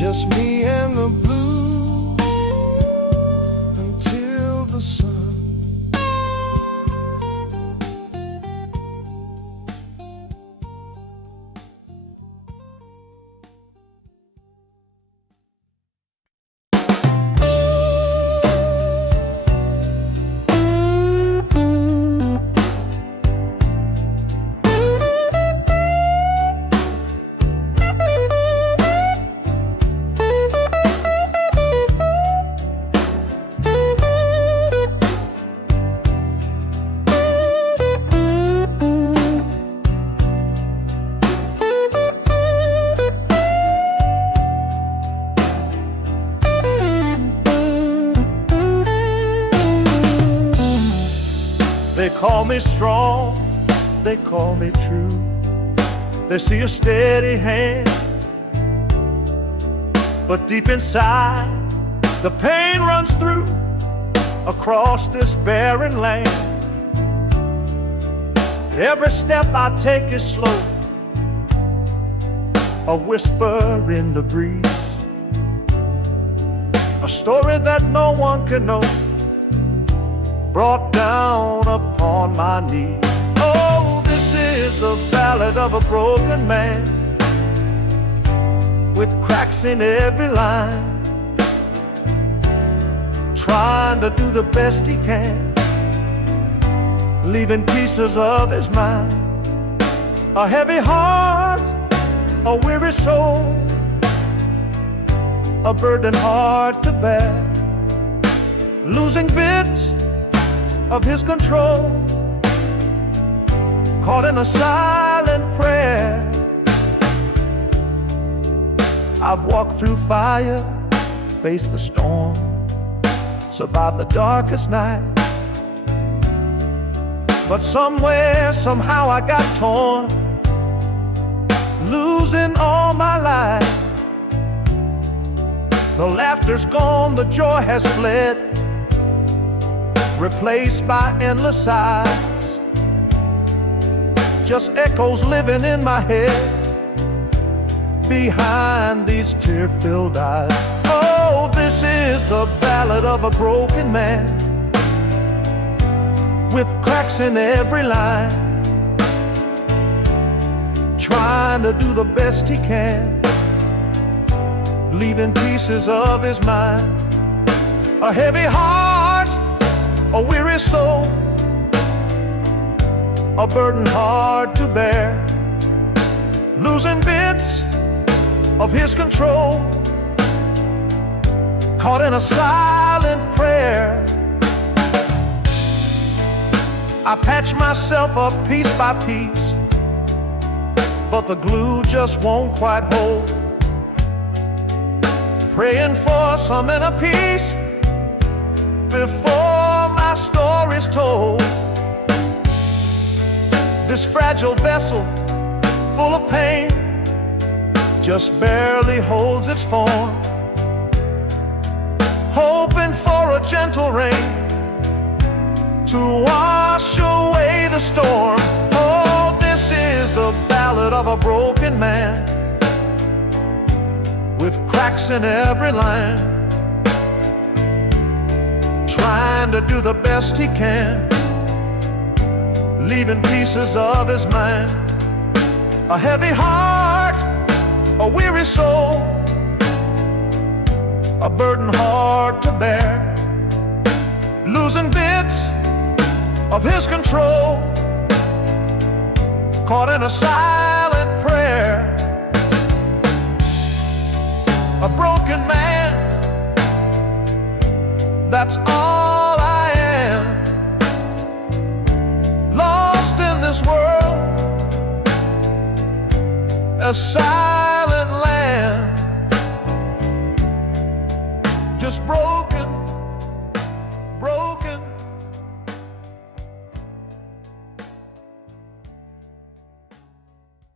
just me and the blue until the sun. They call me strong, they call me true. They see a steady hand, but deep inside the pain runs through across this barren land. Every step I take is slow, a whisper in the breeze, a story that no one can know, brought down upon my knees. Oh, this is the ballad of a broken man, with cracks in every line, trying to do the best he can, leaving pieces of his mind. A heavy heart, a weary soul, a burden hard to bear, losing bits of his control, caught in a silent prayer. I've walked through fire, faced the storm, survived the darkest night, but somewhere, somehow I got torn, losing all my life. The laughter's gone, the joy has fled, replaced by endless sighs, just echoes living in my head behind these tear-filled eyes. Oh, this is the ballad of a broken man, with cracks in every line, trying to do the best he can, leaving pieces of his mind. A heavy heart, a weary soul, a burden hard to bear, losing bits of his control, caught in a silent prayer. I patch myself up piece by piece, but the glue just won't quite hold, praying for some inner peace before my story's told. This fragile vessel, full of pain, just barely holds its form, hoping for a gentle rain to wash away the storm. Oh, this is the ballad of a broken man, with cracks in every line, trying to do the best he can, leaving pieces of his mind. A heavy heart, a weary soul, a burden hard to bear, losing bits of his control, caught in a silent prayer. A broken man, that's all I am, lost in this world, a silent land, just broken, broken.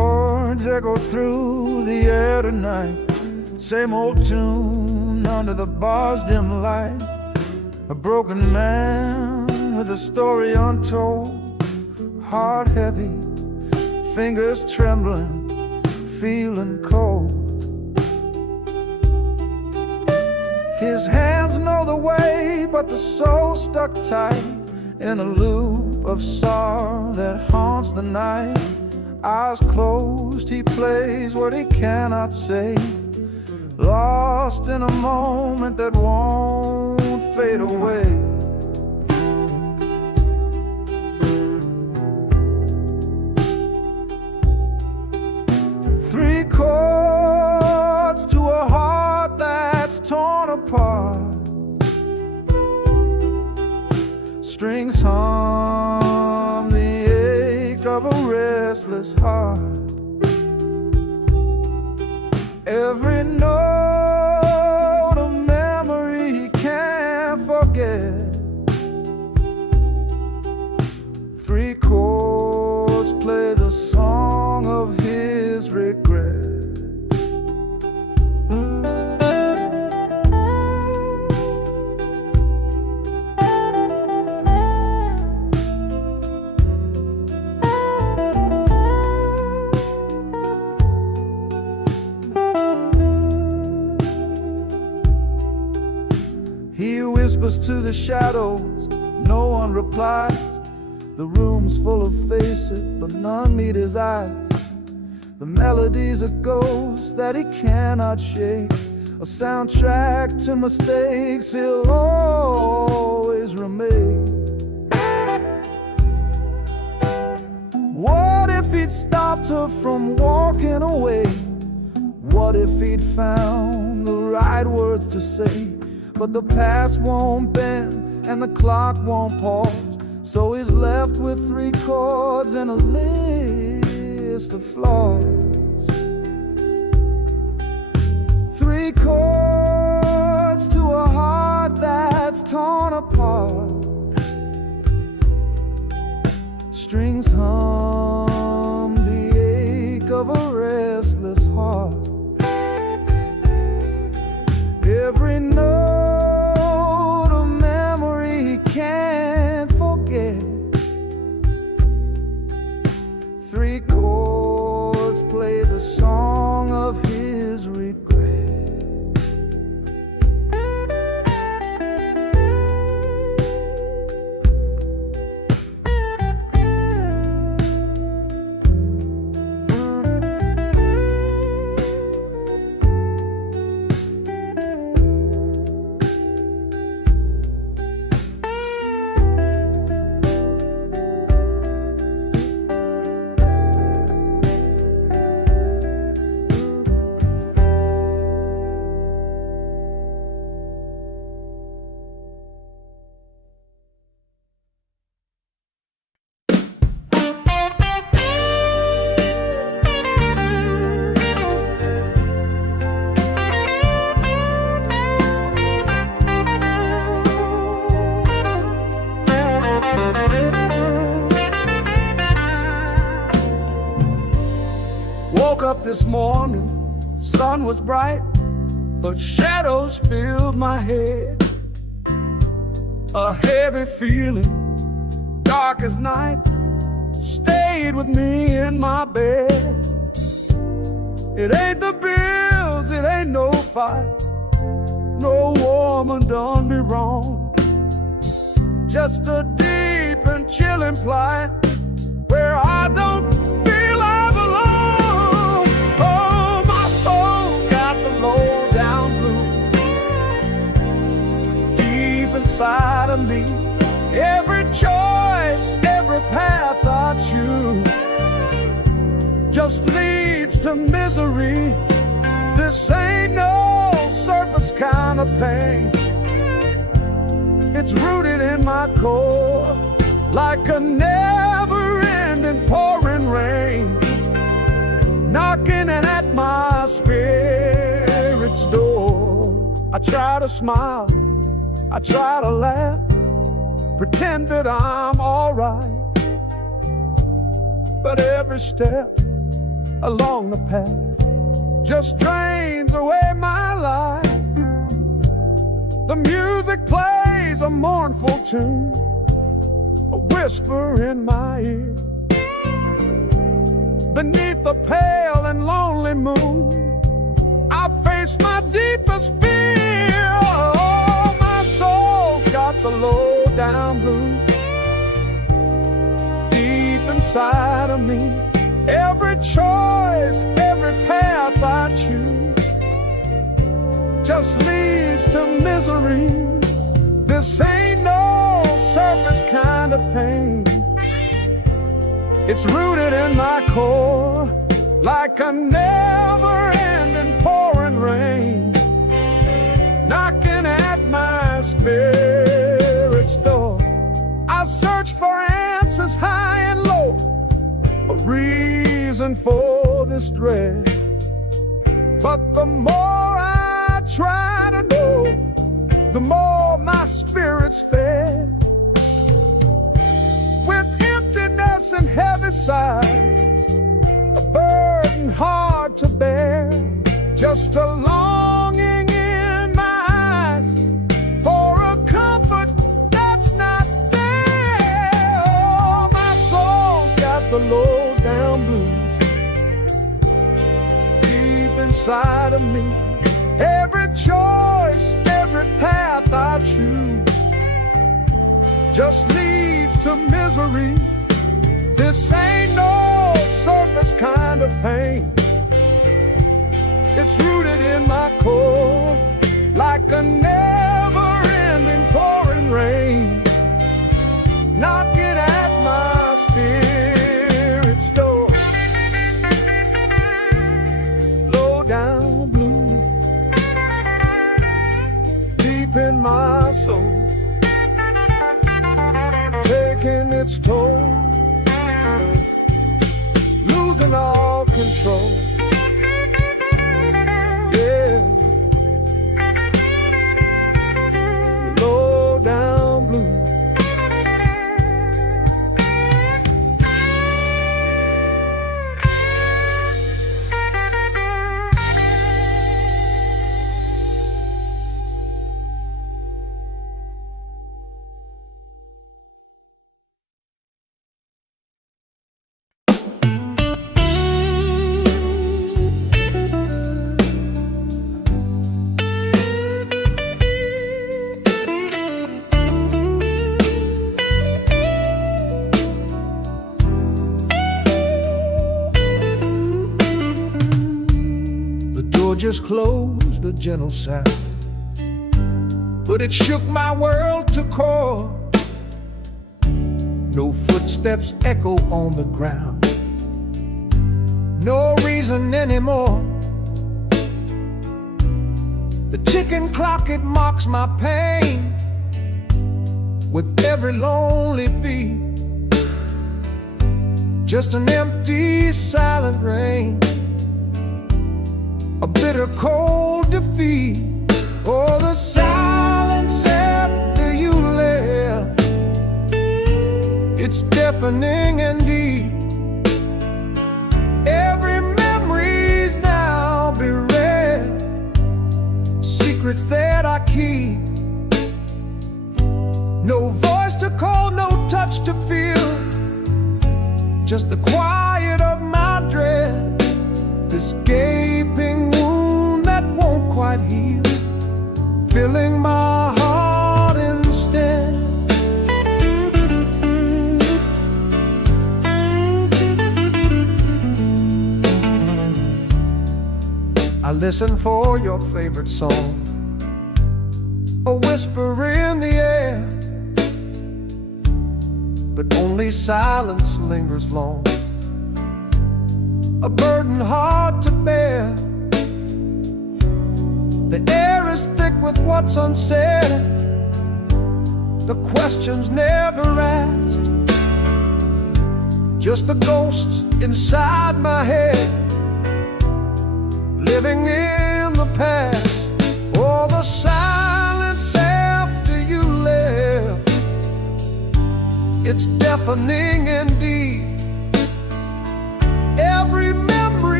echo through the air tonight. Same old tune under the bar's dim light. A broken man with a story untold. Heart heavy, fingers trembling, feeling cold. His hands know the way, but the soul stuck tight in a loop of sorrow that haunts the night. Eyes closed, he plays what he cannot say, lost in a moment that won't fade away. Three chords to a heart that's torn apart. Strings hum the ache of a restless heart. Every note a memory he can't forget. Three chords play the song of his regret. He whispers to the shadows, no one replies. The room's full of faces, but none meet his eyes. The melody's a ghost that he cannot shake, a soundtrack to mistakes he'll always remake. What if he'd stopped her from walking away? What if he'd found the right words to say? But the past won't bend and the clock won't pause, so he's left with three chords and a list of flaws. Three chords to a heart that's torn apart. Strings hum the ache of a restless heart. Every note a memory he can't forget. Three chords play the song of his regret. Woke up this morning, sun was bright, but shadows filled my head. A heavy feeling, dark as night, stayed with me in my bed. It ain't the bills, it ain't no fight, no woman done me wrong. Just a deep and chilling plight where I don't feel I belong. Oh, my soul's got the low down blues deep inside of me. Every choice, every path I choose just leads to misery. This ain't no surface kind of pain. It's rooted in my core like a never-ending pouring rain, knocking at my spirit's door. I try to smile, I try to laugh, pretend that I'm all right, but every step along the path just drains away my life. The music plays a mournful tune, a whisper in my ear. Beneath the pale and lonely moon, I face my deepest fear. Oh, my soul's got the low down blues deep inside of me. Every choice, every path I choose just leads to misery. This ain't no surface kind of pain. It's rooted in my core like a never-ending pouring rain, knocking at my spirit's door. I search for answers high and low, a reason for this dread. But the more I try to know, the more my spirit's fed. With emptiness and heavy sighs, a burden hard to bear, just a longing in my eyes for a comfort that's not there. Oh, my soul's got the low down blues deep inside of me. Every choice, every path I choose just leads to misery. This ain't no surface kind of pain. It's rooted in my core like a never-ending pouring rain, knocking at my spirit's door. Low down blue, deep in my soul, taking its toll, losing all control. Yeah, low down blue. Just closed, a gentle sound, but it shook my world to core. No footsteps echo on the ground, no reason anymore. The ticking clock, it mocks my pain with every lonely beat. Just an empty, silent rain, a bitter cold defeat. Oh, the silence after you left, it's deafening and deep. Every memory's now bereft, secrets that I keep. No voice to call, no touch to feel, just the quiet of my dread. This gaping wound that won't quite heal, filling my heart instead. I listen for your favorite song, a whisper in the air, but only silence lingers long, a burden hard to bear. The air is thick with what's unsaid, the questions never asked, just the ghosts inside my head, living in the past. Oh, the silence after you left, it's deafening indeed. Every memory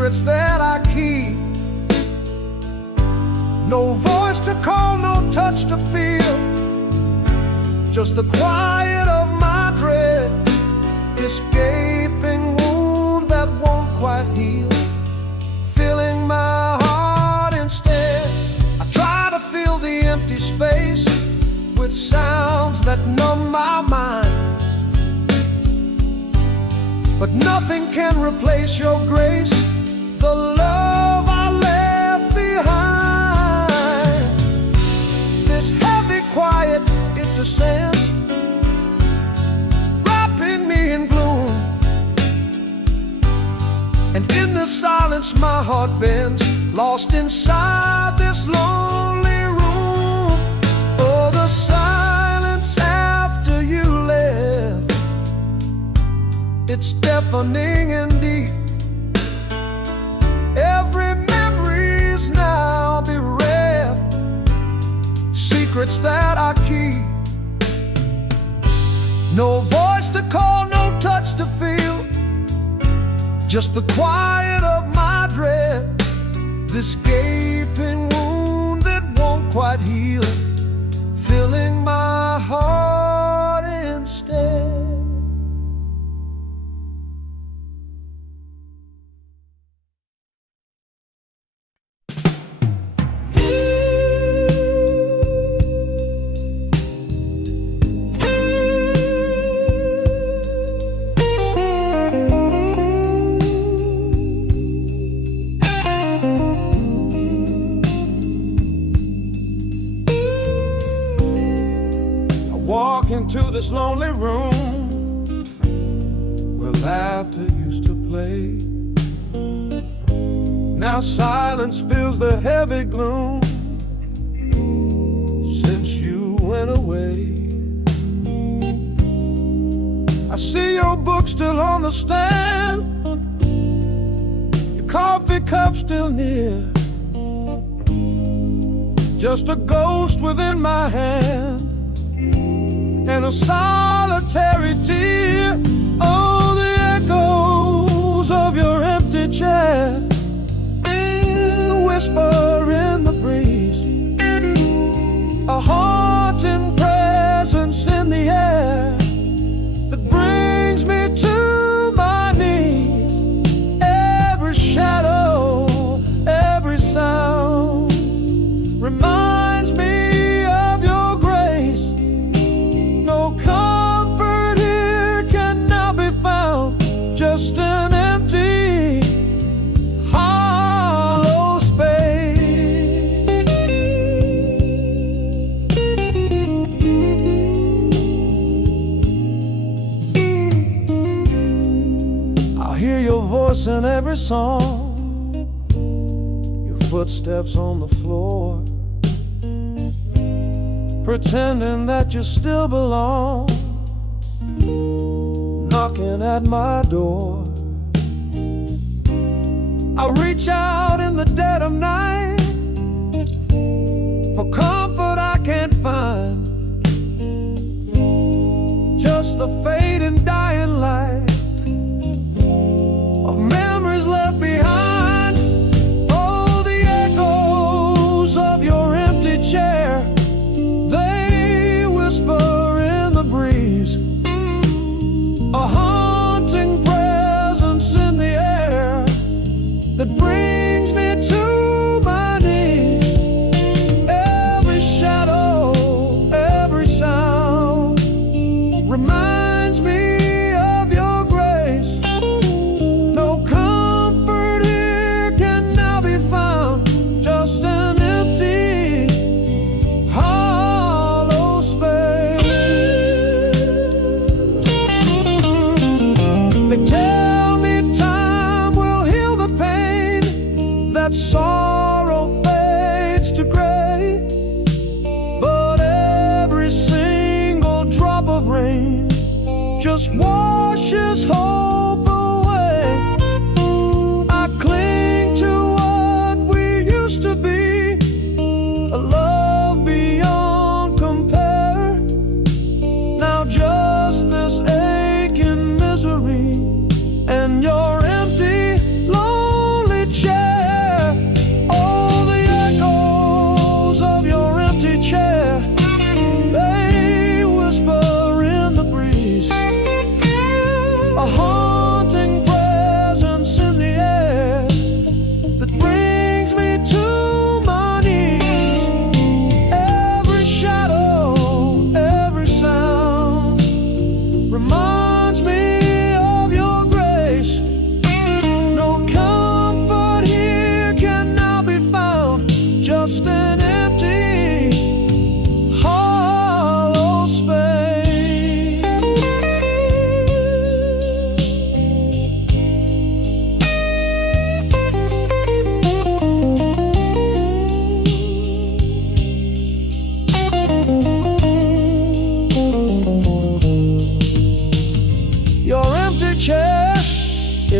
secrets that I keep. No voice to call, no touch to feel, just the quiet of my dread, this gaping wound that won't quite heal, filling my heart instead. I try to fill the empty space with sounds that numb my mind, but nothing can replace your grace, the love I left behind. This heavy quiet, it descends, wrapping me in gloom, and in the silence my heart bends, lost inside this lonely room. Oh, the silence after you left, it's deafening and deep. Every memory's now bereft, secrets that I keep. No voice to call, no touch to feel, just the quiet of my dread, this gaping wound that won't quite heal, filling my heart instead. Walk into this lonely room where laughter used to play. Now silence fills the heavy gloom since you went away. I see your book still on the stand, your coffee cup still near, just a ghost within my hand and a solitary tear. Oh, the echoes of your empty chair, a whisper in the breeze, a haunting presence in the air that brings me to my knees. Every shadow, every sound reminds me of your grace. No comfort here can now be found, just an empty, hollow space. I hear your voice in every song, your footsteps on the floor, pretending that you still belong, knocking at my door. I reach out in the dead of night for comfort I can't find, just the fading dying light of memories left behind. Oh, the echoes of your empty chair, they whisper in the breeze, a haunting presence in the air that brings me to my knees. Every shadow, every sound reminds me of your grace. No comfort here can now be found, just an empty, hollow space. They tell me time will heal the pain, that sorrow fades to gray, but every single drop of rain just washes hope away. I cling to what we used to be, a love beyond compare. Now just this aching misery and your empty, lonely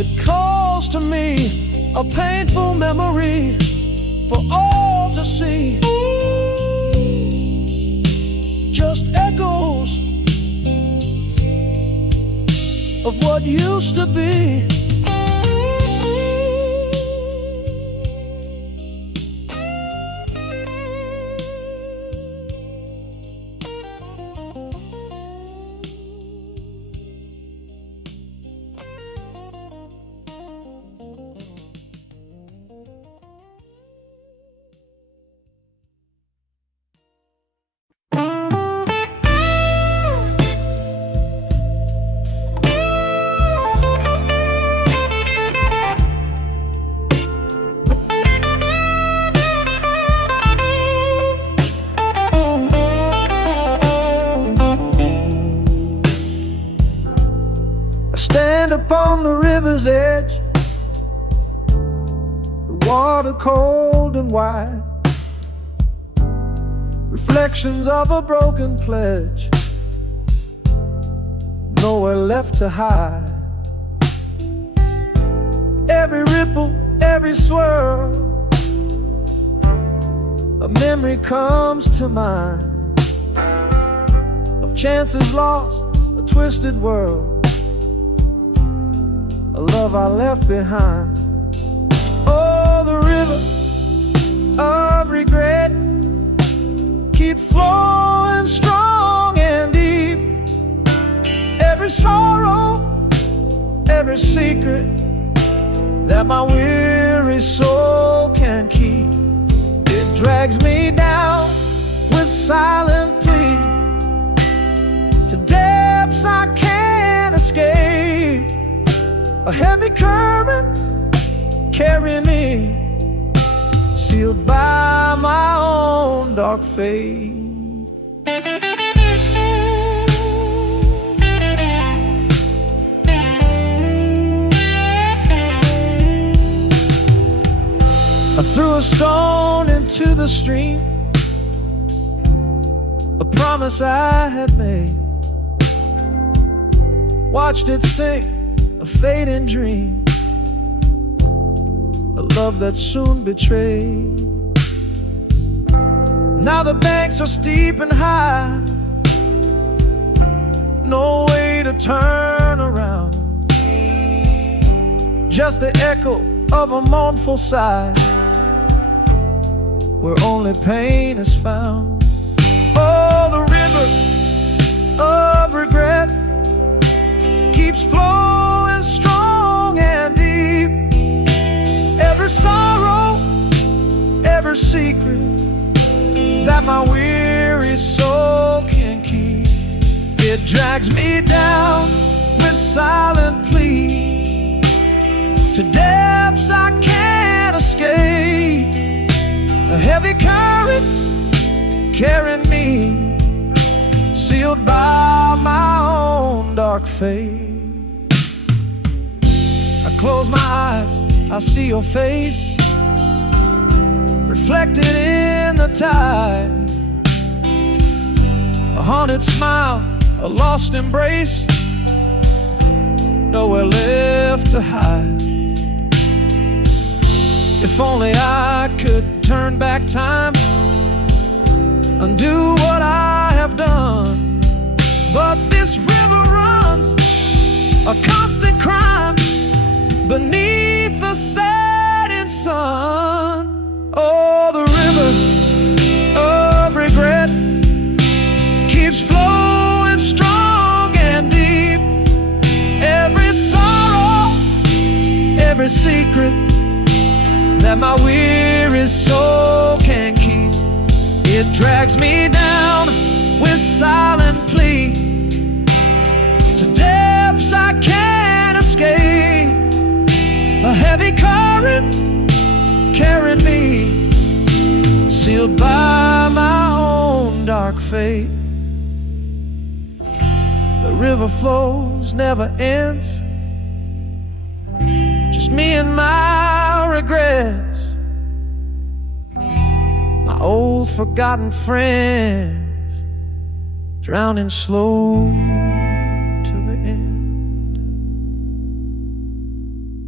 It calls to me a painful memory for all to see. Just echoes of what used to be. Stand upon the river's edge, the water cold and wide, reflections of a broken pledge, nowhere left to hide. Every ripple, every swirl, a memory comes to mind of chances lost, a twisted world, a love I left behind. Oh, the river of regret keeps flowing strong and deep. Every sorrow, every secret that my weary soul can keep, it drags me down with silent plea to depths I can't escape. A heavy current carrying me, sealed by my own dark fate. I threw a stone into the stream, a promise I had made, watched it sink, a fading dream, a love that soon betrayed. Now the banks are steep and high, no way to turn around, just the echo of a mournful sigh, where only pain is found. Oh, the river of regret keeps flowing strong and deep. Every sorrow, every secret that my weary soul can keep, it drags me down with silent plea to depths I can't escape. A heavy current carrying me, sealed by my own dark fate. I close my eyes, I see your face reflected in the tide, a haunted smile, a lost embrace, nowhere left to hide. If only I could turn back time, undo what I have done, but this river runs a constant crime beneath the setting sun. Oh, the river of regret keeps flowing strong and deep. Every sorrow, every secret that my weary soul can keep, it drags me down with silent plea to depths I can't escape. A heavy current carrying me, sealed by my own dark fate. The river flows, never ends, just me and my regrets, my old forgotten friends, drowning slow till the end.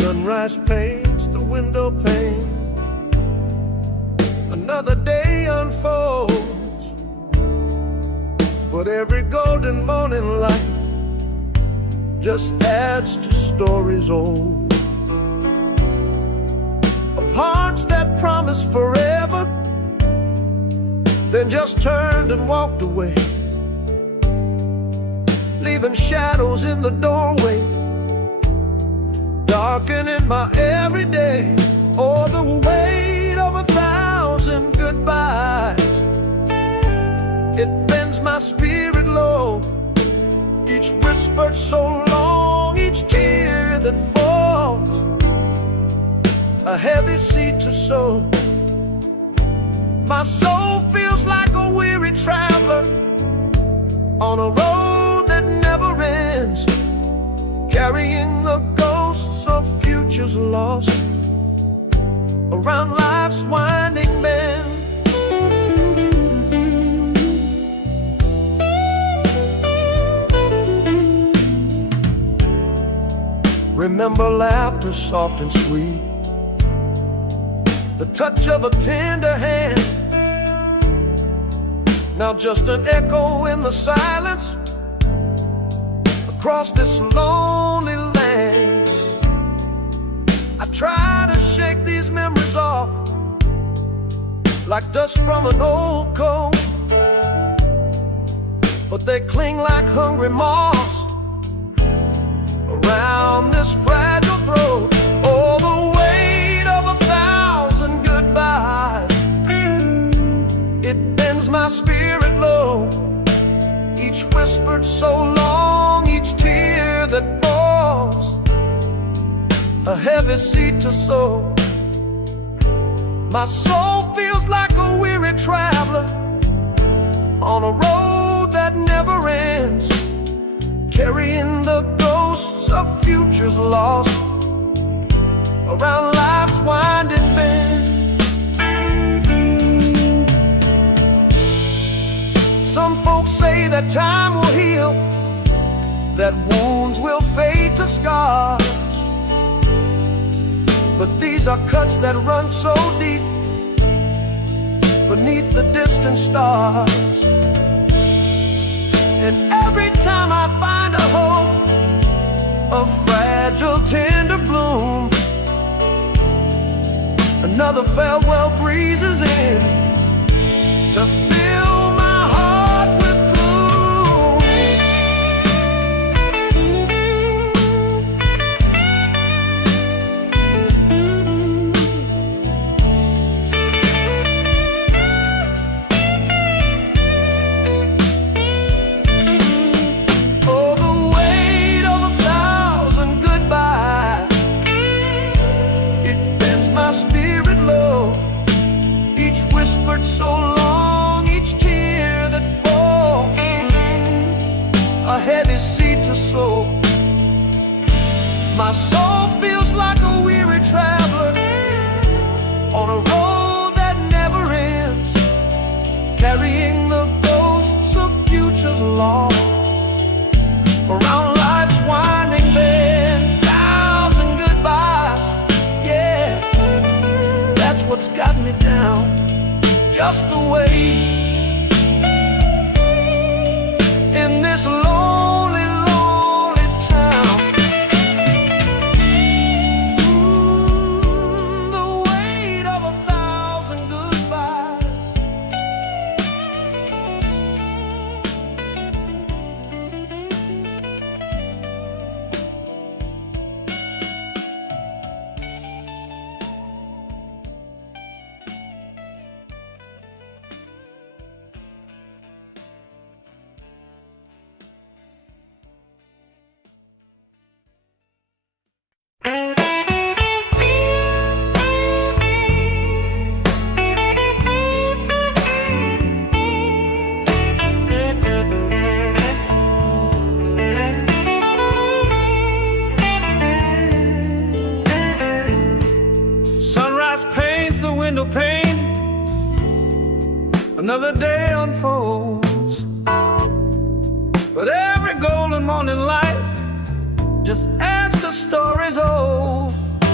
Sunrise paints the window pane. Another day unfolds, but every golden morning light just adds to stories old, of hearts that promised forever, then just turned and walked away, leaving shadows in the doorway, darkening my everyday. Oh, the weight of 1,000 goodbyes, it bends my spirit low. Each whispered so long, each tear that falls, a heavy seed to sow. My soul feels like a weary traveler on a road that never ends, carrying the ghosts of futures lost around life's winding bend. Remember laughter soft and sweet, the touch of a tender hand, now just an echo in the silence across this lonely land. I try to shake these memories off like dust from an old coat, but they cling like hungry moths around this fragile throat. Oh, the weight of 1,000 goodbyes, it bends my spirit low. Each whispered so long, each tear that falls, a heavy seed to sow. My soul feels like a weary traveler on a road that never ends, carrying the ghosts of futures lost around life's winding bend. Some folks say that time will heal, that wounds will fade to scars, but these are cuts that run so deep beneath the distant stars. And every time I find a hope, a fragile tender bloom, another farewell breezes in to fill my heart with gloom. Oh, the weight of 1,000 goodbyes, it bends my spirit low. Each whispered so long, each tear that falls, a heavy seed to sow. My soul feels like a weary traveler on a road that never ends, carrying the ghosts of futures lost around life's winding bend. 1,000 goodbyes, yeah, that's what's got me down, just the way in this lonely, lonely town. The weight of 1,000 goodbyes. Sunrise paints the window pane, another day unfolds, but every golden morning light just adds to stories old.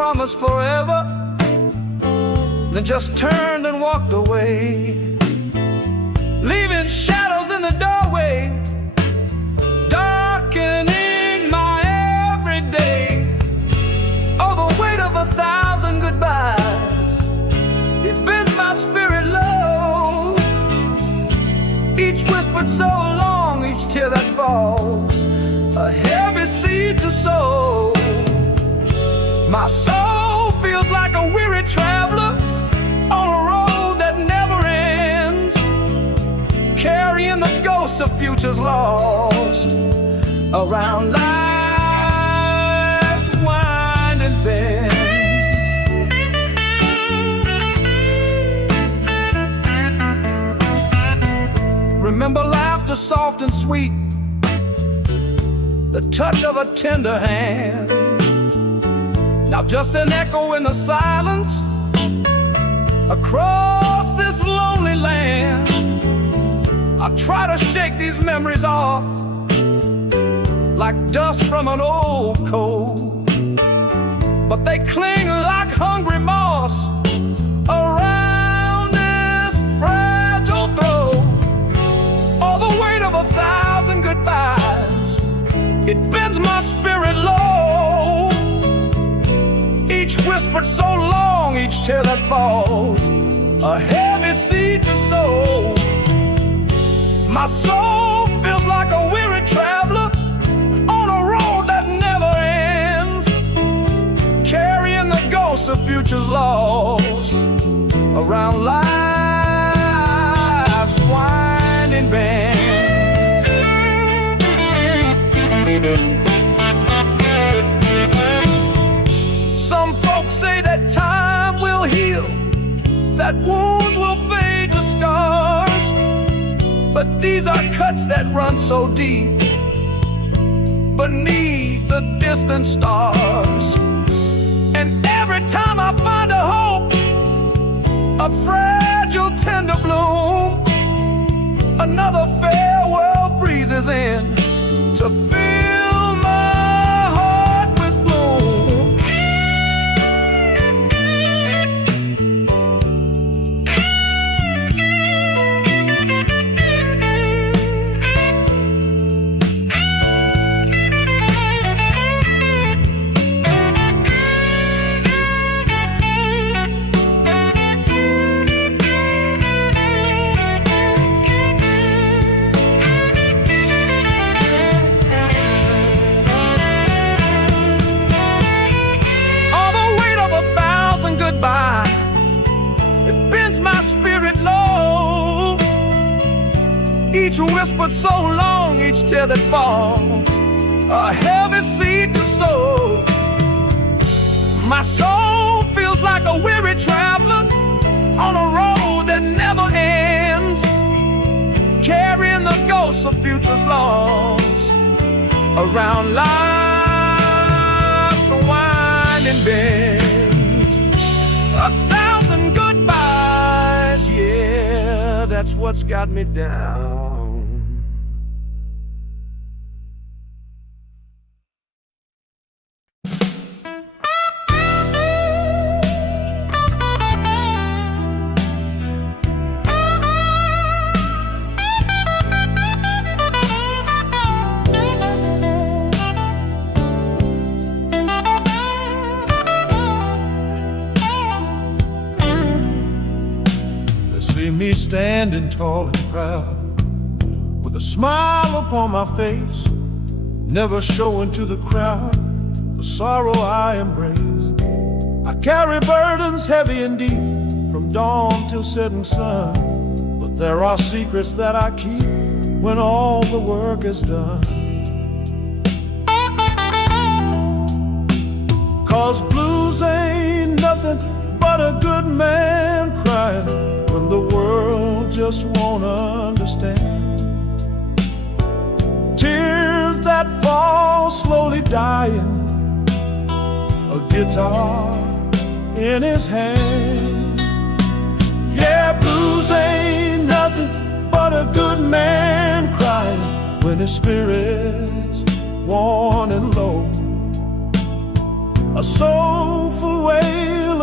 promised forever, then just turned and walked away, leaving shadows in the doorway, darkening my everyday. Oh, the weight of 1,000 goodbyes, it bends my spirit low. Each whispered so long, each tear that falls, a heavy seed to sow. My soul feels like a weary traveler on a road that never ends, carrying the ghosts of futures lost around life's winding bends. Remember laughter soft and sweet, the touch of a tender hand. Now just an echo in the silence across this lonely land. I try to shake these memories off like dust from an old coat, but they cling like hungry moss around this fragile throat. Oh, the weight of 1,000 goodbyes, it bends my spirit low. Each whispered so long, each tear that falls, a heavy seed to sow. My soul feels like a weary traveler on a road that never ends, carrying the ghosts of futures lost around life's winding bends. Some folks say that time will heal, that wounds will fade to scars, but these are cuts that run so deep beneath the distant stars. And every time I find a hope, a fragile tender bloom, another farewell breezes in to fill my heart with gloom. It bends my spirit low. Each whispered so long, each tear that falls, a heavy seed to sow. My soul feels like a weary traveler on a road that never ends, carrying the ghosts of futures lost around life's winding bend. 1,000 goodbyes, yeah, that's what's got me down. Me standing tall and proud, with a smile upon my face, never showing to the crowd the sorrow I embrace. I carry burdens heavy and deep, from dawn till setting sun, but there are secrets that I keep when all the work is done. 'Cause blues ain't nothing but a good man crying when the world just won't understand. Tears that fall slowly dying, a guitar in his hand. Yeah, blues ain't nothing but a good man crying when his spirit's worn and low. A soulful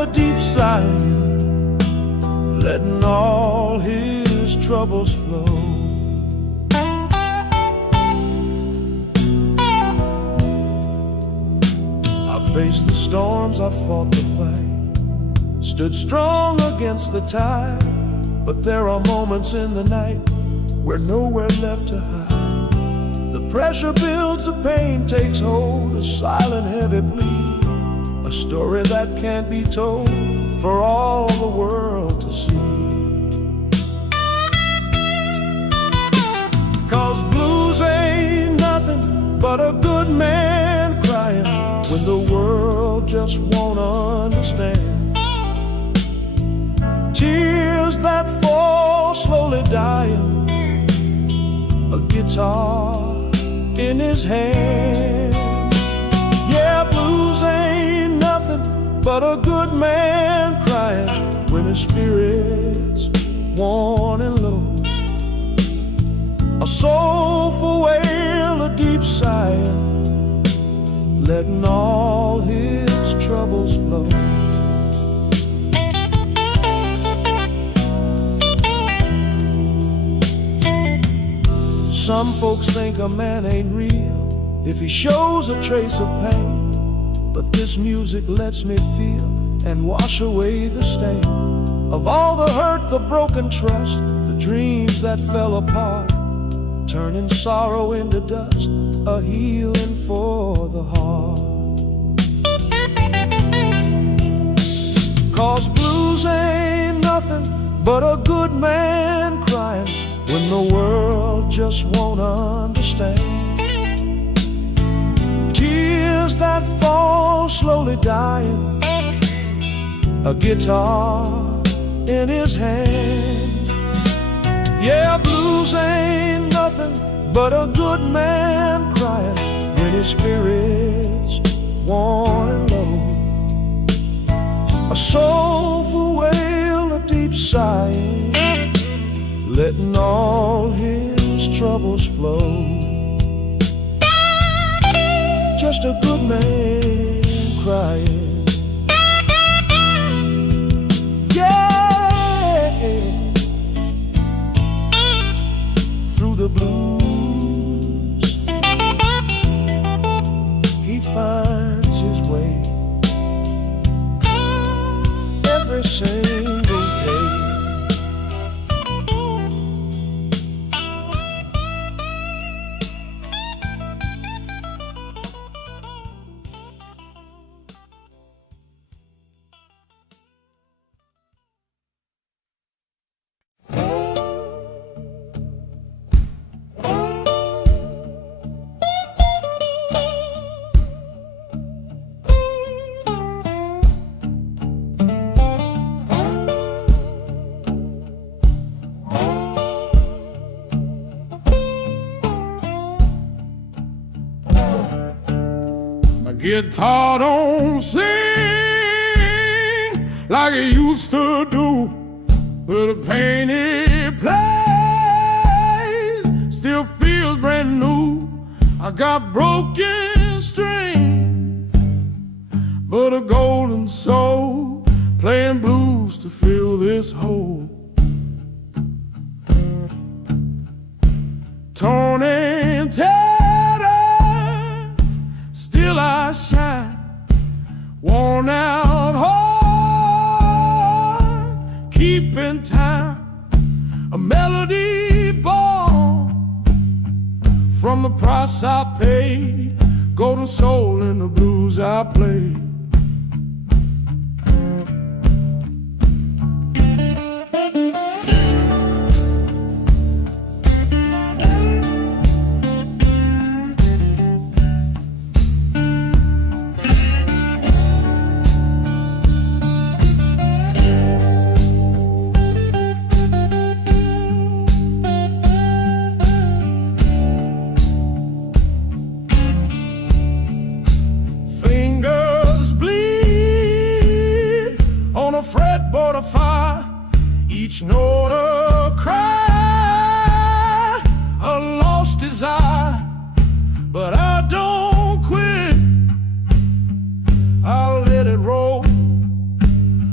deep sigh, letting all his troubles flow. I faced the storms, I fought the fight, stood strong against the tide. But there are moments in the night where nowhere left to hide. The pressure builds, the pain takes hold, a silent heavy plea, a story that can't be told for all the world to see. 'Cause blues ain't nothing but a good man crying when the world just won't understand. Tears that fall slowly dying, a guitar in his hand. Yeah, blues ain't nothing but a good man crying when his spirit's worn and low. A soulful wail, a deep sighing, letting all his troubles flow. Some folks think a man ain't real if he shows a trace of pain, but this music lets me feel and wash away the stain of all the hurt, the broken trust, the dreams that fell apart, turning sorrow into dust, a healing for the heart. 'Cause blues ain't nothing but a good man crying when the world just won't understand. Tears that fall slowly dying, a guitar in his hand. Yeah, blues ain't nothing but a good man crying when his spirit's worn and low. A soulful wail, a deep sighing, letting all his troubles flow. Just a good man crying. Yeah, through the blues he finds his way every single day. Guitar don't sing like it used to do, but the pain it plays still feels brand new. I got broken string, but a golden soul playing blues to fill this hole. Torn and tattered, still I shine, worn out heart, keeping time, a melody born from the price I paid, golden soul in the blues I play. Fretboard of fire, each note a cry, a lost desire, but I don't quit. I'll let it roll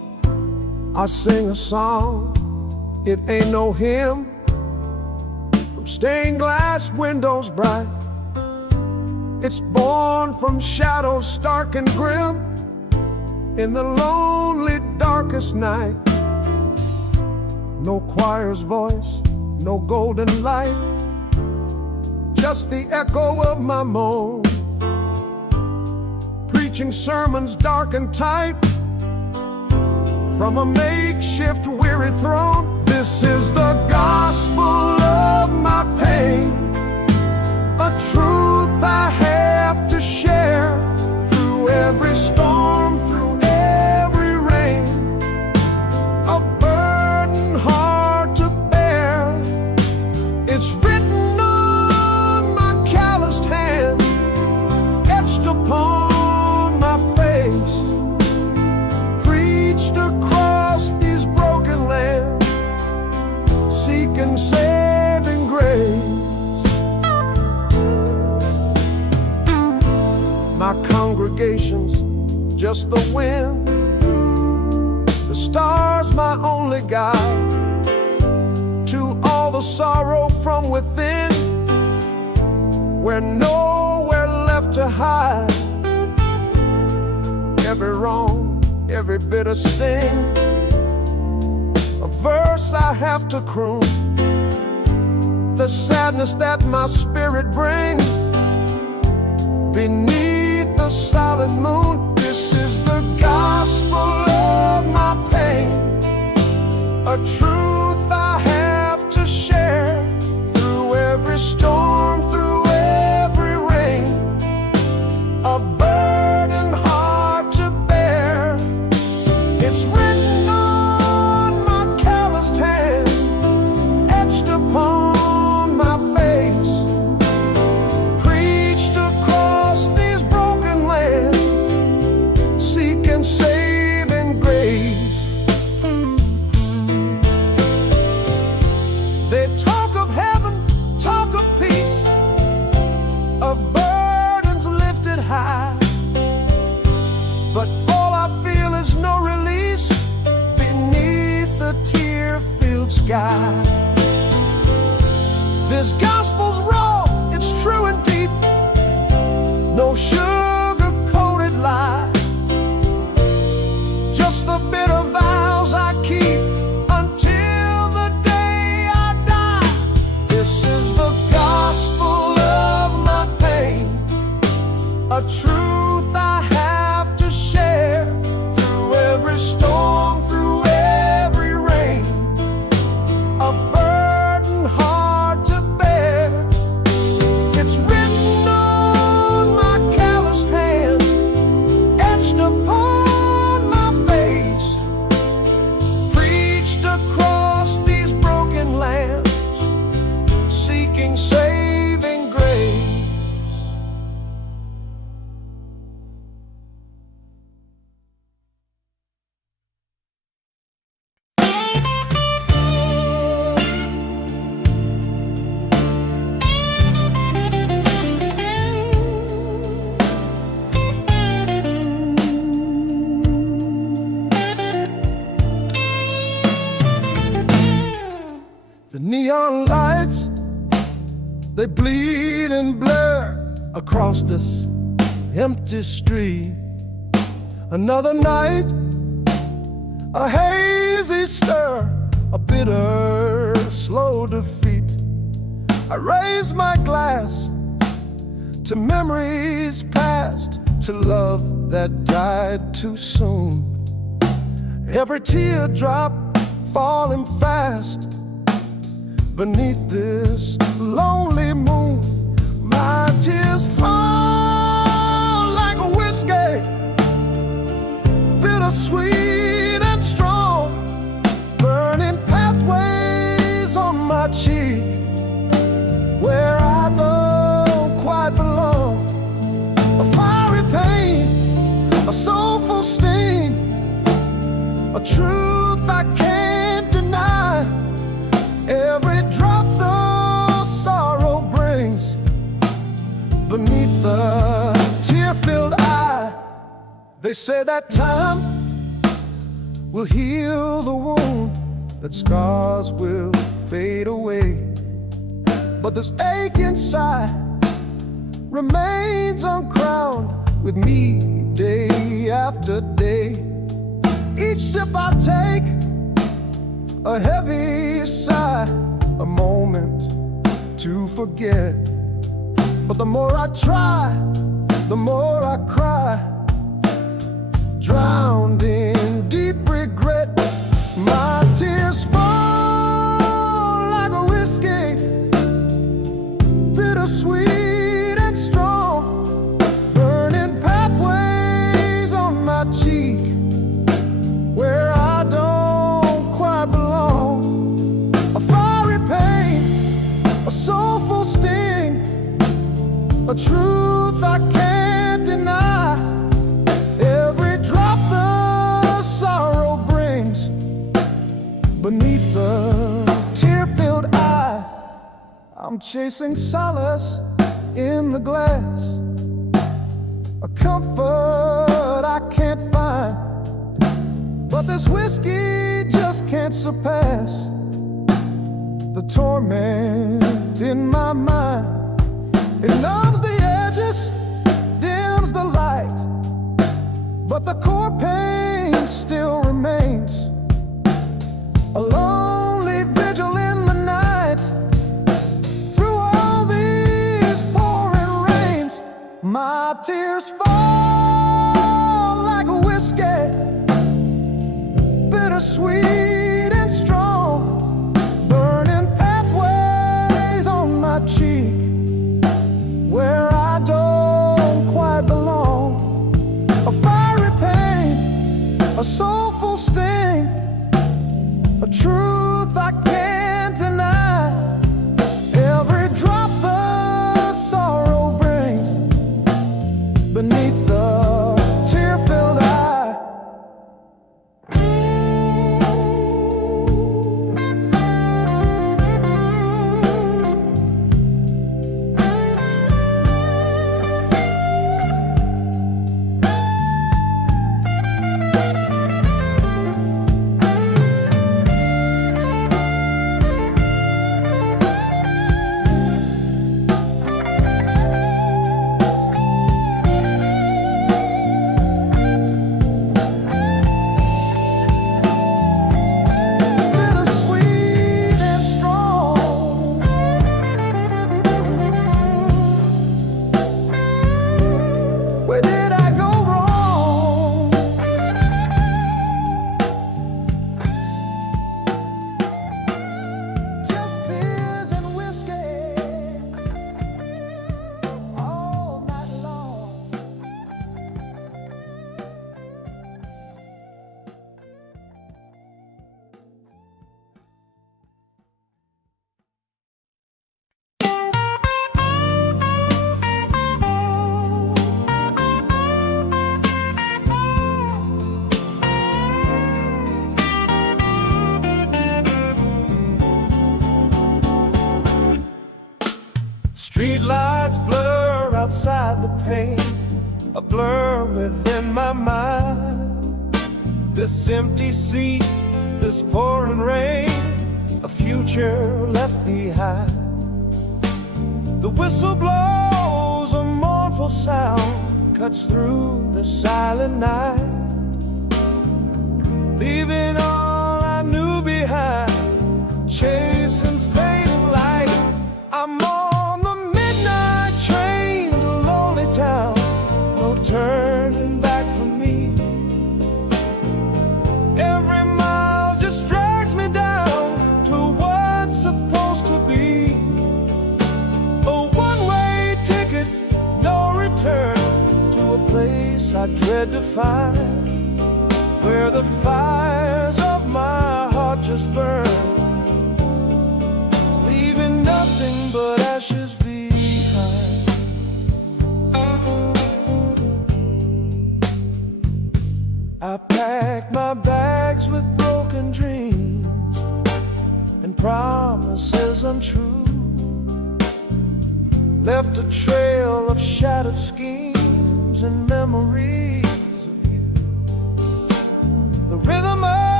I sing a song, it ain't no hymn, from stained glass windows bright. It's born from shadows stark and grim, in the lonely darkest night. No choir's voice, no golden light, just the echo of my moan, preaching sermons dark and tight from a makeshift weary throne. This is the gospel of my pain, a truth I have to share through every storm, through every rain, a burden hard to bear. It's written on my calloused hand, etched upon my face, preached across these broken lands, seeking saving grace. My congregation's just the wind, the stars my only guide to all the sorrow from within, where nowhere left to hide. Every wrong, every bitter sting, a verse I have to croon, the sadness that my spirit brings beneath the solid moon. This is the gospel of my pain, a truth I have to share through every storm, through every rain, a burden hard to bear. It's written on my calloused hand, etched upon my face, preached across these broken lands, seeking saving grace. They talk of heaven, talk of peace, of burdens lifted high, but all I feel is no release beneath the tear-filled sky. This gospel's raw, it's true and deep, no sugar-coated lie, just the bitter vows I keep until the day I die. This is the gospel of my pain, a truth I have to share through every storm, through every rain, a burden hard to bear. It's written on my calloused hand, etched upon my face, preached across these broken lands, seeking saving grace. The neon lights, they bleed and blur across this empty street. Another night, a hazy stir, a bitter, slow defeat. I raise my glass to memories past, to love that died too soon. Every teardrop falling fast beneath this lonely moon. My tears fall like a whiskey, bittersweet and strong, burning pathways on my cheek, where I don't quite belong. A fiery pain, a soulful sting, a truth I can't deny. Every drop the sorrow brings beneath the tear-filled eye. They say that time will heal the wound, that scars will fade away. But this ache inside remains uncrowned with me day after day. Each sip I take, a heavy sigh, a moment to forget. But the more I try, the more I cry, drowned in deep regret. My tears fall like a whiskey, bittersweet and strong, burning pathways on my cheek where I don't quite belong. A fiery pain, a soulful sting, a truth I can't deny. Every drop the sorrow brings beneath the tear-filled eye. I'm chasing solace in the glass, a comfort I can't find. But this whiskey just can't surpass the torment in my mind. It numbs the edges, dims the light, but the core pain still remains. A lonely vigil in the night, through all these pouring rains. My tears fall like a whiskey, bittersweet and strong, burning pathways on my cheek where I don't quite belong. A fiery pain, a soulful sting, a truth I can't deny. Every drop the sorrow brings beneath the tear-filled eye. Street lights blur outside the pane, a blur within my mind. This empty seat, this pouring rain, a future left behind. The whistle blows, a mournful sound cuts through the silent night, leaving all I knew behind, chasing fading light. I'm on the midnight train to lonely town, no turning back for me. Every mile just drags me down to what's supposed to be a one-way ticket, no return, to a place I dread to find, where the fires of my heart just burn, leaving nothing but ashes behind. I packed my bags with broken dreams and promises untrue, left a trail of shattered schemes and memories of you. The rhythm of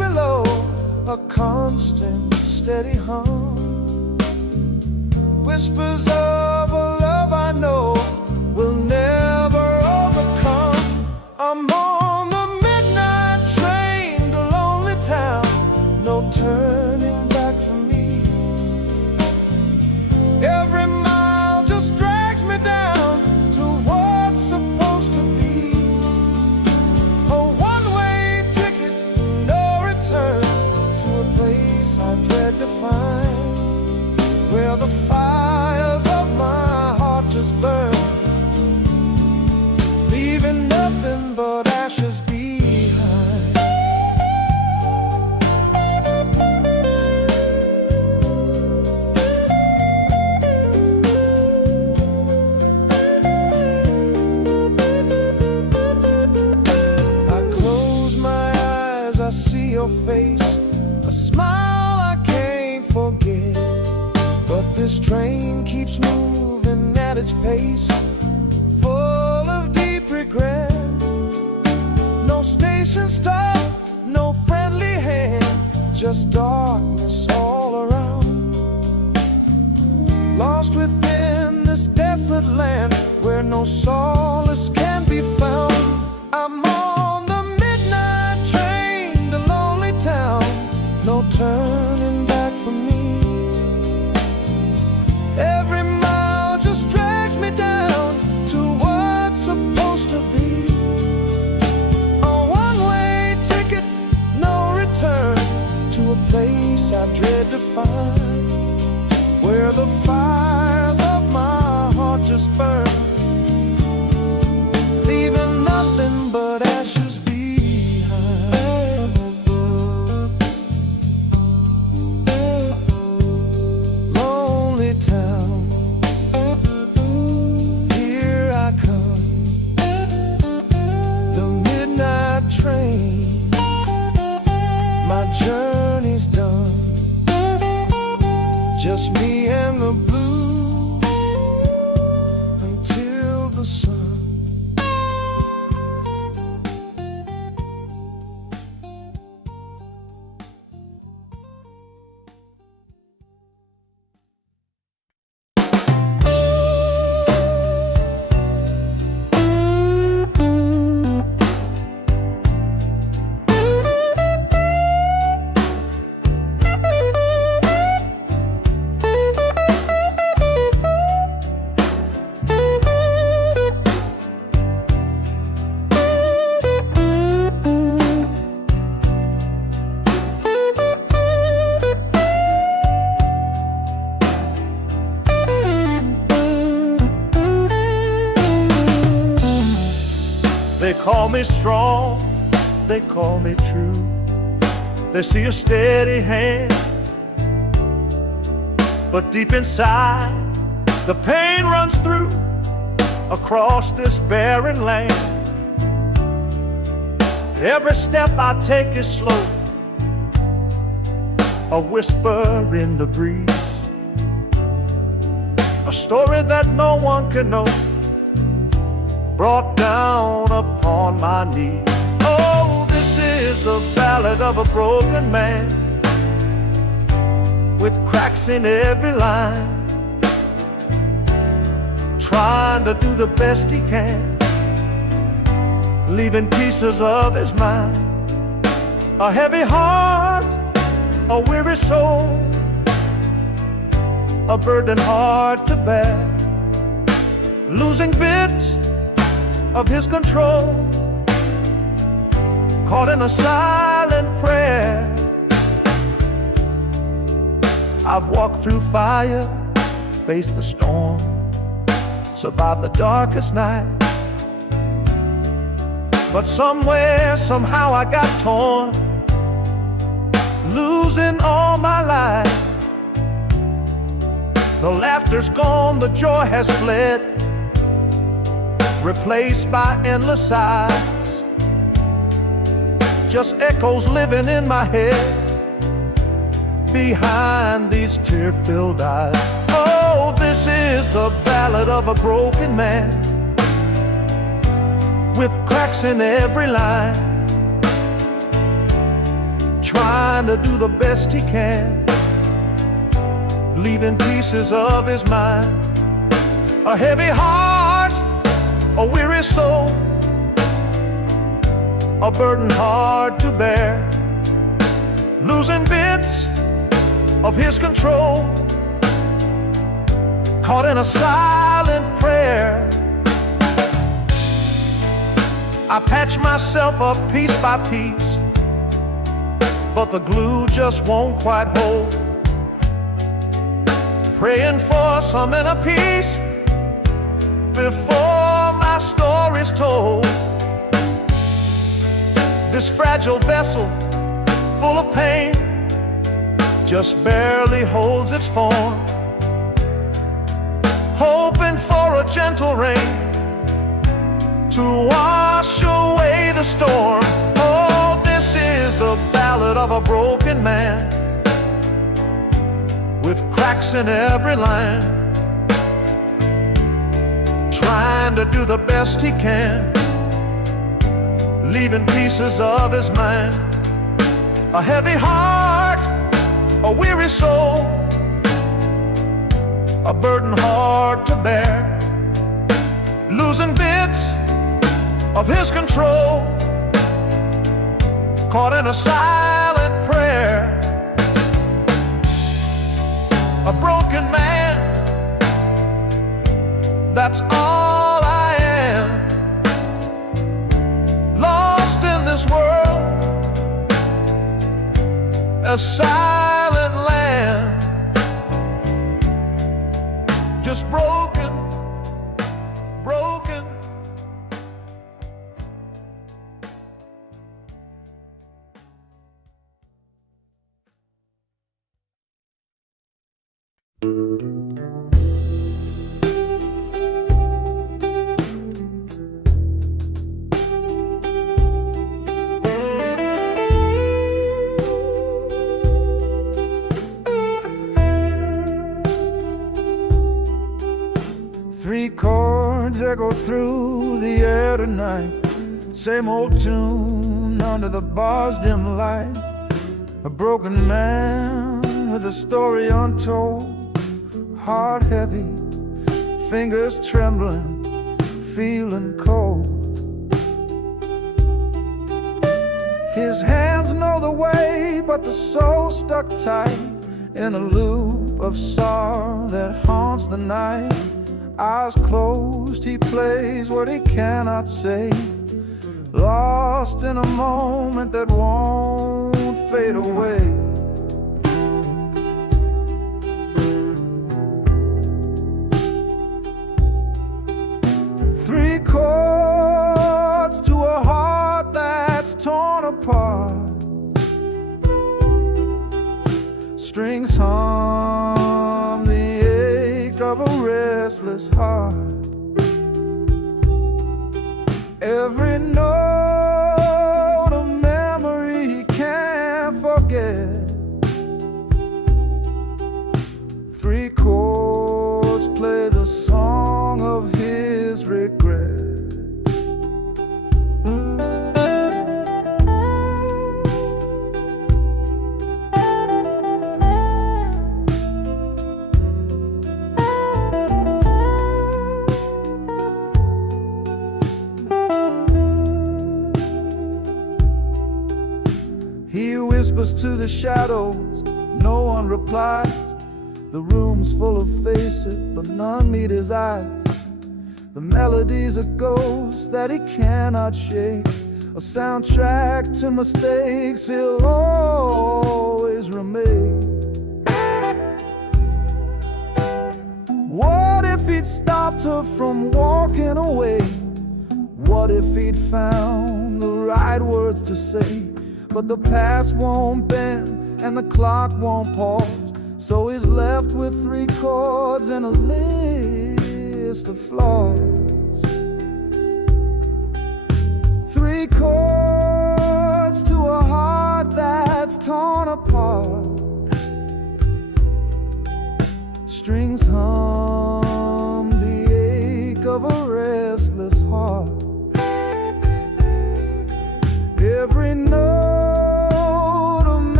a constant, steady hum. Whispers of a love I know will never overcome. I'm on the midnight train to lonely town, no turning back for me. Every mile just drags me down to what's supposed to be. A one-way ticket, no return, to a place I dread to find, where the fires of my heart just burn, leaving nothing but ashes behind. I close my eyes, I see your face, a smile I can't forget. But this train keeps moving at its pace, full of deep regret. No station stop, no friendly hand, just darkness all around. Lost within this desolate land where no solace can be found. I'm on the midnight train to lonely town, no turning back for me. Every mile just drags me down to what's supposed to be. A one-way ticket, no return, to a place I dread to find, where the fires of my heart just burn, leaving nothing but ashes behind. Lonely town, here I come, the midnight train, my journey's done, just me and the blues until the sun. They call me strong, they call me true. They see a steady hand, but deep inside the pain runs through across this barren land. Every step I take is slow, a whisper in the breeze, a story that no one can know, brought down upon my knees. Oh, this is the ballad of a broken man, with cracks in every line, trying to do the best he can, leaving pieces of his mind. A heavy heart, a weary soul, a burden hard to bear, losing bits of his control, caught in a silent prayer. I've walked through fire, faced the storm, survived the darkest night, but somewhere, somehow I got torn, losing all my life. The laughter's gone, the joy has fled, replaced by endless sighs, just echoes living in my head behind these tear-filled eyes. Oh, this is the ballad of a broken man, with cracks in every line, trying to do the best he can, leaving pieces of his mind. A heavy heart, a weary soul, a burden hard to bear, losing bits of his control, caught in a silent prayer. I patch myself up piece by piece, but the glue just won't quite hold. Praying for some inner peace before my story's told. This fragile vessel, full of pain, just barely holds its form, hoping for a gentle rain to wash away the storm. Oh, this is the ballad of a broken man, with cracks in every line, trying to do the best he can, leaving pieces of his mind. A heavy heart, a weary soul, a burden hard to bear, losing bits of his control, caught in a silent prayer. A broken man, that's all I am, lost in this world, a silent land, just broken, broken. Three chords echo through the air tonight, same old tune under the bar's dim light. A broken man with a story untold, heart heavy, fingers trembling, feeling cold. His hands know the way, but the soul stuck tight in a loop of sorrow that haunts the night. Eyes closed, he plays what he cannot say, lost in a moment that won't fade away. Three chords to a heart that's torn apart, strings hum the ache of a restless heart. Every note a memory he can't forget. Three chords play the song of his regret. He whispers to the shadows, no one replies. The room's full of faces, but none meet his eyes. The melody's a ghost that he cannot shake, a soundtrack to mistakes he'll always remake. What if he'd stopped her from walking away? What if he'd found the right words to say? But the past won't bend and the clock won't pause, so he's left with three chords and a list of flaws. Three chords to a heart that's torn apart, strings hum the ache of a restless heart. Every note a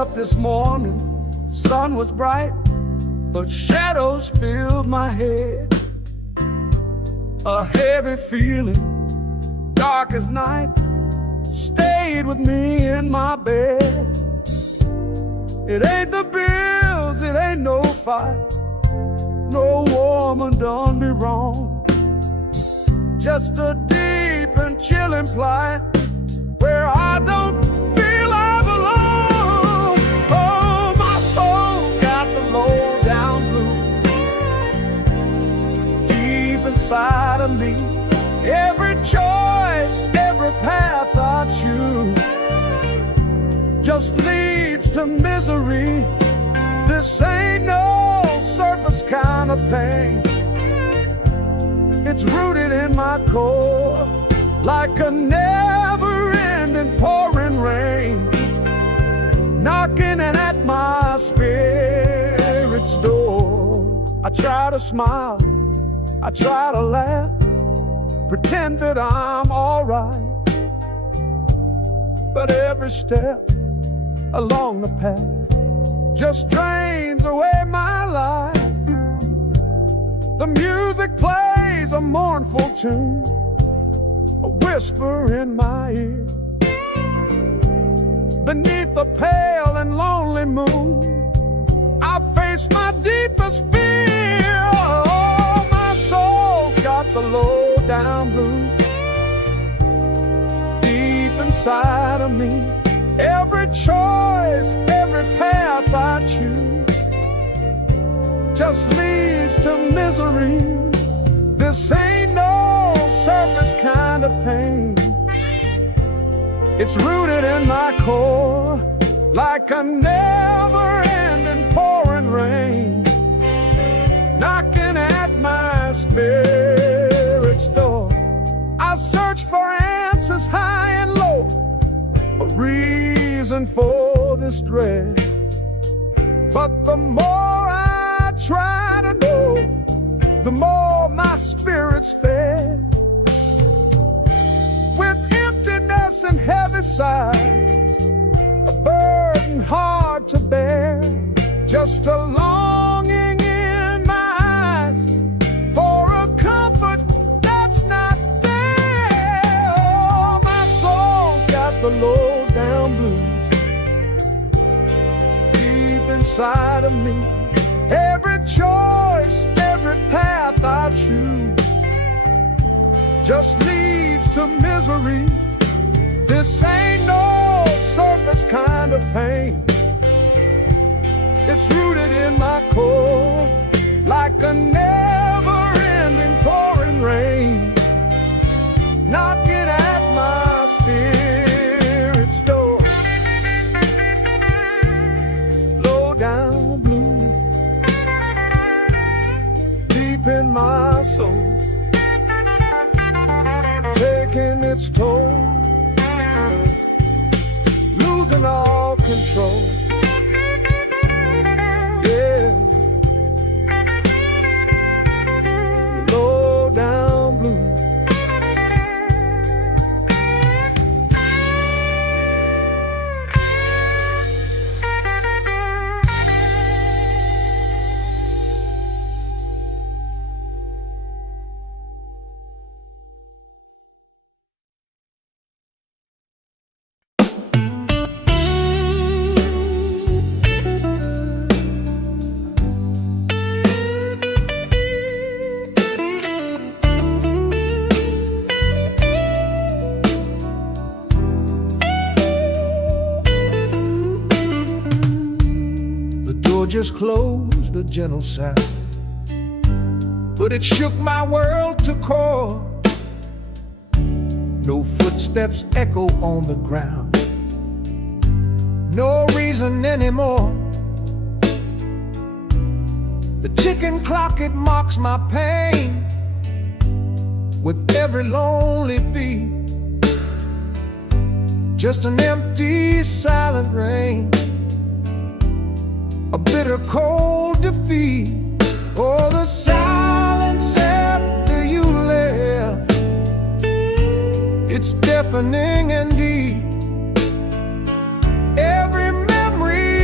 up this morning, sun was bright, but shadows filled my head. A heavy feeling, dark as night, stayed with me in my bed. It ain't the bills, it ain't no fight, no woman done me wrong. Just a deep and chilling plight where I don't feel I belong. Oh, my soul's got the low down blues deep inside of me. Every choice, every path I choose just leads to misery. This ain't no surface kind of pain. It's rooted in my core like a never-ending pouring rain, knocking at my spirit's door. I try to smile, I try to laugh, pretend that I'm alright, but every step along the path just drains away my life. The music plays a mournful tune, a whisper in my ear. Beneath the pale and lonely moon, I face my deepest fear. Oh, my soul's got the low down blues deep inside of me. Every choice, every path I choose just leads to misery. This ain't no surface kind of pain. It's rooted in my core like a never-ending pouring rain, knocking at my spirit's door. I search for answers high and low, a reason for this dread. But the more I try to know, the more my spirit's fed. With emptiness and heavy sighs, a burden hard to bear, just a longing in my eyes for a comfort that's not there. Oh, my soul's got the low down blues deep inside of me. Every choice, every path I choose just leads to misery. This ain't no surface kind of pain. It's rooted in my core like a never-ending pouring rain, knocking at my spirit's door. Low down blue deep in my soul, taking its toll, losing all control. Yeah, low down blue. Just closed, a gentle sound, but it shook my world to core. No footsteps echo on the ground, no reason anymore. The ticking clock, it mocks my pain with every lonely beat. Just an empty, silent rain, a bitter cold defeat. Oh, the silence after you left, it's deafening and deep. Every memory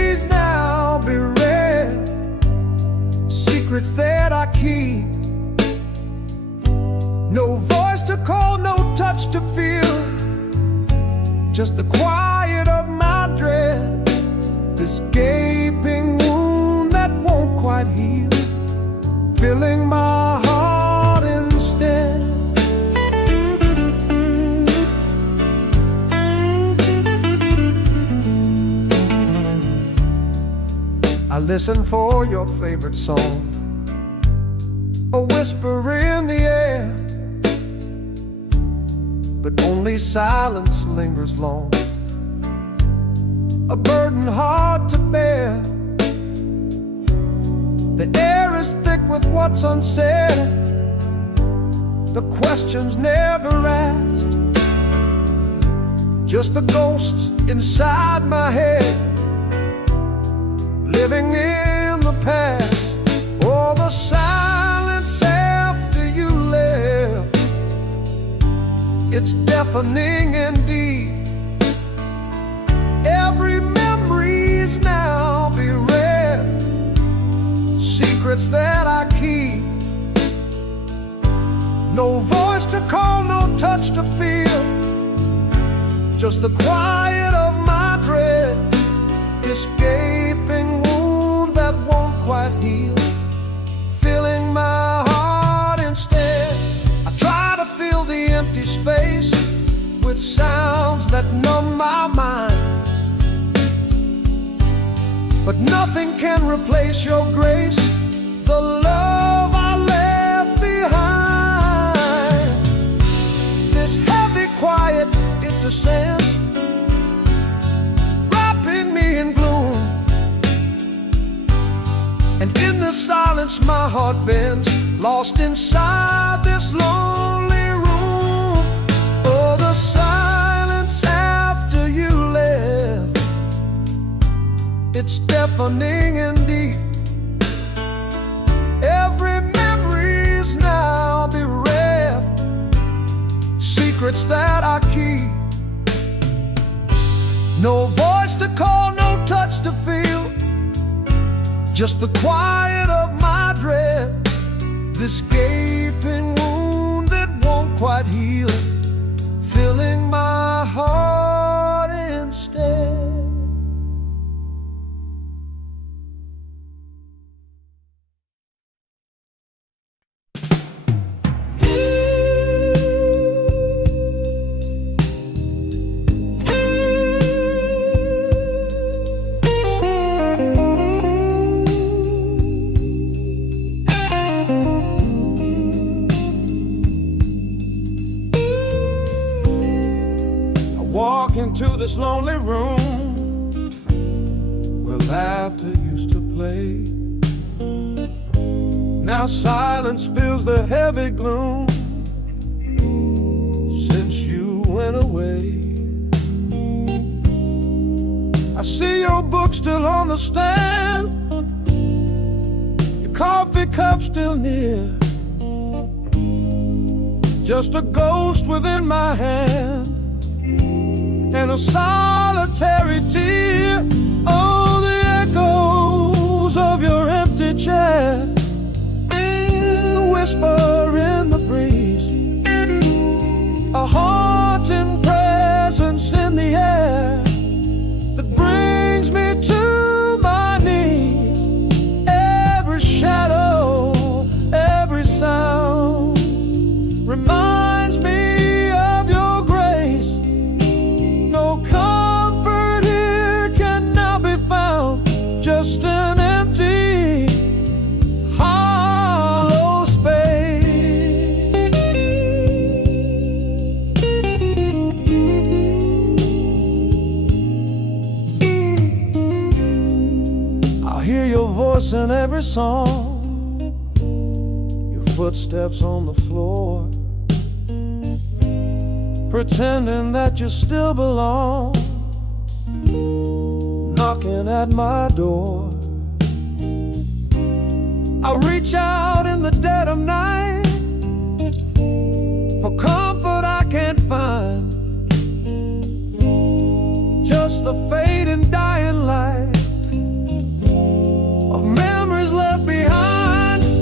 secrets that I keep. No voice to call, no touch to feel, just the quiet of my dread, this gaping wound that won't quite heal, filling my heart instead. I listen for your favorite song, a whisper in the air, but only silence lingers long, a burden hard to bear. The air is thick with what's unsaid, the questions never asked, just the ghosts inside my head, living in the past. Oh, the silence after you left, it's deafening indeed. Every memory's now bereft, secrets that I keep. No voice to call, no touch to feel, just the quiet of my dread, this gaping wound that won't quite heal, filling my heart instead. I try to fill the empty space with sounds that numb my mind, but nothing can replace your grace, the love I left behind. This heavy quiet, it descends, wrapping me in gloom, and in the silence my heart bends, lost inside this lonely room. Oh, the silence after you left, it's deafening indeed. Every memory's now bereft, secrets that I keep. No voice to call, no touch to feel, just the quiet of my dread, this gaping wound that won't quite heal, filling my heart instead. Into this lonely room where laughter used to play. Now silence fills the heavy gloom since you went away. I see your book still on the stand, your coffee cup still near, just a ghost within my hand and a solitary tear. Oh, the echoes of your empty chair, a whisper in the breeze, a haunting presence in the air that brings me to my knees. Every shadow, every sound reminds me of your grace. No comfort here can now be found, just an empty, hollow space. I hear your voice in every song, your footsteps on the floor, pretending that you still belong, knocking at my door. I reach out in the dead of night for comfort I can't find, just the fading dying light of memories left behind.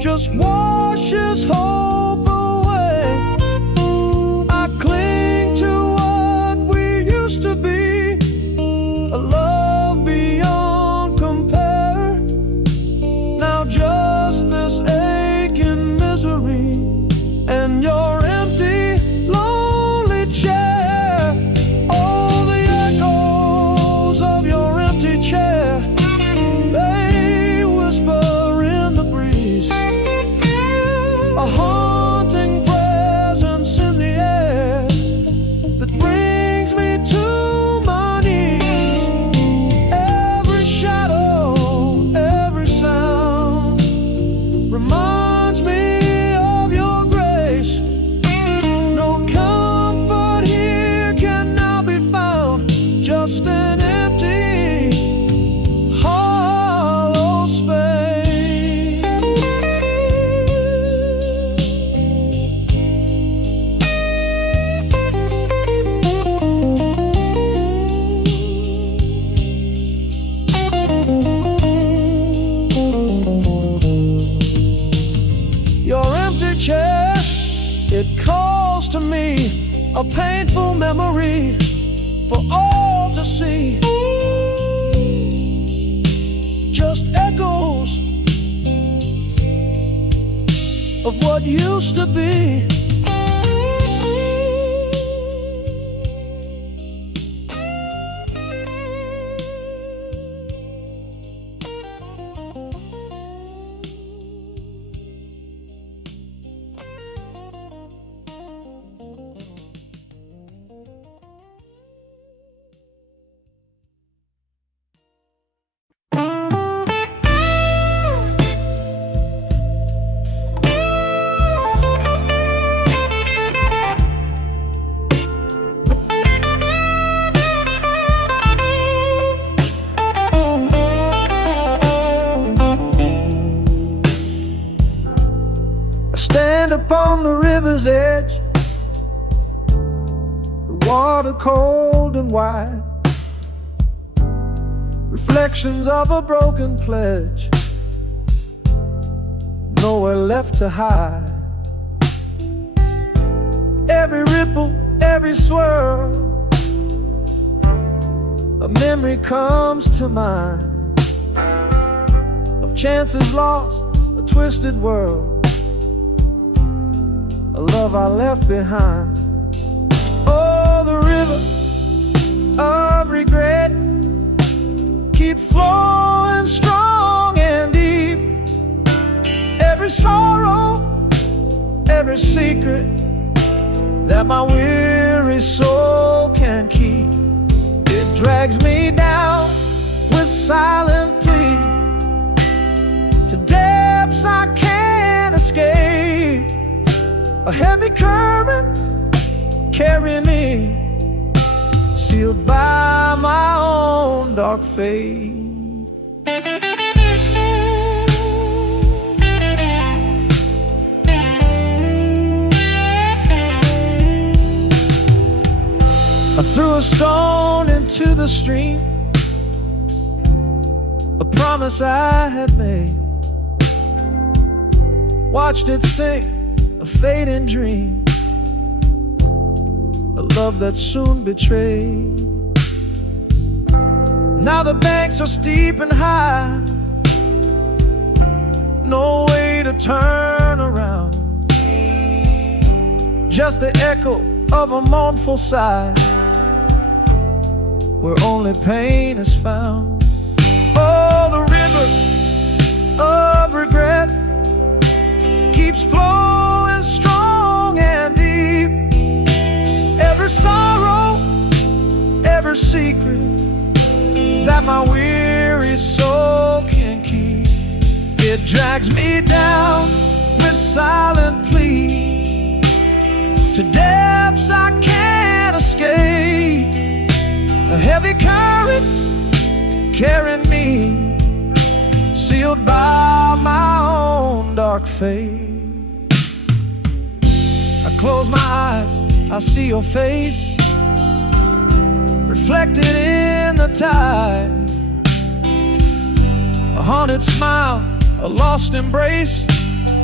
just washes hope away. I cling to what we used to be, a love beyond compare. Now just this aching misery and your empty, lonely chair. Oh, the echoes of your empty chair, they whisper in the breeze, a haunting presence in the air that brings me to my knees. Every shadow, every sound reminds me of your grace. No comfort here can now be found, just an empty, hollow space. Your empty chair, it calls to me, a painful memory for all to see. Just echoes of what used to be. Stand upon the river's edge, the water cold and wide, reflections of a broken pledge, nowhere left to hide. Every ripple, every swirl, a memory comes to mind of chances lost, a twisted world, a love I left behind. Oh, the river of regret keeps flowing strong and deep. Every sorrow, every secret that my weary soul can keep, it drags me down with silent plea to depths I can't escape. A heavy current carrying me, sealed by my own dark fate. I threw a stone into the stream, a promise I had made, watched it sink, a fading dream, a love that soon betrayed. Now the banks are steep and high, no way to turn around, just the echo of a mournful sigh, where only pain is found. Oh, the river of regret keeps flowing strong and deep. Every sorrow, every secret that my weary soul can keep, it drags me down with silent plea to depths I can't escape. A heavy current carrying me, sealed by my own dark fate. I close my eyes, I see your face reflected in the tide. A haunted smile, a lost embrace,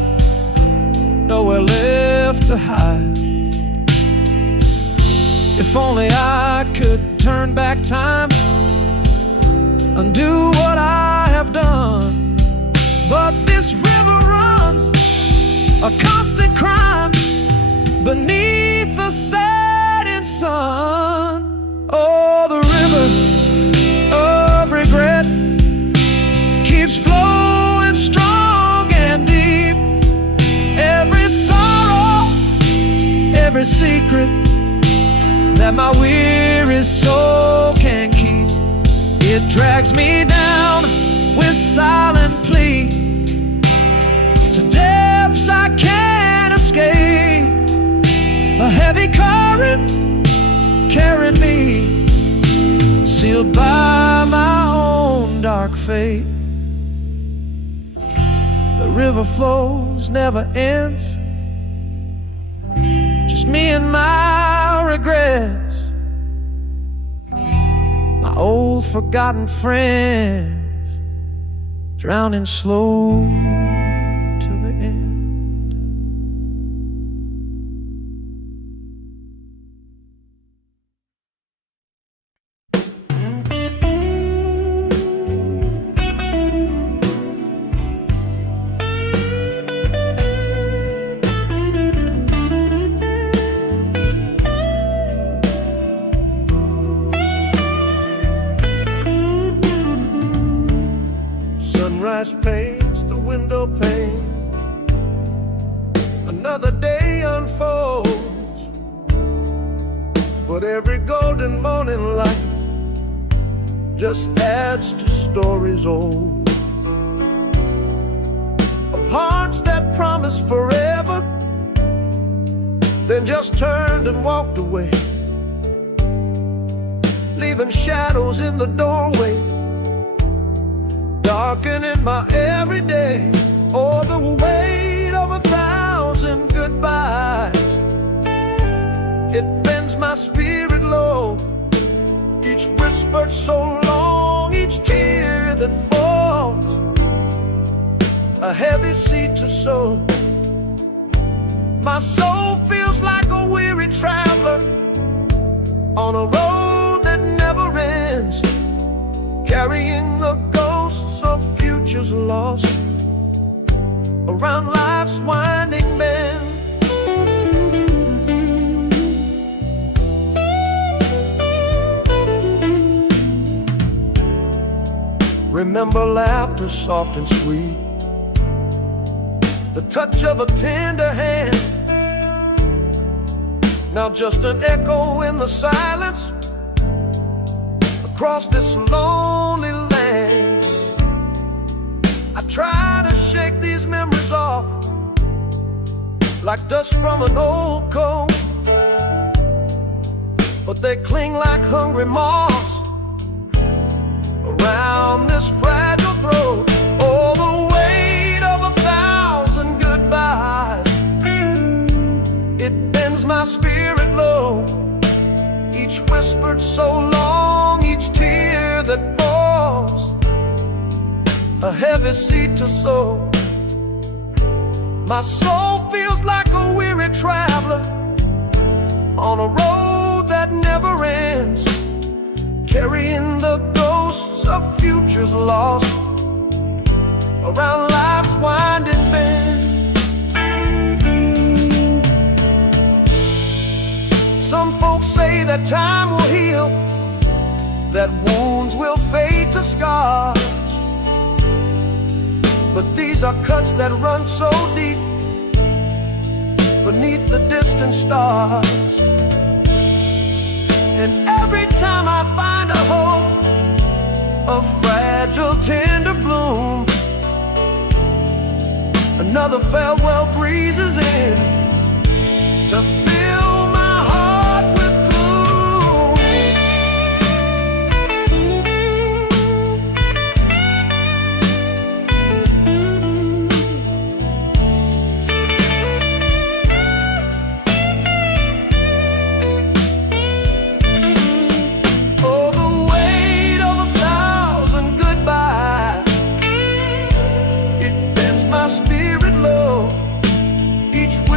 nowhere left to hide. If only I could turn back time, undo what I have done. But this river runs a constant crime beneath the setting sun. Oh, the river of regret keeps flowing strong and deep. Every sorrow, every secret that my weary soul can keep, it drags me down with silent plea to depths I can't escape. A heavy current carrying me, sealed by my own dark fate. The river flows, never ends, just me and my regrets, my old forgotten friends, drowning slow to the end. Sunrise paints the window pane, another day unfolds, but every golden morning light just adds to stories old, of hearts that promised forever, then just turned and walked away, leaving shadows in the doorway, darkening my everyday. Oh, the weight of 1,000 goodbyes, it bends my spirit low. Each whispered so long, each tear that falls, a heavy seed to sow. My soul feels like a weary traveler on a road that never ends, carrying the ghosts of futures lost around life's winding bend. Remember laughter soft and sweet, the touch of a tender hand, now just an echo in the silence across this lonely land. I try to shake these memories off like dust from an old coat, but they cling like hungry moths around this fragile throat. Oh, the weight of 1,000 goodbyes, it bends my spirit low. Each whispered so long, each tear that falls, a heavy seed to sow. My soul feels like a weary traveler on a road that never ends, carrying the ghosts of futures lost around life's winding bend. Some folks say that time will heal, that wounds will fade to scars, but these are cuts that run so deep beneath the distant stars. And every time I find a hope, a fragile tender bloom, another farewell breezes in to fill my heart with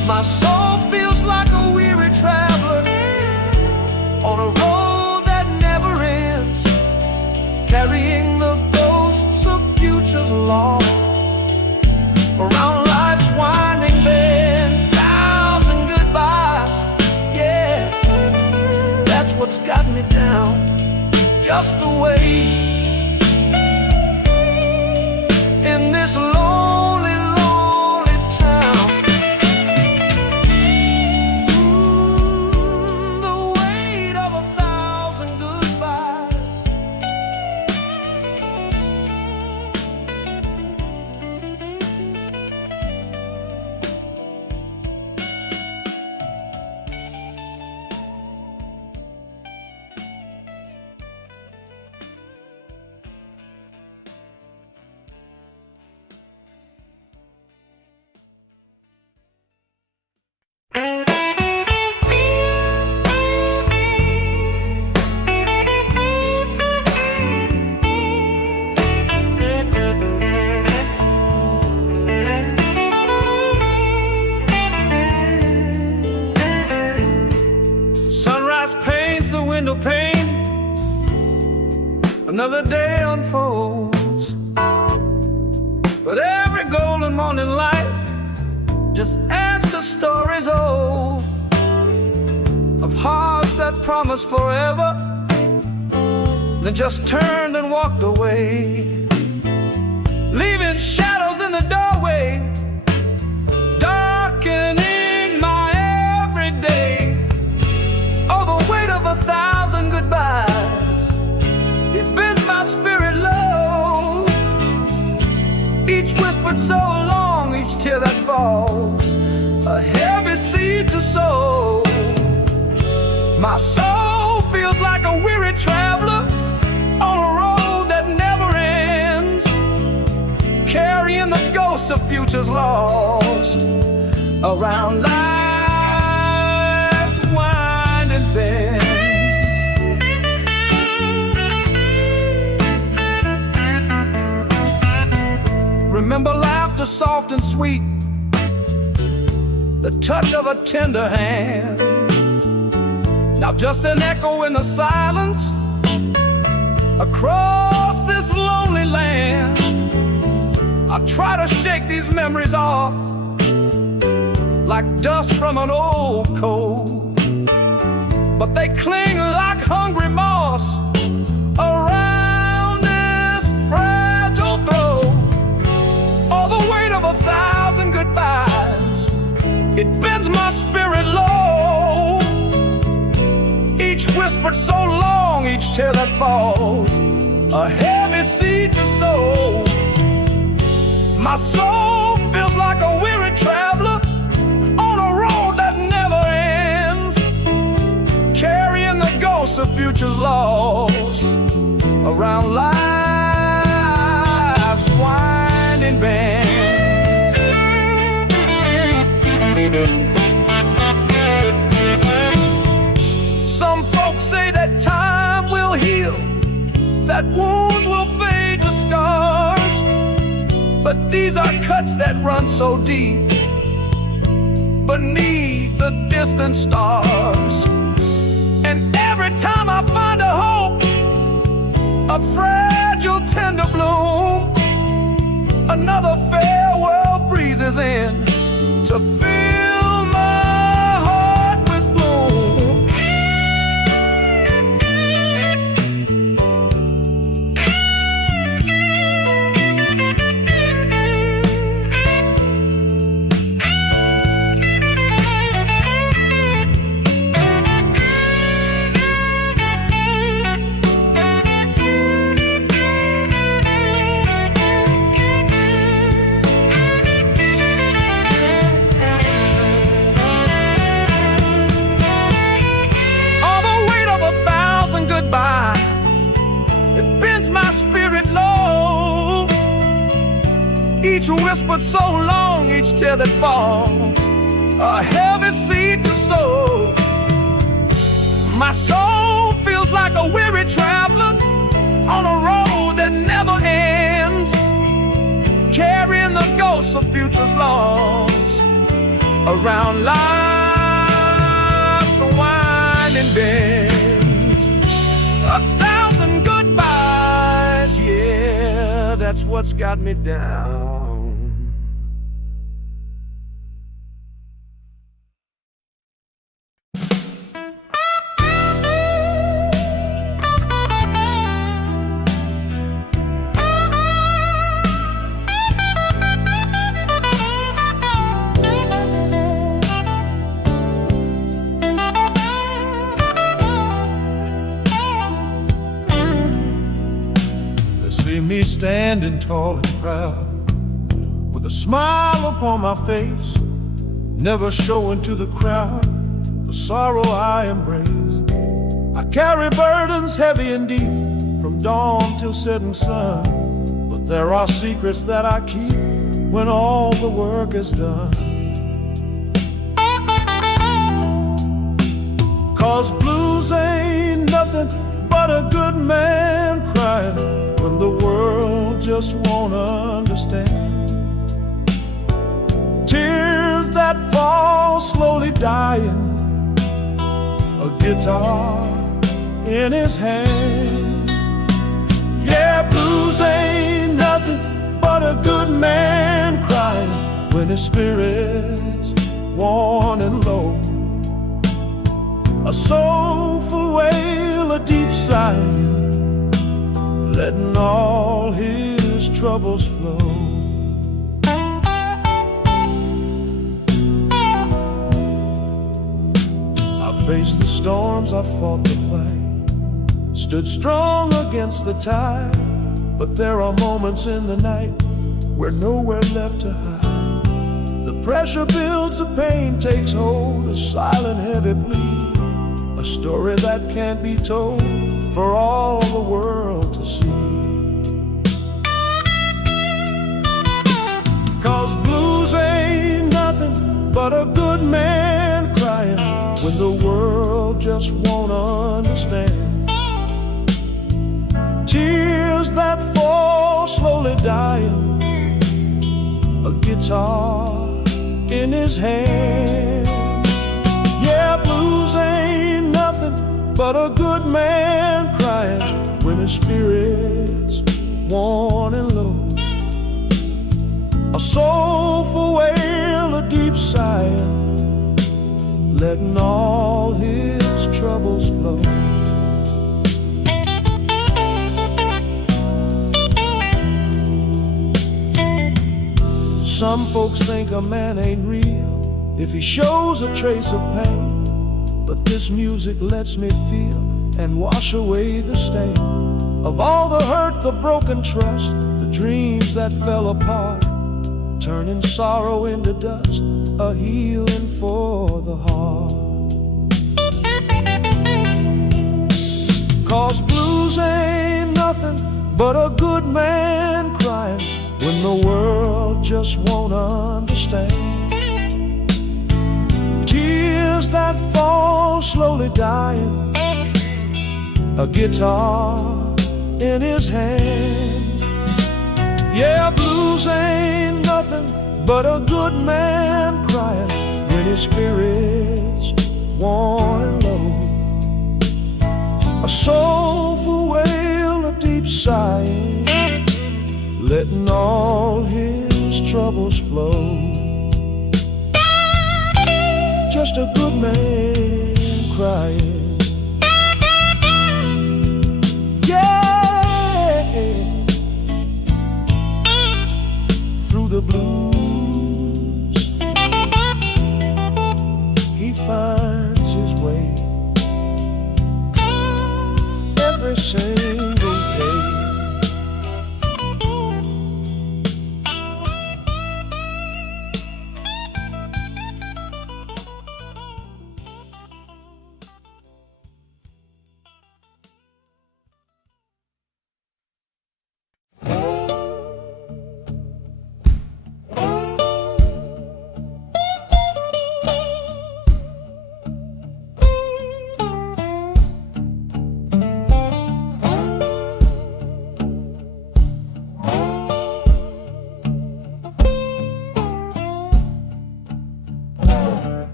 My soul feels like a weary traveler on a road that never ends, carrying the ghosts of futures lost around life's winding bend. Thousand goodbyes, yeah, that's what's got me down. Just the way in this lonely, lonely town. The weight of 1,000 goodbyes. Sunrise paints the window pane, another day unfolds, but every golden morning light just adds to stories old, of hearts that promised forever, then just turned and walked away, leaving shadows in the doorway, darkening my everyday. Oh, the weight of 1,000 goodbyes, it bends my spirit low. Each whispered so long, each tear that falls, a heavy seed to sow. My soul feels like a weary traveler on a road that never ends, carrying the ghosts of futures lost around life's winding bends. Remember laughter soft and sweet, the touch of a tender hand. Now just an echo in the silence across this lonely land. I try to shake these memories off like dust from an old coat, but they cling like hungry moss around this fragile throat. Oh, the weight of 1,000 goodbyes, it bends my spirit low. Each whispered so long, each tear that falls, a heavy seed to sow. My soul feels like a weary traveler on a road that never ends, carrying the ghosts of futures lost around life's winding bends. Some folks say that time will heal, that wounds will fade to scars, but these are cuts that run so deep beneath the distant stars. And every time I find a hope, a fragile tender bloom, another farewell breezes in to fill my heart with gloom. It bends my spirit low. Each whispered so long, each tear that falls, a heavy seed to sow. My soul feels like a weary traveler on a road that never ends, carrying the ghosts of futures lost around life's winding bends. 1,000 goodbyes, yeah, that's what's got me down. See me standing tall and proud, with a smile upon my face, never showing to the crowd the sorrow I embrace. I carry burdens heavy and deep, from dawn till setting sun, but there are secrets that I keep when all the work is done. 'Cause blues ain't nothing but a good man crying when the world just won't understand. Tears that fall slowly dying, a guitar in his hand. Yeah, blues ain't nothing but a good man crying when his spirit's worn and low. A soulful wail, a deep sigh, letting all his troubles flow. I faced the storms, I fought the fight, stood strong against the tide, but there are moments in the night where nowhere left to hide. The pressure builds, the pain takes hold, a silent heavy plea, a story that can't be told for all the world to see. 'Cause blues ain't nothing but a good man crying when the world just won't understand. Tears that fall slowly dying, a guitar in his hand. Yeah, blues ain't nothing but a good man crying when his spirit's worn and low. A soulful wail, a deep sigh, letting all his troubles flow. Some folks think a man ain't real if he shows a trace of pain, but this music lets me feel and wash away the stain of all the hurt, the broken trust, the dreams that fell apart, turning sorrow into dust, a healing for the heart. 'Cause blues ain't nothing but a good man crying when the world just won't understand. Tears that fall slowly dying, a guitar in his hand. Yeah, blues ain't nothing but a good man crying when his spirit's worn and low. A soulful wail, a deep sigh, letting all his troubles flow. Just a good man crying. Yeah, through the blues he finds his way every single day.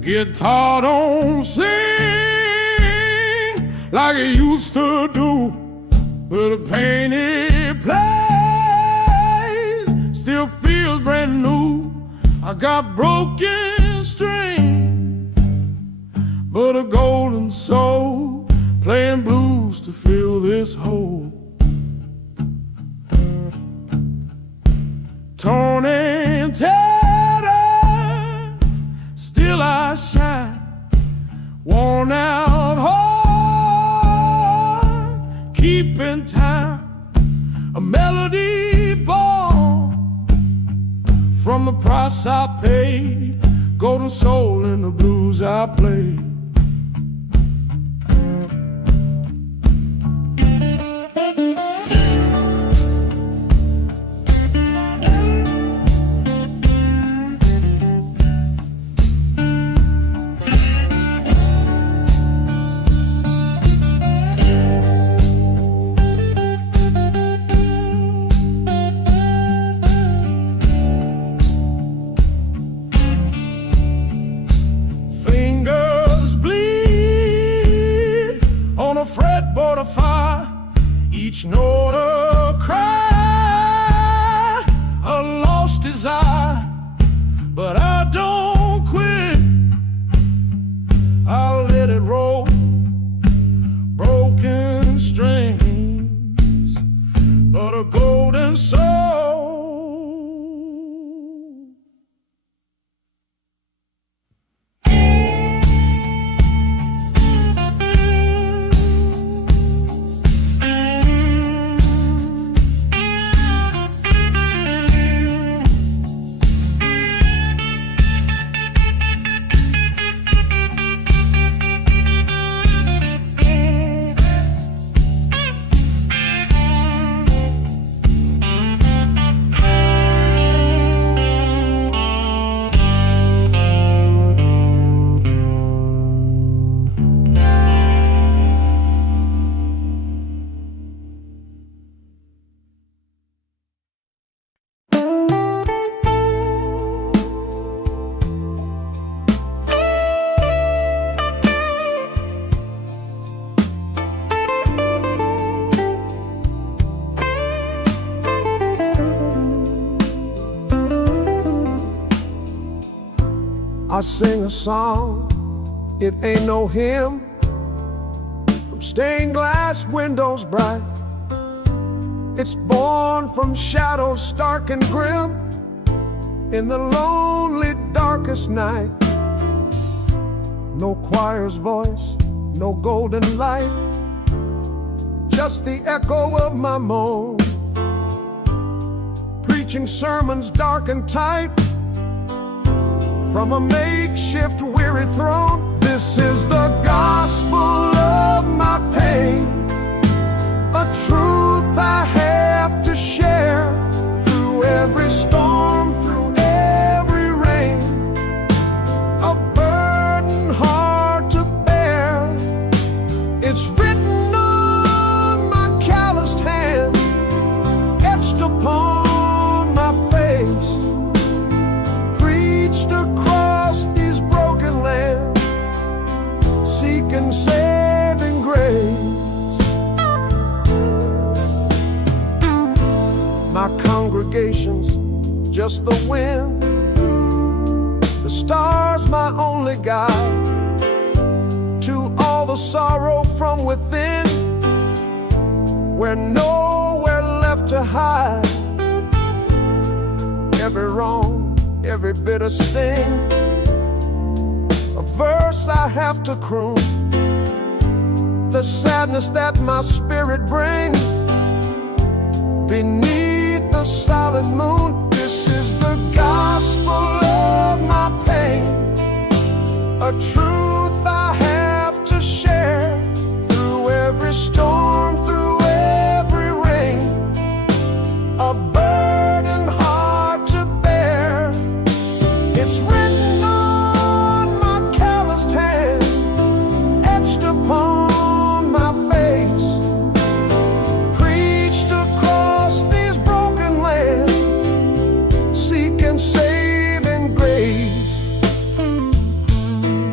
guitar don't sing like it used to do, but the pain it plays still feels brand new. I got broken strings, but a golden soul playing blues to fill this hole. Torn and tattered, still I shine. Worn out heart, keeping time. A melody born from the price I paid. Golden soul in the blues I play. Fretboard of fire, each note a cry, a lost desire. But I don't quit, I'll let it roll. Broken strings, but a golden soul. I sing a song, it ain't no hymn, from stained glass windows bright. It's born from shadows stark and grim, in the lonely darkest night. No choir's voice, no golden light, just the echo of my moan, preaching sermons dark and tight from a makeshift weary throne. This is the gospel of my pain, a truth I have to share through every storm, through every rain, a burden hard to bear. It's written on my calloused hand, etched upon my face, preached across these broken lands, seeking saving grace. My congregation's just the wind, the stars my only guide to all the sorrow from within, where nowhere left to hide. Every wrong, every bitter sting, a verse I have to croon, the sadness that my spirit brings beneath the solid moon. This is the gospel of my pain, a truth I have to share through every storm, through every rain, a burden hard to bear. It's written on my calloused hand, etched upon my face, preached across these broken lands, seeking saving grace.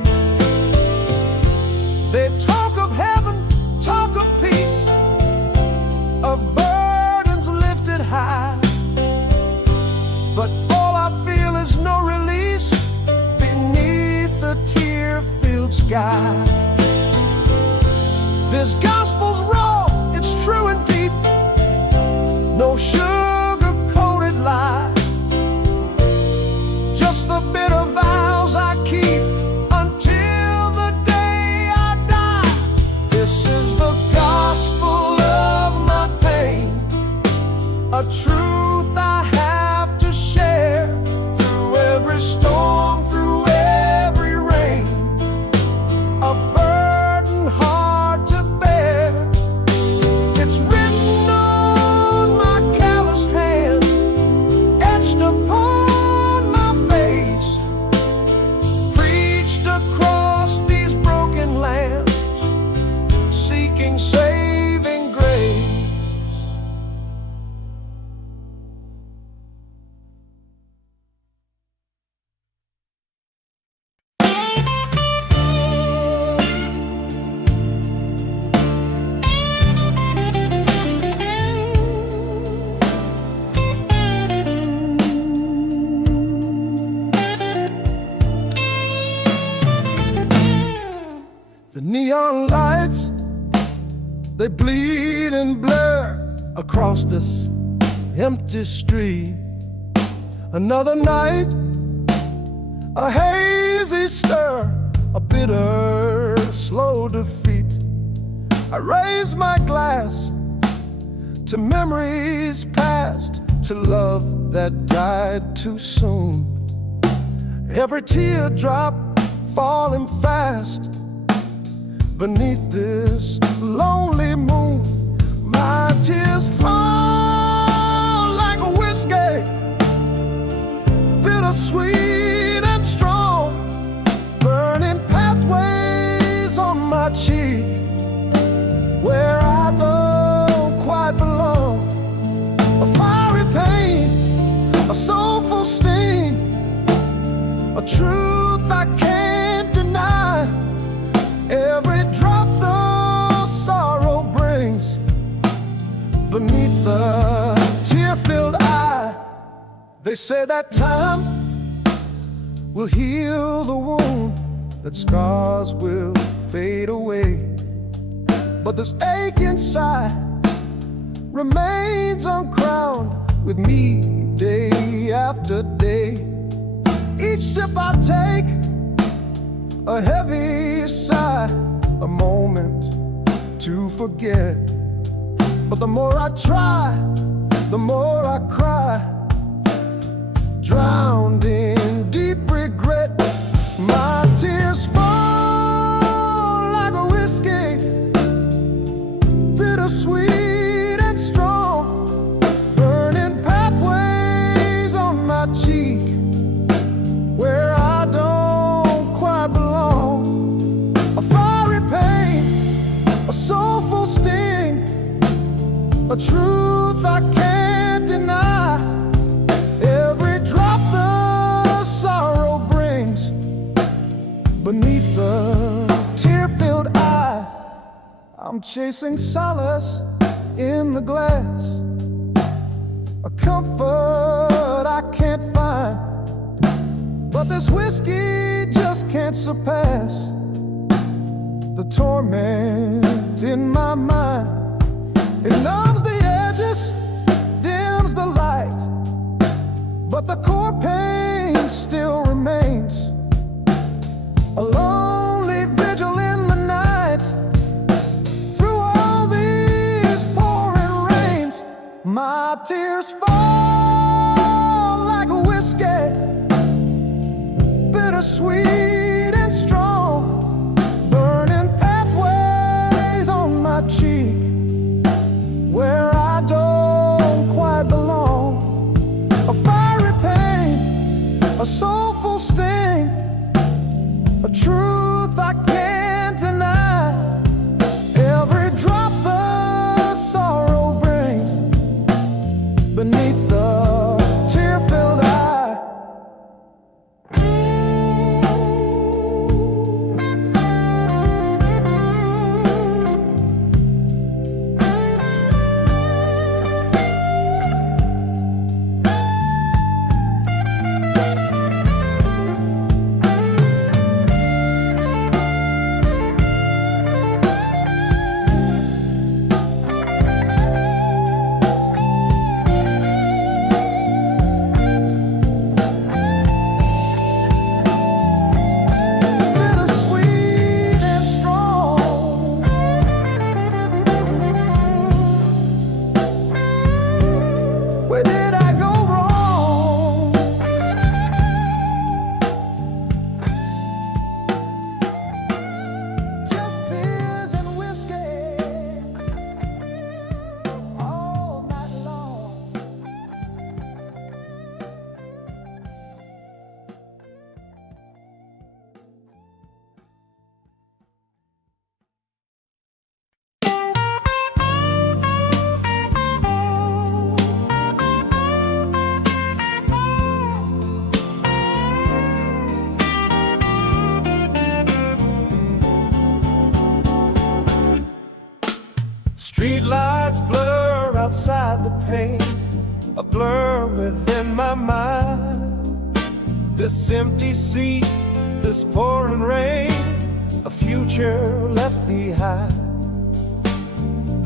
They bleed and blur across this empty street. Another night, a hazy stir, a bitter, slow defeat. I raise my glass to memories past, to love that died too soon. Every teardrop falling fast beneath this lonely moon. My tears fall like a whiskey, bittersweet and strong, burning pathways on my cheek where I don't quite belong. A fiery pain, a soulful sting, a truth I can't deny. Every drop the sorrow brings beneath the tear-filled eye. They say that time will heal the wound, that scars will fade away, but this ache inside remains uncrowned with me day after day. Each sip I take, a heavy sigh, a moment to forget. But the more I try, the more I cry, drowned in deep regret. My tears fall like a whiskey, bittersweet and strong, burning pathways on my cheek where I don't quite belong. A fiery pain, a soulful sting, a truth I can't deny. Every drop the sorrow brings beneath the tear-filled eye. I'm chasing solace in the glass, a comfort I can't find, but this whiskey just can't surpass the torment in my mind. It numbs the edges, dims the light, but the core pain still remains. A lonely vigil in the night, through all these pouring rains. My tears fall like a whiskey, bittersweet and strong, burning pathways on my cheek where I don't quite belong. A fiery pain, a soulful sting, a truth I can't deny. Every drop the sorrow brings beneath the tear-filled eye. Where did I go wrong? Just tears and whiskey all night long. Street lights blur outside the pane, a blur within my mind. This empty seat, this pouring rain, a future left behind.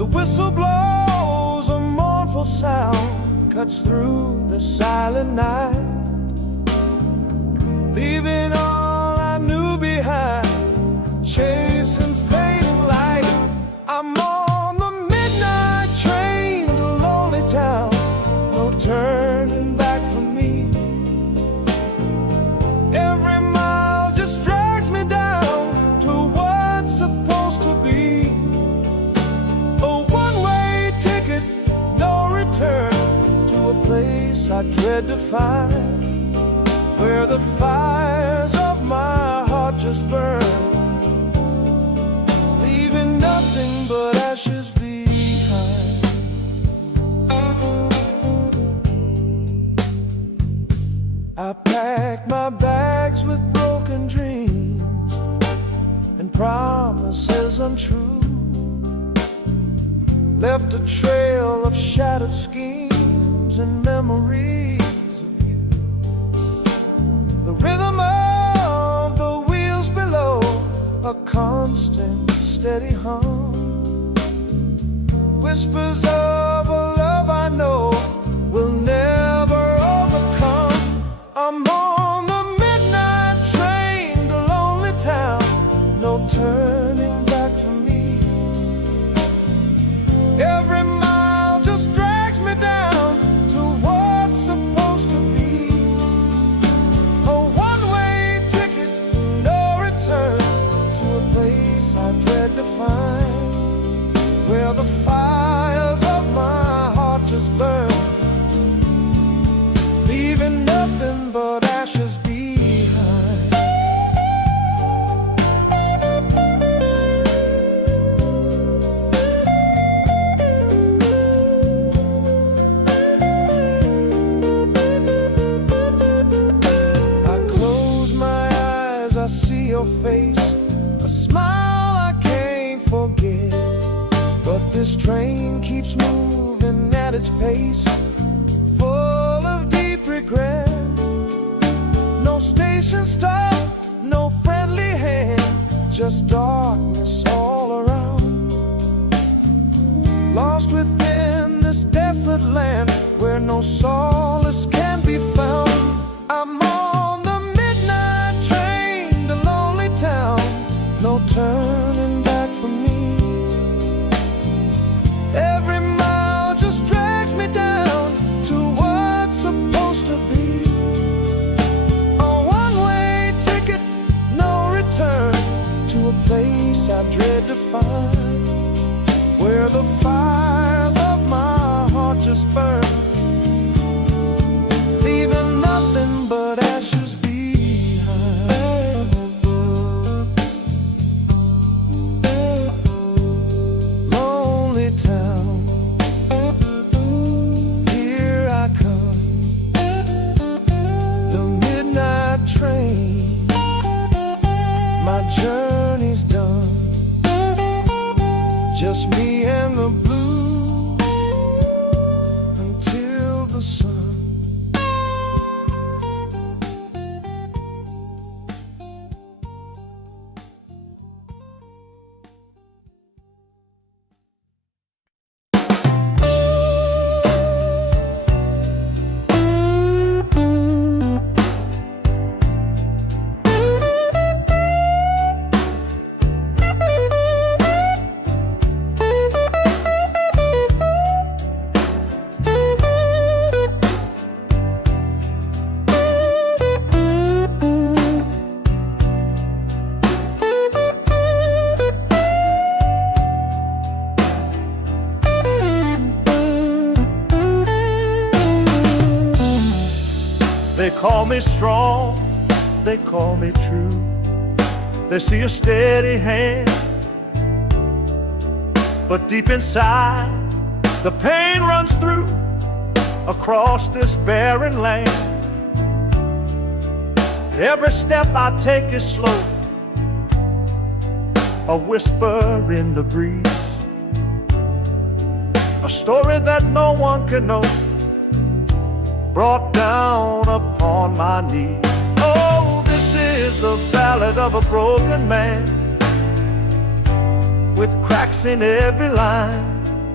The whistle blows a mournful sound, cuts through the silent night, leaving all I knew behind, chasing fading light. I'm on the midnight train to lonely town, no turning back for me. Every mile just drags me down to what's supposed to be. A one-way ticket, no return, to a place I dread to find, where the fires of my heart just burn, leaving nothing but ashes behind. I packed my bags with broken dreams and promises untrue, left a trail of shattered schemes and memories of you. The rhythm of the wheels below, a constant steady hum, whispers of a love I know will never overcome. I'm on the midnight train to lonely town, no turning back for me. Every mile just drags me down to what's supposed to be. A one-way ticket, no return, to a place I dread to find, where the fires of my heart just burn, leaving nothing but ashes behind. I close my eyes, I see your face, a smile I can't forget. But this train keeps moving at its pace, full of deep regret. No station stop, no friendly hand, just darkness all around. Lost within this desolate land, where no solace can be found. I'm on the midnight train to lonely town, no turning back for me. Every mile just drags me down to what's supposed to be. A one-way ticket, no return, to a place I dread to find, where the fires of my heart just burn, leaving nothing but ashes behind. Lonely town, here I come, the midnight train, my journey's done, just me and the blues until the sun. They call me strong, they call me true. They see a steady hand, but deep inside the pain runs through across this barren land. Every step I take is slow, a whisper in the breeze, a story that no one can know, brought down upon my knees. Oh, this is the ballad of a broken man, with cracks in every line.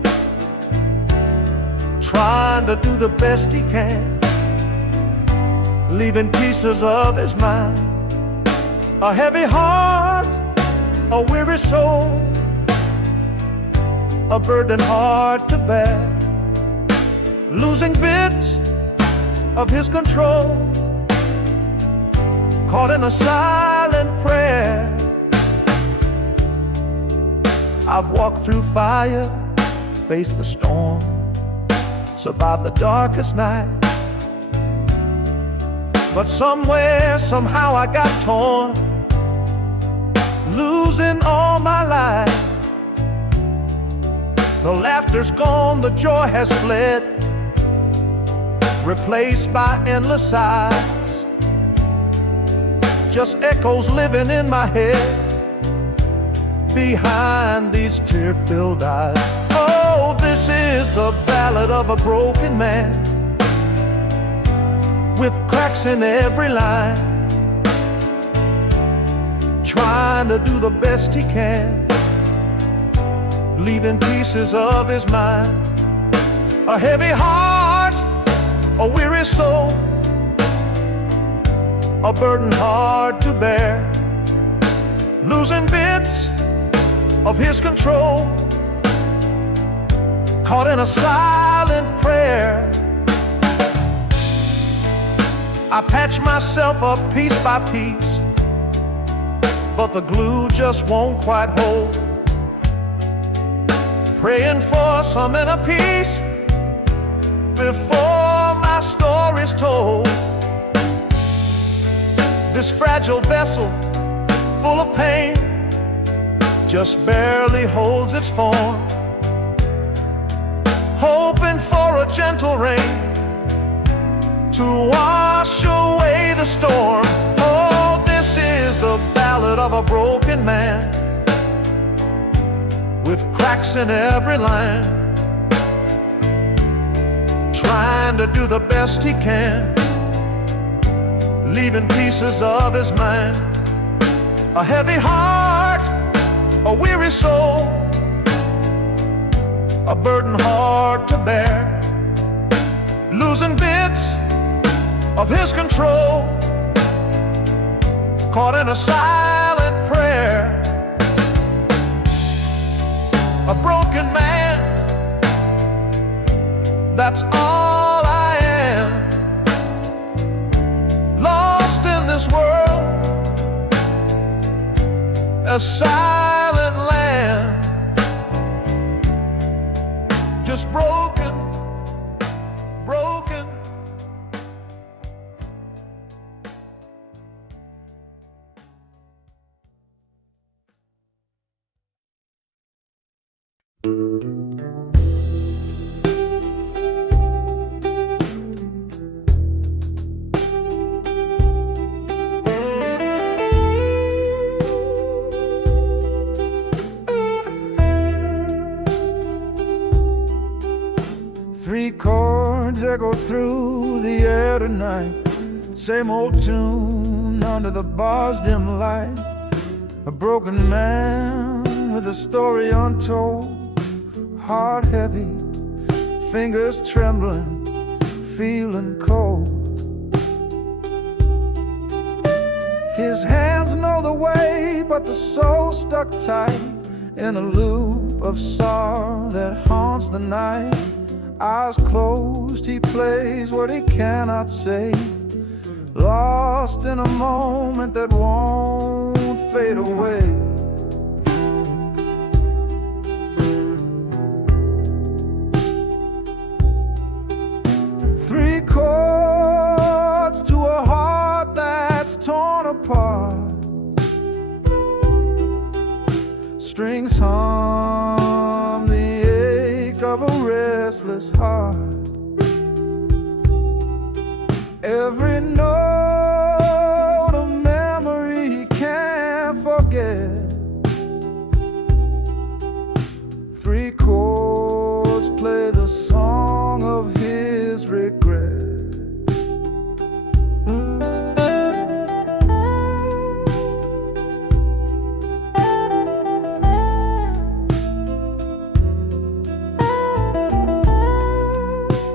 trying to do the best he can, leaving pieces of his mind. A heavy heart, a weary soul, a burden hard to bear, losing bits of his control, caught in a silent prayer. I've walked through fire, faced the storm, survived the darkest night. But somewhere, somehow I got torn, losing all my life. The laughter's gone, the joy has fled, replaced by endless sighs. Just echoes living in my head, behind these tear-filled eyes. Oh, this is the ballad of a broken man, with cracks in every line, trying to do the best he can, leaving pieces of his mind. A heavy heart, a weary soul, a burden hard to bear, losing bits of his control, caught in a silent prayer. I patch myself up piece by piece, but the glue just won't quite hold. Praying for some inner peace before my story's told. This fragile vessel, full of pain, just barely holds its form, hoping for a gentle rain to wash away the storm. Oh, this is the ballad of a broken man, with cracks in every line, trying to do the best he can, leaving pieces of his mind. A heavy heart, a weary soul, a burden hard to bear, losing bits of his control, caught in a silent prayer. A broken man, that's all I am, lost in this world, a silent land, just broken, broken. Three chords echo through the air tonight, same old tune under the bar's dim light. A broken man with a story untold, heart heavy, fingers trembling, feeling cold. His hands know the way, but the soul stuck tight in a loop of sorrow that haunts the night. Eyes closed, he plays what he cannot say, lost in a moment that won't fade away. Three chords to a heart that's torn apart, strings hum the ache of a restless heart. Every note a memory he can't forget. Three chords play the song of his regret.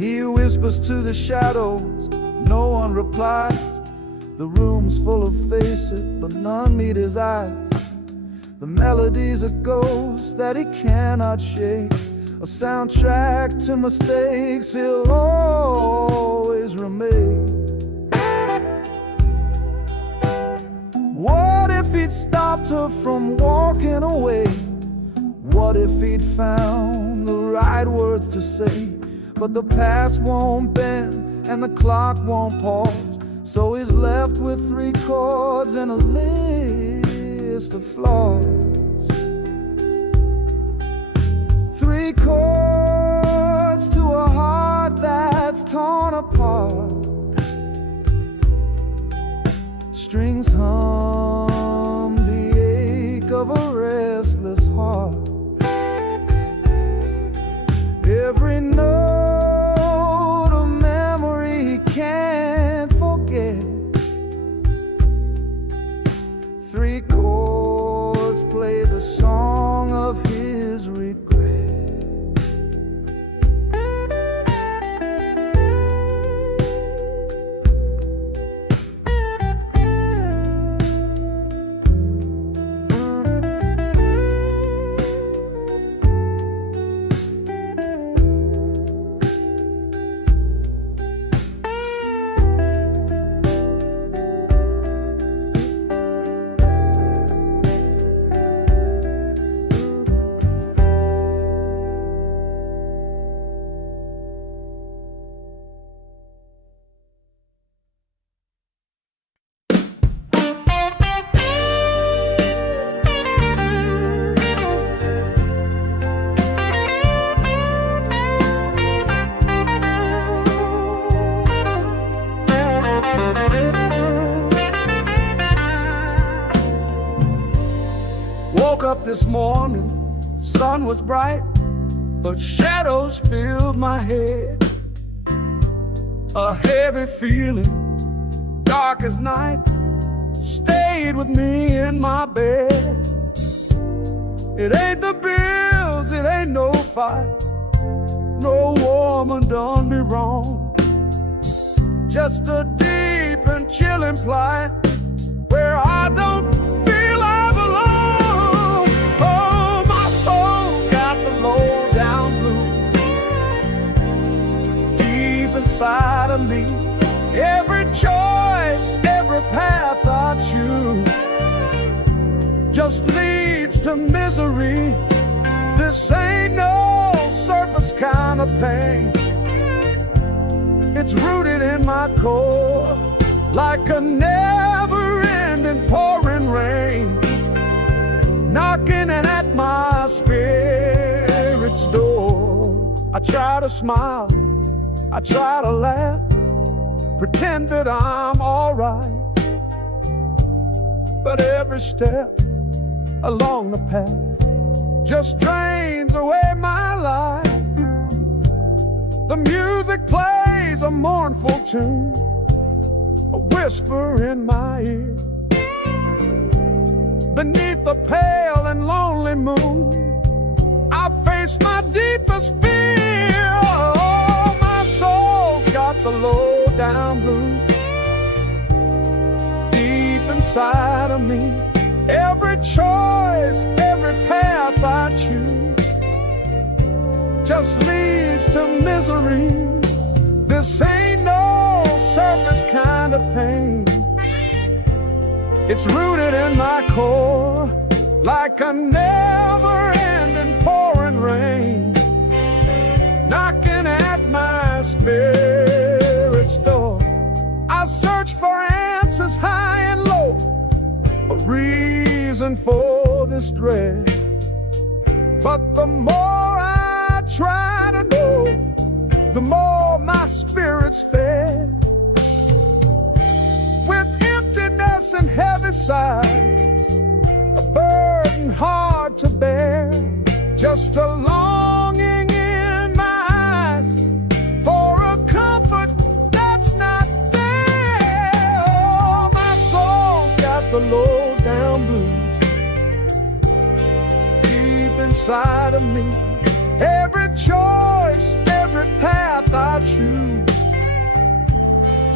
He whispers to the shadows, no one replies. The room's full of faces, but none meet his eyes. The melody's a ghost that he cannot shake, a soundtrack to mistakes he'll always remain. What if he'd stopped her from walking away? What if he'd found the right words to say? But the past won't bend and the clock won't pause, so he's left with 3 chords and a list of flaws. 3 chords to a heart that's torn apart. Strings hum the ache of a restless heart. Every note a memory he can't forget. 3 chords play the song of his regret. Woke up this morning, sun was bright, but shadows filled my head. A heavy feeling, dark as night, stayed with me in my bed. It ain't the bills, it ain't no fight, no woman done me wrong. Just a deep and chilling plight where I don't feel I belong. Oh, my soul's got the low down blues deep inside of me. Every choice, every path I choose just leads to misery. This ain't no surface kind of pain. It's rooted in my core like a never-ending pouring rain, knocking at my spirit's door. I try to smile, I try to laugh, pretend that I'm all right, but every step along the path just drains away my life. The music plays a mournful tune, a whisper in my ear. Beneath the pale and lonely moon, I face my deepest fear. Oh, my soul's got the low down blues deep inside of me. Every choice, every path I choose just leads to misery. This ain't no surface kind of pain. It's rooted in my core like a never-ending pouring rain, knocking at my spirit's door. I search for answers high and low, a reason for this dread, but the more I try to know, the more my spirit's fed. With emptiness and heavy sighs, a burden hard to bear, just a longing in my eyes for a comfort that's not there. Oh, my soul's got the low down blues deep inside of me. Every choice, every path I choose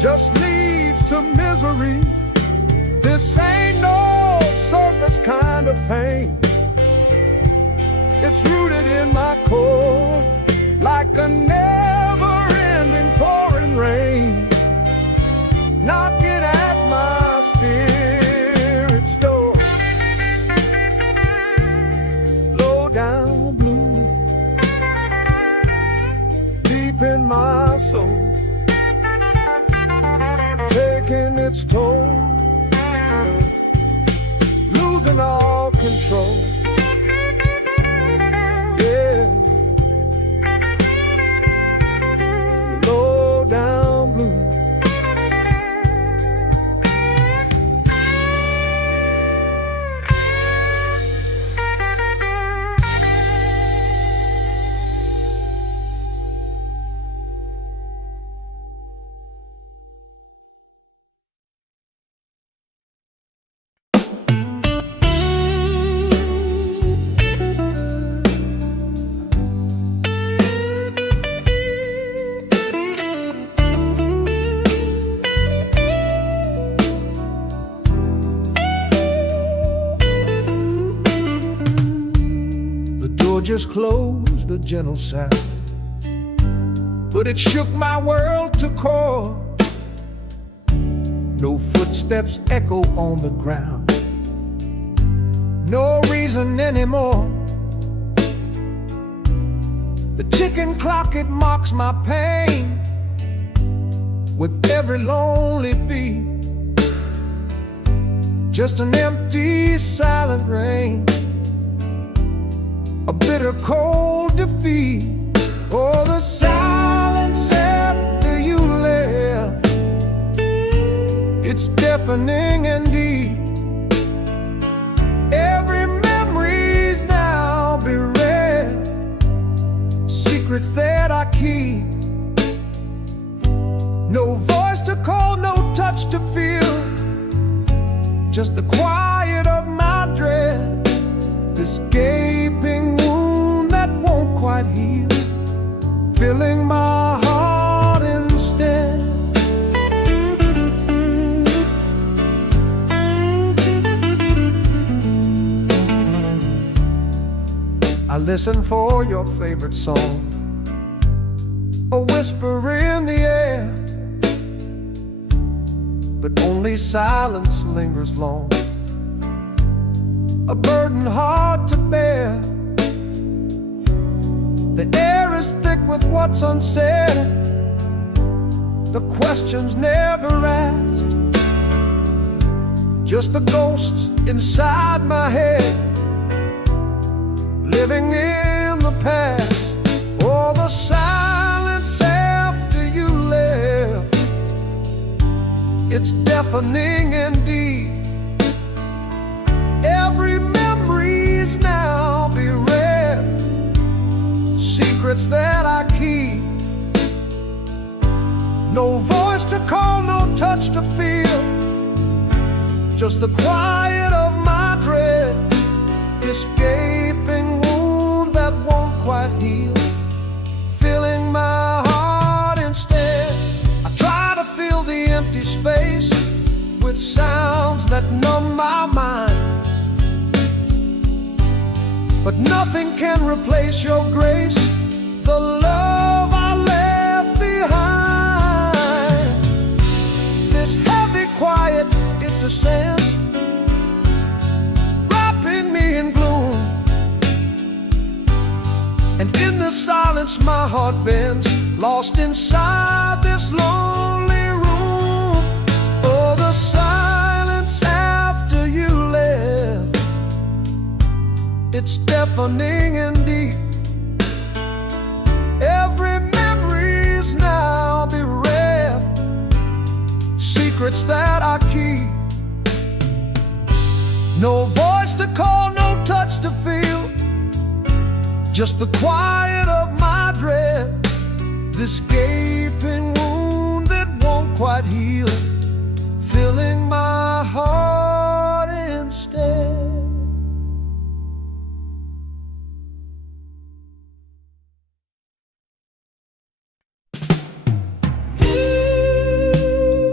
just leads to misery. This ain't no surface kind of pain. It's rooted in my core, like a never-ending pouring rain, knocking at my spirit's door. Low down blue, deep in my soul, taking its toll, losing all control. Yeah, low down blue. Just closed, a gentle sound, but it shook my world to core. No footsteps echo on the ground, no reason anymore. The ticking clock, it mocks my pain with every lonely beat. Just an empty, silent rain, a bitter cold defeat. Oh, the silence after you left, it's deafening and deep. Every memory's now bereft, secrets that I keep. No voice to call, no touch to feel, just the quiet of my dread. This gaping wound that won't quite heal, filling my heart instead. I listen for your favorite song, a whisper in the air, but only silence lingers long, a burden hard to bear. The air is thick with what's unsaid, the questions never asked, just the ghosts inside my head, living in the past. Oh, the silence after you left, it's deafening indeed. Every memory's now bereft, secrets that I keep. No voice to call, no touch to feel, just the quiet of my dread. This gaping wound that won't quite heal, filling my heart instead. I try to fill the empty space with sounds that numb my mind, but nothing can replace your grace, the love I left behind. This heavy quiet, it descends, wrapping me in gloom, and in the silence my heart bends, lost inside this lonely room. Oh, the silence after you left, it's deafening and deep. Every memory's now bereft, secrets that I keep. No voice to call, no touch to feel, just the quiet of my dread. This gaping wound that won't quite heal, filling my heart instead.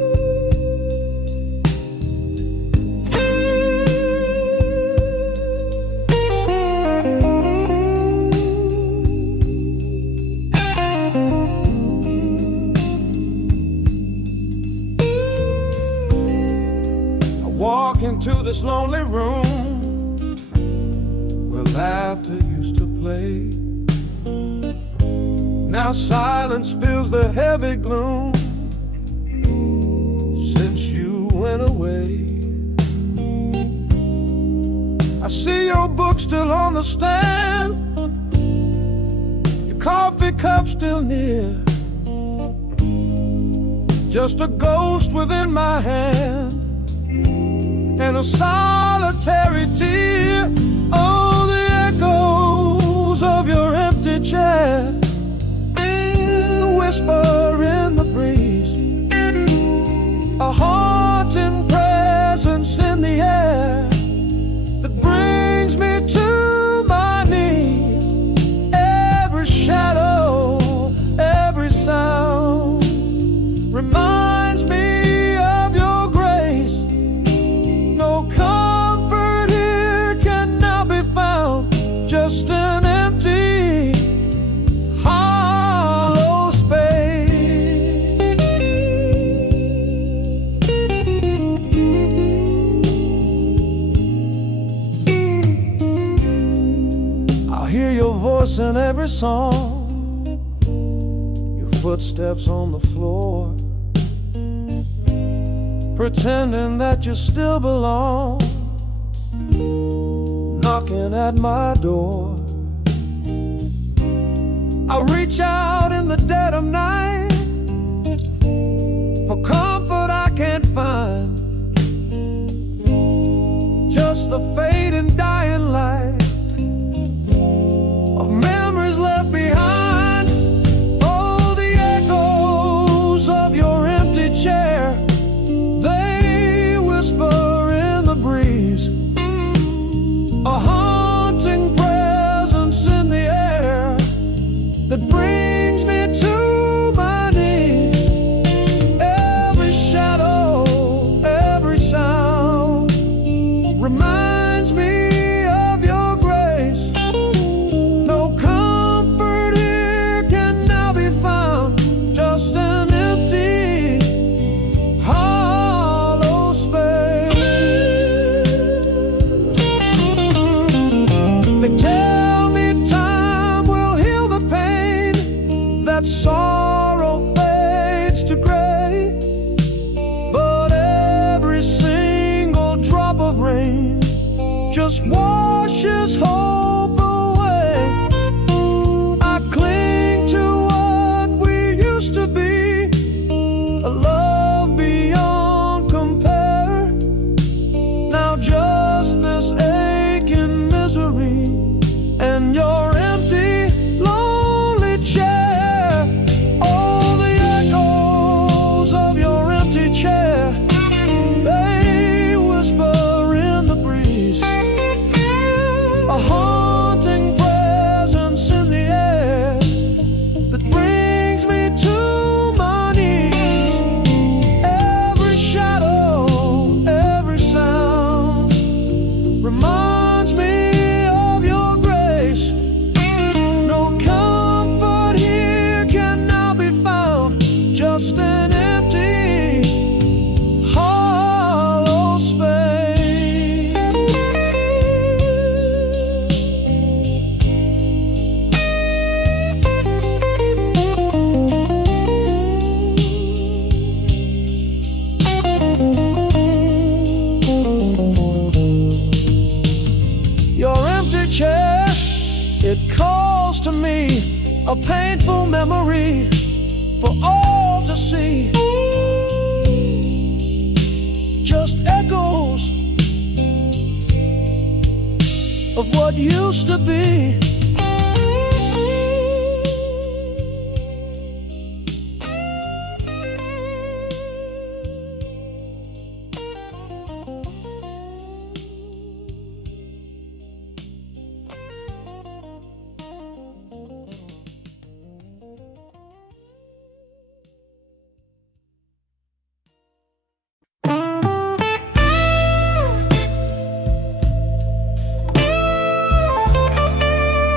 into this lonely room where laughter used to play. Now silence fills the heavy gloom since you went away. I see your book still on the stand, your coffee cup still near, just a ghost within my hand and a solitary tear. Oh, the echoes of your empty chair, the whisper in the breeze, a haunting presence in the air that brings me to my knees. Every shadow, every sound reminds me of your grace. No comfort here can now be found, just an empty, hollow space. I hear your voice in every song, your footsteps on the floor, pretending that you still belong, knocking at my door. I reach out in the dead of night for comfort I can't find, just the fading dying light of memories left behind. Oh, the echoes of your empty chair, they whisper in the breeze, a haunting presence in the air that brings me to my knees. Every shadow, every sound reminds me of your grace. No comfort here can now be found, just an empty, hollow space. They tell me time will heal the pain, that sorrow fades to gray, but every single drop of rain just washes hope away. I cling to what we used to be, a love beyond compare. Now just this aching misery and your empty, lonely chair. Oh, the echoes of your empty chair, they whisper in the breeze, a haunting presence in the air that brings me to my knees. Every shadow, every sound reminds me of your grace. No comfort here can now be found, just an empty, hollow space. Your empty chair, it calls to me, a painful memory for all to see. Just echoes of what used to be.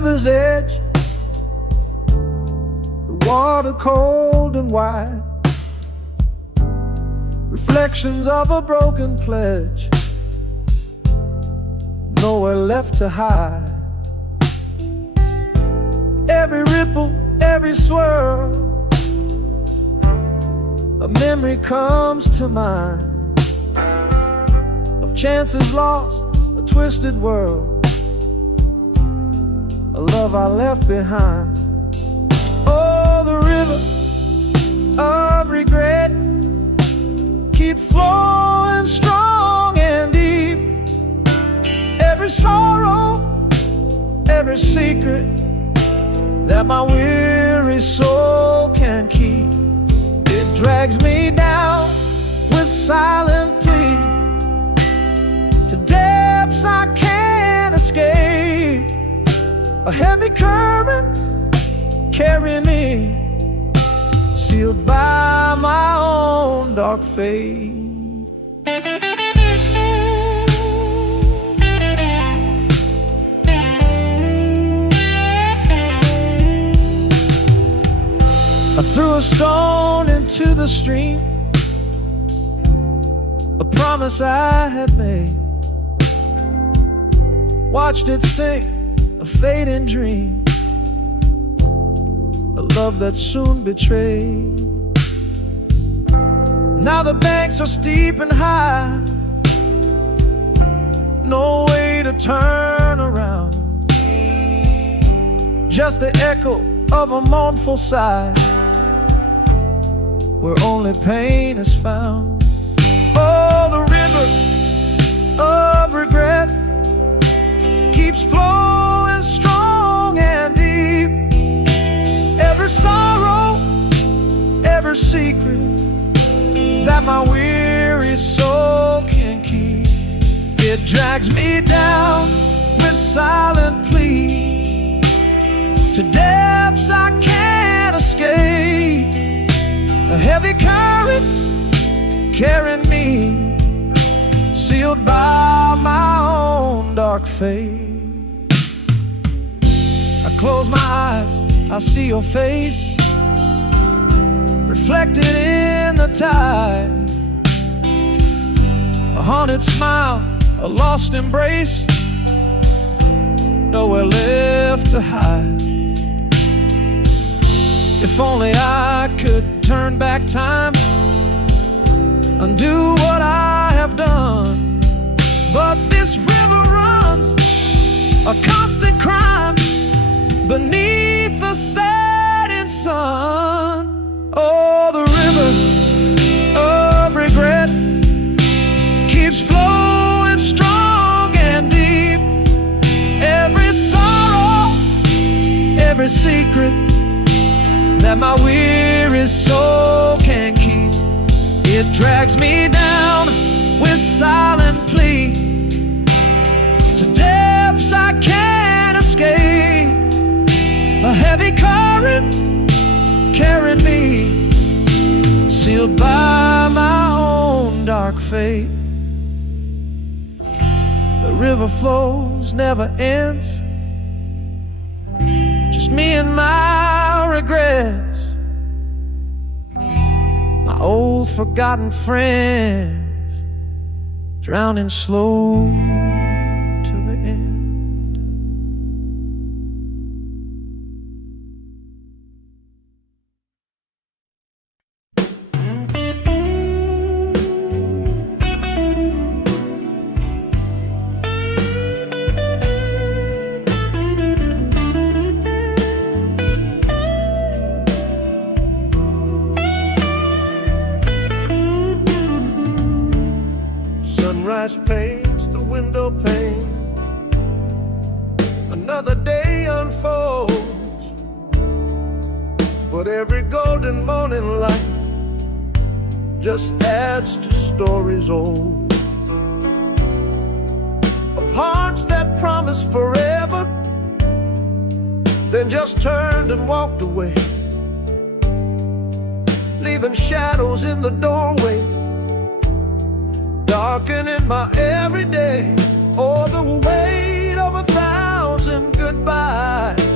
river's edge, the water cold and wide, reflections of a broken pledge, nowhere left to hide. Every ripple, every swirl, a memory comes to mind of chances lost, a twisted world, a love I left behind. Oh, the river of regret keeps flowing strong and deep. Every sorrow, every secret that my weary soul can keep, it drags me down with silent plea to depths I can't escape. A heavy current carrying me, sealed by my own dark fate. I threw a stone into the stream, a promise I had made, watched it sink, a fading dream, a love that soon betrayed. Now the banks are steep and high, no way to turn around, just the echo of a mournful sigh, where only pain is found. Oh, the river of regret keeps flowing strong and deep. Every sorrow, every secret that my weary soul can keep, it drags me down with silent plea to depths I can't escape. A heavy current carrying me, sealed by my own dark fate. I close my eyes, I see your face reflected in the tide, a haunted smile, a lost embrace, nowhere left to hide. If only I could turn back time, undo what I have done, but this river runs a constant crime beneath the setting sun. Oh, the river of regret keeps flowing strong and deep. Every sorrow, every secret that my weary soul can keep, it drags me down with silent plea to depths I can't escape. A heavy current carrying me, sealed by my own dark fate. The river flows, never ends, just me and my regrets, my old forgotten friends, drowning slow to the end. Sunrise paints the window pane, another day unfolds, but every golden morning light just adds to stories old, of hearts that promised forever, then just turned and walked away, leaving shadows in the doorway, darkening my everyday. Oh, the weight of 1,000 goodbyes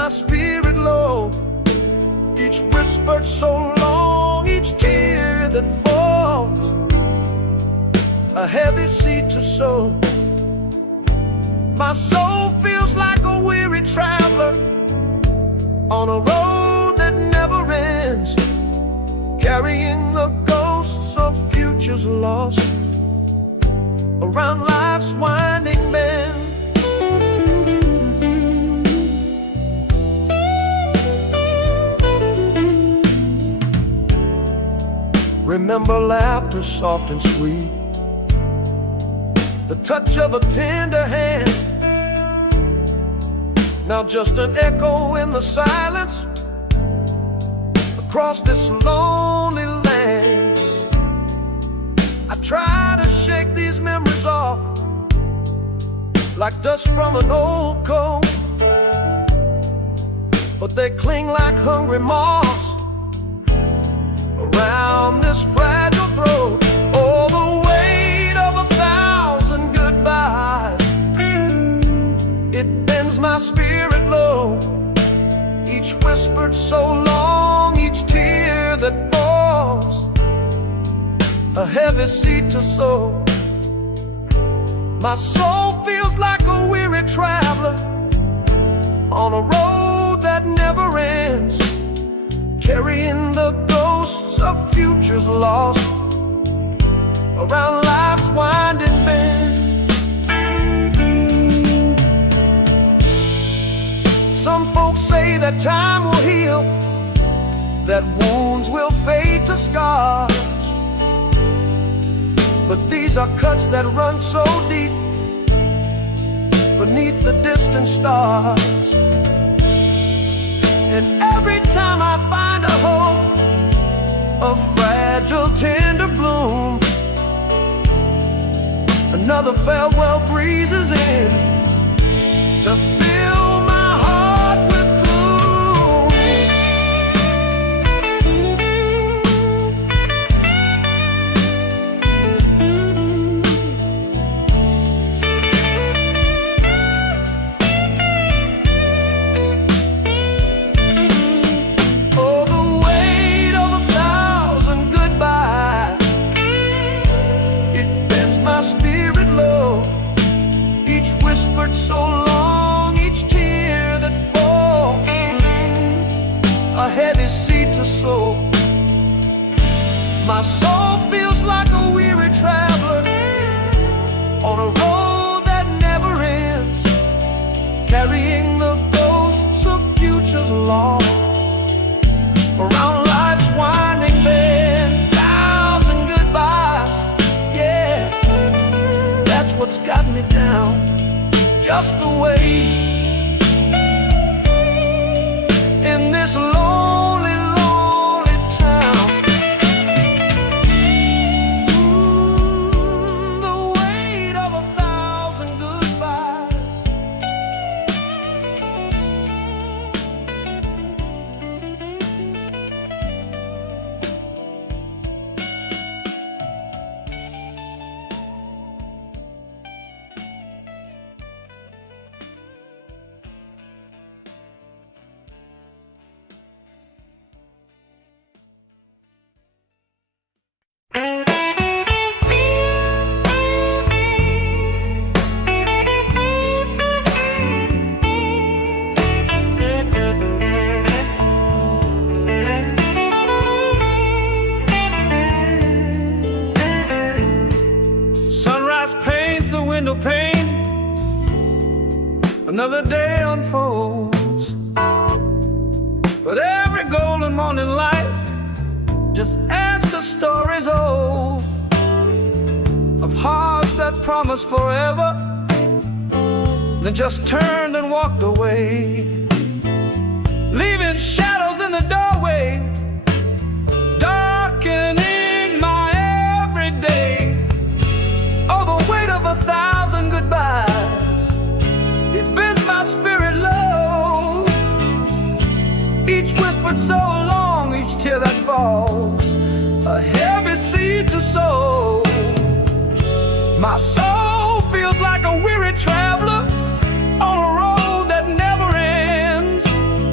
my spirit low. Each whispered so long, each tear that falls, a heavy seed to sow. My soul feels like a weary traveler on a road that never ends, carrying the ghosts of futures lost around life's winding bend. Remember laughter soft and sweet, the touch of a tender hand. Now just an echo in the silence across this lonely land. I try to shake these memories off like dust from an old coat, but they cling like hungry moths around this fragile throat. Oh, the weight of 1,000 goodbyes, it bends my spirit low. Each whispered so long, each tear that falls, a heavy seed to sow. My soul feels like a weary traveler on a road that never ends, carrying the ghosts of futures lost around life's winding bend. Some folks say that time will heal, that wounds will fade to scars, but these are cuts that run so deep beneath the distant stars. And every time I find a hope, a fragile tender bloom, another farewell breezes in to fill my heart with so long, each tear that falls, a heavy seed to sow. My soul feels like a weary traveler on a road that never ends, carrying the ghosts of futures lost around life's winding bend. 1,000 goodbyes, yeah, that's what's got me down. Just the way in this lonely, lonely town. The weight of 1,000 goodbyes. Window pane, another day unfolds, but every golden morning light just adds to stories old of hearts that promised forever, then just turned and walked away, leaving shadows in the doorway, darkening my everyday. Oh, the weight of 1,000 goodbyes, it bends my spirit low. Each whispered so long, each tear that falls, a heavy seed to sow. My soul feels like a weary traveler on a road that never ends,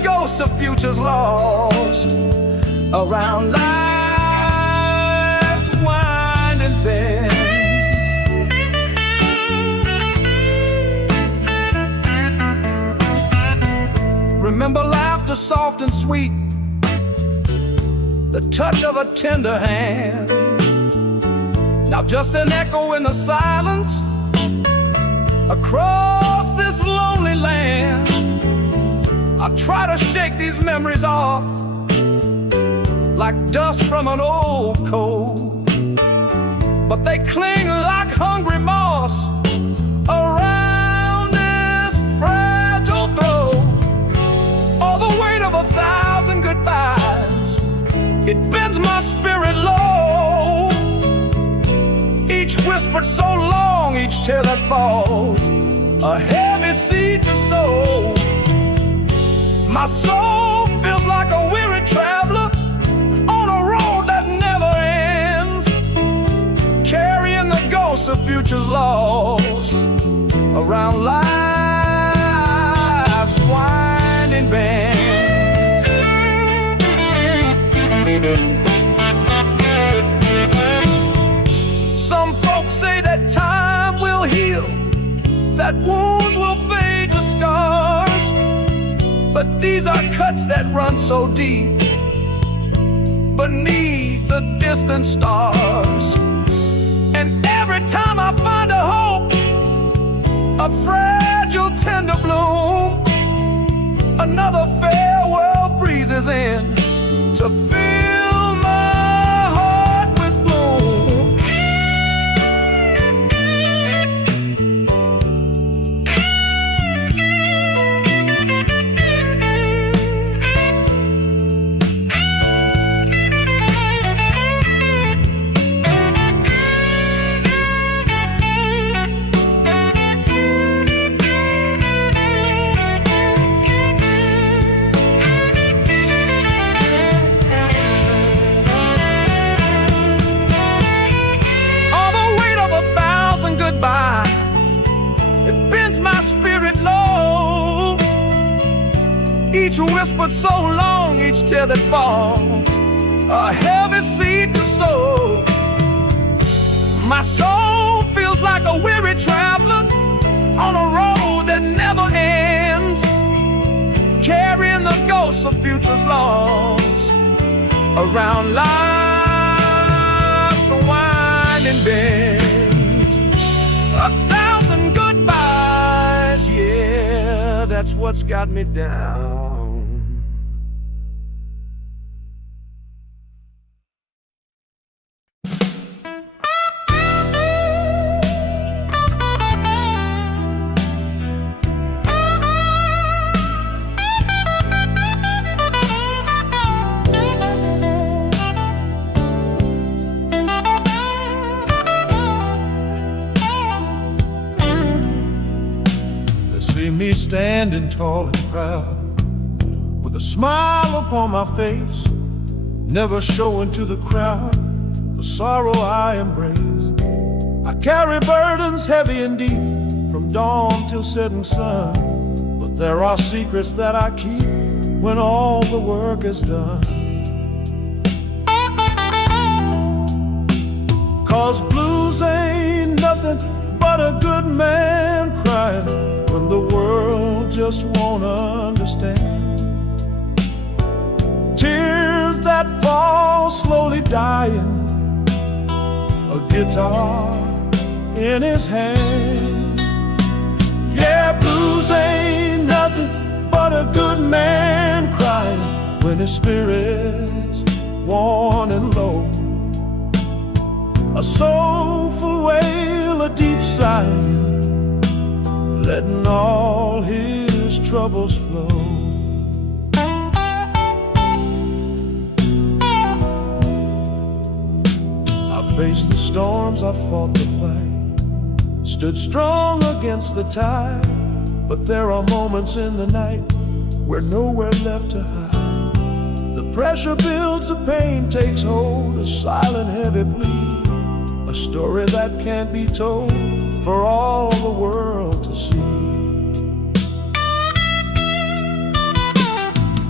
ghosts of futures lost around life's winding bends. Remember laughter soft and sweet, the touch of a tender hand. Now just an echo in the silence across this lonely land. I try to shake these memories off like dust from an old coat, but they cling like hungry moss around this fragile throat. All the weight of 1,000 goodbyes, it bends my spirit low. Each whispered so long, each tear that falls, a heavy seed to sow. My soul feels like a weary traveler on a road that never ends, carrying the ghosts of futures lost around life's winding bends. Some folks say that time will heal, that wounds will fade to scars, but these are cuts that run so deep beneath the distant stars. And every time I find a hope, a fragile tender bloom, another farewell breezes in to fill my heart with gloom. It bends my spirit low. Each whispered so long, each tear that falls, a heavy seed to sow. My soul feels like a weary traveler on a road that never ends, carrying the ghosts of futures lost around life's winding bend. 1,000 goodbyes, yeah, that's what's got me down. See me standing tall and proud, with a smile upon my face, never showing to the crowd the sorrow I embrace. I carry burdens heavy and deep, from dawn till setting sun, but there are secrets that I keep when all the work is done. 'Cause blues ain't nothing but a good man crying when the world just won't understand. Tears that fall slowly dying, a guitar in his hand. Yeah, blues ain't nothing but a good man crying when his spirit's worn and low. A soulful wail, a deep sigh, letting all his troubles flow. I faced the storms, I fought the fight, stood strong against the tide, but there are moments in the night where nowhere left to hide. The pressure builds, the pain takes hold, a silent heavy plea, a story that can't be told for all the world to see.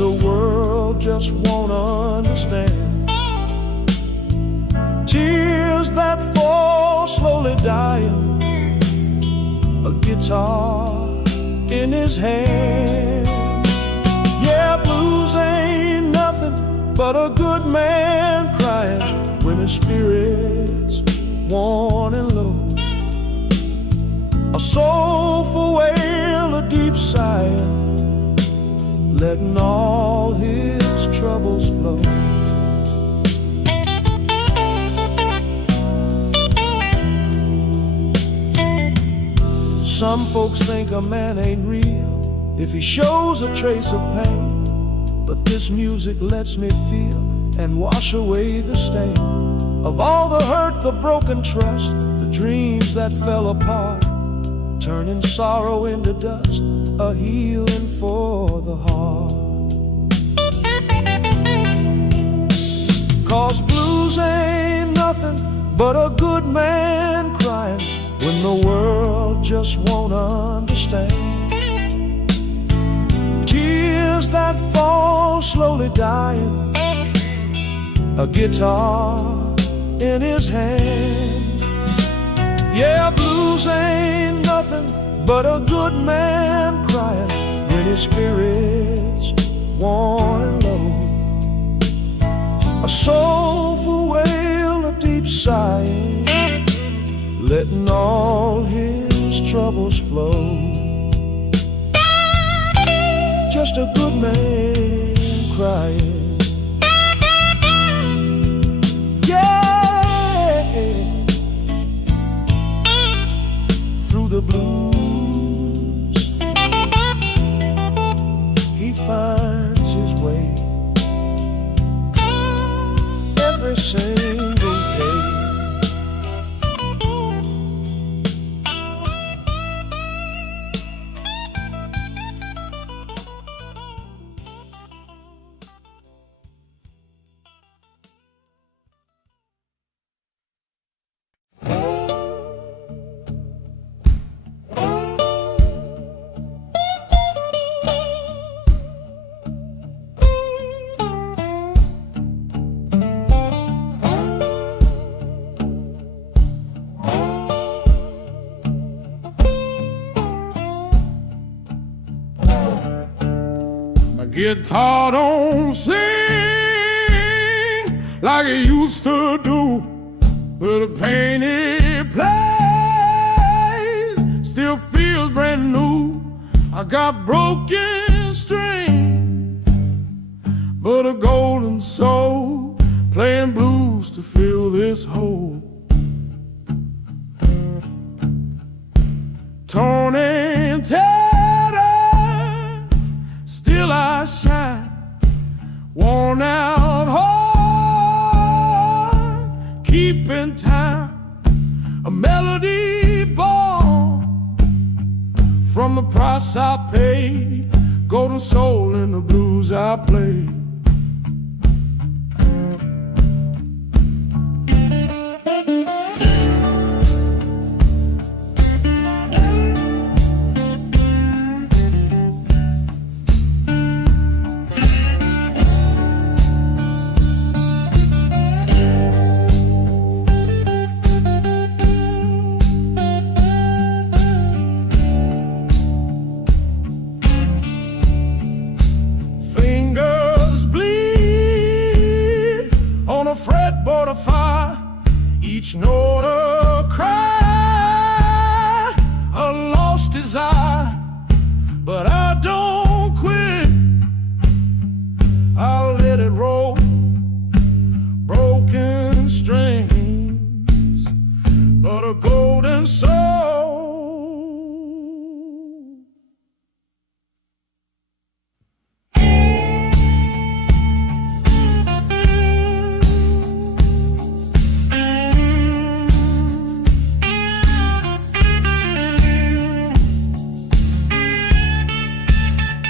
the world just won't understand. Tears that fall slowly dying, a guitar in his hand. Yeah, blues ain't nothing but a good man crying when his spirit's worn and low. A soulful wail, a deep sighing, letting all his troubles flow. Some folks think a man ain't real if he shows a trace of pain, but this music lets me feel and wash away the stain of all the hurt, the broken trust, the dreams that fell apart, turning sorrow into dust, a healing for the heart. 'Cause blues ain't nothing but a good man crying when the world just won't understand. Tears that fall slowly dying, a guitar in his hand. Yeah, blues ain't nothing but a good man crying when his spirit's worn and low. A soulful wail, a deep sighing, letting all his troubles flow. Just a good man crying. Yeah, through the blues he finds his way every single day. Guitar don't sing like it used to do, but the pain it plays still feels brand new. I got broken string, but a golden soul playing blues to fill this hole. Torn and tattered, still I shine, worn out heart, keeping time, a melody born from the price I paid, golden soul in the blues I play. Fretboard of fire, each note a cry, a lost desire, but I don't quit. I'll let it roll, broken strings, but a golden soul.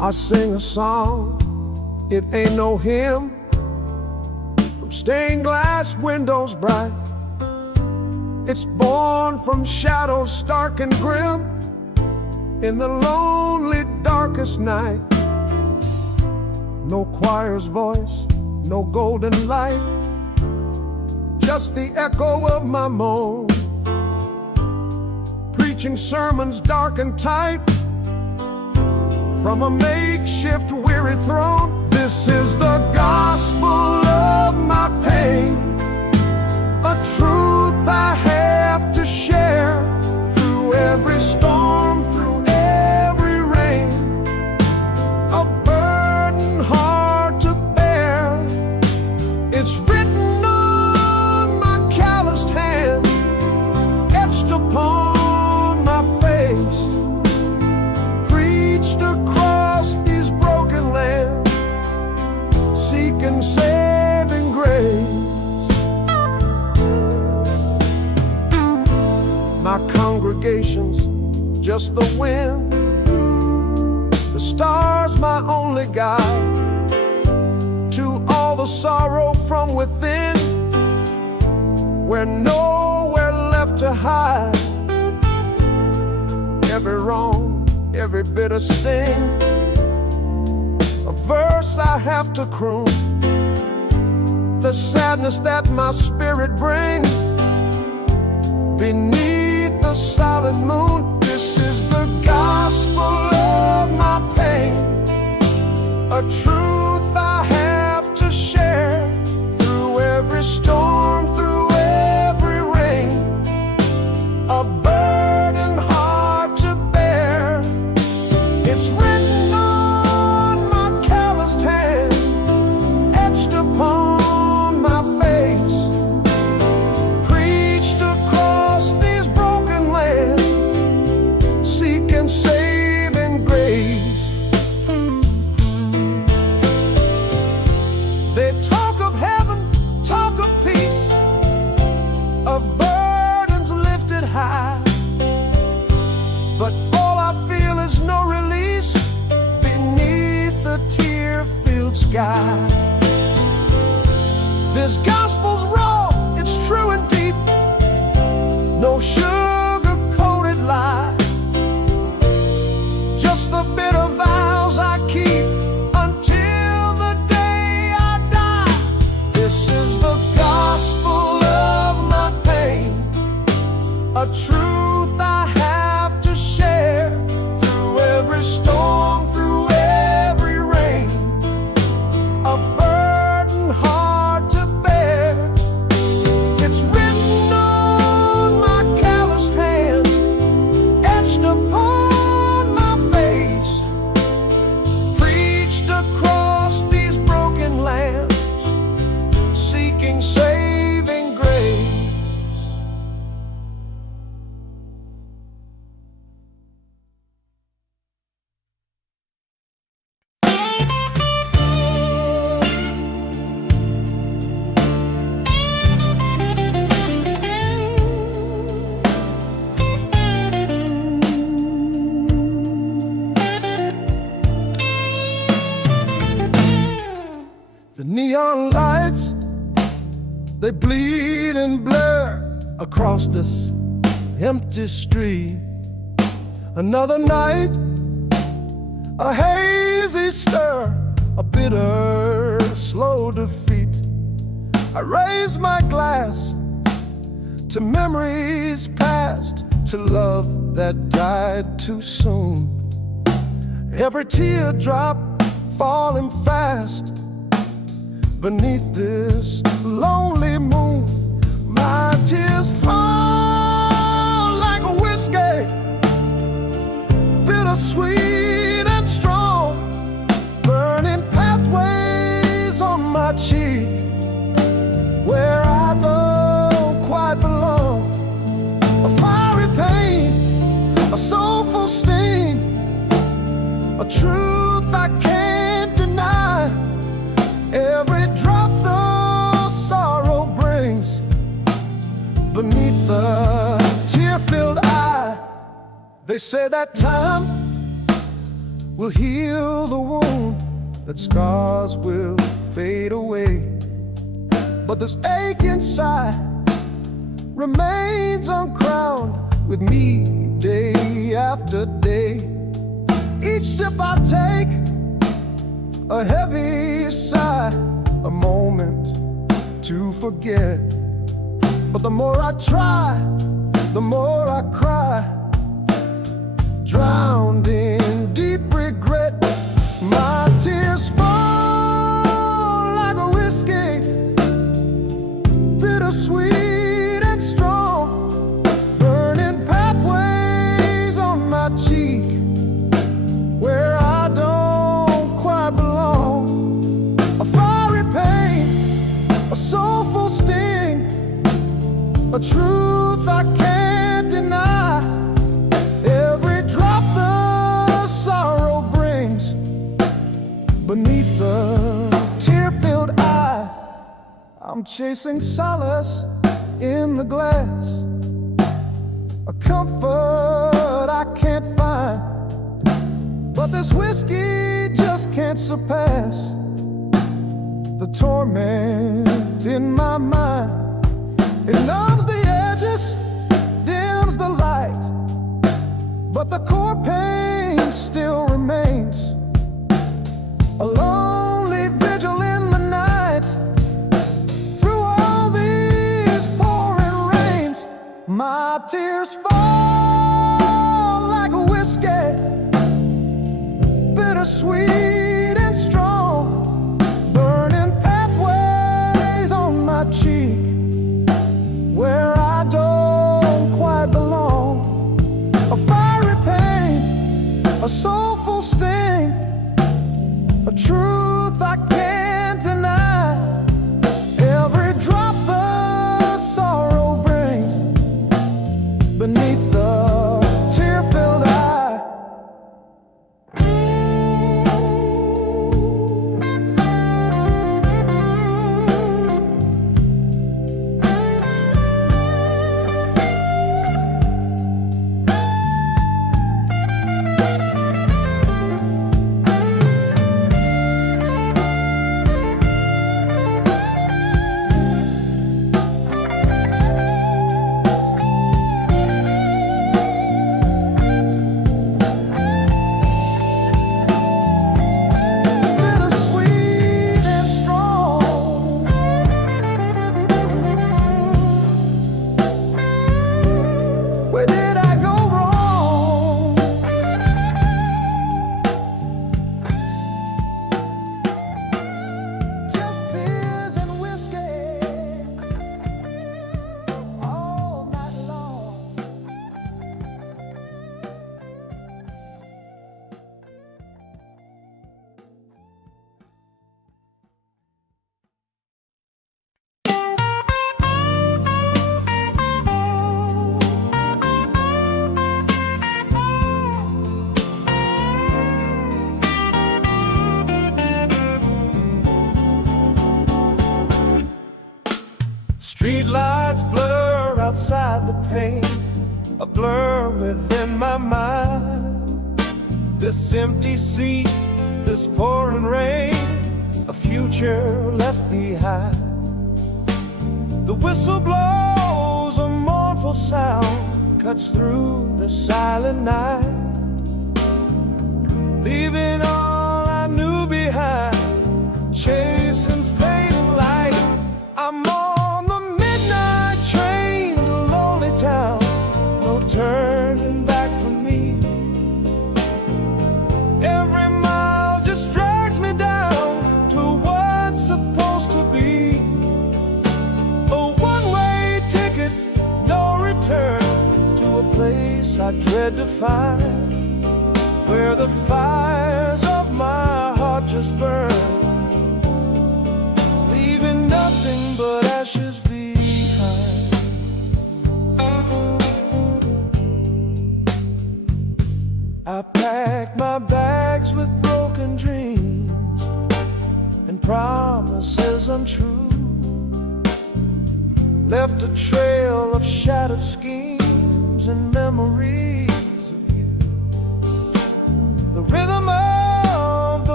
I sing a song, it ain't no hymn, from stained glass windows bright. It's born from shadows stark and grim, in the lonely darkest night. No choir's voice, no golden light, just the echo of my moan, preaching sermons dark and tight from a makeshift weary throne. This is the gospel of my pain, a truth I have to share through every storm, through every rain, a burden hard to bear. It's written on my calloused hand, etched upon my face, preached across these broken lands, seeking saving grace. My congregation's just the wind, the stars my only guide to all the sorrow from within, where nowhere left to hide. Every wrong, every bitter sting, a verse I have to croon, the sadness that my spirit brings beneath the silent moon. This is the gospel of my pain, a truth I have to share through every storm, through every rain, a burden hard to bear. It's written on my calloused hand, etched upon my face, preached across these broken lands, seeking saving grace. They talk of heaven, talk of peace, of burdens lifted high, but all I feel is no release beneath the tear-filled sky. This gospel's raw, it's true and deep, no sugar-coated lie, just the bitter vows I keep until the day I die. This is the gospel of my pain, a truth I have to share through every storm, through every rain, a burden hard to bear. It's written on my calloused hand, etched upon my face, preached across these broken lands, seeking saving grace. The neon lights, they bleed and blur across this empty street. Another night, a hazy stir, a bitter, slow defeat. I raise my glass to memories past, to love that died too soon. Every teardrop falling fast beneath this lonely moon. My tears fall like a whiskey, bittersweet and strong, burning pathways on my cheek, where I don't quite belong. A fiery pain, a soulful sting, a truth I can't deny. Every drop the sorrow brings beneath the tear-filled eye. They say that time will heal the wound, that scars will fade away. But this ache inside remains uncrowned with me day after day. Each sip I take, a heavy sigh, a moment to forget. But the more I try, the more I cry, drowned in deep regret. My tears fall like a whiskey, bittersweet and strong, burning pathways on my cheek where I don't quite belong. A fiery pain, a soulful sting, a truth I can't deny. Every drop the sorrow brings beneath the tear-filled eye. I'm chasing solace in the glass, a comfort I can't find. But this whiskey just can't surpass the torment in my mind. It numbs the edges, dims the light, but the core pain still remains. A lonely vigil in the night, through all these pouring rains. My tears fall like a whiskey, bittersweet and strong, burning pathways on my cheek where I don't quite belong. A fiery pain, a soulful sting, a truth I can't deny. Every drop the sorrow brings beneath the tear-filled eye. Where did I go wrong? Just tears and whiskey all night long. Street lights blur outside the pane, a blur within my mind. This empty seat, this pouring rain, a future left behind. The whistle blows, a mournful sound cuts through the silent night, leaving all I knew behind, chasing fading light. I'm on the midnight train to lonely town, no turning back for me. Every mile just drags me down to what's supposed to be a one-way ticket, no return, to a place I dread to find, where the fires of my heart just burn, leaving nothing but ashes behind. I packed my bags with broken dreams and promises untrue, left a trail of shattered schemes and memories of you. The rhythm of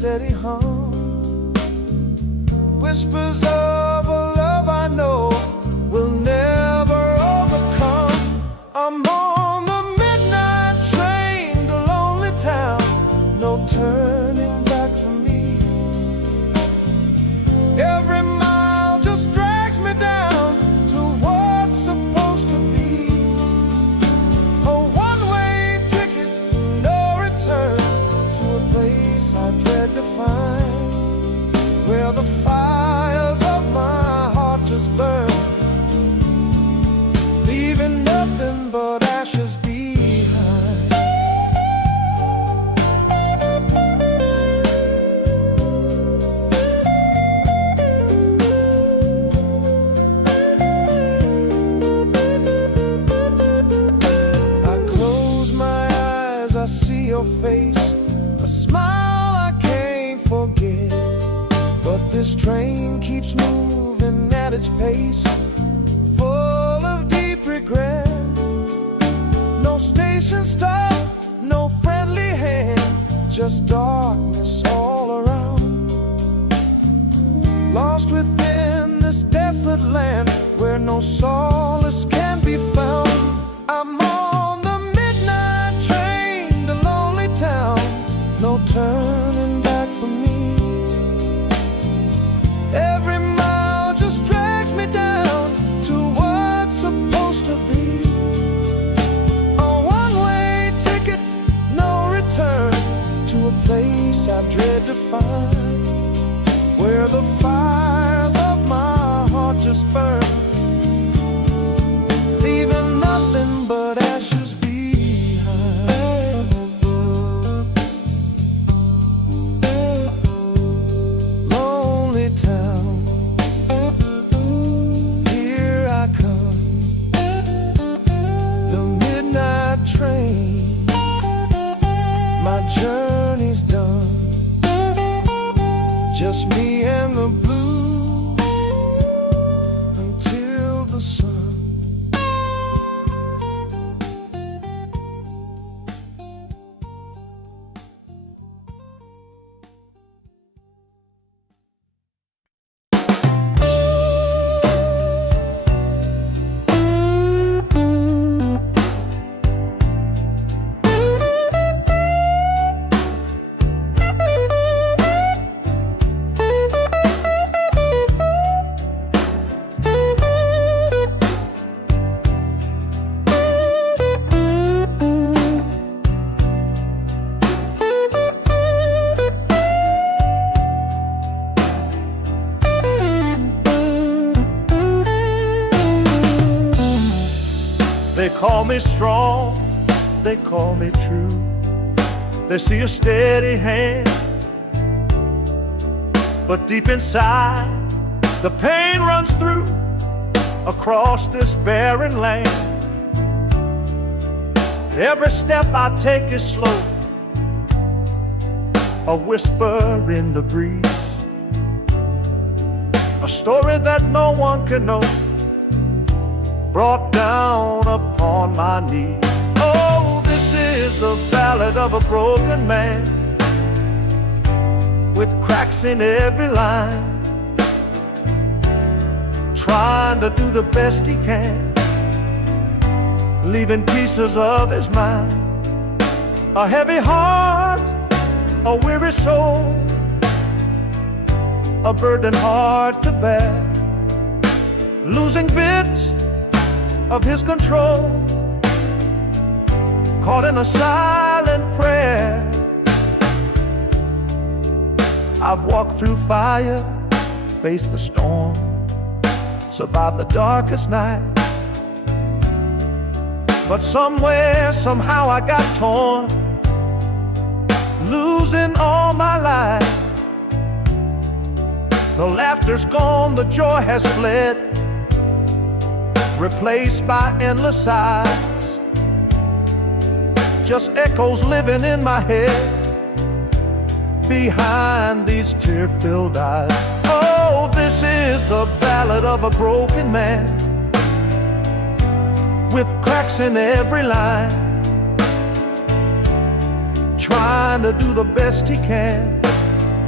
steady hum. Whispers of a love I know will never overcome. I'm on the midnight train to lonely town, no turning back for me. Every mile just drags me down to what's supposed to be. A one-way ticket, no return, to a place I dread to find, where the fires of my heart just burn, leaving nothing but ashes behind. I close my eyes, I see your face, a smile I can't forget. But this train keeps moving at its pace, full of deep regret. No station stop, no friendly hand, just darkness all around. Lost within this desolate land where no solace can be found. I'm on the midnight train to lonely town, no turning back for me. Every mile just drags me down to what's supposed to be. A one-way ticket, no return, to a place I dread to find, where the fires of my heart just burn, leaving nothing but ashes behind. Lonely town, here I come, the midnight train, my journey's done, just me and the blues until the sun. They call me strong, they call me true. They see a steady hand, but deep inside the pain runs through across this barren land. Every step I take is slow, a whisper in the breeze, a story that no one can know, brought down upon my knees. Oh, this is the ballad of a broken man, with cracks in every line, trying to do the best he can, leaving pieces of his mind. A heavy heart, a weary soul, a burden hard to bear, losing bits of his control, caught in a silent prayer. I've walked through fire, faced the storm, survived the darkest night, but somewhere, somehow I got torn, losing all my life. The laughter's gone, the joy has fled, replaced by endless sighs, just echoes living in my head behind these tear-filled eyes. Oh, this is the ballad of a broken man, with cracks in every line, trying to do the best he can,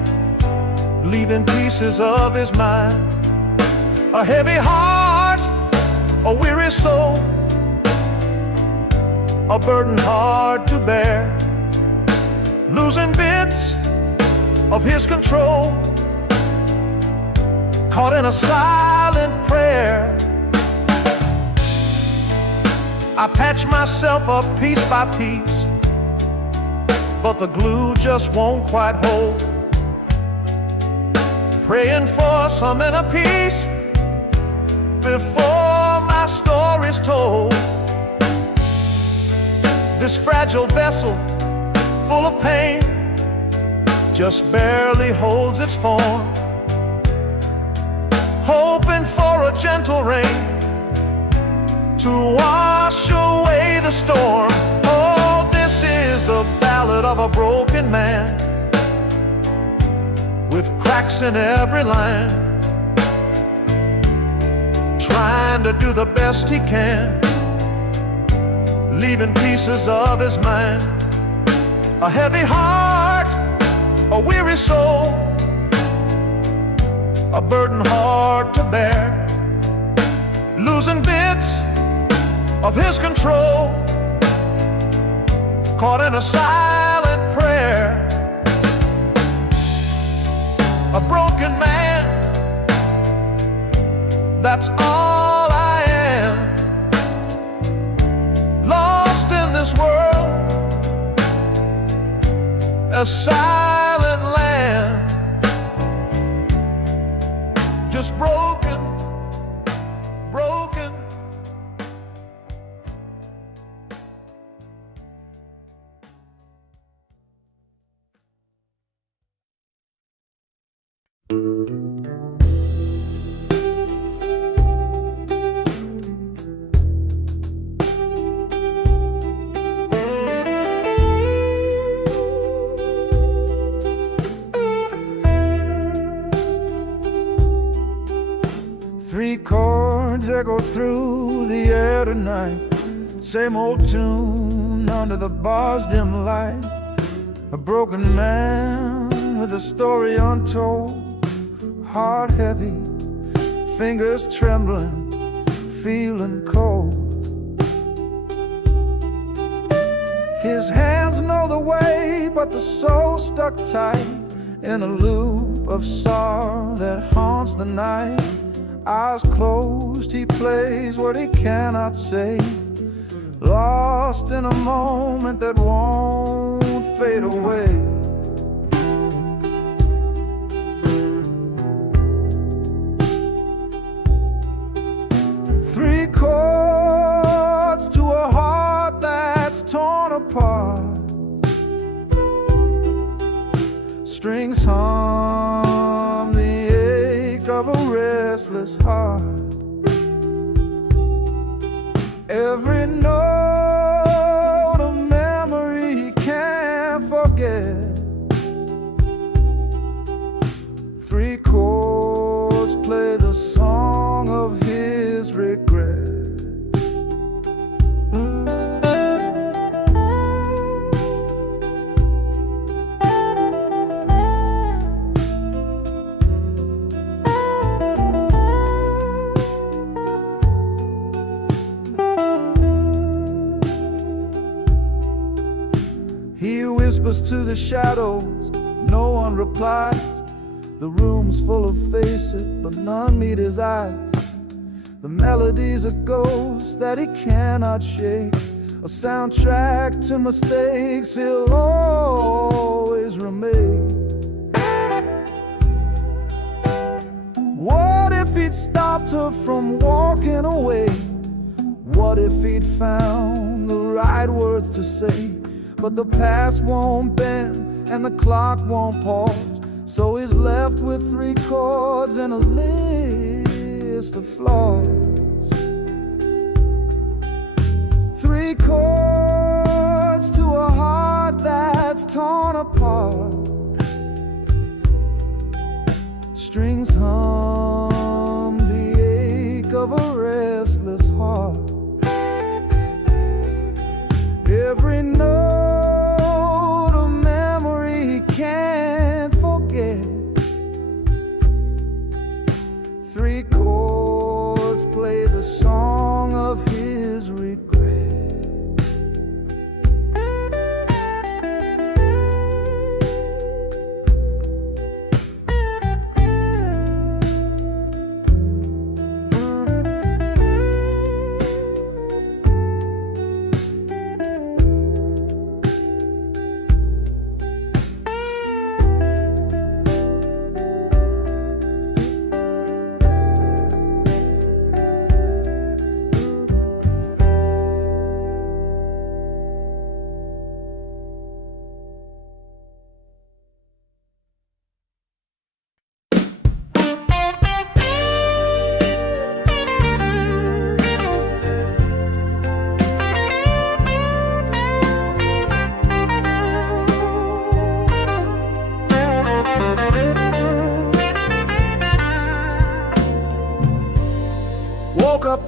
leaving pieces of his mind. A heavy heart, a weary soul, a burden hard to bear, losing bits of his control, caught in a silent prayer. I patch myself up piece by piece, but the glue just won't quite hold. Praying for some inner peace before my story's told. This fragile vessel, full of pain, just barely holds its form, hoping for a gentle rain to wash away the storm. Oh, this is the ballad of a broken man, with cracks in every line, trying to do the best he can, leaving pieces of his mind. A heavy heart, a weary soul, a burden hard to bear, losing bits of his control, caught in a silent prayer. A broken man, that's all I am, lost in this world, a silent land, just broken, broken. Three chords echo through the air tonight, same old tune under the bar's dim light. A broken man with a story untold, heart heavy, fingers trembling, feeling cold. His hands know the way, but the soul stuck tight in a loop of sorrow that haunts the night. Eyes closed, he plays what he cannot say, lost in a moment that won't fade away. Three chords to a heart that's torn apart, strings hum the ache of a restless heart. Every note a memory he can't forget. Three chords play the song of his regret. He whispers to the shadows, no one replies. The room's full of faces, but none meet his eyes. The melody's a ghost that he cannot shake, a soundtrack to mistakes he'll always remake. What if he'd stopped her from walking away? What if he'd found the right words to say? But the past won't bend and the clock won't pause, so he's left with three chords and a list of flaws. Three chords to a heart that's torn apart, strings hum the ache of a restless heart. Every note a memory he can't forget.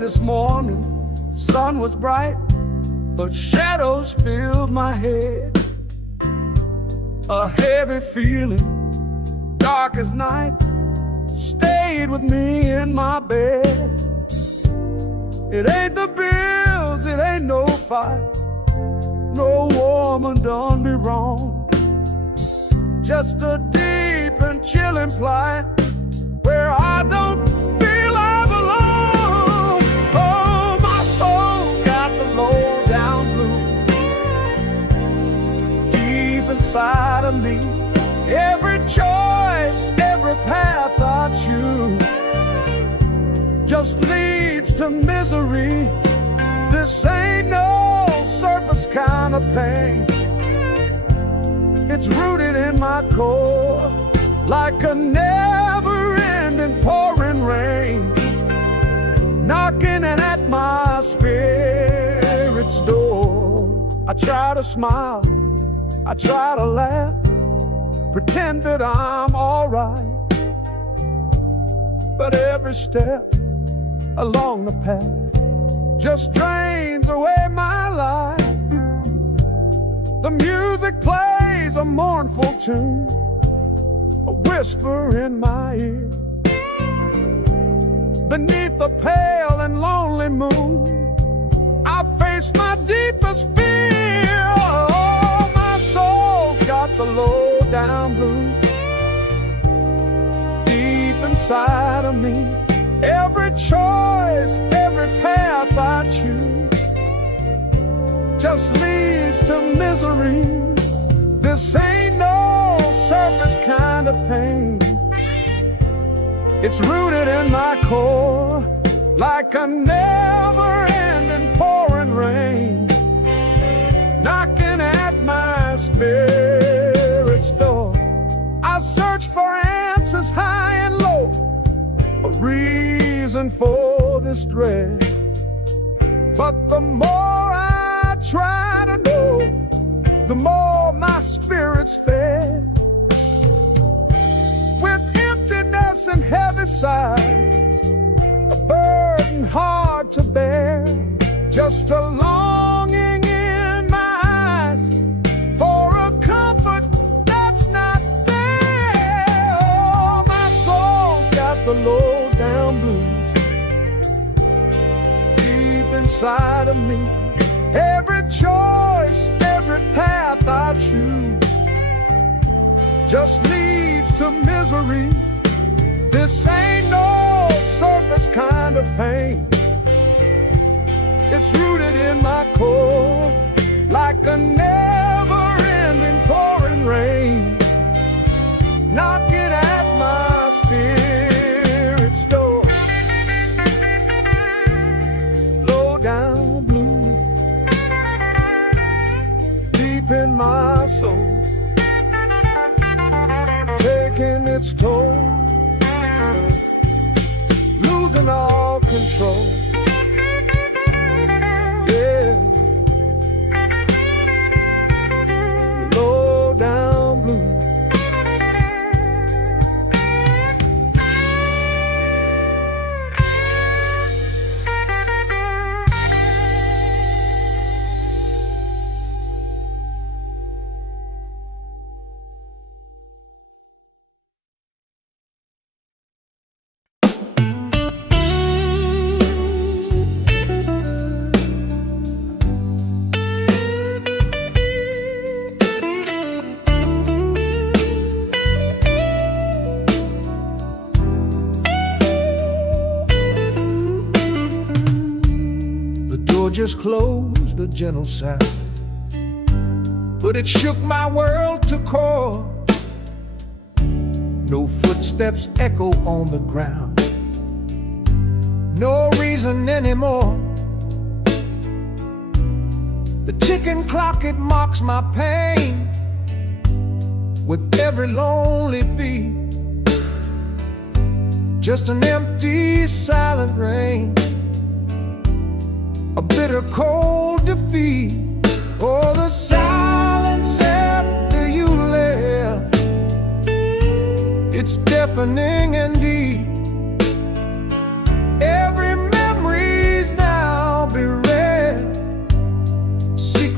this morning, sun was bright, but shadows filled my head. A heavy feeling, dark as night, stayed with me in my bed. It ain't the bills, it ain't no fight, no woman done me wrong. Just a deep and chilling plight where I don't feel I belong. Oh, my soul's got the low down blues deep inside of me. Every choice, every path I choose just leads to misery. This ain't no surface kind of pain. It's rooted in my core like a never-ending pouring rain, knocking at my spirit's door. I try to smile, I try to laugh, pretend that I'm all right, but every step along the path just drains away my life. The music plays a mournful tune, a whisper in my ear. Beneath the pale and lonely moon, I face my deepest fear. Oh, my soul's got the low down blues deep inside of me. Every choice, every path I choose just leads to misery. This ain't no surface kind of pain. It's rooted in my core like a never-ending pouring rain, knocking at my spirit's door. I search for answers high and low, a reason for this dread, but the more I try to know, the more my spirit's fed. With emptiness and heavy sighs, a burden hard to bear, just a longing in my eyes for a comfort that's not there. Oh, my soul's got the low down blues deep inside of me. Every choice, every path I choose just leads to misery. This ain't no surface kind of pain. It's rooted in my core like a never-ending pouring rain, knocking at my spirit's door. Low down blue deep in my soul, taking its toll, losing all control. Yeah, low down blue. Just closed, a gentle sound, but it shook my world to core. No footsteps echo on the ground, no reason anymore. The ticking clock, it mocks my pain with every lonely beat. Just an empty, silent rain, a bitter cold defeat. Oh, the silence after you left, it's deafening and deep. Every memory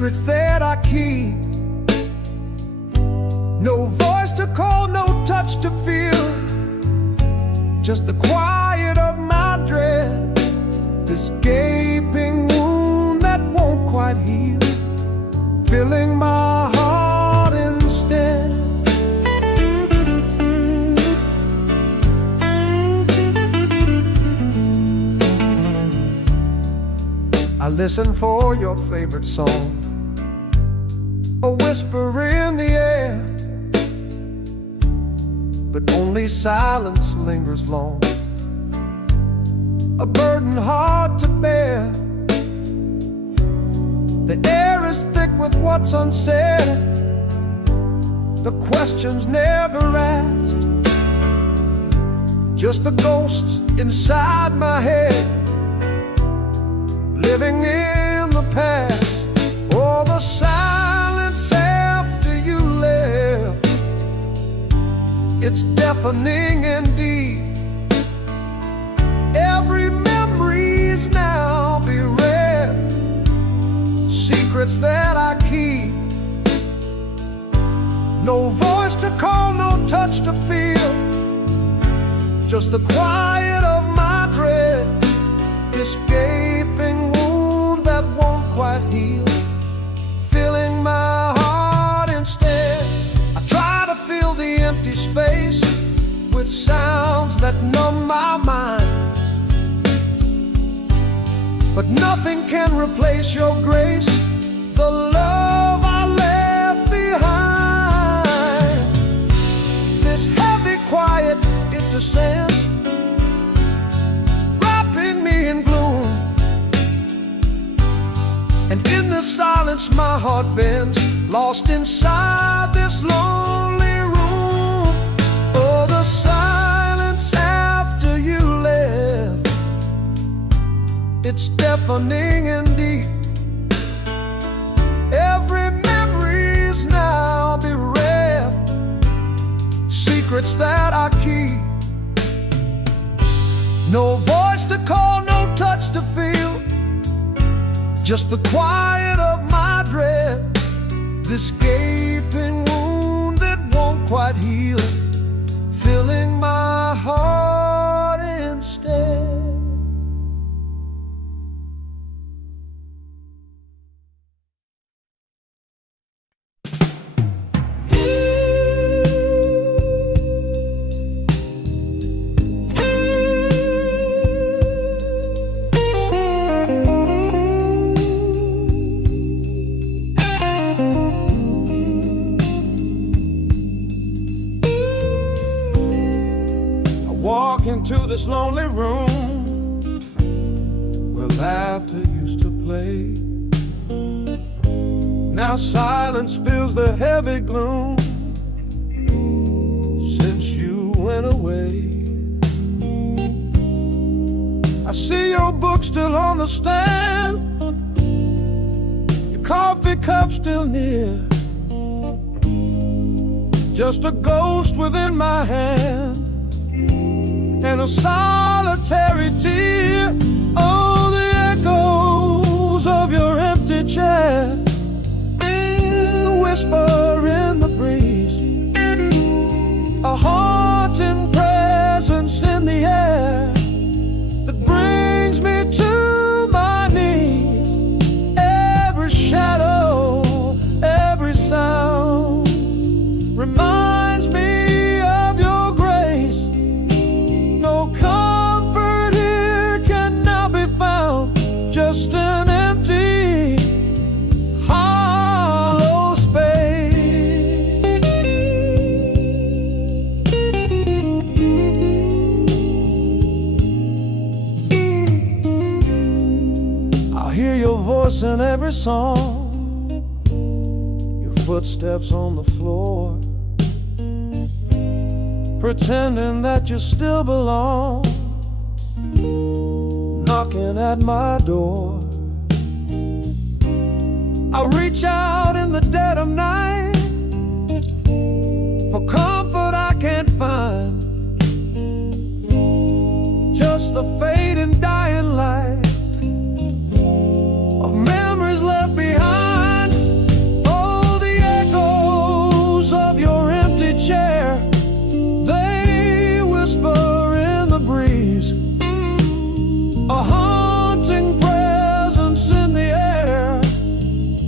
secrets that I keep. No voice to call, no touch to feel, just the quiet of my dread, this gaping wound that won't quite heal, filling my heart instead. I listen for your favorite song, a whisper in the air, but only silence lingers long, a burden hard to bear. The air is thick with what's unsaid, the questions never asked, just the ghosts inside my head, living in the past. Oh, the silence after you left, it's deafening indeed. Every memory's now bereft, secrets that I keep. No voice to call, no touch to feel, just the quiet of my dread, this gaping wound that won't quite heal, filling my heart instead. I try to fill the empty space with sounds that numb my mind, but nothing can replace your grace, the love I left behind. This heavy quiet, it descends, wrapping me in gloom, and in the silence my heart bends, lost inside this lonely room. Oh, the silence after you left, it's deafening indeed. Every memory's now bereft, secrets that I keep. No voice to call, no touch to feel, just the quiet of my dread, this gaping wound that won't quite heal, filling my heart instead. Into this lonely room where laughter used to play. Now silence fills the heavy gloom since you went away. I see your book still on the stand, your coffee cup still near, just a ghost within my hand and a solitary tear. Oh, the echoes of your empty chair, a whisper in the breeze, a haunting presence in the air that brings me to my knees. Every shadow, every sound reminds me of your grace. No comfort here can now be found, just an empty, hollow space. I hear your voice in every song, your footsteps on the floor, pretending that you still belong, knocking at my door. I reach out in the dead of night for comfort I can't find, just the fading dying light of memories left behind.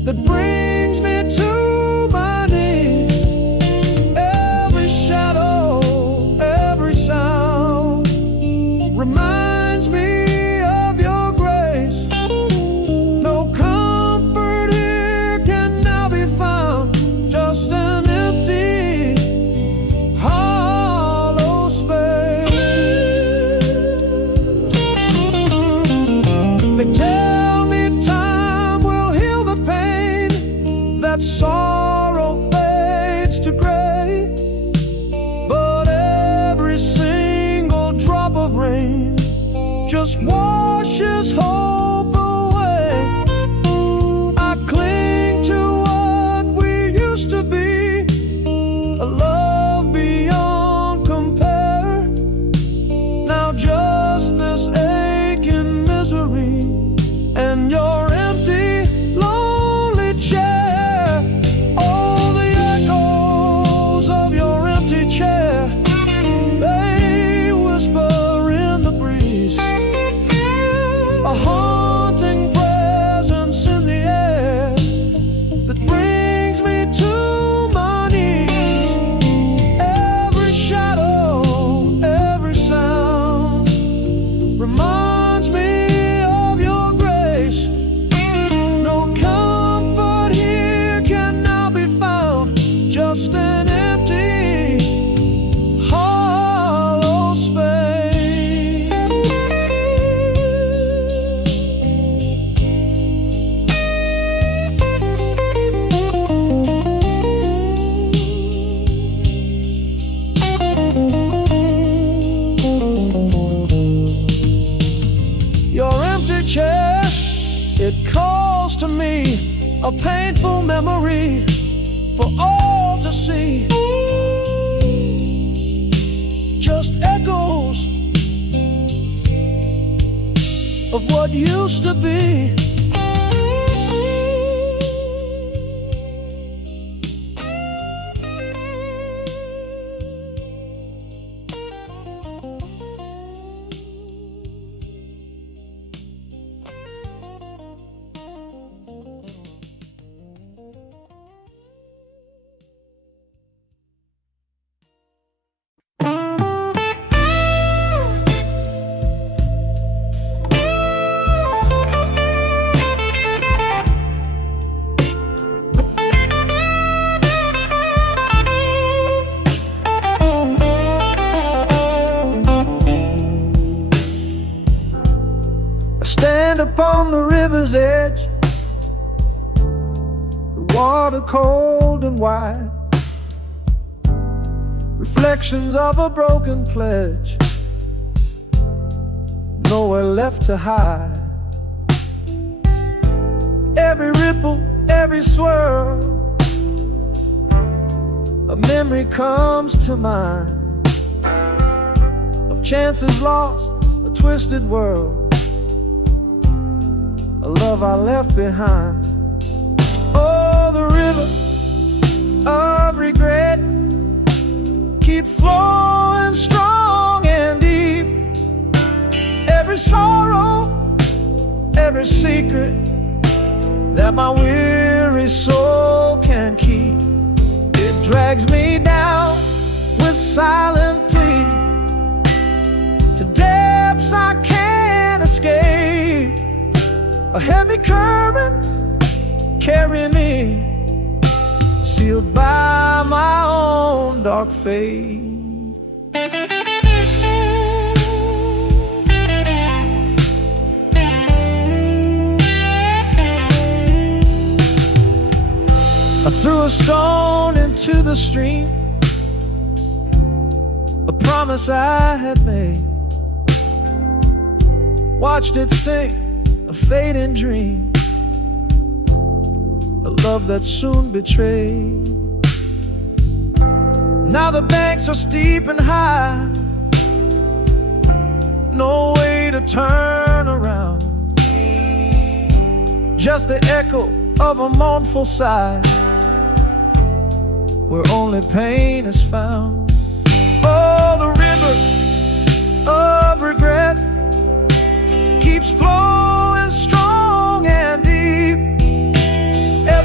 that brings me to my knees. Every shadow, every sound reminds me of your grace. No comfort here can now be found, just an empty, hollow space. They tell me time will heal the pain, that sorrow fades to gray, but every single drop of rain just washes hope away. I cling to what we used to be, a love beyond compare. Now just this aching misery and your empty, lonely chair. All the echoes of your empty chair, they whisper in the breeze, a haunting presence in the air that brings me to my knees. Every shadow, every sound reminds me of your grace. No comfort here can now be found, just an empty, hollow space. Your empty chair, it calls to me, a painful memory for all to see. Just echoes of what used to be. I stand upon the river's edge, the water cold and wide, reflections of a broken pledge, nowhere left to hide. Every ripple, every swirl, a memory comes to mind of chances lost, a twisted world, a love I left behind. Oh, the river of regret keeps flowing strong and deep. Every sorrow, every secret that my weary soul can keep, it drags me down with silent plea to depths I can't escape. A heavy current carrying me, sealed by my own dark fate. I threw a stone into the stream, a promise I had made, watched it sink, a fading dream, a love that soon betrayed. Now the banks are steep and high, no way to turn around, just the echo of a mournful sigh, where only pain is found. Oh, the river of regret keeps flowing strong and deep.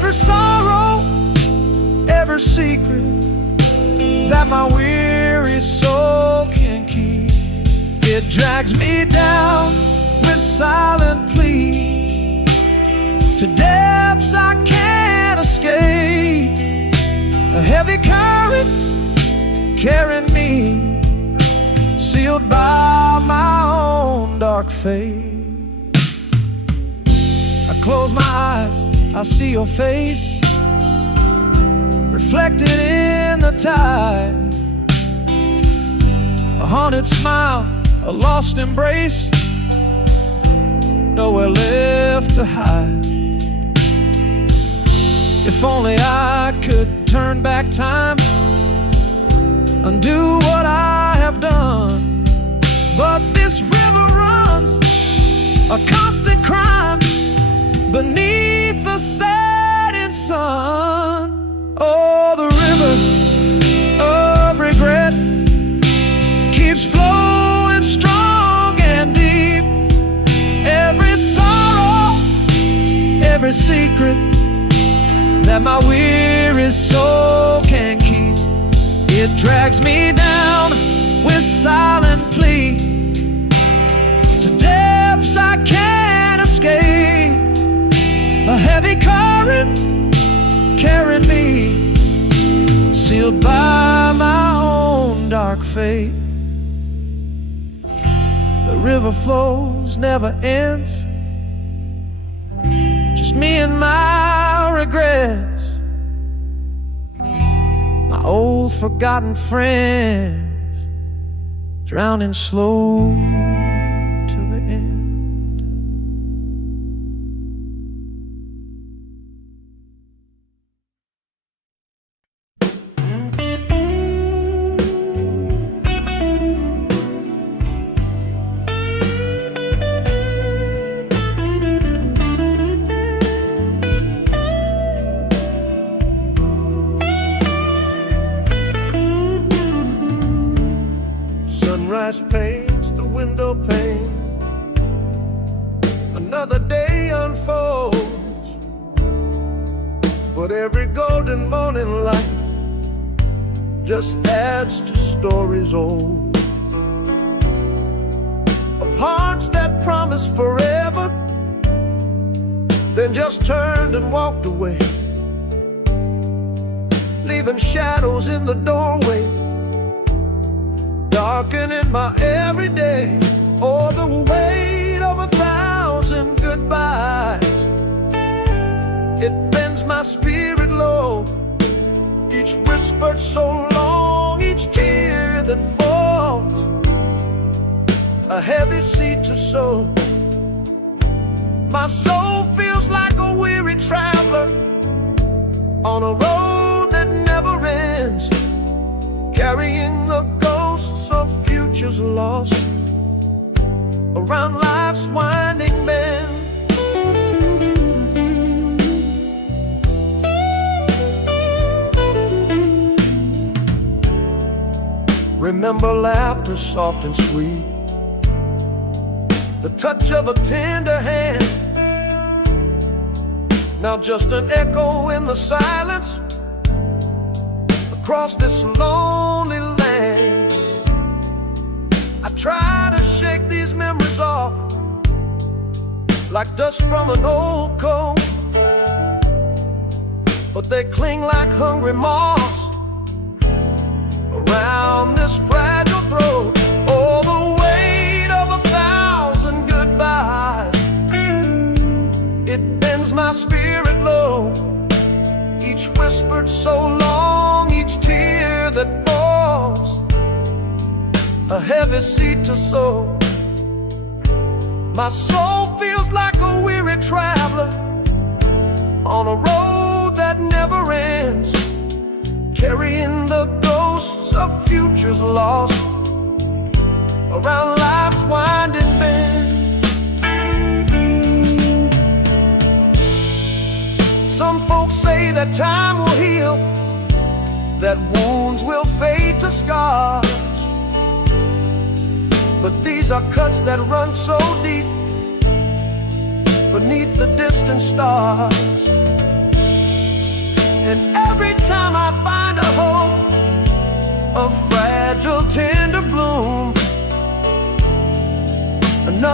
every sorrow, every secret that my weary soul can keep. It drags me down with silent plea to depths I can't escape. A heavy current carrying me, sealed by my own dark fate. I close my eyes, I see your face reflected in the tide. A haunted smile, a lost embrace, nowhere left to hide. If only I could turn back time, undo what I have done. But this river runs a constant crime beneath the setting sun. Oh, the river of regret keeps flowing strong and deep. Every sorrow, every secret that my weary soul can keep, it drags me down with silent plea to depths I can't escape. A heavy current carrying me, sealed by my own dark fate. The river flows, never ends, just me and my regrets, my old forgotten friends, drowning slow to the end. Sunrise paints the window pane, another day unfolds, but every golden morning light just adds to stories old, of hearts that promised forever, then just turned and walked away, leaving shadows in the doorway, darkening my everyday. Oh, the weight of 1,000 goodbyes, it bends my spirit low. Each whispered so long, each tear that falls, a heavy seed to sow. My soul feels like a weary traveler on a road that never ends, carrying the ghosts of futures lost around life's winding bend. Remember laughter soft and sweet, the touch of a tender hand, now just an echo in the silence across this lonely land. I try to shake these memories off like dust from an old coat, but they cling like hungry moths around this fragile throat. Oh, the weight of 1,000 goodbyes, it bends my spirit low. Each whispered so long, each tear that falls, a heavy seed to sow. My soul feels like a weary traveler on a road that never ends, carrying the ghosts of futures lost around life's winding bend. Some folks say that time will heal, that wounds will fade to scars, but these are cuts that run so deep beneath the distant stars.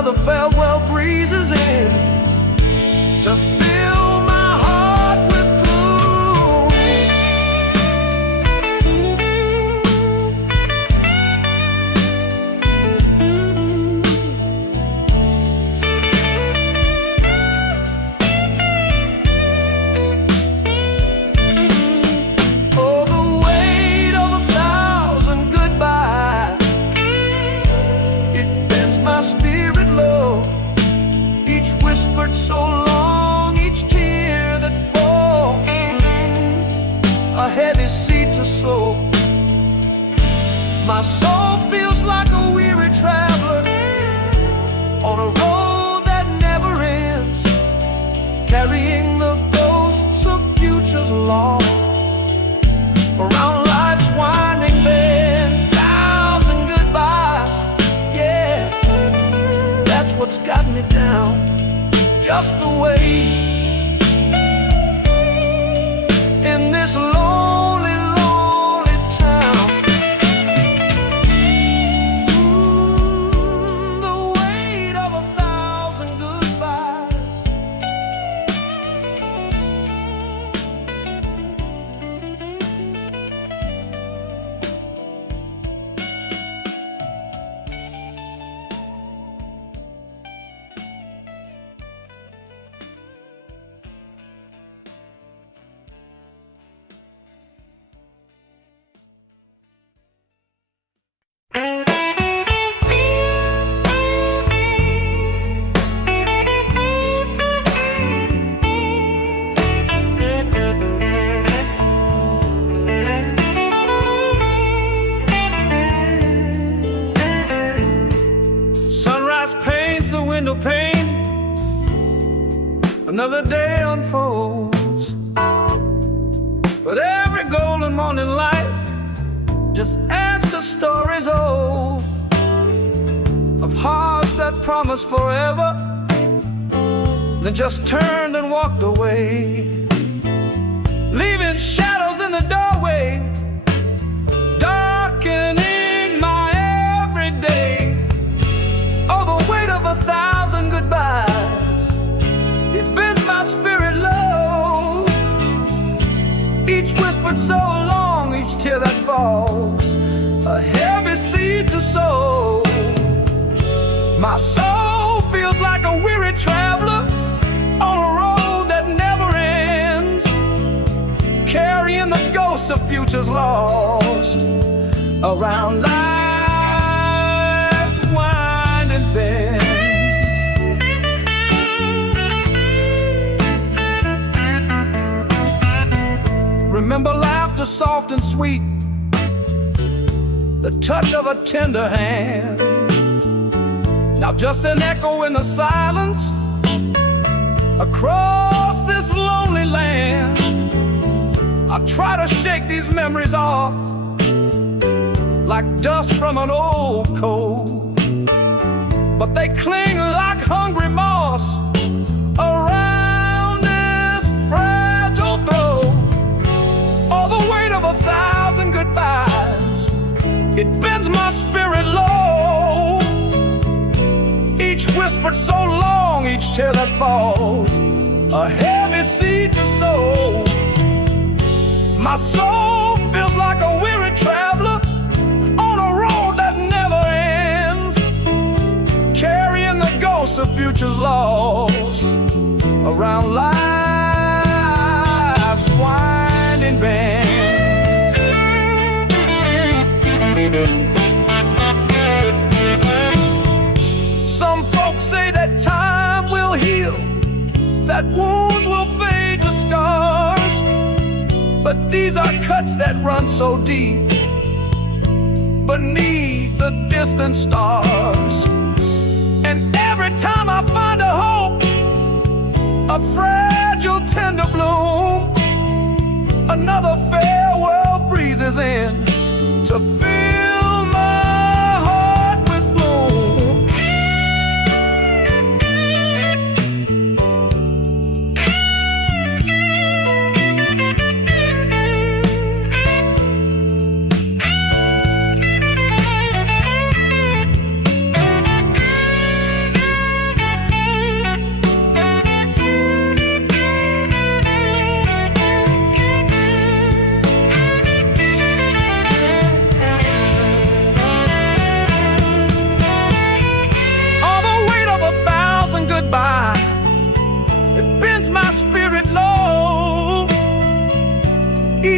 another farewell breezes in to fill my heart with gloom. Oh, the weight of 1,000 goodbyes, it bends my spirit low. Each whispered so long, each tear that falls, a heavy seed to sow. My soul feels like a weary traveler on a road that never ends, carrying the ghosts of futures lost around life's winding bend. 1,000 goodbyes, yeah, that's what's got me down. Just the way in this lonely, lonely town. The weight of 1,000 goodbyes. Sunrise paints the window pane, another day unfolds. But every golden morning light just adds to stories old, of hearts that promised forever, then just turned and walked away, leaving shadows in the doorway, darkening my everyday. Oh, the weight of 1,000 goodbyes, it bends my spirit low. Each whispered so long, each tear that falls, a heavy seed to sow. My soul feels like a weary traveler on a road that never ends, carrying the ghosts of futures lost around life's winding bends. Remember laughter soft and sweet, the touch of a tender hand. Now just an echo in the silence across this lonely land. I try to shake these memories off like dust from an old coat, but they cling like hungry moss around this fragile throat. Oh, the weight of 1,000 goodbyes, it bends my spirit low. Each whispered so long, each tear that falls, a heavy seed to sow. My soul feels like a weary traveler on a road that never ends, carrying the ghosts of futures lost around life's winding bends. Some folks say that time will heal, that wounds will fade to scars, but these are cuts that run so deep beneath the distant stars. And every time I find a hope, a fragile tender bloom, another farewell breezes in to fill my heart with gloom.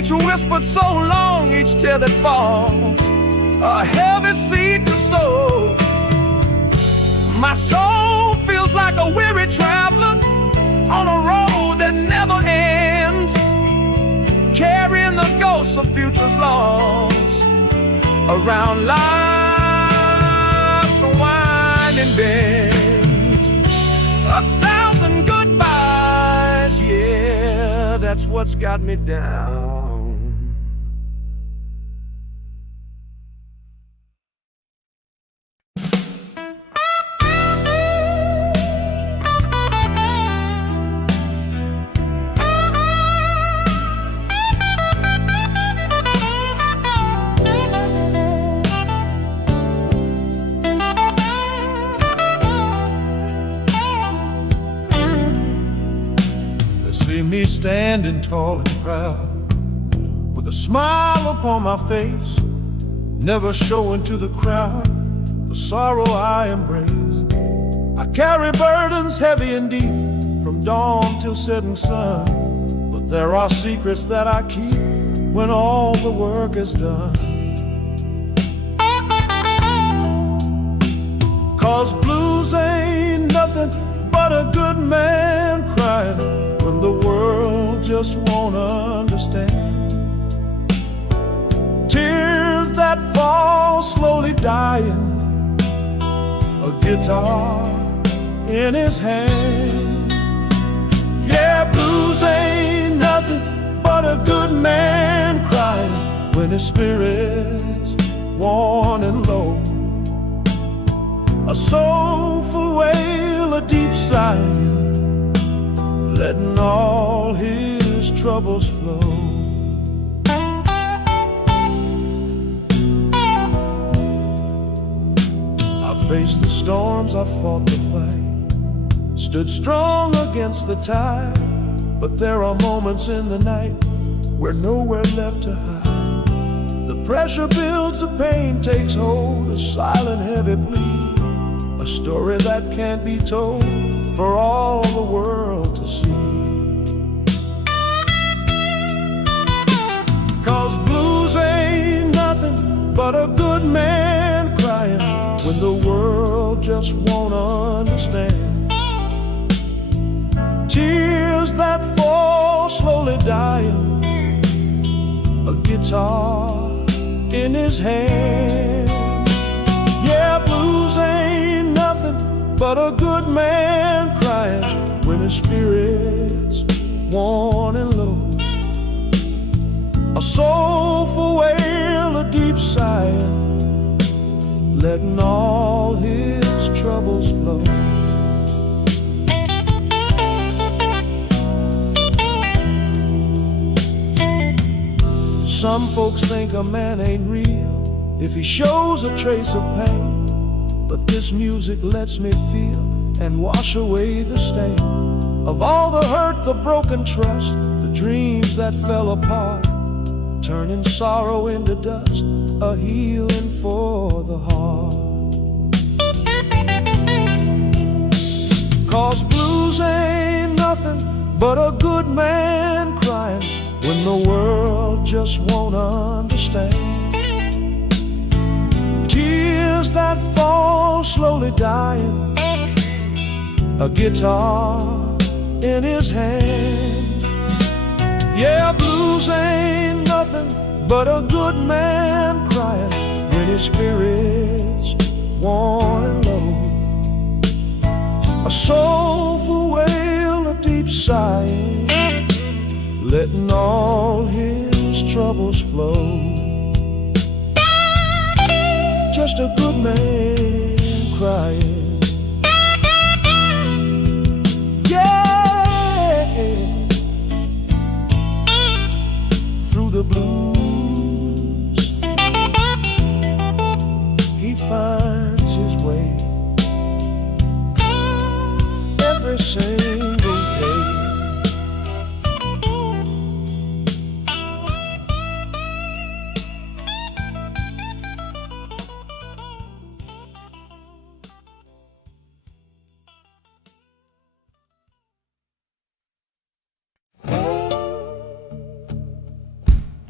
Each whispered so long, each tear that falls, a heavy seed to sow. My soul feels like a weary traveler on a road that never ends, carrying the ghosts of futures lost around life's winding bends. 1,000 goodbyes, yeah, that's what's got me down. Me standing tall and proud, with a smile upon my face, never showing to the crowd the sorrow I embrace. I carry burdens heavy and deep, from dawn till setting sun, but there are secrets that I keep when all the work is done. 'Cause blues ain't nothing but a good man crying when the world just won't understand. Tears that fall slowly dying, a guitar in his hand. Yeah, blues ain't nothing but a good man crying when his spirit's worn and low. A soulful wail, a deep sigh, letting all his troubles flow. I faced the storms, I fought the fight, stood strong against the tide, but there are moments in the night where nowhere left to hide. The pressure builds, the pain takes hold, a silent heavy plea, a story that can't be told for all the world to see. 'Cause blues ain't nothing but a good man crying when the world just won't understand. Tears that fall slowly dying, a guitar in his hand. Yeah, blues ain't nothing but a good man crying when his spirit's worn and low. A soulful wail, a deep sigh, letting all his troubles flow. Some folks think a man ain't real if he shows a trace of pain, but this music lets me feel and wash away the stain of all the hurt, the broken trust, the dreams that fell apart, turning sorrow into dust, a healing for the heart. 'Cause blues ain't nothing but a good man crying when the world just won't understand. Tears that fall slowly dying, a guitar in his hand. Yeah, blues ain't nothing but a good man crying when his spirit's worn and low. A soulful wail, a deep sigh, letting all his troubles flow. Just a good man crying. Yeah, through the blues he finds his way every single day.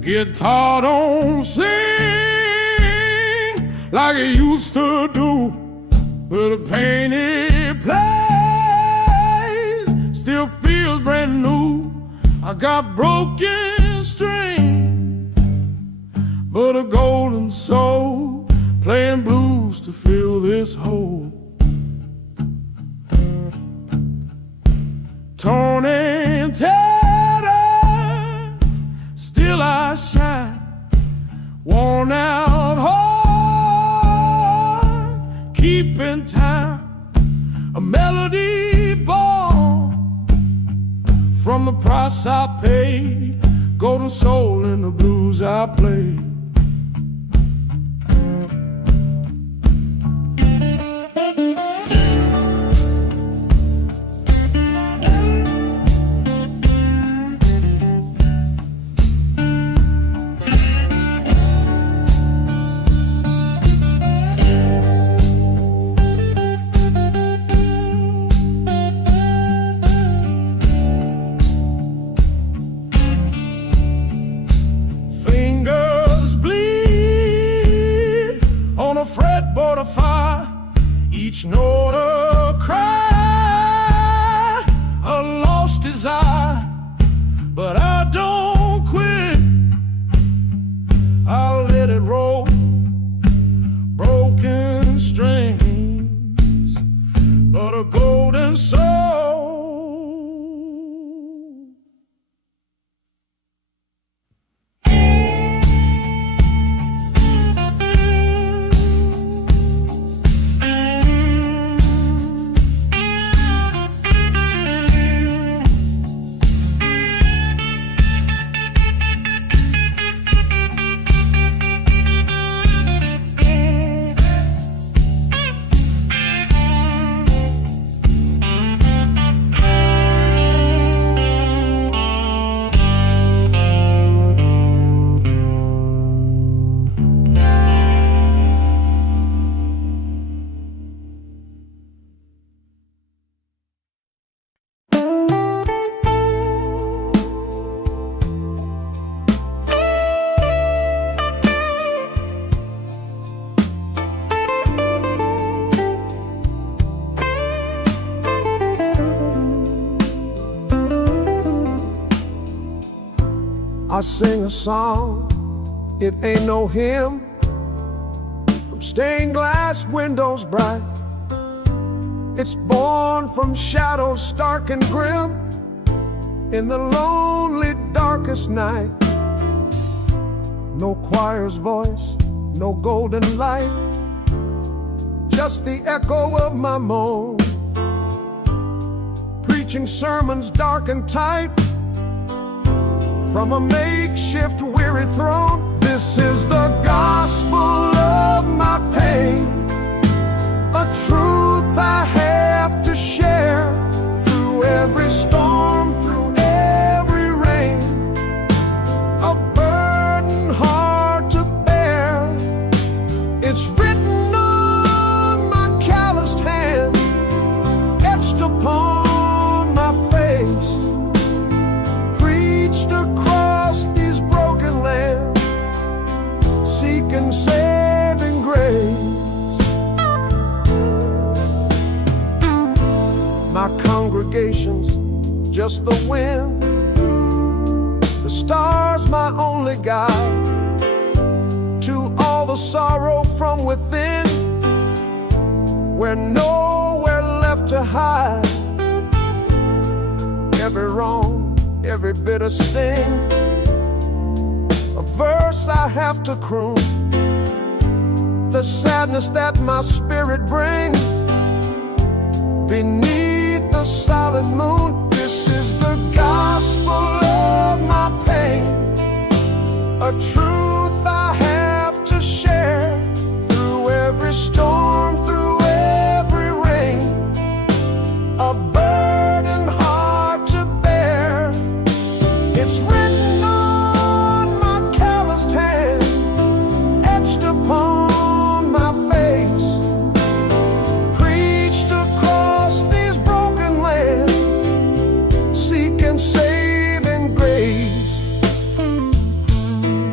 guitar don't sing like it used to do, but the pain it plays still feels brand new. I got broken strings, but a golden soul playing blues to fill this hole. Torn and tattered, still I shine. Worn out heart, keeping time. A melody born from the price I paid. Golden soul in the blues I play. Fretboard of fire, each note a cry, a lost desire. But I don't quit, I'll let it roll. Broken strings, but a golden soul. I sing a song, it ain't no hymn, from stained glass windows bright. It's born from shadows stark and grim, in the lonely darkest night. No choir's voice, no golden light, just the echo of my moan, preaching sermons dark and tight from a makeshift weary throne. This is the gospel of my pain, a truth I have to share through every storm, through every rain, a burden hard to bear. It's written on my calloused hand, etched upon my face, preached across these broken lands, seeking saving grace. My congregation's just the wind, the stars my only guide to all the sorrow from within, we're nowhere left to hide. Every wrong, every bitter sting, a verse I have to croon, the sadness that my spirit brings beneath the solid moon. This is the gospel of my pain, a truth I have to share through every storm, through every rain, a burden hard to bear. It's written on my calloused hand, etched upon my face, preached across these broken lands, seeking saving grace.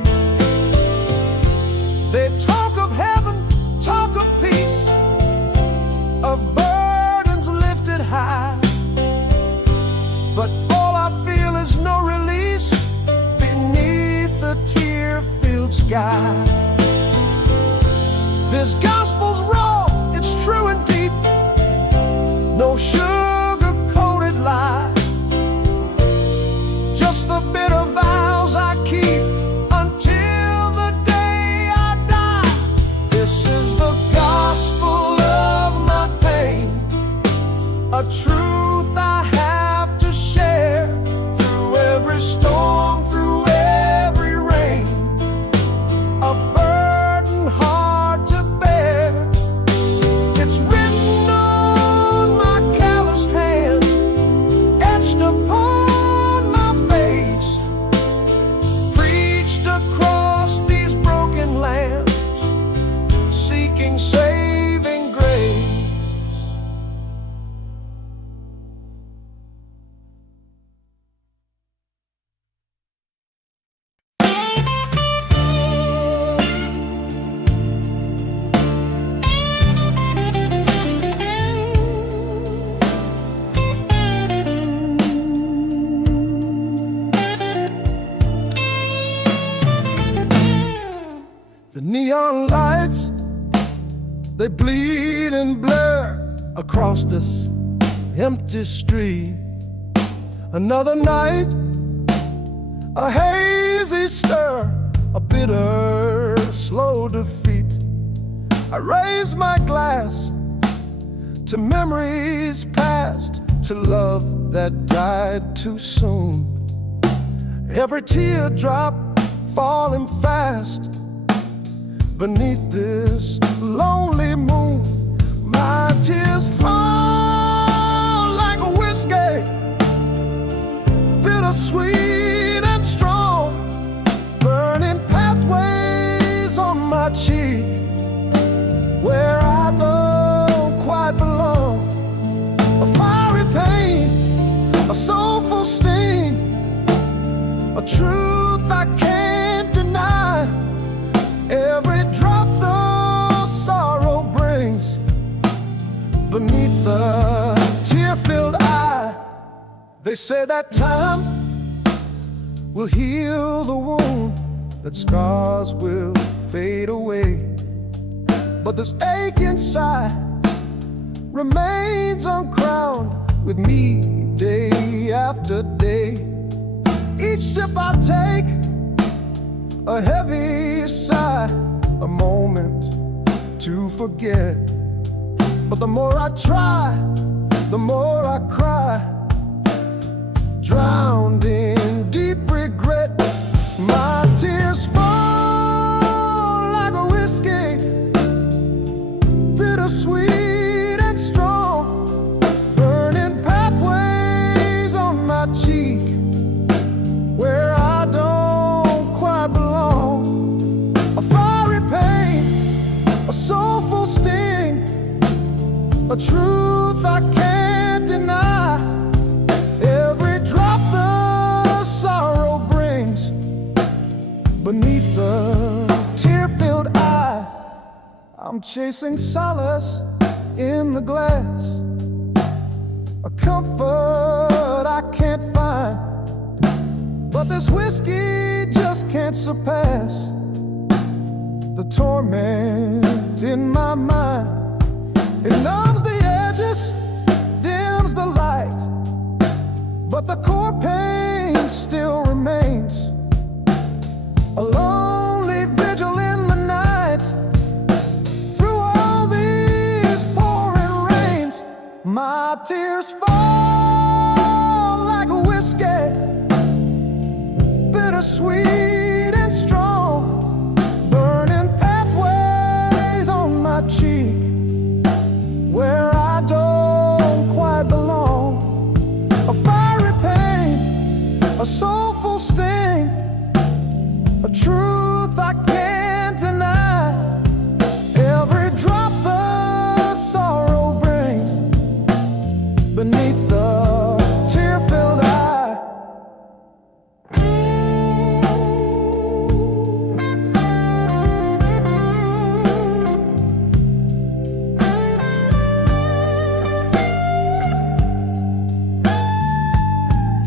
but all I feel is no release beneath the tear-filled sky. This gospel's raw, it's true and deep, no sugar-coated lie, just the bitter vows I keep until the day I die. This is the gospel of my pain, a truth I have to share through every storm, through every rain, a burden hard to bear. It's written on my calloused hand, etched upon my face, preached across these broken lands, seeking saving grace. The neon lights, they bleed and blur across this empty street. Another night, a hazy stir, a bitter, slow defeat. I raise my glass to memories past, to love that died too soon. Every teardrop falling fast beneath this lonely moon. My tears fall like a whiskey, bittersweet and strong, burning pathways on my cheek where I don't quite belong. A fiery pain, a soulful sting, a truth I can't deny. Every drop the sorrow brings beneath the tear-filled eye. They say that time will heal the wound, that scars will fade away, but this ache inside remains uncrowned with me day after day. Each sip I take, a heavy sigh, a moment to forget. But the more I try, the more I cry, drowned in deep regret. My tears fall like a whiskey, bittersweet and strong, burning pathways on my cheek where I don't quite belong. A fiery pain, a soulful sting, a truth I can't deny. Every drop the sorrow brings beneath the tear-filled eye. I'm chasing solace in the glass, a comfort I can't find, but this whiskey just can't surpass the torment in my mind. It numbs the edges, dims the light, but the core pain still remains. A lonely vigil in the night, through all these pouring rains. My tears fall like a whiskey, bittersweet and strong, burning pathways on my cheek where I don't quite belong. A fiery pain, a soulful sting, a truth I can't deny. Every drop the sorrow brings beneath the tear-filled eye.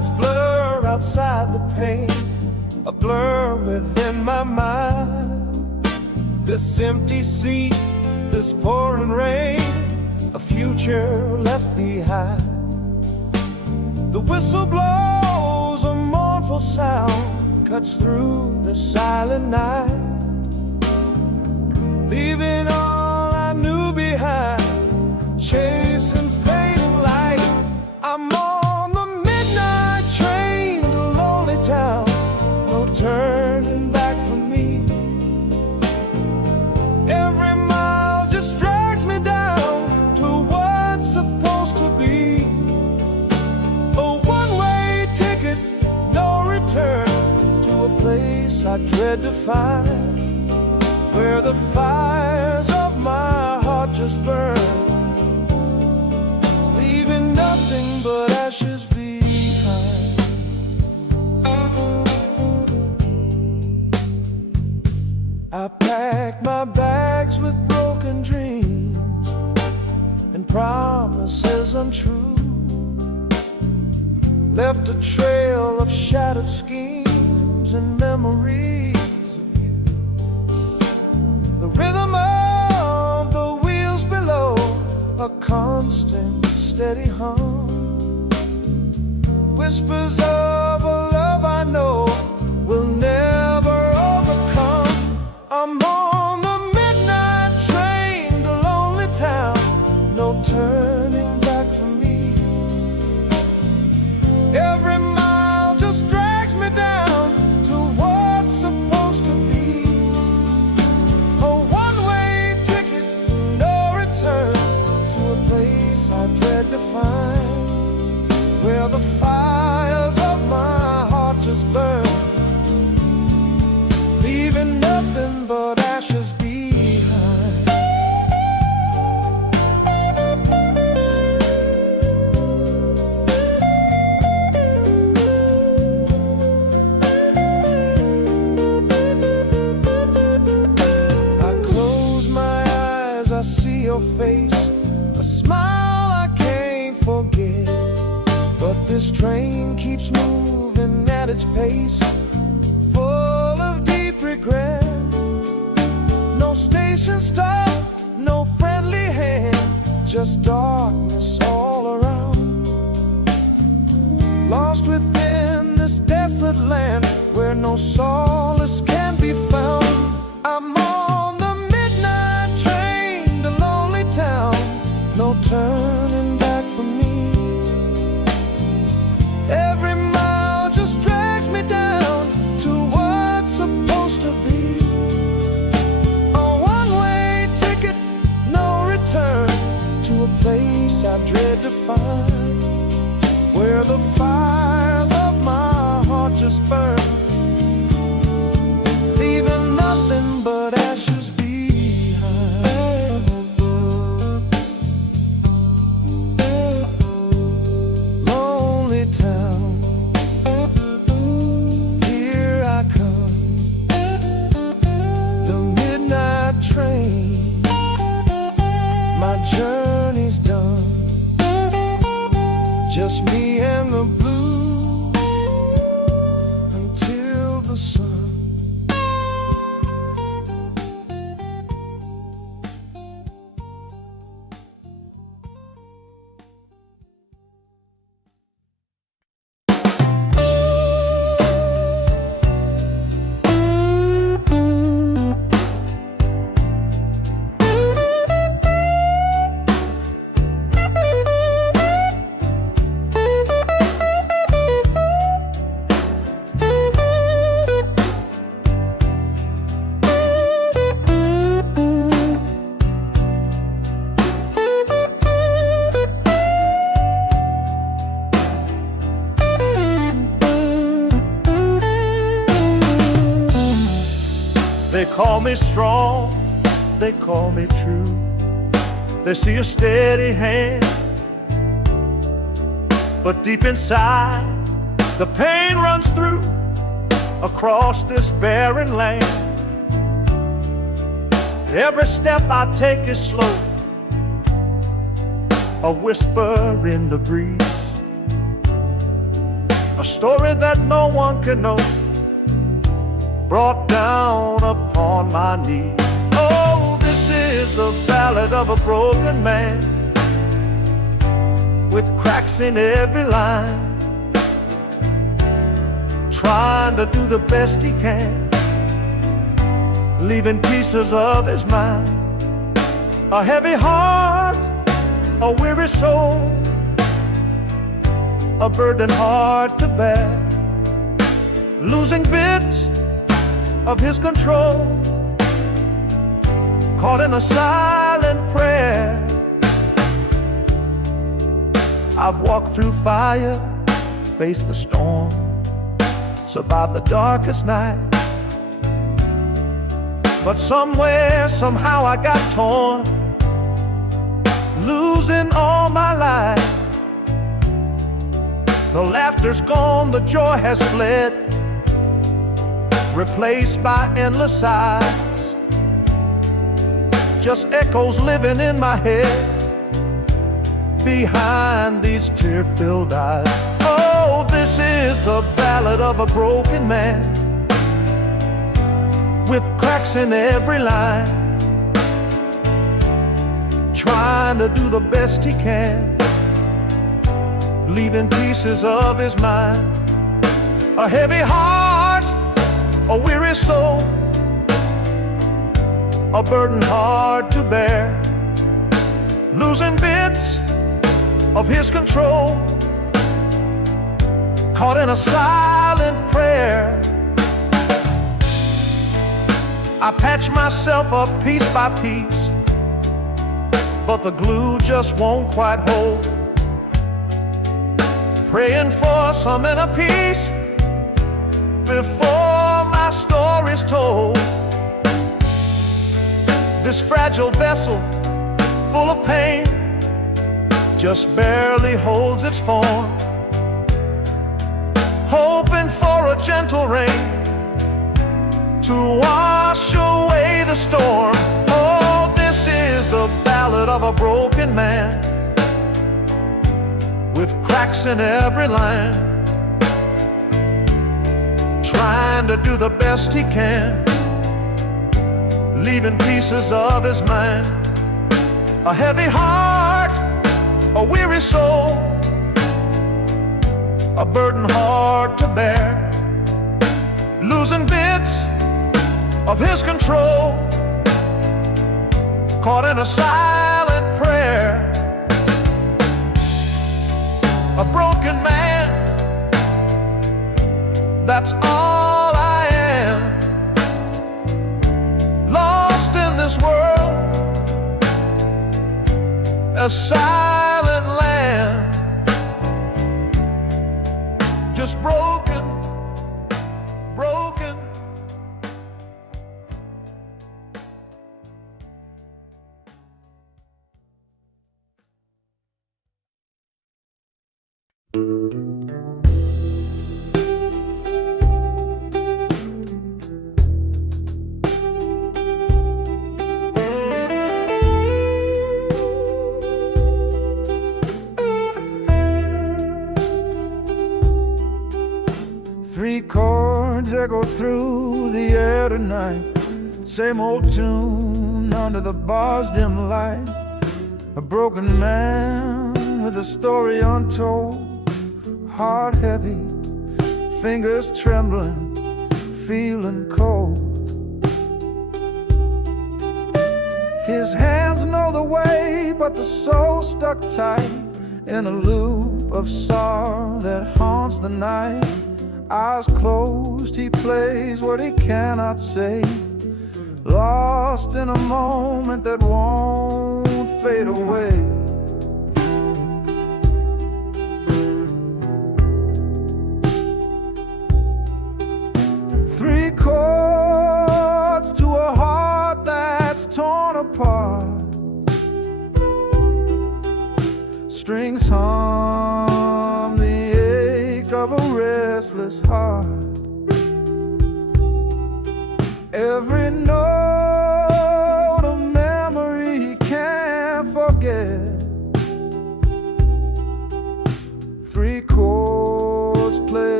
the pain, a blur within my mind. This empty sea, this pouring rain, a future left behind. The whistle blows, a mournful sound cuts through the silent night, leaving all I knew behind, chasing fading light. I'm on the midnight train to lonely town, no turning back for me. Every mile just drags me down to what's supposed to be. A one-way ticket, no return, to a place I dread to find, where the fires of my heart just burn, leaving nothing but ashes behind. I packed my bags with broken dreams and promises untrue, left a trail of shattered schemes and memories of you. The rhythm of the wheels below, a constant steady hum, whispers of a love I know will never overcome. I'm on the midnight train to lonely town, no turning back for me. Every mile just drags me down to what's supposed to be. A one-way ticket, no return, to a place I dread to find, where the fires of my heart just burn, leaving nothing but ashes behind. I close my eyes, I see your face, a smile I can't forget. But this train keeps moving at its pace, full of deep regret. No station stop, no friendly hand, just darkness all around. Lost within this desolate land, where no solace can be found. I'm on the midnight train to lonely town, no turning back for me. Every mile just drags me down to what's supposed to be. A one-way ticket, no return, to a place I dread to find, where the fires of my heart just burn, leaving nothing but ashes behind. Lonely town, here I come, the midnight train, my journey's done, just me and the blues until the sun. They call me strong, they call me true. They see a steady hand, but deep inside the pain runs through across this barren land. Every step I take is slow, a whisper in the breeze. a story that no one can know, brought down upon my knees. Oh, this is the ballad of a broken man, with cracks in every line, trying to do the best he can, leaving pieces of his mind. A heavy heart, a weary soul, a burden hard to bear, losing bits of his control, caught in a silent prayer. I've walked through fire, faced the storm, survived the darkest night, but somewhere, somehow I got torn, losing all my life. The laughter's gone, the joy has fled, replaced by endless sighs, just echoes living in my head behind these tear-filled eyes. Oh, this is the ballad of a broken man, with cracks in every line, trying to do the best he can, leaving pieces of his mind. A heavy heart, a weary soul, a burden hard to bear, losing bits of his control, caught in a silent prayer. I patch myself up piece by piece, but the glue just won't quite hold, praying for some inner peace before my story's told. This fragile vessel, full of pain, just barely holds its form, hoping for a gentle rain to wash away the storm. Oh, this is the ballad of a broken man, with cracks in every line, trying to do the best he can, leaving pieces of his mind. A heavy heart, a weary soul, a burden hard to bear, losing bits of his control, caught in a silent prayer. A broken man, that's all I am, lost in this world, a silent land, just broken, broken. Three chords echo through the air tonight, same old tune under the bar's dim light. A broken man with a story untold, heart heavy, fingers trembling, feeling cold. His hands know the way, but the soul stuck tight in a loop of sorrow that haunts the night. Eyes closed, he plays what he cannot say, lost in a moment that won't fade away. Three chords to a heart that's torn apart, strings hum the ache of a restless heart. Every note a memory he can't forget. Three chords play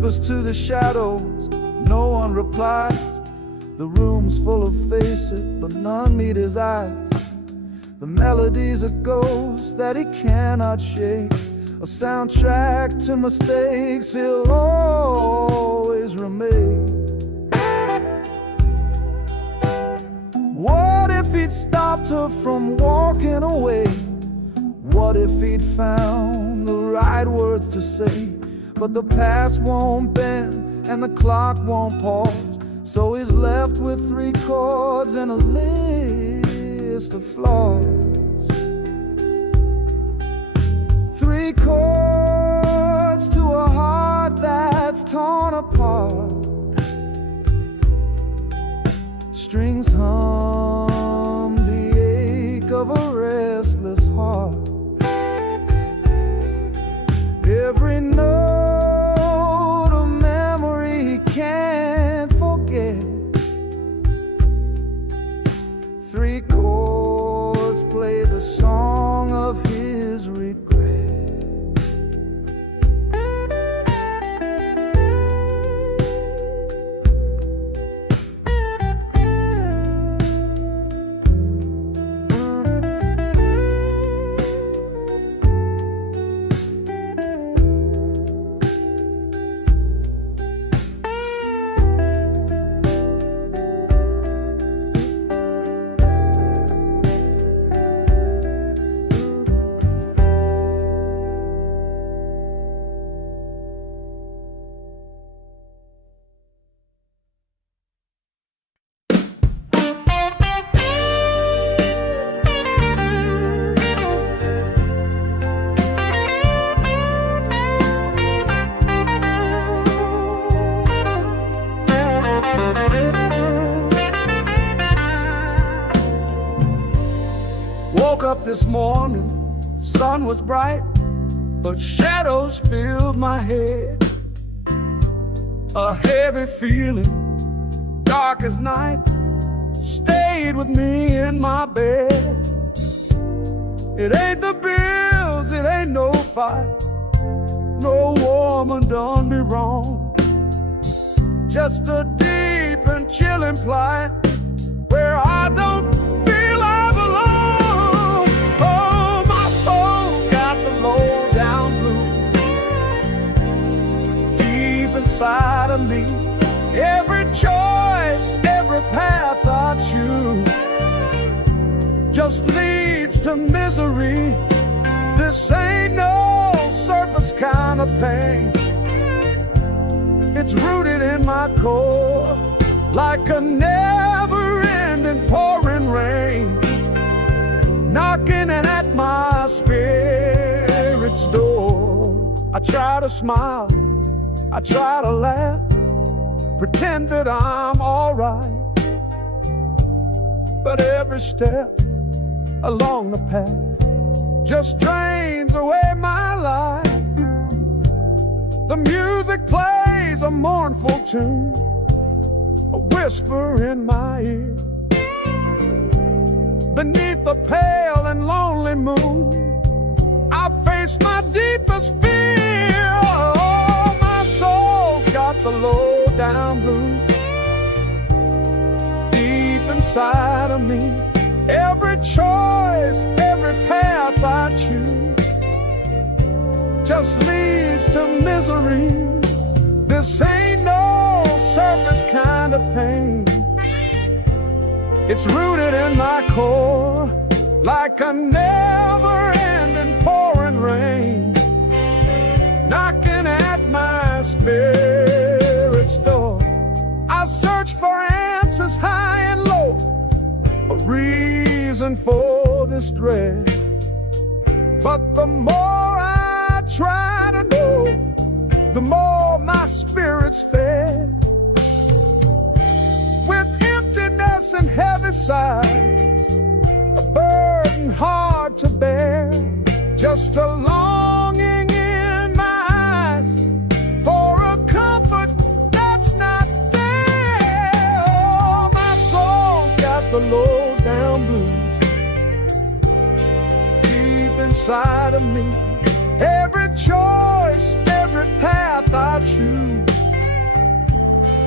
whispers to the shadows, no one replies. The room's full of faces, but none meet his eyes. The melody's a ghost that he cannot shake, a soundtrack to mistakes he'll always remain. What if he'd stopped her from walking away? What if he'd found the right words to say? But the past won't bend and the clock won't pause, so he's left with 3 chords and a list of flaws. 3 chords to a heart that's torn apart. Strings hum the ache of a restless heart. Every note a memory he can't forget. 3 chords play the song of his regret. Woke up this morning, sun was bright, but shadows filled my head. A heavy feeling, dark as night, stayed with me in my bed. It ain't the bills, it ain't no fight, no woman done me wrong. Just a deep and chilling plight where I don't feel I belong. Oh, my soul's got the low down blues deep inside of me. Every choice, every path I choose just leads to misery. This ain't no surface kind of pain. It's rooted in my core like a never-ending pouring rain, knocking at my spirit's door. I try to smile, I try to laugh, pretend that I'm all right, but every step along the path just drains away my life. The music plays a mournful tune, a whisper in my ear. Beneath the pale and lonely moon, I face my deepest fear. Oh, my soul's got the low down blues deep inside of me. Every choice, every path I choose just leads to misery. This ain't no surface kind of pain. It's rooted in my core like a never-ending pouring rain, knocking at my spirit's door. I search for answers high and low, a reason for this dread, but the more I try to know, the more my spirit's fed. With emptiness and heavy sighs, a burden hard to bear, just a longing in my eyes for a comfort that's not there. Oh, my soul's got the low down blues deep inside of me. Every choice, every path I choose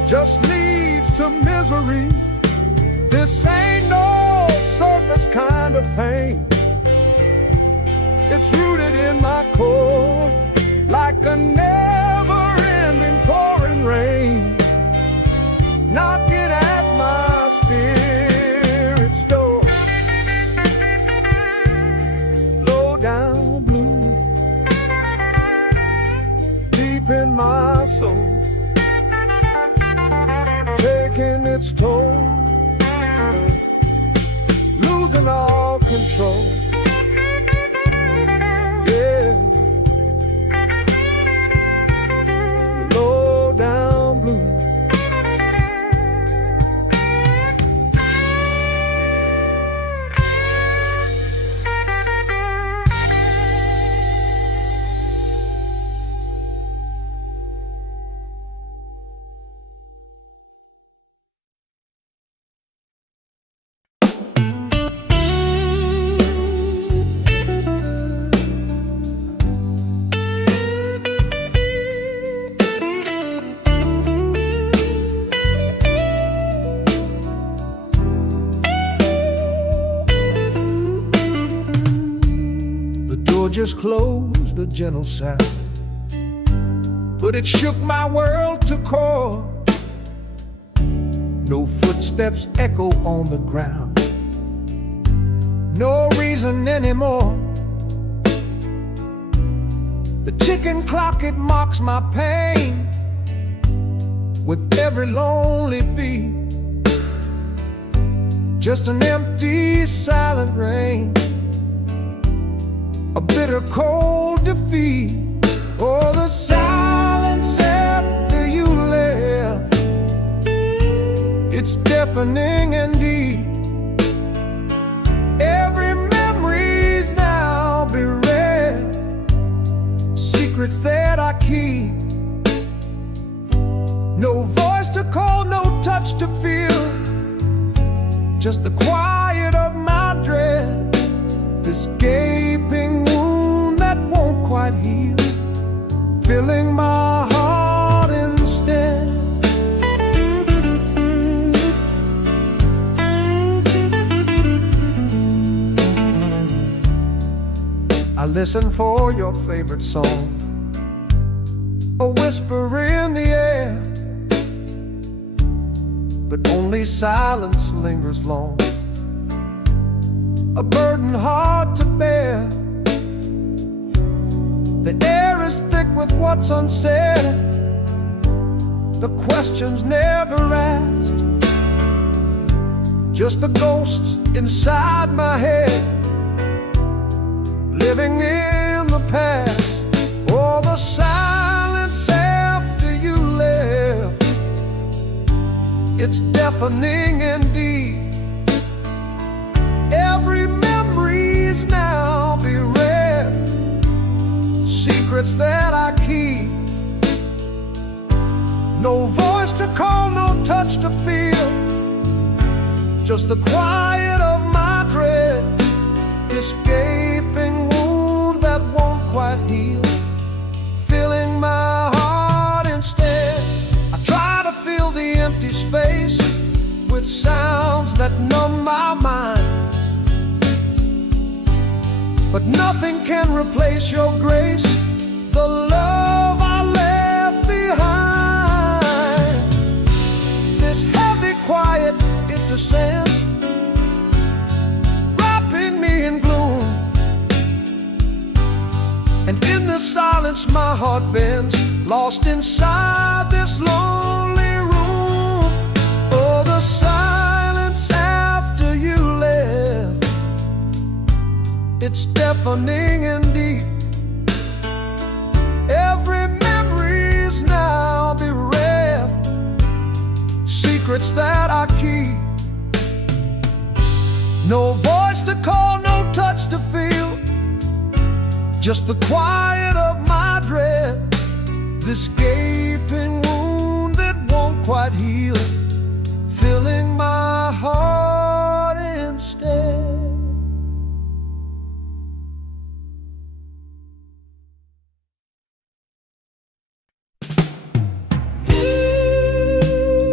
just leads to misery. This ain't no surface kind of pain. It's rooted in my core, like a never-ending pouring rain, knocking at my spirit's door. Low down blue, deep in my soul, taking its toll, losing all control. Yeah, low down blue. Just closed, a gentle sound, but it shook my world to core. No footsteps echo on the ground, no reason anymore. The ticking clock, it mocks my pain with every lonely beat. Just an empty, silent rain, a bitter cold defeat. Oh, the silence after you left, it's deafening and deep. Every memory's now bereft, secrets that I keep. No voice to call, no touch to feel, just the quiet of my dread. This gaping wound that won't quite heal, filling my heart instead. I listen for your favorite song, a whisper in the air, but only silence lingers long, a burden hard to bear. The air is thick with what's unsaid, the questions never asked, just the ghosts inside my head, living in the past. Oh, the silence after you left, it's deafening and deep. Every memory's now bereft, secrets that I keep. No voice to call, no touch to feel, just the quiet of my dread. This gaping wound that won't quite heal, filling my heart instead. I try to fill the empty space with sounds that numb my mind, but nothing can replace your grace, the love I left behind. This heavy quiet, it descends, wrapping me in gloom, and in the silence my heart bends, lost inside this lonely room. Oh, the silence after you left, it's deafening and deep. Every memory's now bereft, secrets that I keep. No voice to call, no touch to feel, just the quiet of my dread. This gaping wound that won't quite heal, filling my heart instead.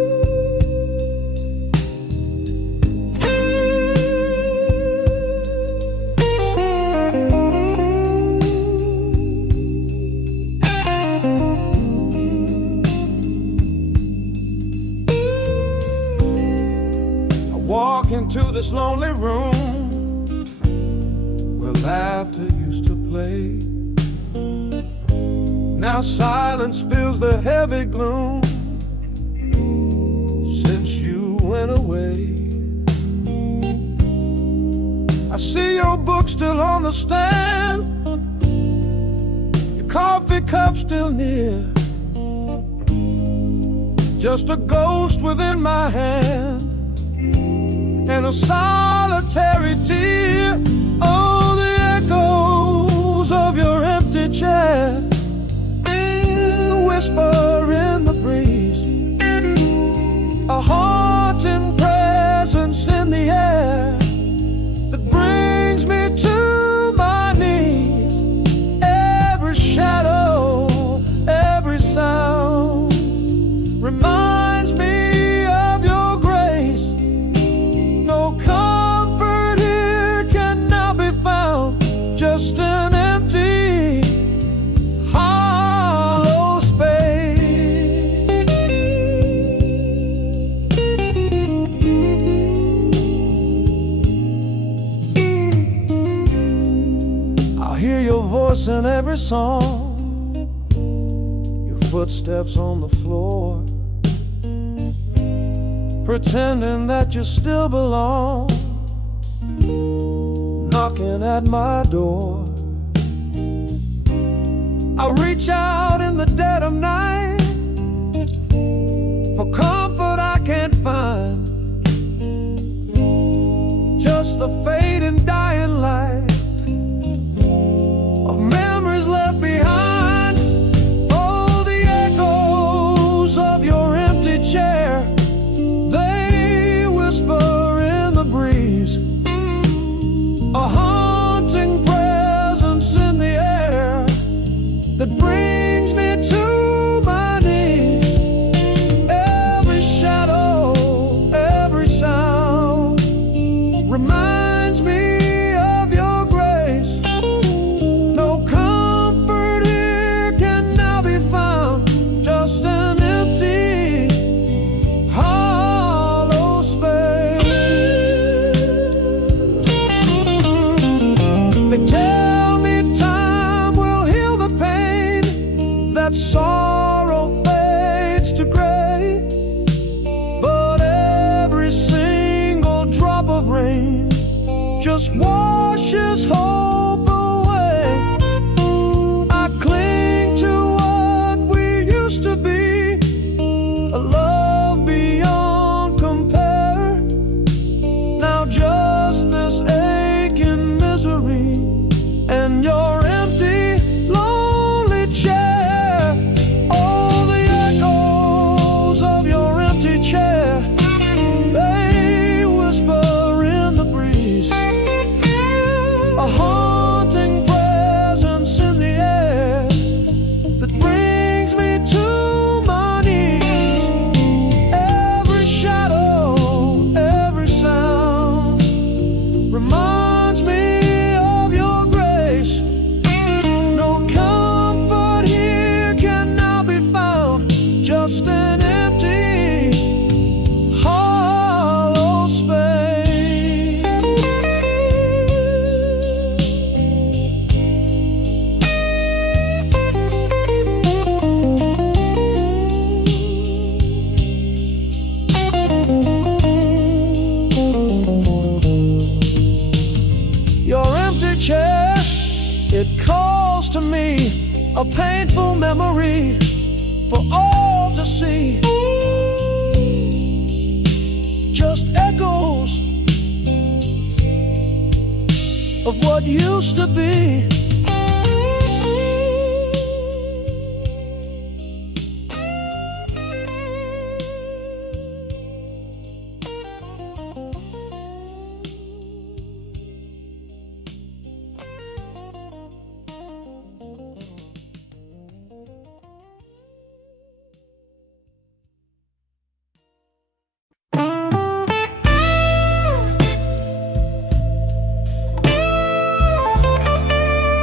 this lonely room where laughter used to play. Now silence fills the heavy gloom since you went away. I see your book still on the stand, your coffee cup still near, just a ghost within my hand and a solitary tear. Oh, the echoes of your empty chair, the whisper in the breeze, a haunting presence in the air that brings me to my knees. Every shadow, every sound reminds me of your grace. No comfort here can now be found, just an empty, hollow space. I'll hear your voice in every song, your footsteps on the floor, pretending that you still belong, knocking at my door. I reach out in the dead of night for comfort I can't find, just the fading dying light of memories left behind. Oh, the echoes of your empty chair, they whisper in the breeze, a haunting presence in the air that brings me to my knees. Every shadow, every sound reminds me of your grace. No comfort here can now be found, just an empty, hollow space. They tell me time will heal the pain, that sorrow fades to gray, but every single drop of rain just washes hope away. I cling to what we used to be, a love beyond compare. Now just this aching misery and your empty, lonely chair. Oh, the echoes of your empty chair, they whisper in the breeze, a haunting presence in the air that brings me to my knees. Every shadow, every sound reminds me of your grace. No comfort here can now be found, just an empty, hollow space. Your empty chair, it calls to me, a painful memory for all to see. Just echoes of what used to be.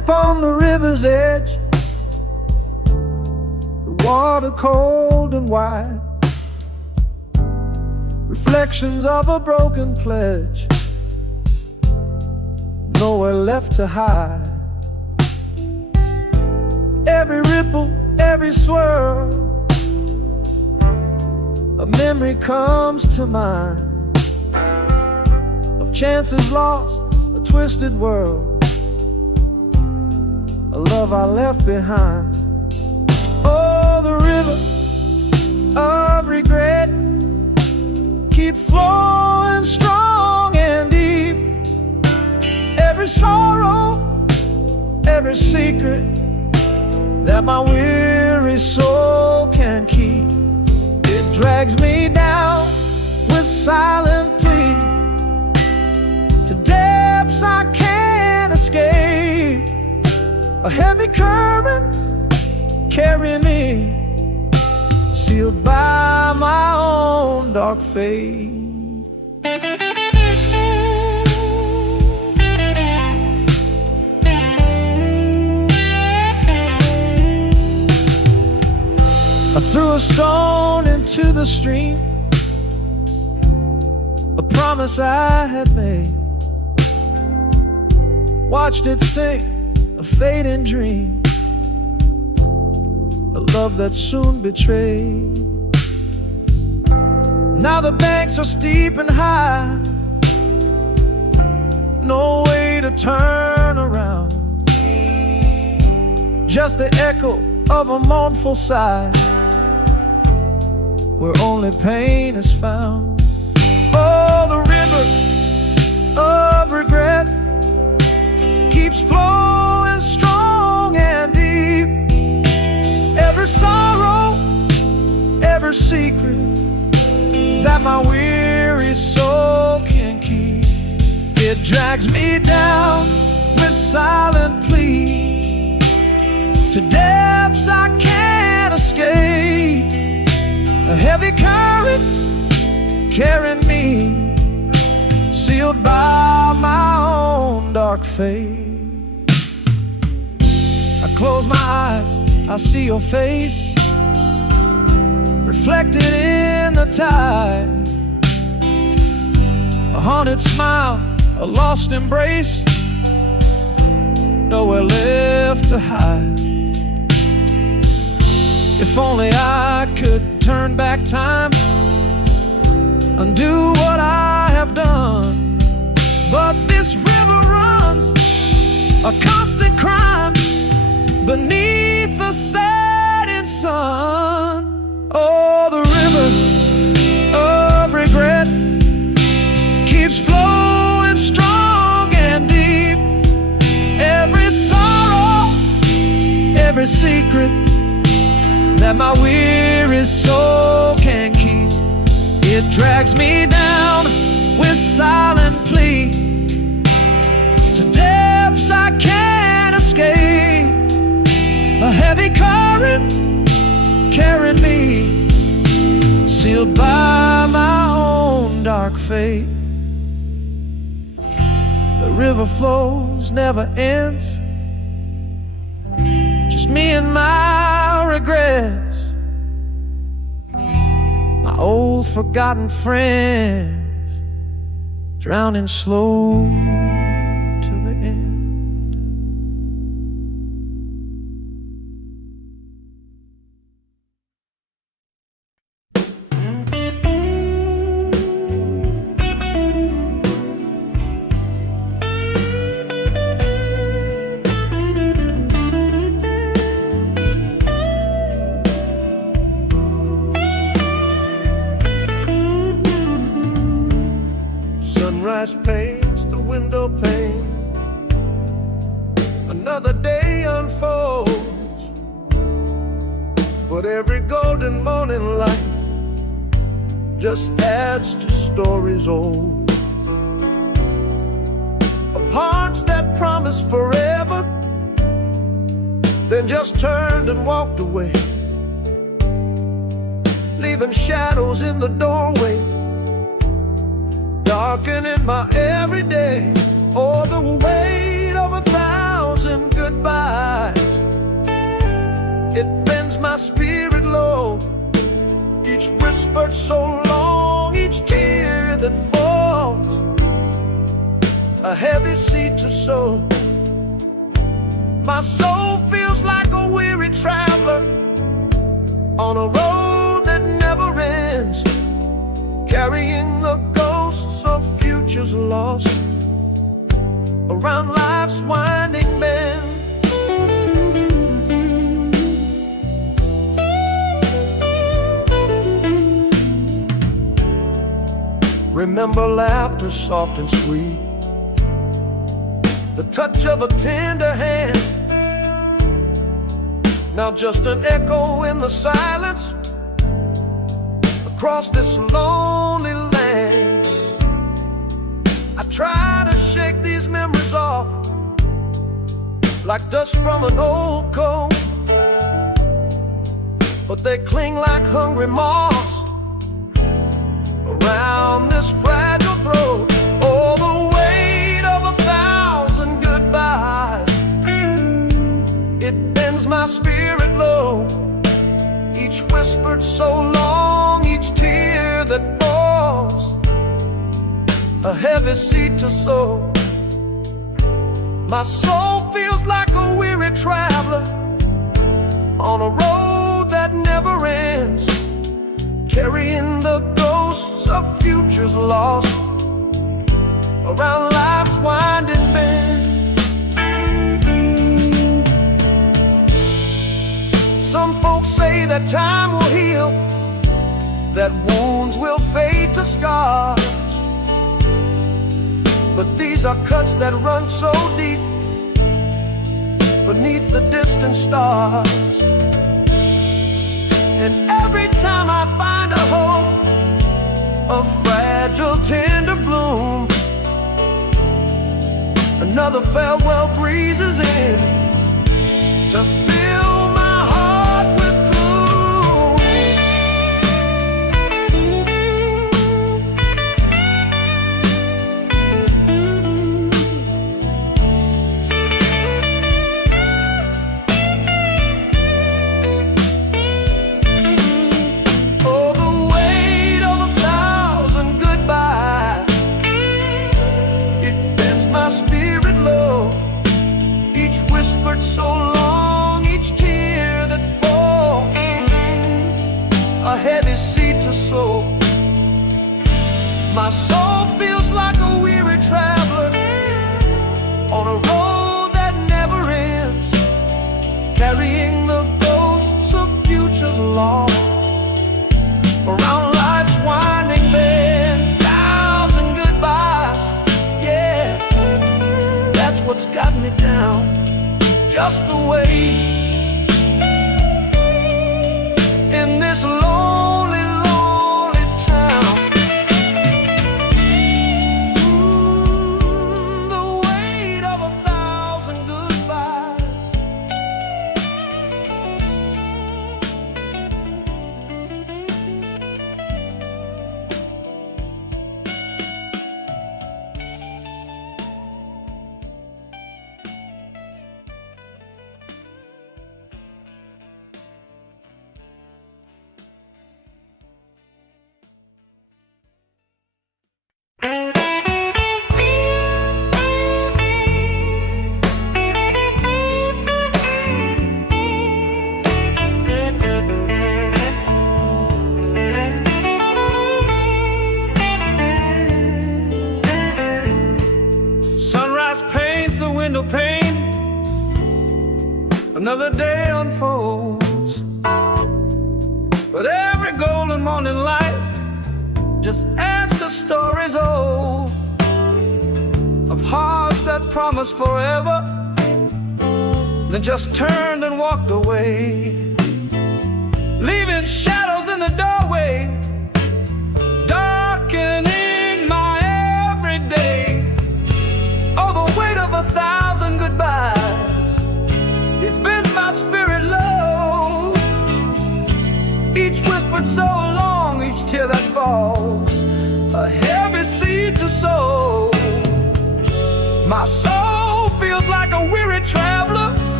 river's edge, the water cold and wide, reflections of a broken pledge, nowhere left to hide. Every ripple, every swirl, a memory comes to mind of chances lost, a twisted world, a love I left behind. Oh, the river of regret keeps flowing strong and deep. Every sorrow, every secret that my weary soul can keep, it drags me down with silent plea to depths I can't escape. A heavy current carrying me, sealed by my own dark fate. I threw a stone into the stream, a promise I had made, watched it sink, a fading dream, a love that soon betrayed. Now the banks are steep and high, no way to turn around, just the echo of a mournful sigh, where only pain is found. Oh, the river of regret keeps flowing strong and deep. Every sorrow, every secret that my weary soul can keep, it drags me down with silent plea to depths I can't escape. A heavy current carrying me, sealed by my own dark fate. I close my eyes, I see your face reflected in the tide, a haunted smile, a lost embrace, nowhere left to hide. If only I could turn back time, undo what I have done, but this river runs a constant crime beneath the setting sun. Oh, the river of regret keeps flowing strong and deep. Every sorrow, every secret that my weary soul can keep, it drags me down with silent plea to depths I can't escape. A heavy current carrying me, sealed by my own dark fate. The river flows, never ends, just me and my regrets, my old forgotten friends, drowning slow to the end. Sunrise paints the window pane, another day unfolds, but every golden morning light just adds to stories old, of hearts that promised forever, then just turned and walked away, leaving shadows in the doorway, darkening my everyday. Oh, the weight of 1,000 goodbyes goodbyes. It bends my spirit low, each whispered so long, each tear that falls, a heavy seed to sow. My soul feels like a weary traveler on a road that never ends, carrying the ghosts of futures lost around life's winding bend. Remember laughter soft and sweet, the touch of a tender hand. Now just an echo in the silence across this lonely land. I try to shake these memories off like dust from an old coat, but they cling like hungry moths around this fragile throat. Oh, the weight of 1,000 goodbyes, it bends my spirit low, each whispered so long, each tear that falls, a heavy seed to sow. My soul feels like a weary traveler on a road that never ends, carrying the ghosts of futures lost around life's winding bend. Some folks say that time will heal, that wounds will fade to scars, but these are cuts that run so deep beneath the distant stars. And every time I find a hope, a fragile tender bloom, another farewell breezes in to fill my heart with so long, each tear that falls, a heavy seed to sow. My soul feels like a weary traveler on a road that never ends, carrying the ghosts of futures lost around life's winding bend. 1,000 goodbyes, yeah, that's what's got me down. Just the way in this lonely, lonely town. The weight of 1,000 goodbyes. Pane, another day unfolds, but every golden morning light just adds to stories old of hearts that promised forever, then just turned and walked away, leaving shadows in the doorway, darkening my everyday. Oh, the weight of 1,000 goodbyes, it bends my spirit low, each whispered so long, each tear that falls, a heavy seed to sow. My soul feels like a weary traveler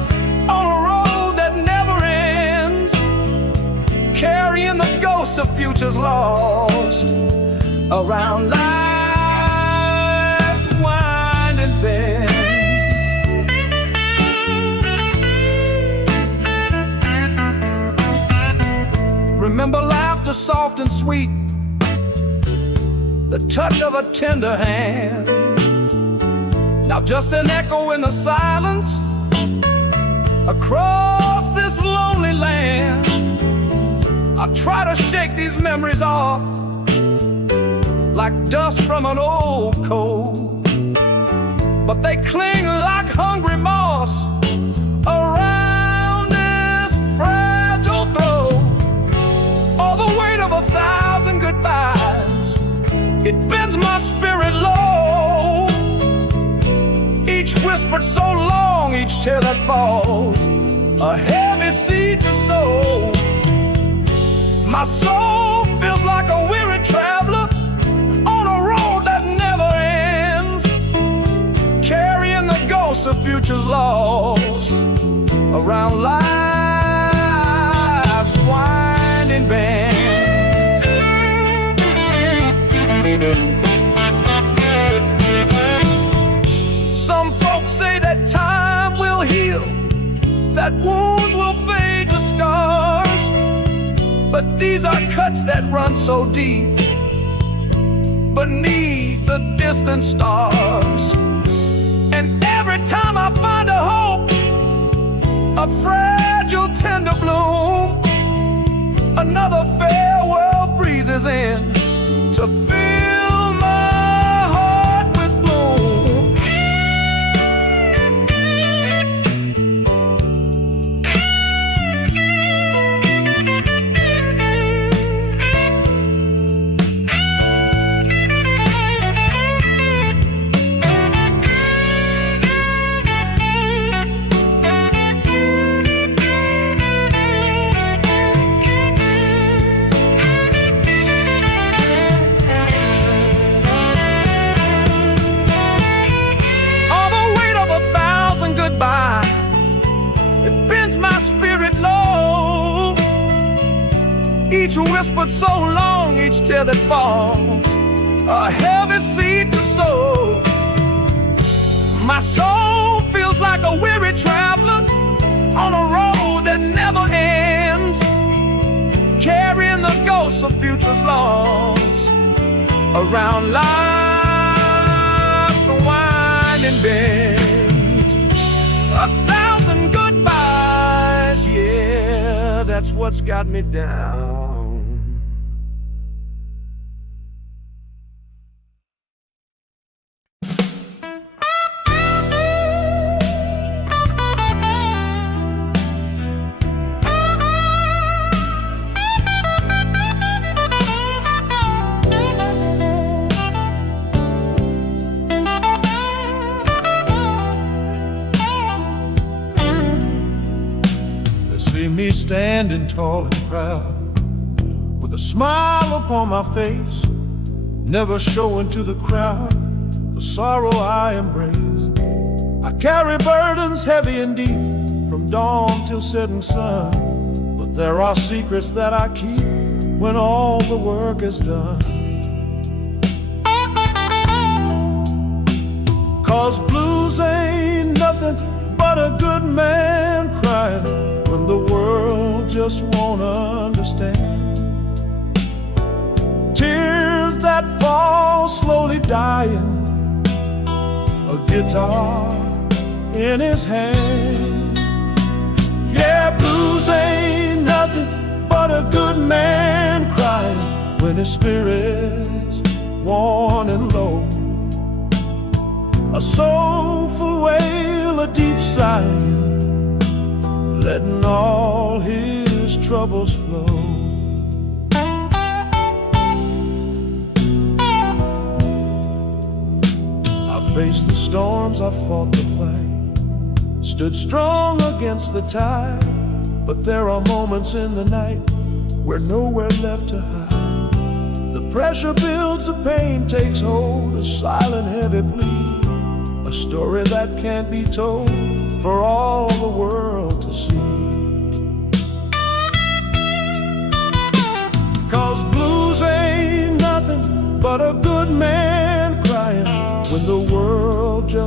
futures lost around life's winding bends. Remember laughter soft and sweet, the touch of a tender hand. Now just an echo in the silence across this lonely land. I try to shake these memories off like dust from an old coat, but they cling like hungry moss around this fragile throat. Oh, the weight of 1,000 goodbyes, it bends my spirit low. Each whispered so long, each tear that falls, a heavy seed to sow. My soul feels like a weary traveler on a road that never ends, carrying the ghosts of futures lost around life's winding bends. Some folks say that time will heal, that wounds will fade to scars, but these are cuts that run so deep beneath the distant stars. And every time I find a hope, a fragile tender bloom, another farewell breezes in to fill my heart with gloom. It bends my spirit low. Each whispered so long, each tear that falls, a heavy seed to sow. My soul feels like a weary traveler on a road that never ends, carrying the ghosts of futures lost around life's winding bend. 1,000 goodbyes, yeah, that's what's got me down. Me standing tall and proud, with a smile upon my face, never showing to the crowd the sorrow I embrace. I carry burdens heavy and deep, from dawn till setting sun, but there are secrets that I keep when all the work is done. 'Cause blues ain't nothing but a good man crying when the world just won't understand. Tears that fall slowly dying, a guitar in his hand. Yeah, blues ain't nothing but a good man crying when his spirit's worn and low. A soulful wail, a deep sigh, letting all his troubles flow. I faced the storms, I fought the fight, stood strong against the tide, but there are moments in the night where nowhere left to hide. The pressure builds, the pain takes hold, a silent heavy plea, a story that can't be told for all the world to see. 'Cause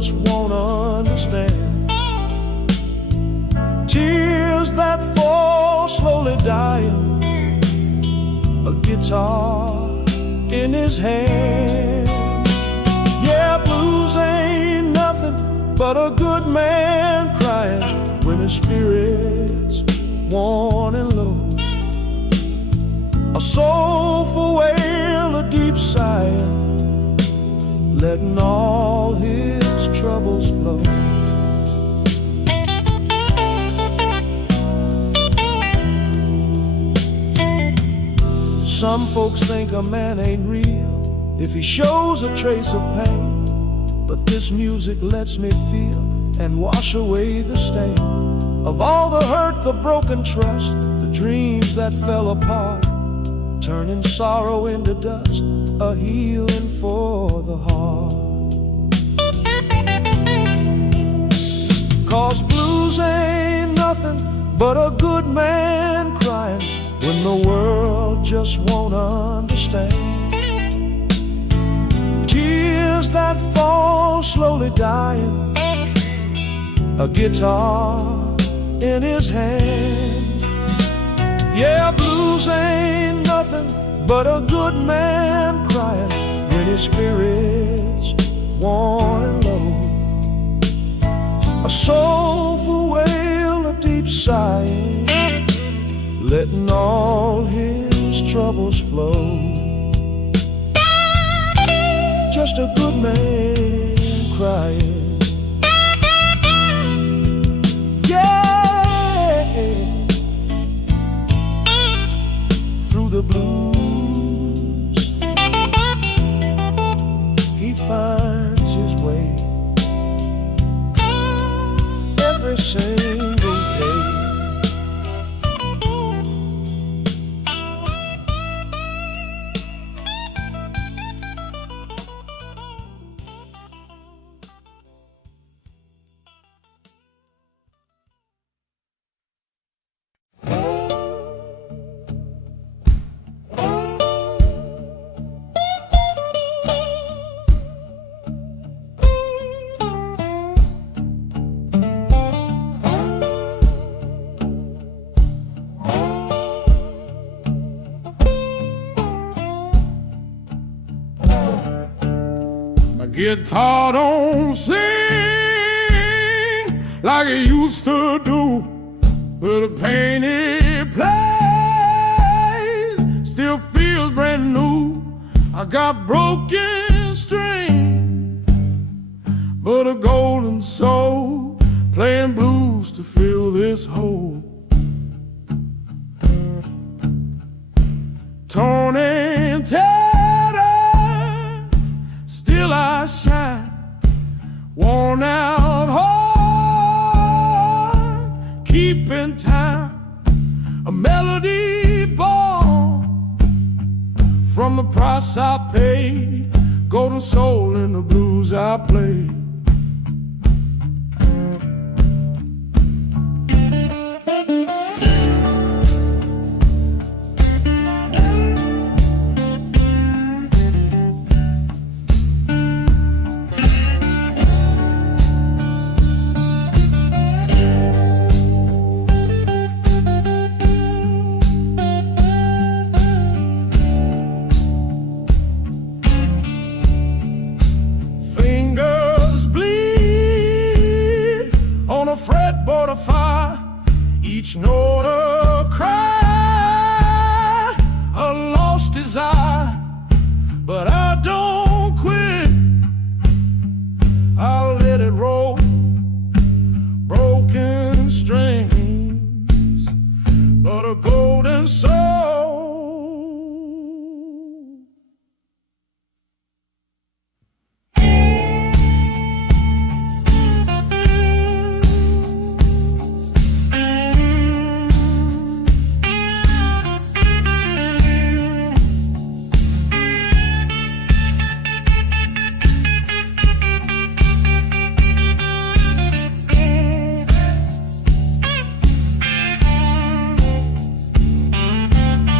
just won't understand. Tears that fall slowly dying, a guitar in his hand. Yeah, blues ain't nothing but a good man crying when his spirit's worn and low. A soulful wail, a deep sigh, letting all his troubles flow. Some folks think a man ain't real if he shows a trace of pain, but this music lets me feel and wash away the stain of all the hurt, the broken trust, the dreams that fell apart, turning sorrow into dust, a healing for the heart. 'Cause blues ain't nothing but a good man crying when the world just won't understand. Tears that fall slowly dying, a guitar in his hand. Yeah, blues ain't nothing but a good man crying when his spirit's worn and low. A soulful wail, a deep sighing, letting all his troubles flow. Just a good man crying. Yeah, through the blues he finds his way every single day. Guitar don't sing like it used to do, but the pain it plays still feels brand new. I got broken string, but a golden soul playing blues to fill this hole. Torn and tattered, still I shine, worn out heart, keeping time, a melody born from the price I paid, golden soul in the blues I play. Fretboard of fire, each note a cry, a lost desire, but I don't quit. I'll let it roll, broken strings, but a golden soul.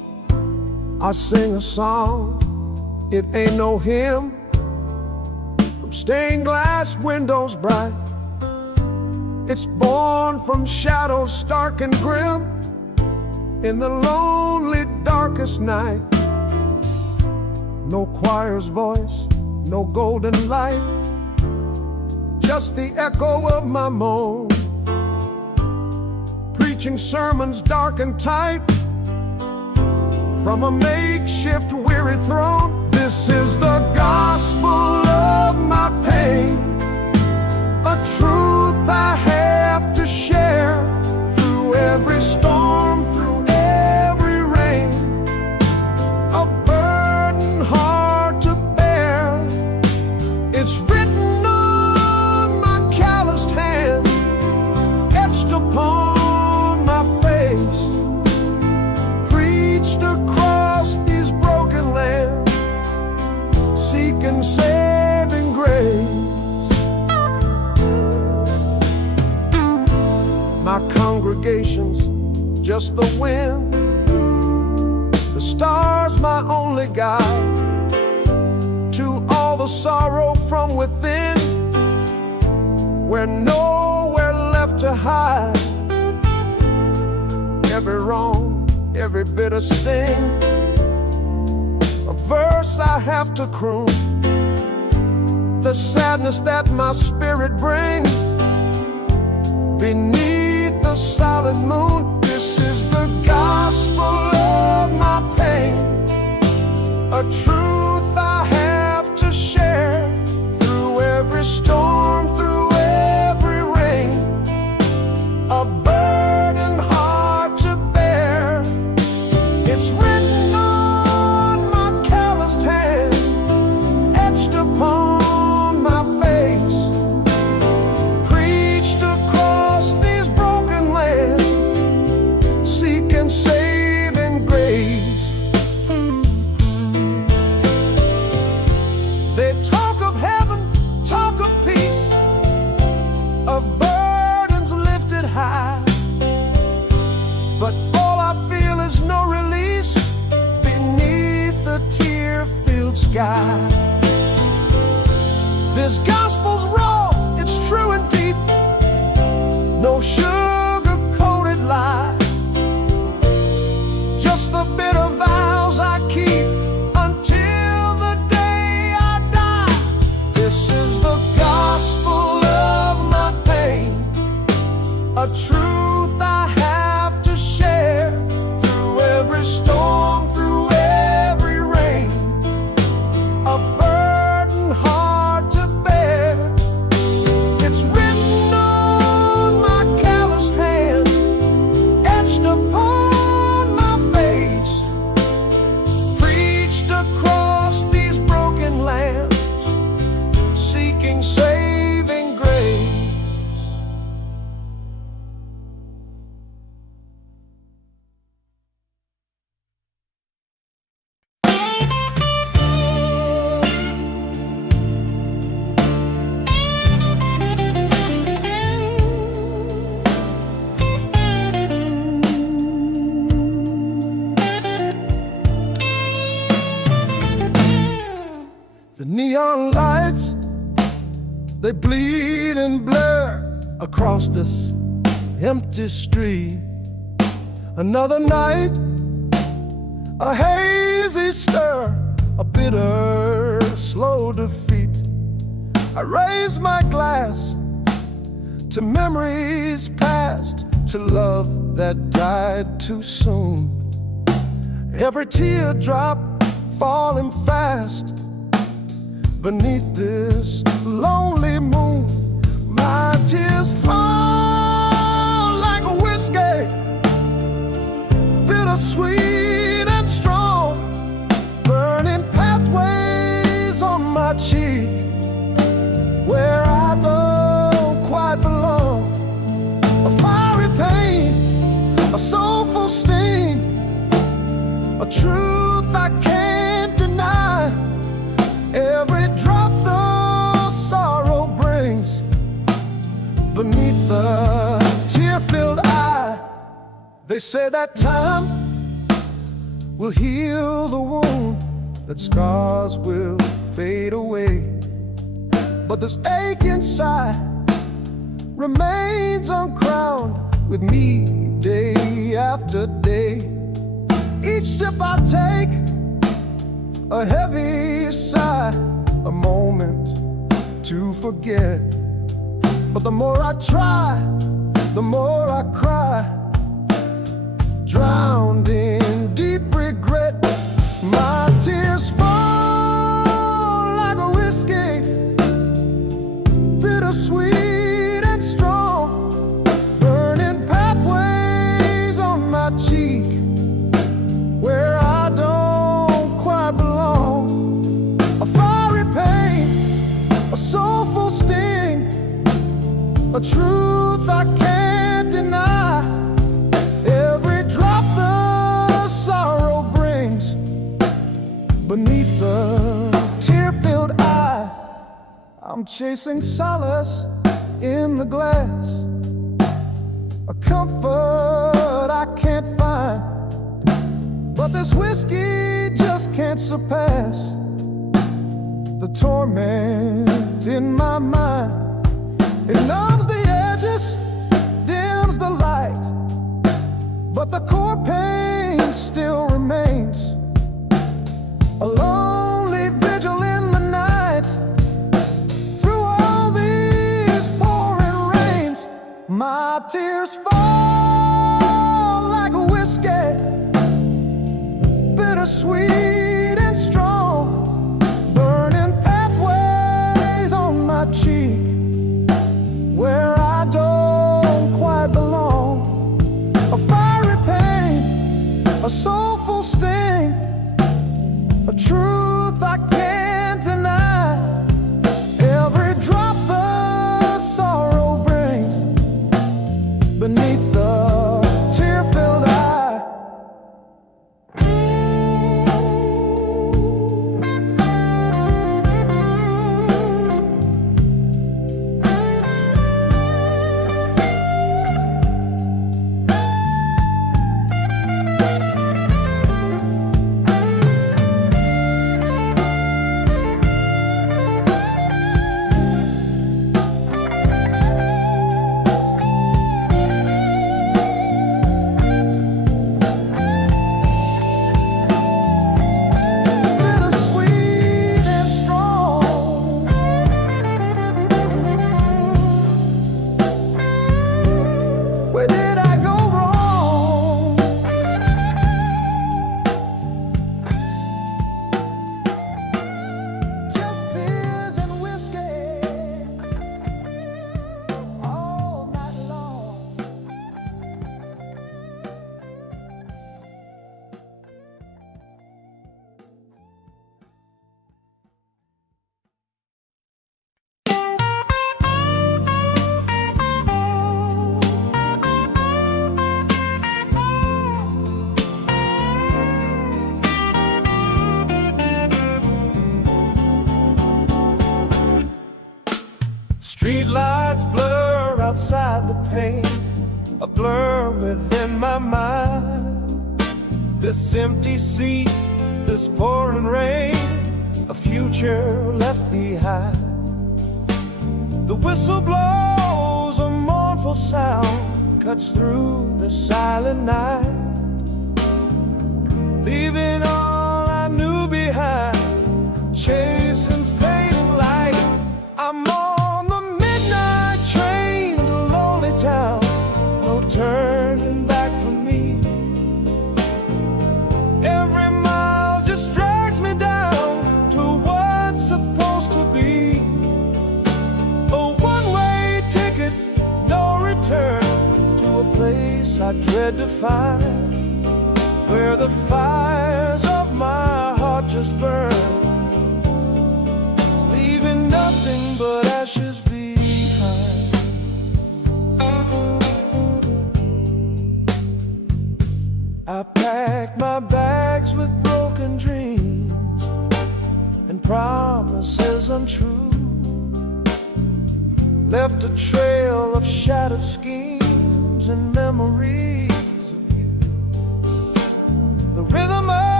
I sing a song, it ain't no hymn, from stained glass windows bright. It's born from shadows stark and grim, in the lonely darkest night. No choir's voice, no golden light, just the echo of my moan, preaching sermons dark and tight from a makeshift weary throne. This is the gospel of my pain, a truth I have to share through every storm, through every rain, a burden hard to bear. It's written on my calloused hand, etched upon my face, preached across these broken lands, seeking saving grace. My congregation's just the wind, the stars my only guide to all the sorrow from within, where nowhere left to hide. Every wrong, every bitter sting, a verse I have to croon, the sadness that my spirit brings beneath the solid moon. This is the gospel of my pain, a truth I have to share through every storm, through every rain, a burden hard to bear. It's written on my calloused hand, etched upon my face, preached across these broken lands, seeking saving grace. They talk of heaven, talk of peace, of burdens lifted high, but all I feel is no release beneath the tear-filled sky. This gospel's raw, it's true and deep, no sugar-coated lie, just the bitter vows I keep until the day I die. This is the gospel of my pain, a truth I have to share through every storm, through every rain, a burden hard to bear. It's written on my calloused hand, etched upon my face, preached across these broken lands, seeking saving grace. The neon lights, they bleed and blur across this empty street. Another night, a hazy stir, a bitter, slow defeat. I raise my glass to memories past, to love that died too soon. Every teardrop falling fast beneath this lonely moon. My tears fall like whiskey, bittersweet and strong, burning pathways on my cheek where I don't quite belong. A fiery pain, a soulful sting, a truth I can't deny. Every drop the sorrow brings beneath the tear-filled eye. They say that time will heal the wound, that scars will fade away. But this ache inside remains uncrowned with me day after day. Each sip I take, a heavy sigh, a moment to forget. But the more I try, the more I cry, drowned in deep regret. My tears fall like a whiskey, bittersweet and strong, burning pathways on my cheek where I don't quite belong. A fiery pain, a soulful sting, a truth I can't deny. Every drop the sorrow brings beneath the tear-filled eye. I'm chasing solace in the glass, a comfort I can't find. But this whiskey just can't surpass the torment in my mind. It numbs the edges, dims the light, but the core pain still remains. A lonely vigil in the night, through all these pouring rains. My tears fall like a whiskey, bittersweet and strong, burning pathways on my cheek where I don't quite belong. A fiery pain, a soulful sting, a truth I can't deny. Every drop the sorrow brings beneath the tear-filled eye. Where did I go wrong? Just tears and whiskey all night long. Street lights blur outside the pane, a blur within my mind. This empty seat, this pouring rain, a future left behind. The whistle blows, a mournful sound cuts through the silent night, leaving all I knew behind, chasing fading light. I'm on the midnight train to lonely town, no turning back for me. Every mile just drags me down to what's supposed to be. A one-way ticket, no return, to a place I dread to find, where the fires of my heart just burn, leaving nothing but ashes behind. I packed my bags with broken dreams and promises untrue, left a trail of shattered schemes and memories of you. The rhythm of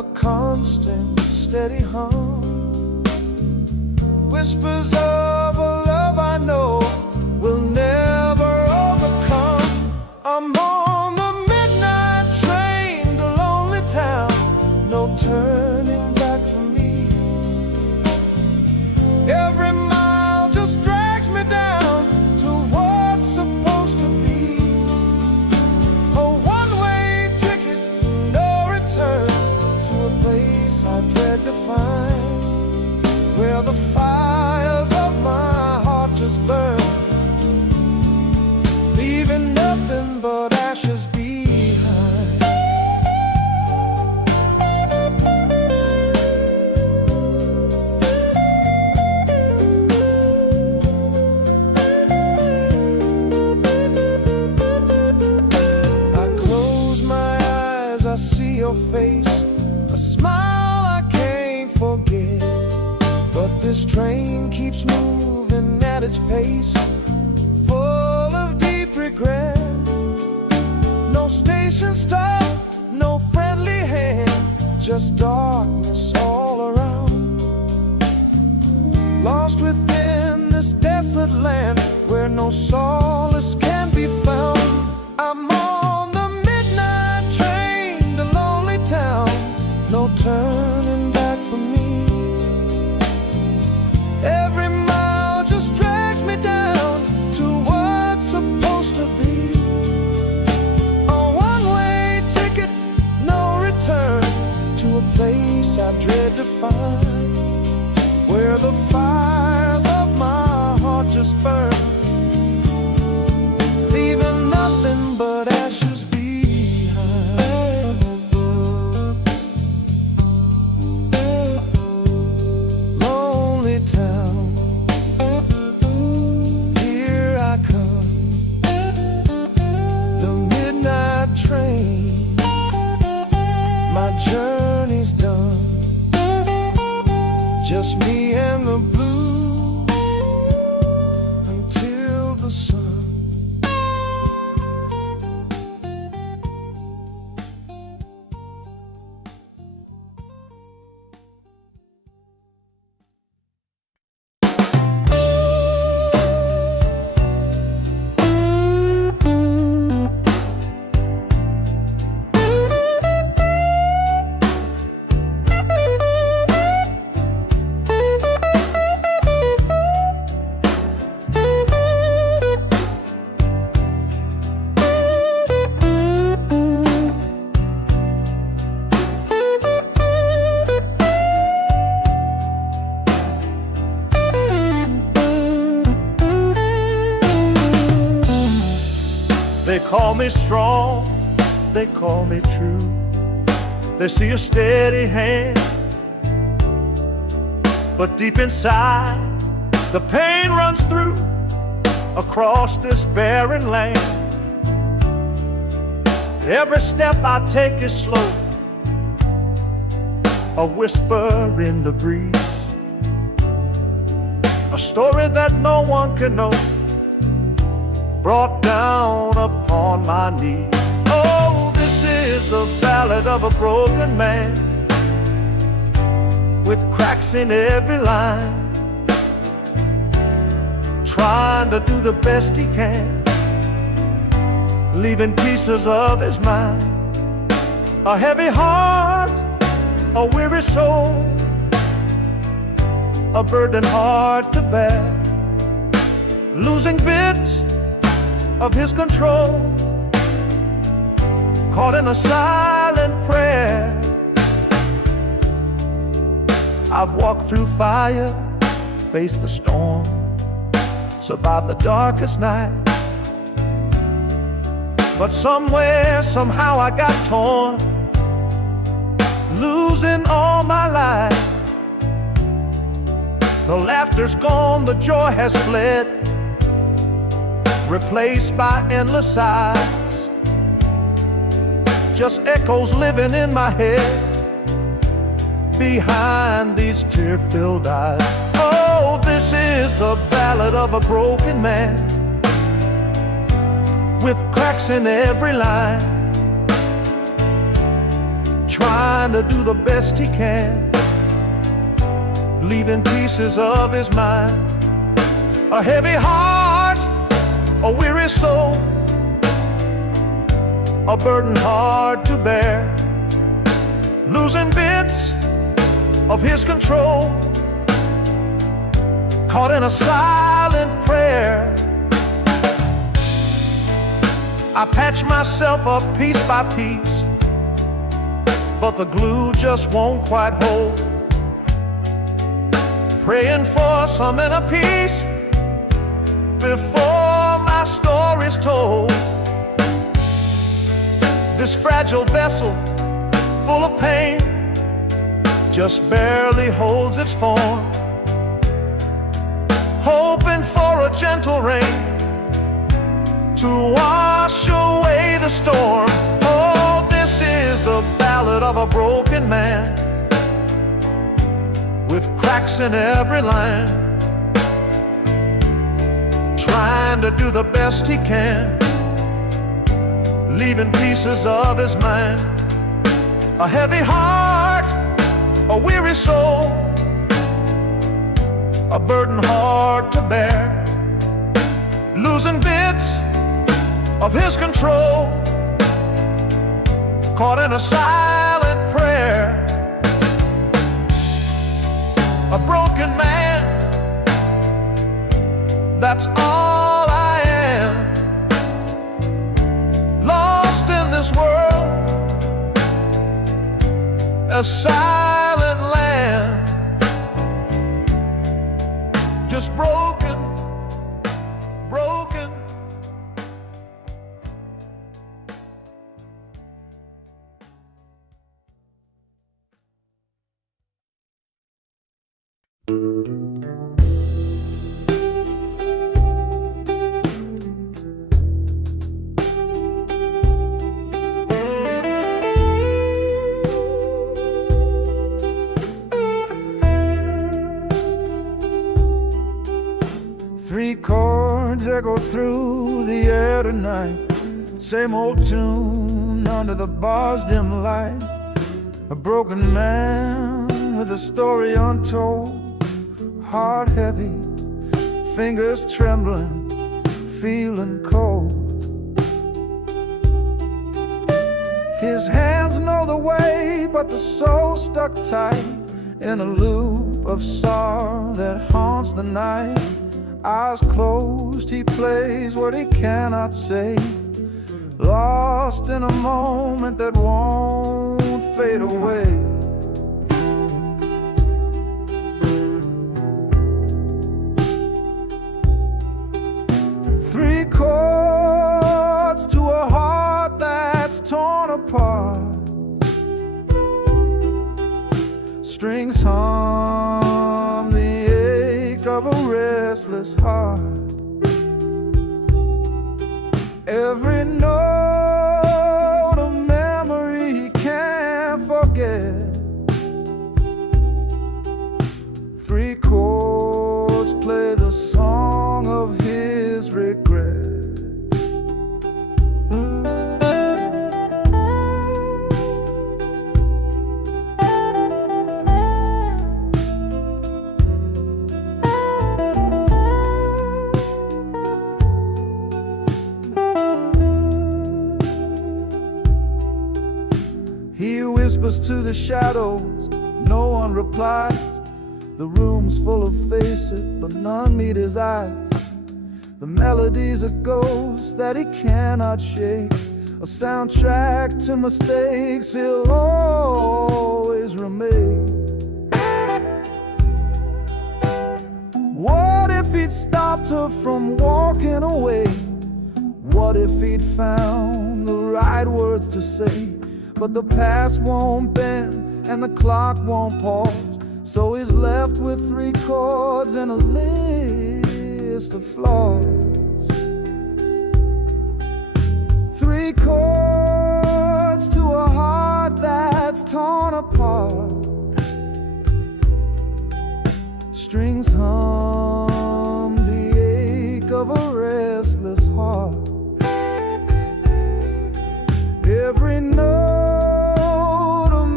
a constant, steady hum. Whispers of a love I know will never overcome. I'm on the midnight train to lonely town, no turning back for me. Every mile just drags me down to what's supposed to be. A one-way ticket, no return, to a place I dread to find, where the fires of my heart just burn, leaving nothing but ashes behind. I close my eyes, I see your face, a smile I can't forget. But this train keeps moving at its pace, full of deep regret. No station stop, no friendly hand, just darkness all around. Lost within this desolate land where no solace can be found. I'm on the midnight train to lonely town, no turning back for me. Every mile just drags me down to what's supposed to be. A one-way ticket, no return, to a place I dread to find, where the fires of my heart just burn, leaving nothing but ashes behind. Lonely town, here I come, the midnight train, my journey's done, just me and the blues until the sun. They call me strong, they call me true. They see a steady hand, but deep inside the pain runs through across this barren land. Every step I take is slow, a whisper in the breeze, a story that no one can know, brought down upon my knees. Oh, this is the ballad of a broken man, with cracks in every line, trying to do the best he can, leaving pieces of his mind. A heavy heart, a weary soul, a burden hard to bear, losing bits of his control, caught in a silent prayer. I've walked through fire, faced the storm, survived the darkest night, but somewhere, somehow I got torn, losing all my life. The laughter's gone, the joy has fled, replaced by endless sighs, just echoes living in my head behind these tear-filled eyes. Oh, this is the ballad of a broken man, with cracks in every line, trying to do the best he can, leaving pieces of his mind. A heavy heart, a weary soul, a burden hard to bear, losing bits of his control, caught in a silent prayer. I patch myself up piece by piece, but the glue just won't quite hold. Praying for some inner peace before my story's told. This fragile vessel, full of pain, just barely holds its form, hoping for a gentle rain to wash away the storm. Oh, this is the ballad of a broken man, with cracks in every line, trying to do the best he can, leaving pieces of his mind. A heavy heart, a weary soul, a burden hard to bear, losing bits of his control, caught in a silent prayer. A broken man, that's all I am, lost in this world, a silent land, just broken, broken. Three chords echo through the air tonight, same old tune under the bar's dim light. A broken man with a story untold, heart heavy, fingers trembling, feeling cold. His hands know the way, but the soul stuck tight in a loop of sorrow that haunts the night. Eyes closed, he plays what he cannot say, lost in a moment that won't fade away. Three chords to a heart that's torn apart, strings hum the ache of a restless heart. Every note a memory he can't forget. Three chords play the song of his regret. He whispers to the shadows, no one replies. The room's full of faces, but none meet his eyes. The melody's a ghost that he cannot shake, a soundtrack to mistakes he'll always remain. What if he'd stopped her from walking away? What if he'd found the right words to say? But the past won't bend and the clock won't pause, so he's left with three chords and a list of flaws. Three chords to a heart that's torn apart, strings hum the ache of a restless heart. Every note a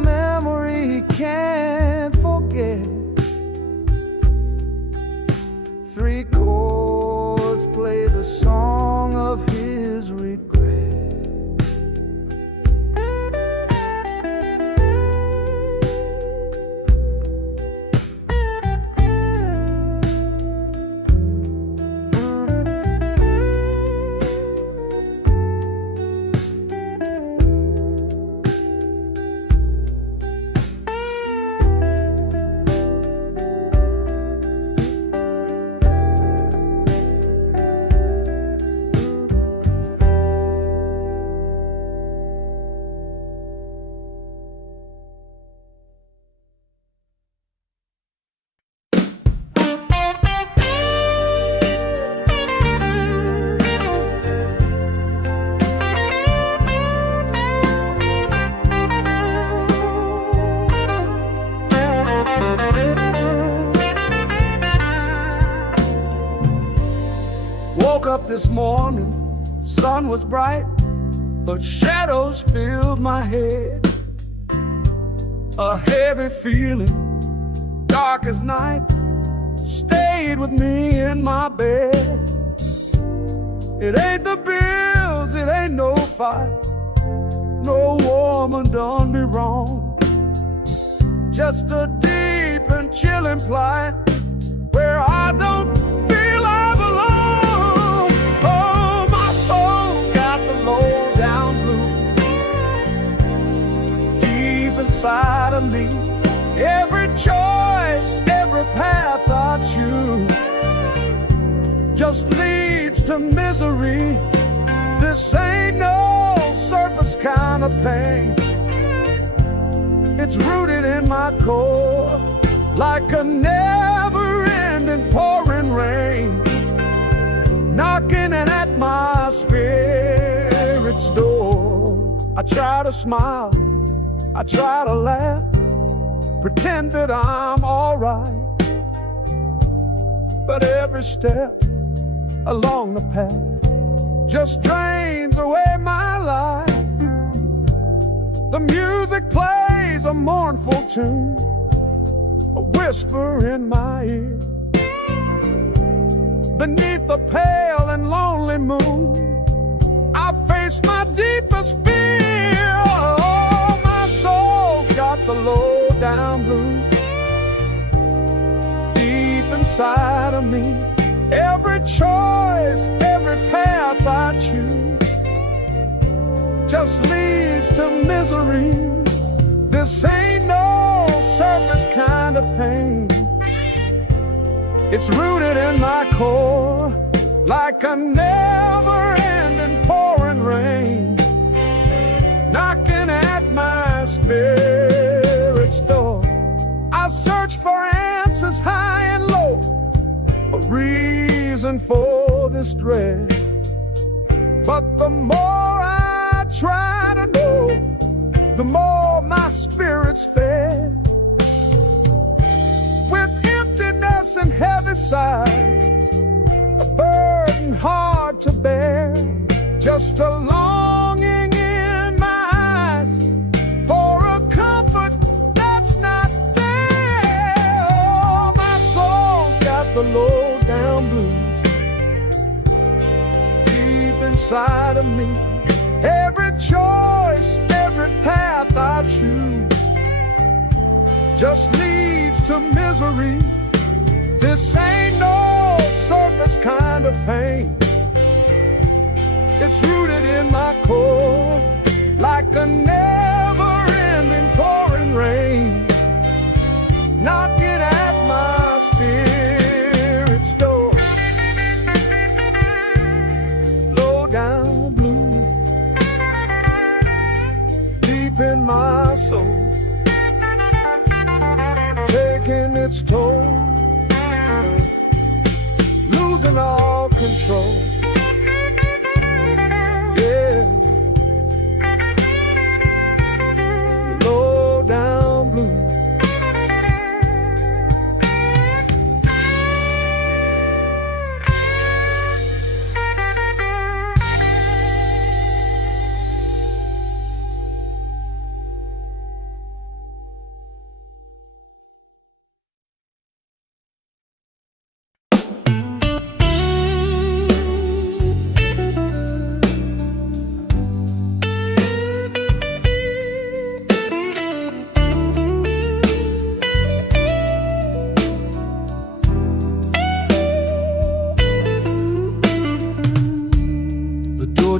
chords play the song of his regret. Woke up this morning, sun was bright, but shadows filled my head. A heavy feeling, dark as night, stayed with me in my bed. It ain't the bills, it ain't no fight, no woman done me wrong. Just a deep and chilling plight where I don't feel I belong. Oh, my soul's got the low down blues deep inside of me. Every choice, every path I choose just leads to misery. This ain't no surface kind of pain. It's rooted in my core like a never-ending pouring rain, knocking at my spirit's door. I try to smile, I try to laugh, pretend that I'm all right, but every step along the path just drains away my life. The music plays a mournful tune, a whisper in my ear. Beneath the pale and lonely moon, I face my deepest fear. Oh, my soul's got the low down blues deep inside of me. Every choice, every path I choose just leads to misery. This ain't no surface kind of pain. It's rooted in my core like a never-ending pouring rain, knocking at my spirit's door. I search for answers high and low, a reason for this dread. But the more I try to know, the more my spirit's fed. With emptiness and heavy sighs, a burden hard to bear, just a longing in my eyes for a comfort that's not there. Oh, my soul's got the low down blues deep inside of me. Every choice, every path I choose just leads to misery. This ain't no surface kind of pain. It's rooted in my core like a never-ending pouring rain, knocking at my spirit's door. Low down blue deep in my soul, taking its toll, losing all control. Yeah, low down blue.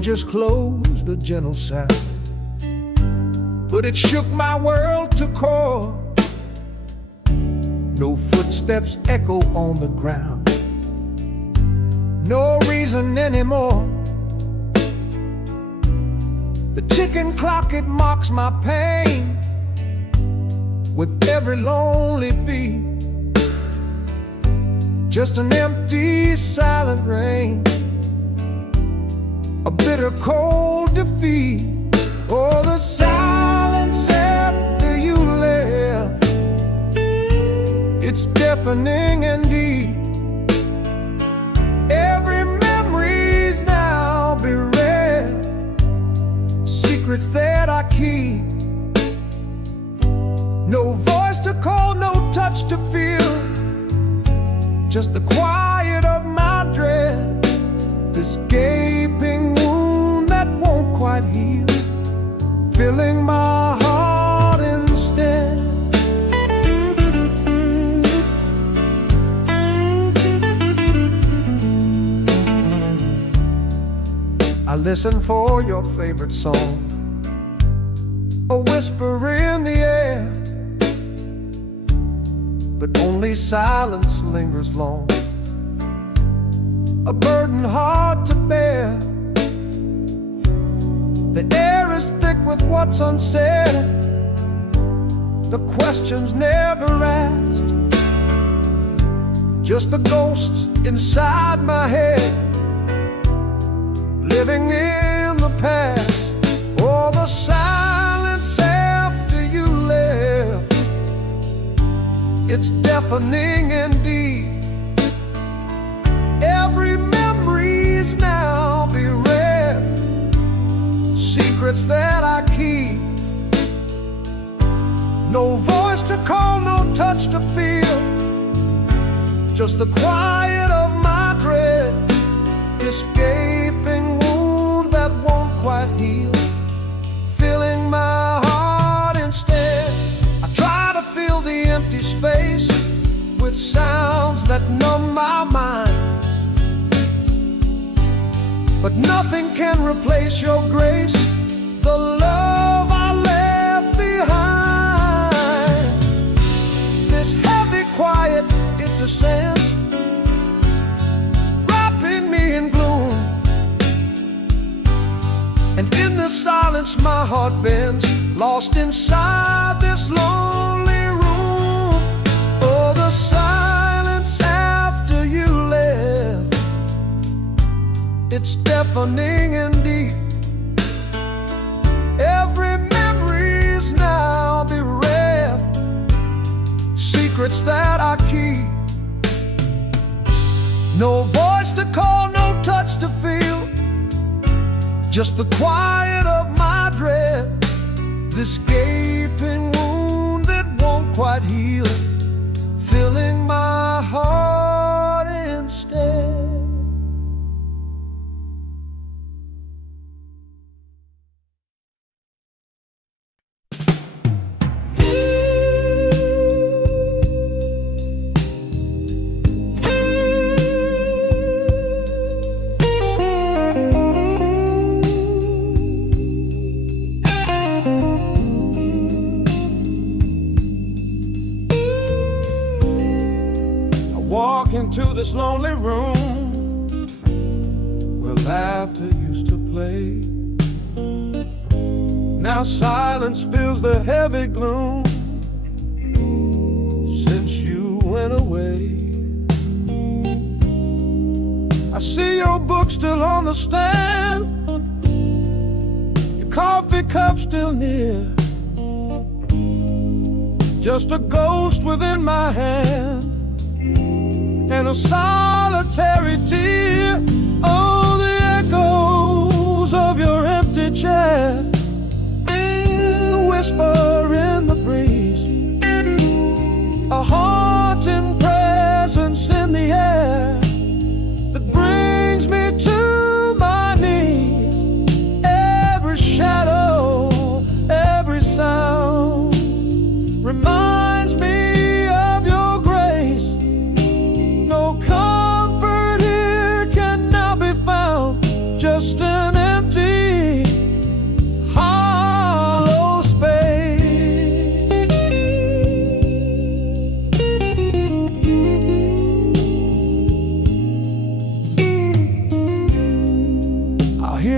just closed a gentle sound, but it shook my world to core. No footsteps echo on the ground, no reason anymore. The ticking clock, it mocks my pain with every lonely beat. Just an empty, silent rain, a bitter, cold defeat. Oh, the silence after you left, it's deafening and deep. Every memory's now bereft, secrets that I keep. No voice to call, no touch to feel, just the quiet of my dread, this gaping wound that won't quite heal, filling my heart instead. I listen for your favorite song, a whisper in the air, but only silence lingers long, a burden hard to bear. The air is thick with what's unsaid, the questions never asked, just the ghosts inside my head, living in the past. Oh, the silence after you left, it's deafening and deep. Every memory's now bereft, secrets that I keep. No voice to call, no touch to feel, just the quiet of my dread, this gaping wound that won't quite heal, filling my heart instead. I try to fill the empty space with sounds that numb my mind, but nothing can replace your grace, the love I left behind. This heavy quiet, it descends, wrapping me in gloom, and in the silence my heart bends, lost inside this lonely room. Oh, the silence after you left, it's deafening and deep. Every memory's now bereft, secrets that I keep. No voice to call, no touch to feel, just the quiet of my dread, this gaping wound that won't quite heal, filling my heart instead. Into this lonely room where laughter used to play. Now silence fills the heavy gloom since you went away. I see your book still on the stand, your coffee cup still near, just a ghost within my hand and a solitary tear. Oh, the echoes of your empty chair, a whisper in the breeze, a haunting presence in the air that brings me to my knees. Every shadow, every sound reminds me of your grace. No comfort here can now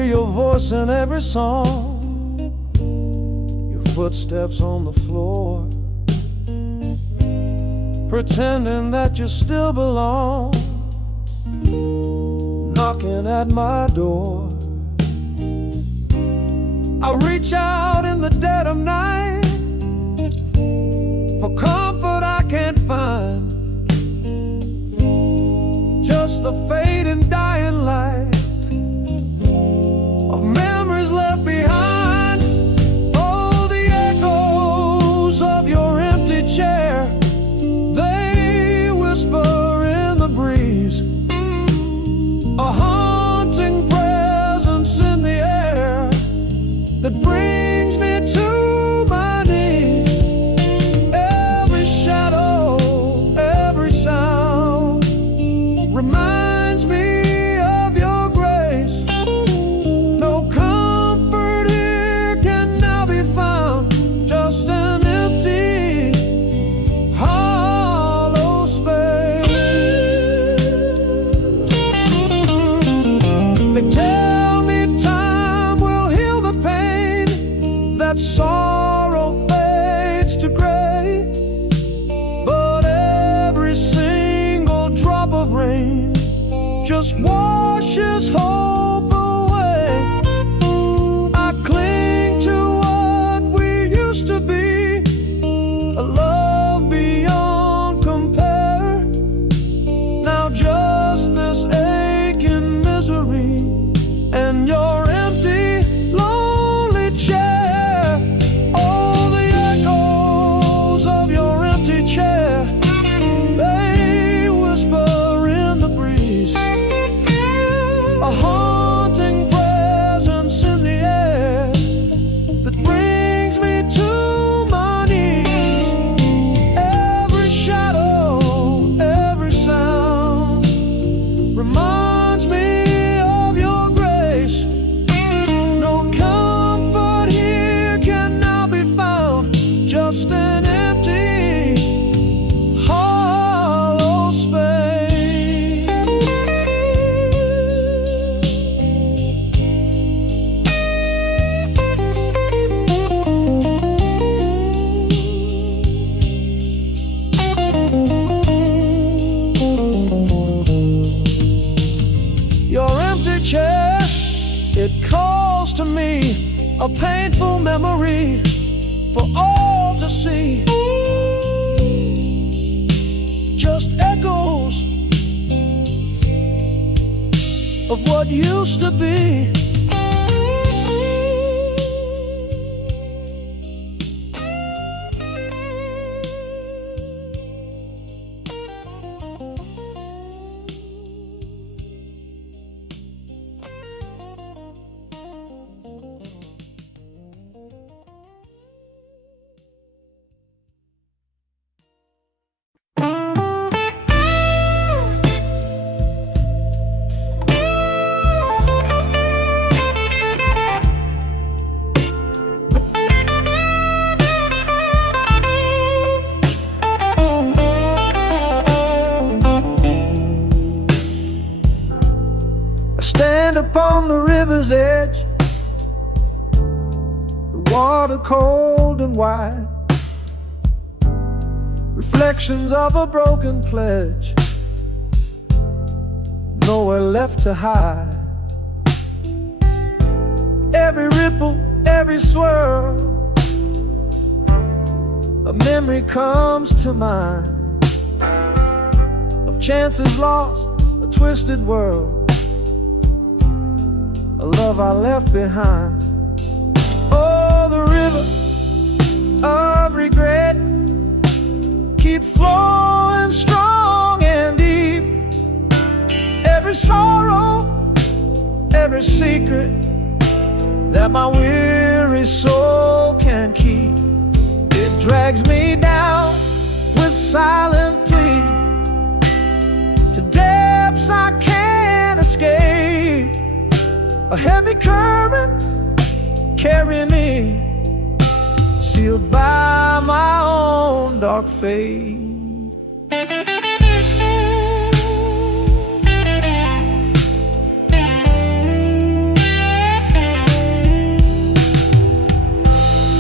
your voice in every song, your footsteps on the floor, pretending that you still belong, knocking at my door. I reach out in the dead of night for comfort I can't find, just the fading dying light of memories left behind. Oh, the echoes of your empty chair, they whisper in the breeze, a haunting presence in the air that brings me to my knees. Every shadow, every sound reminds me of your grace. No comfort here can now be found, just an empty, hollow space. They tell me time will heal the pain, that sorrow fades to gray, but every single drop of rain just washes hope away. I cling to what we used to be, a love beyond compare. Now just this aching misery and your empty, lonely chair. Oh, the echoes of your empty chair, they whisper in the breeze, a haunting presence in the air that brings me to my knees. Every shadow, every sound reminds me of your grace. No comfort here can now be found, just an empty, hollow space. Your empty chair, it calls to me, a painful memory for all to see. Just echoes of what used to be. I stand upon the river's edge, the water cold and wide, reflections of a broken pledge, nowhere left to hide. Every ripple, every swirl, a memory comes to mind of chances lost, a twisted world, a love I left behind. Oh, the river of regret keeps flowing strong and deep. Every sorrow, every secret that my weary soul can keep, it drags me down with silent plea to depths I can't escape. A heavy current carrying me, sealed by my own dark fate.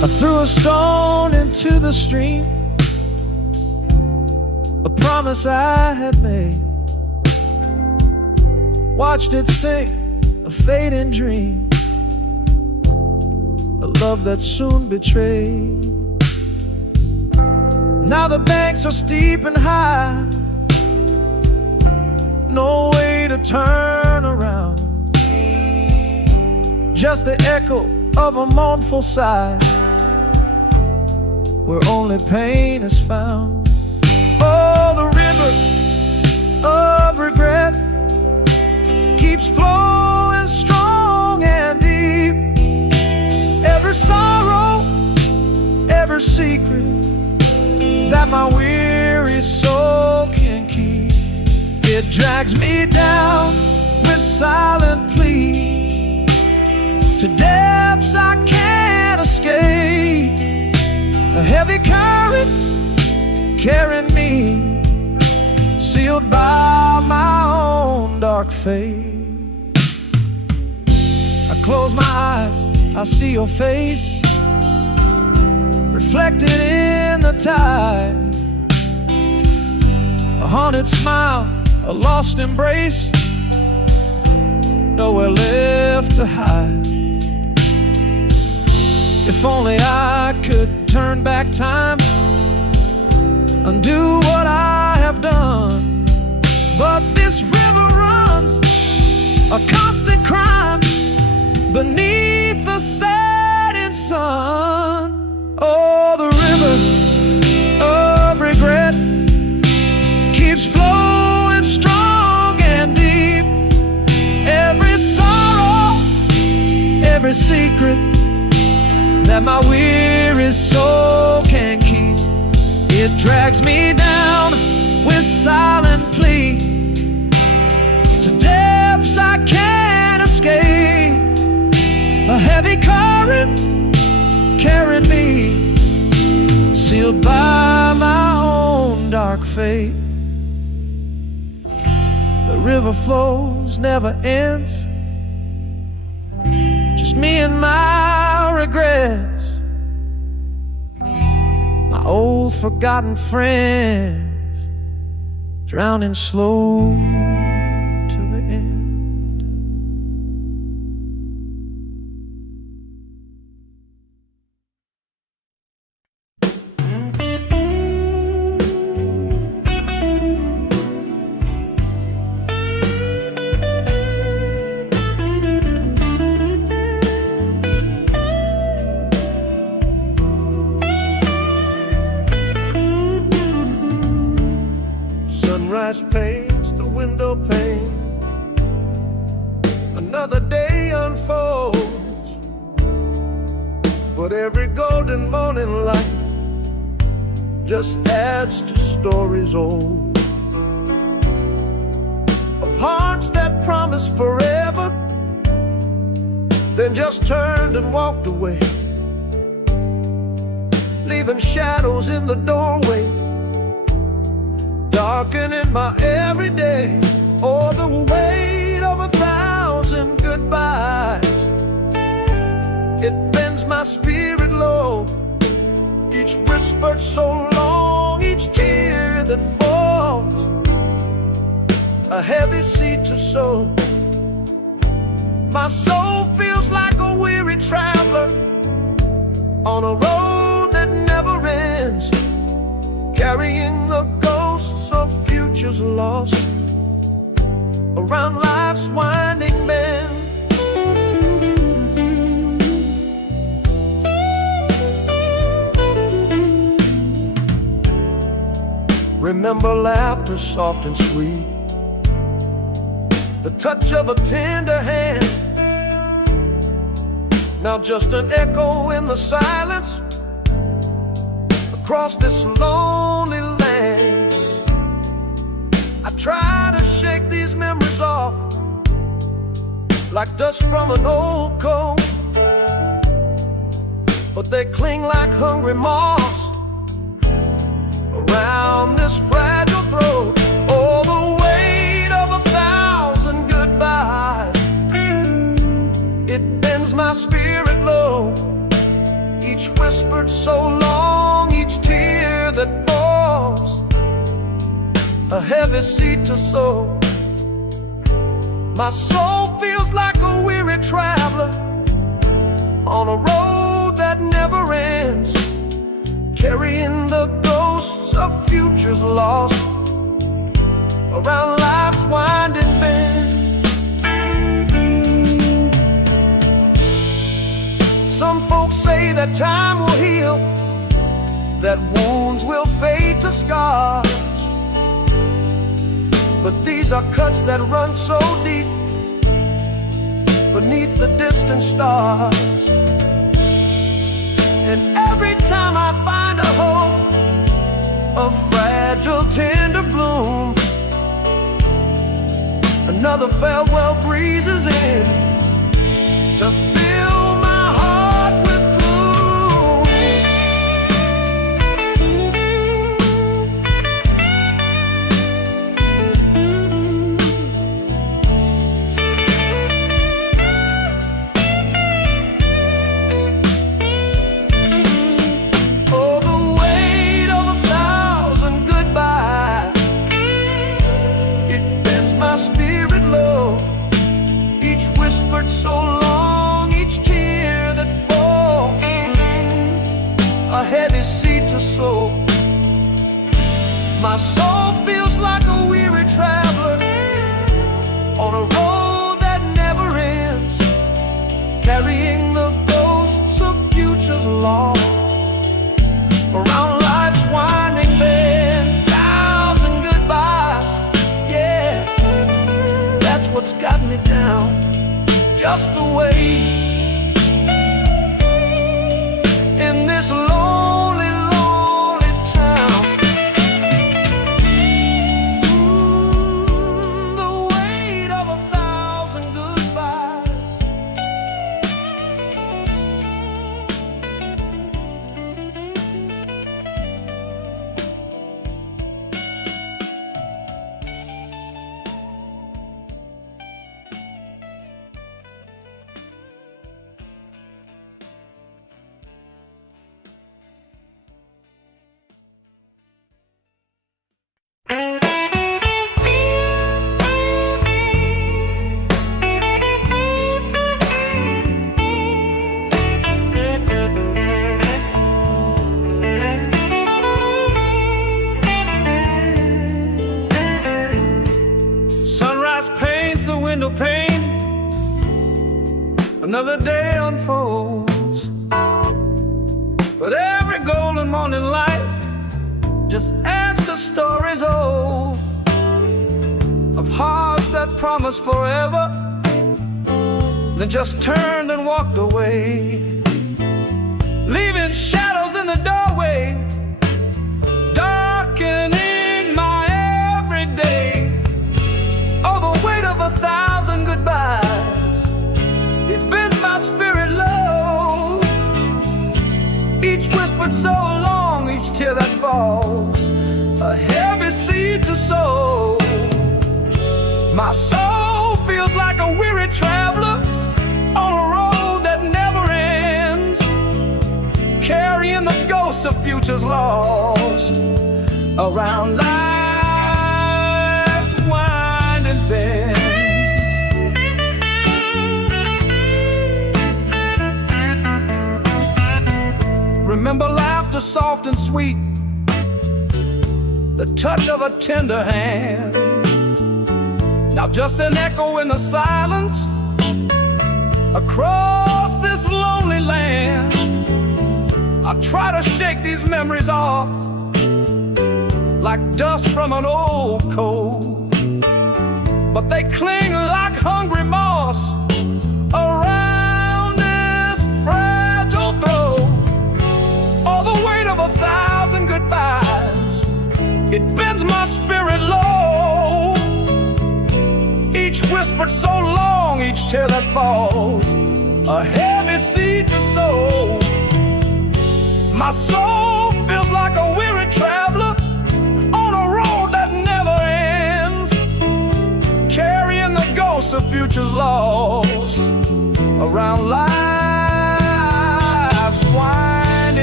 I threw a stone into the stream, a promise I had made. Watched it sink, a fading dream, a love that soon betrayed. Now the banks are steep and high, no way to turn around, just the echo of a mournful sigh, where only pain is found. Oh, the river of regret keeps flowing strong and deep. Every sorrow, every secret that my weary soul can keep, it drags me down with silent plea to depths I can't escape. A heavy current carrying me, sealed by my own dark fate. I close my eyes, I see your face reflected in the tide. A haunted smile, a lost embrace, nowhere left to hide. If only I could turn back time, undo what I have done. But this river runs a constant crime beneath the setting sun. Oh, the river of regret keeps flowing strong and deep. Every sorrow, every secret that my weary soul can keep, it drags me down with silent plea to depths I can't escape. A heavy current carried me, sealed by my own dark fate. The river flows, never ends, just me and my regrets, my old forgotten friends, drowning slow to the end. Sunrise paints the window pane, another day unfolds, but every golden morning light just adds to stories old, of hearts that promised forever, then just turned and walked away, leaving shadows in the doorway, darkening my everyday. Oh, the weight of 1,000 goodbyes, it bends my spirit low. Each whispered so long, each tear that falls, a heavy seed to sow. My soul feels like a weary traveler on a road that never ends, carrying the ghosts of futures lost around life's winding bend. Remember laughter soft and sweet, the touch of a tender hand, now just an echo in the silence across this lonely land. I try to shake these memories off like dust from an old coat, but they cling like hungry moths around this fragile throat. Oh, the weight of 1,000 goodbyes, it bends my spirit low. Each whispered so long, each tear that falls, a heavy seed to sow. My soul feels like a weary traveler on a road that never ends, carrying the ghosts of futures lost around life's winding bend. Some folks say that time will heal, that wounds will fade to scars, but these are cuts that run so deep beneath the distant stars. And every time I find a hope, a fragile tender bloom, another farewell breezes in to fill my heart with gloom. Oh, the weight of 1,000 goodbyes, it bends my spirit low. Each whispered so long, each tear that falls, a heavy seed to sow. My soul feels like a weary traveler on a road that never ends, carrying the ghosts of futures lost around life's winding bend. 1,000 goodbyes, yeah, that's what's got me down, just the way in this lonely, lonely town. The weight of 1,000 goodbyes. Sunrise paints the window pane, another day unfolds, but every golden morning light just adds to stories old of hearts that promised forever, then just turned and walked away, leaving shadows in the doorway, darkening my everyday. Oh, the weight of 1,000 goodbyes, it bends my spirit low. Each whispered so long, each tear that falls, a heavy seed to sow. My soul feels like a weary traveler on a road that never ends, carrying the ghosts of futures lost around life's winding bends. Remember laughter soft and sweet, the touch of a tender hand. Now just an echo in the silence across this lonely land. I try to shake these memories off like dust from an old coat, but they cling like hungry moss around this fragile throat. Oh, the weight of 1,000 goodbyes, it bends my spirit low. Each whispered so long, each tear that falls, a heavy seed to sow. My soul feels like a weary traveler on a road that never ends, carrying the ghosts of futures lost around life's winding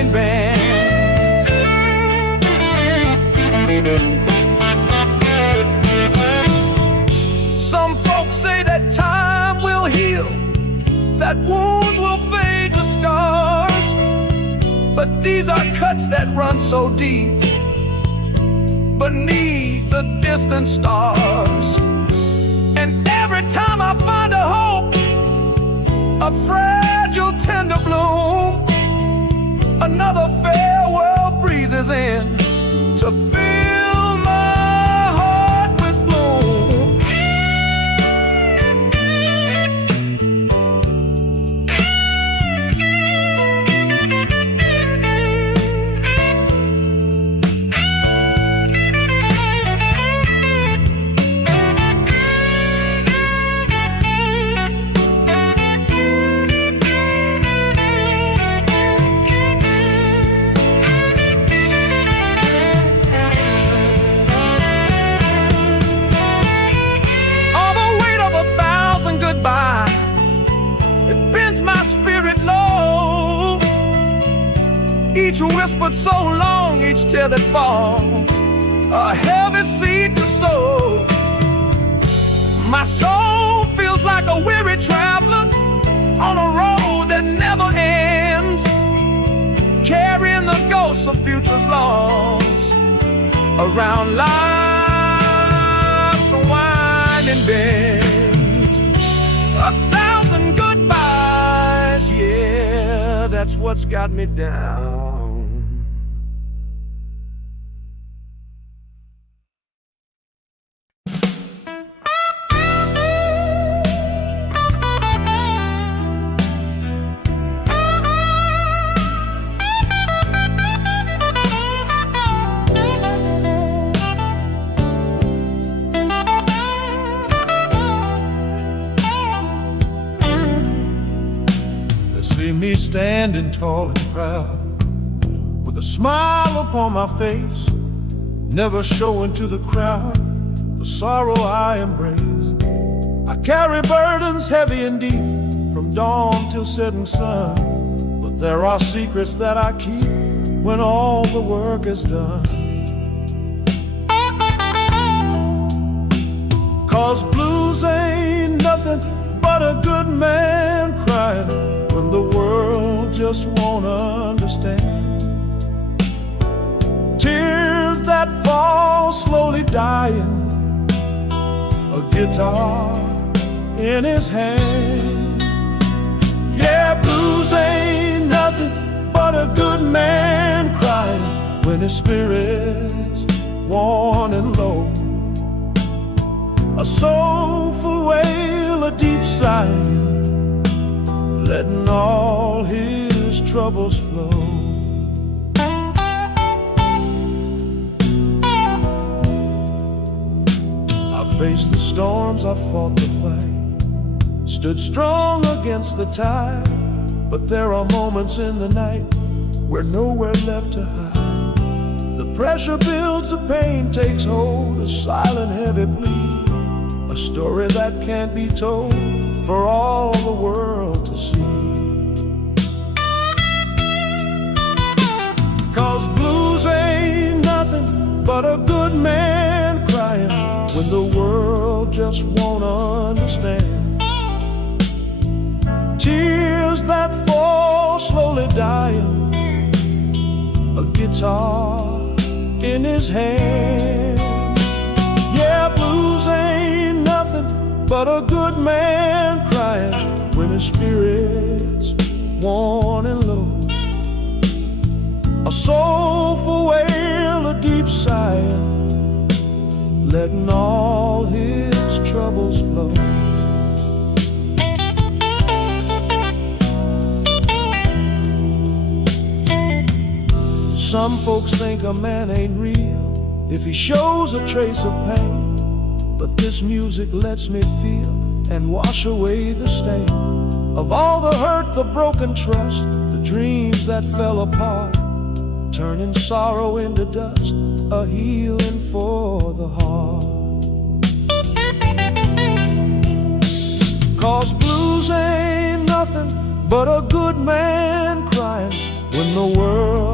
whining bands. Some folks say that time will heal, that wounds will fade to scars, but these are cuts that run so deep beneath the distant stars. And every time I find a hope, a fragile tender bloom, another farewell breezes in to fill my heart with gloom. It bends my spirit low. Each whispered so long, each tear that falls, a heavy seed to sow. My soul feels like a weary traveler on a road that never ends, carrying the ghosts of futures lost around life's winding bend. 1,000 goodbyes, yeah, that's what's got me down. See me standing tall and proud, with a smile upon my face, never showing to the crowd the sorrow I embrace. I carry burdens heavy and deep, from dawn till setting sun, but there are secrets that I keep when all the work is done. 'Cause blues ain't nothing but a good man crying when the world just won't understand. Tears that fall slowly dying, a guitar in his hand. Yeah, blues ain't nothing but a good man crying when his spirit's worn and low. A soulful wail, a deep sigh, letting all his troubles flow. I faced the storms, I fought the fight, stood strong against the tide, but there are moments in the night where nowhere left to hide. The pressure builds, the pain takes hold, a silent heavy plea, a story that can't be told for all the world to see. 'Cause blues ain't nothing but a good man crying when the world just won't understand. Tears that fall slowly dying, a guitar in his hand. Yeah, blues ain't nothing but a good man crying when his spirit's worn and low. A soulful wail, a deep sigh, letting all his troubles flow. Some folks think a man ain't real if he shows a trace of pain, but this music lets me feel and wash away the stain of all the hurt, the broken trust, the dreams that fell apart, turning sorrow into dust, a healing for the heart. 'Cause blues ain't nothing but a good man crying when the world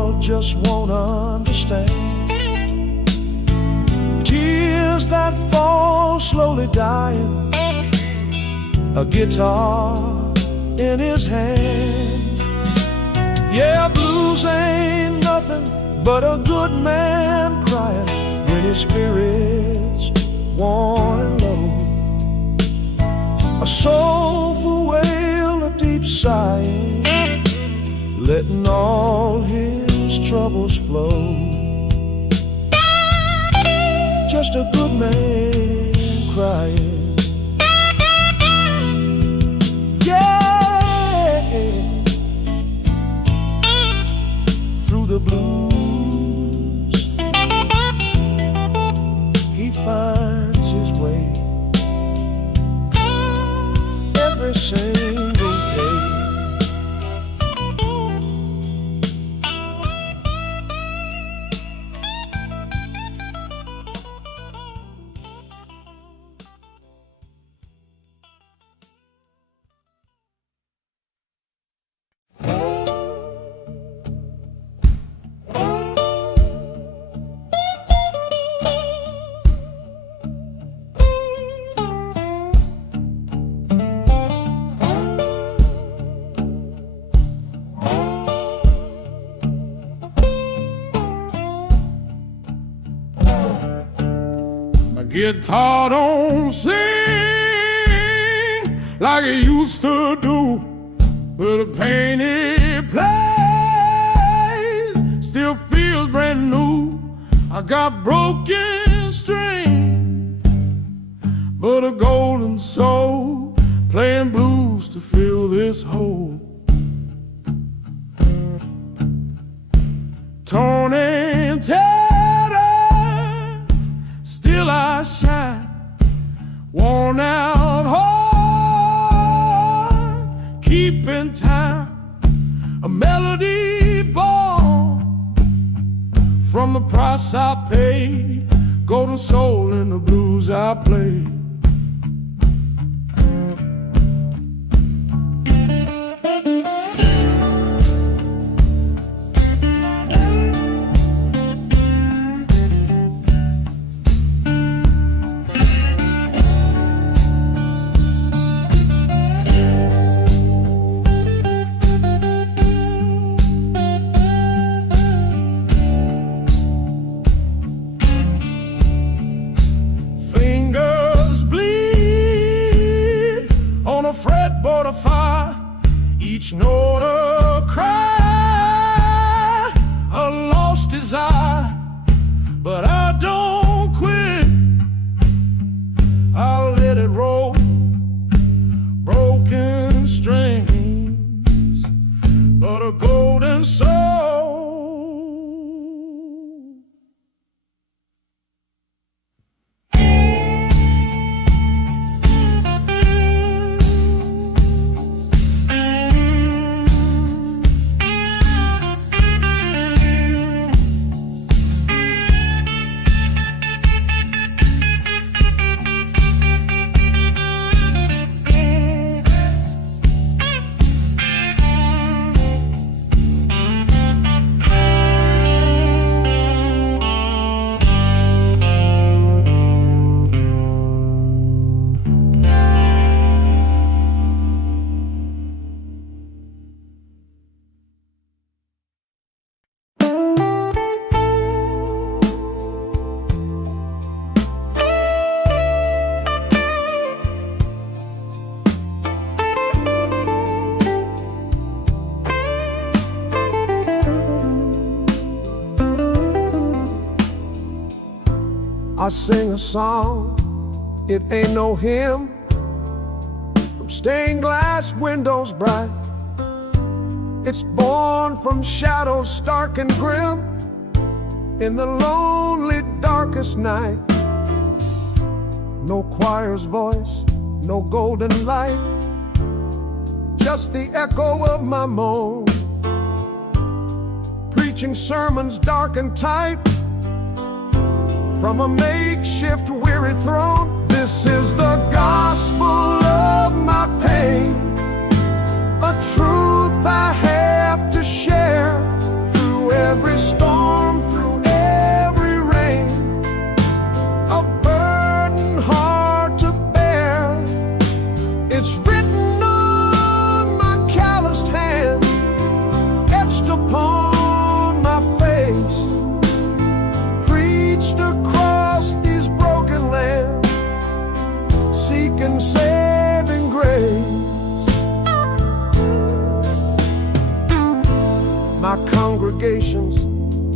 just won't understand. Tears that fall slowly dying, a guitar in his hand. Yeah, blues ain't nothing but a good man crying when his spirit's worn and low. A soulful wail, a deep sighing, letting all his troubles flow. Just a good man crying. Yeah, through the blues he finds his way every single day. Guitar don't sing like it used to do, but the pain it plays still feels brand new. I got broken string, but a golden soul playing blues to fill this hole. Torn and tattered, still I shine, worn out heart, keeping time, a melody born from the price I paid, golden soul in the blues I play. Fretboard of fire, each note a cry, a lost desire, but I don't quit. I'll let it roll, broken strings, but a golden soul. I sing a song, it ain't no hymn, from stained glass windows bright. It's born from shadows stark and grim, in the lonely darkest night. No choir's voice, no golden light, just the echo of my moan, preaching sermons dark and tight from a makeshift weary throne. This is the gospel of my pain, a truth I have to share through every storm.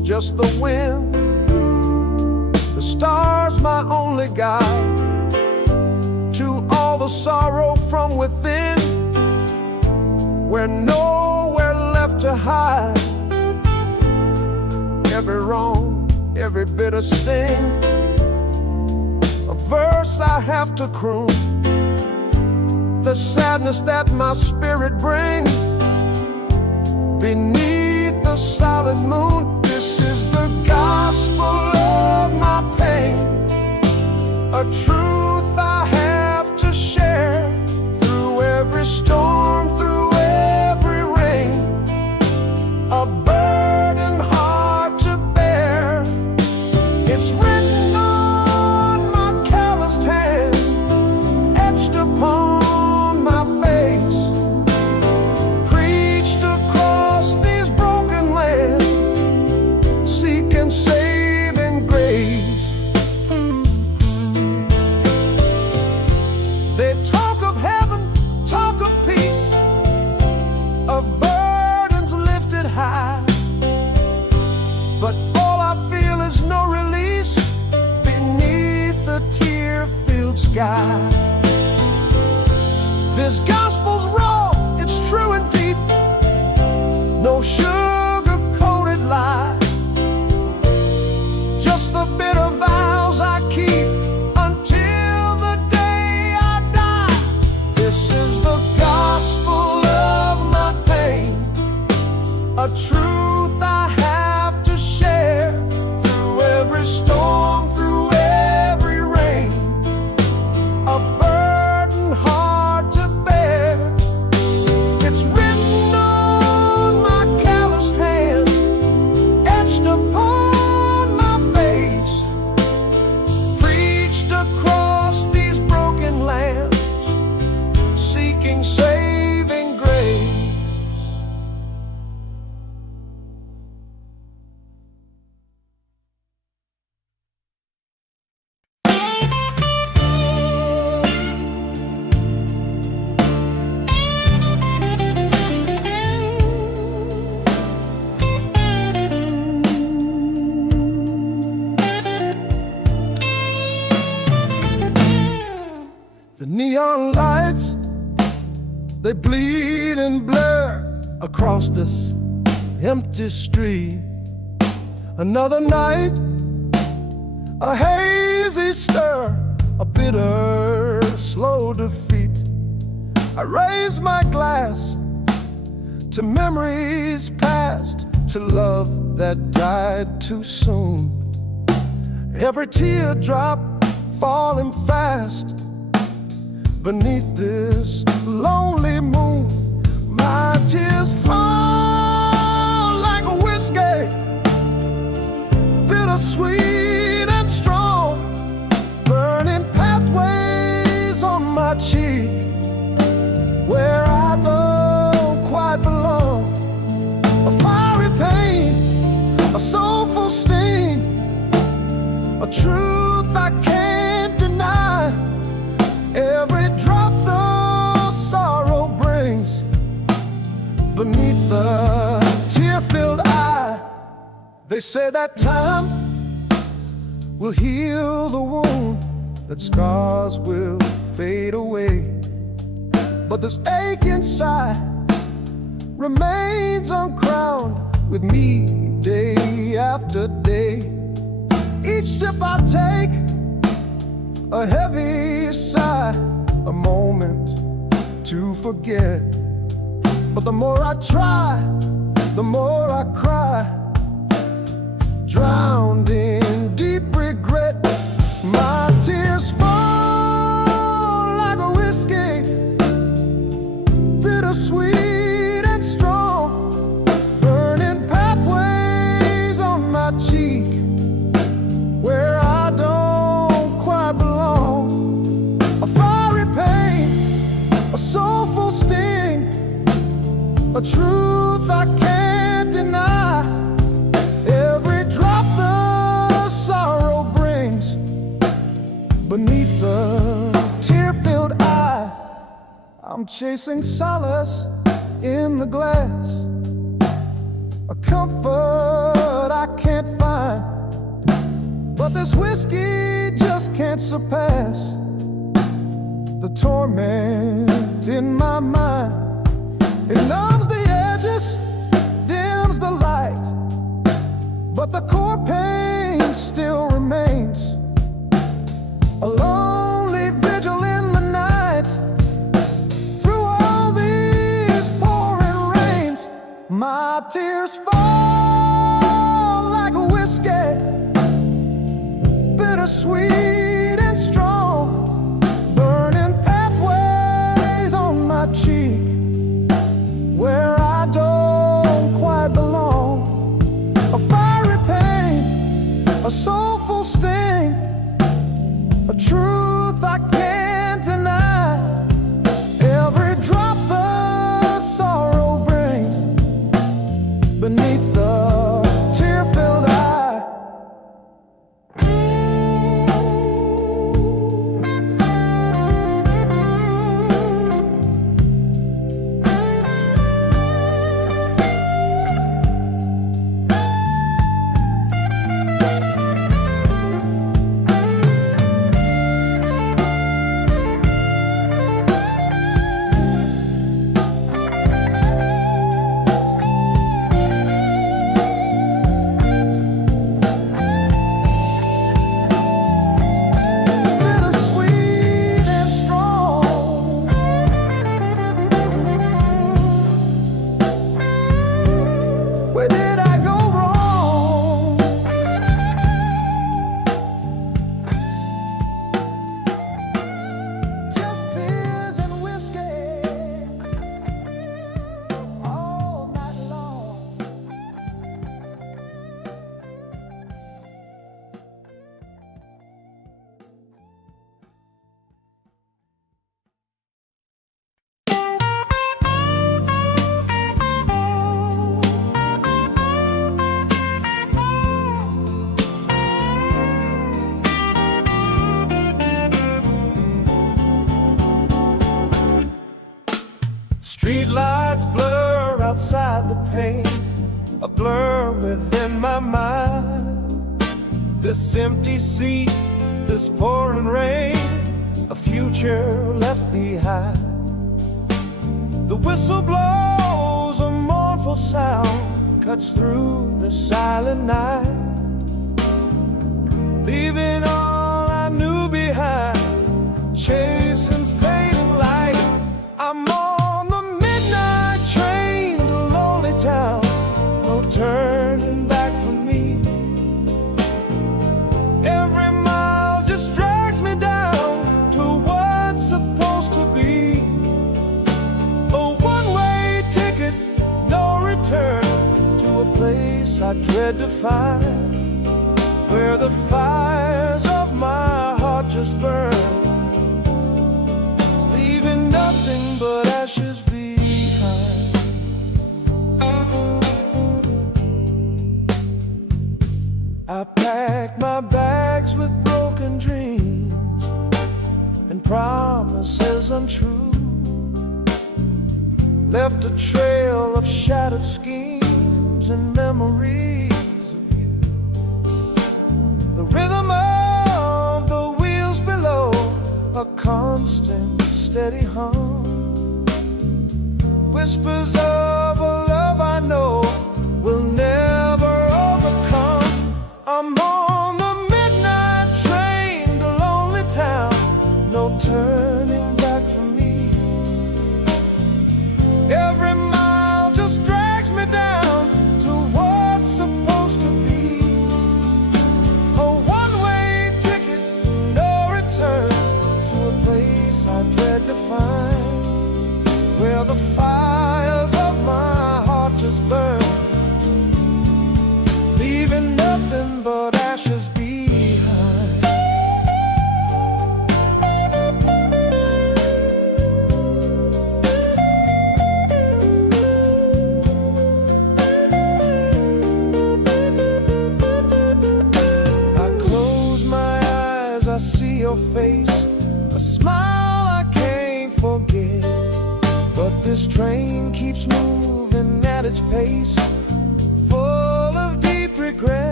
just the wind. The stars my only guide to all the sorrow from within. We're nowhere left to hide. Every wrong, every bitter sting, a verse I have to croon. The sadness that my spirit brings beneath the solid moon. This is the gospel of my pain, a truth I have to share. Through every storm, through every rain, a burden hard to bear. It's written on my calloused hand, etched upon my face, preached across these broken lands, seeking saving grace. They talk of heaven, talk of peace, of burdens lifted high, but all I feel is no release beneath the tear-filled sky. This gospel's raw, it's true and deep, no sugar-coated lie, just the bitter vows I keep until the day I die. This is the gospel of my pain, a truth I have to share. Through every storm, through every rain, a burden hard to bear. It's written on my calloused hand, etched upon my face, preached across these broken lands, seeking saving grace. The neon lights, they bleed and blur across this empty street. Another night, a hazy stir, a bitter, slow defeat. I raise my glass to memories past, to love that died too soon. Every teardrop falling fast beneath this lonely moon. My tears fall like a whiskey, bittersweet and strong, burning pathways on my cheek where I don't quite belong. A fiery pain, a soulful sting, a truth I can't deny. Every drop the sorrow brings beneath the tear-filled eye. They say that time will heal the wound, that scars will fade away, but this ache inside remains uncrowned with me day after day. Each sip I take, a heavy sigh, a moment to forget. But the more I try, the more I cry, drowned in deep regret. My tears fall like a whiskey, bittersweet and strong, burning pathways on my cheek where I don't quite belong. A fiery pain, a soulful sting, a truth I can't deny. Every drop the sorrow brings beneath the tear-filled eye. I'm chasing solace in the glass, a comfort I can't find. But this whiskey just can't surpass the torment in my mind. It numbs the edges, dims the light, but the core pain still remains. A lonely vigil in the night. Through all these pouring rains, my tears fall like whiskey, bittersweet and strong, burning pathways on my cheek where I don't quite belong. A fiery pain, a soulful sting, a truth I can't deny. Every drop the sorrow brings beneath the tear-filled eye. Where did I go wrong? Just tears and whiskey all night long. Street lights blur outside the pane, a blur within my mind. This empty seat, this pouring rain, a future left behind. The whistle blows a mournful sound, cuts through the silent night, leaving all I knew behind, chasing fading light. I'm on the midnight train to lonely town, no turning back for me. Every mile just drags me down to what's supposed to be. A one-way ticket, no return, to a place I dread to find, where the fires of my heart just burn, leaving nothing but ashes behind. I packed my bags with broken dreams and promises untrue, left a trail of shattered schemes and memories of you. The rhythm of the wheels below, a constant steady hum, whispers of a love I know will never overcome. I'm on the midnight train to lonely town, no turning back for me. Every mile just drags me down to what's supposed to be. A one-way ticket, no return, to a place I dread to find, where the fires of my heart just burn, leaving nothing but ashes behind. I close my eyes, I see your face, a smile I can't forget. But this train keeps moving at its pace, full of deep regret.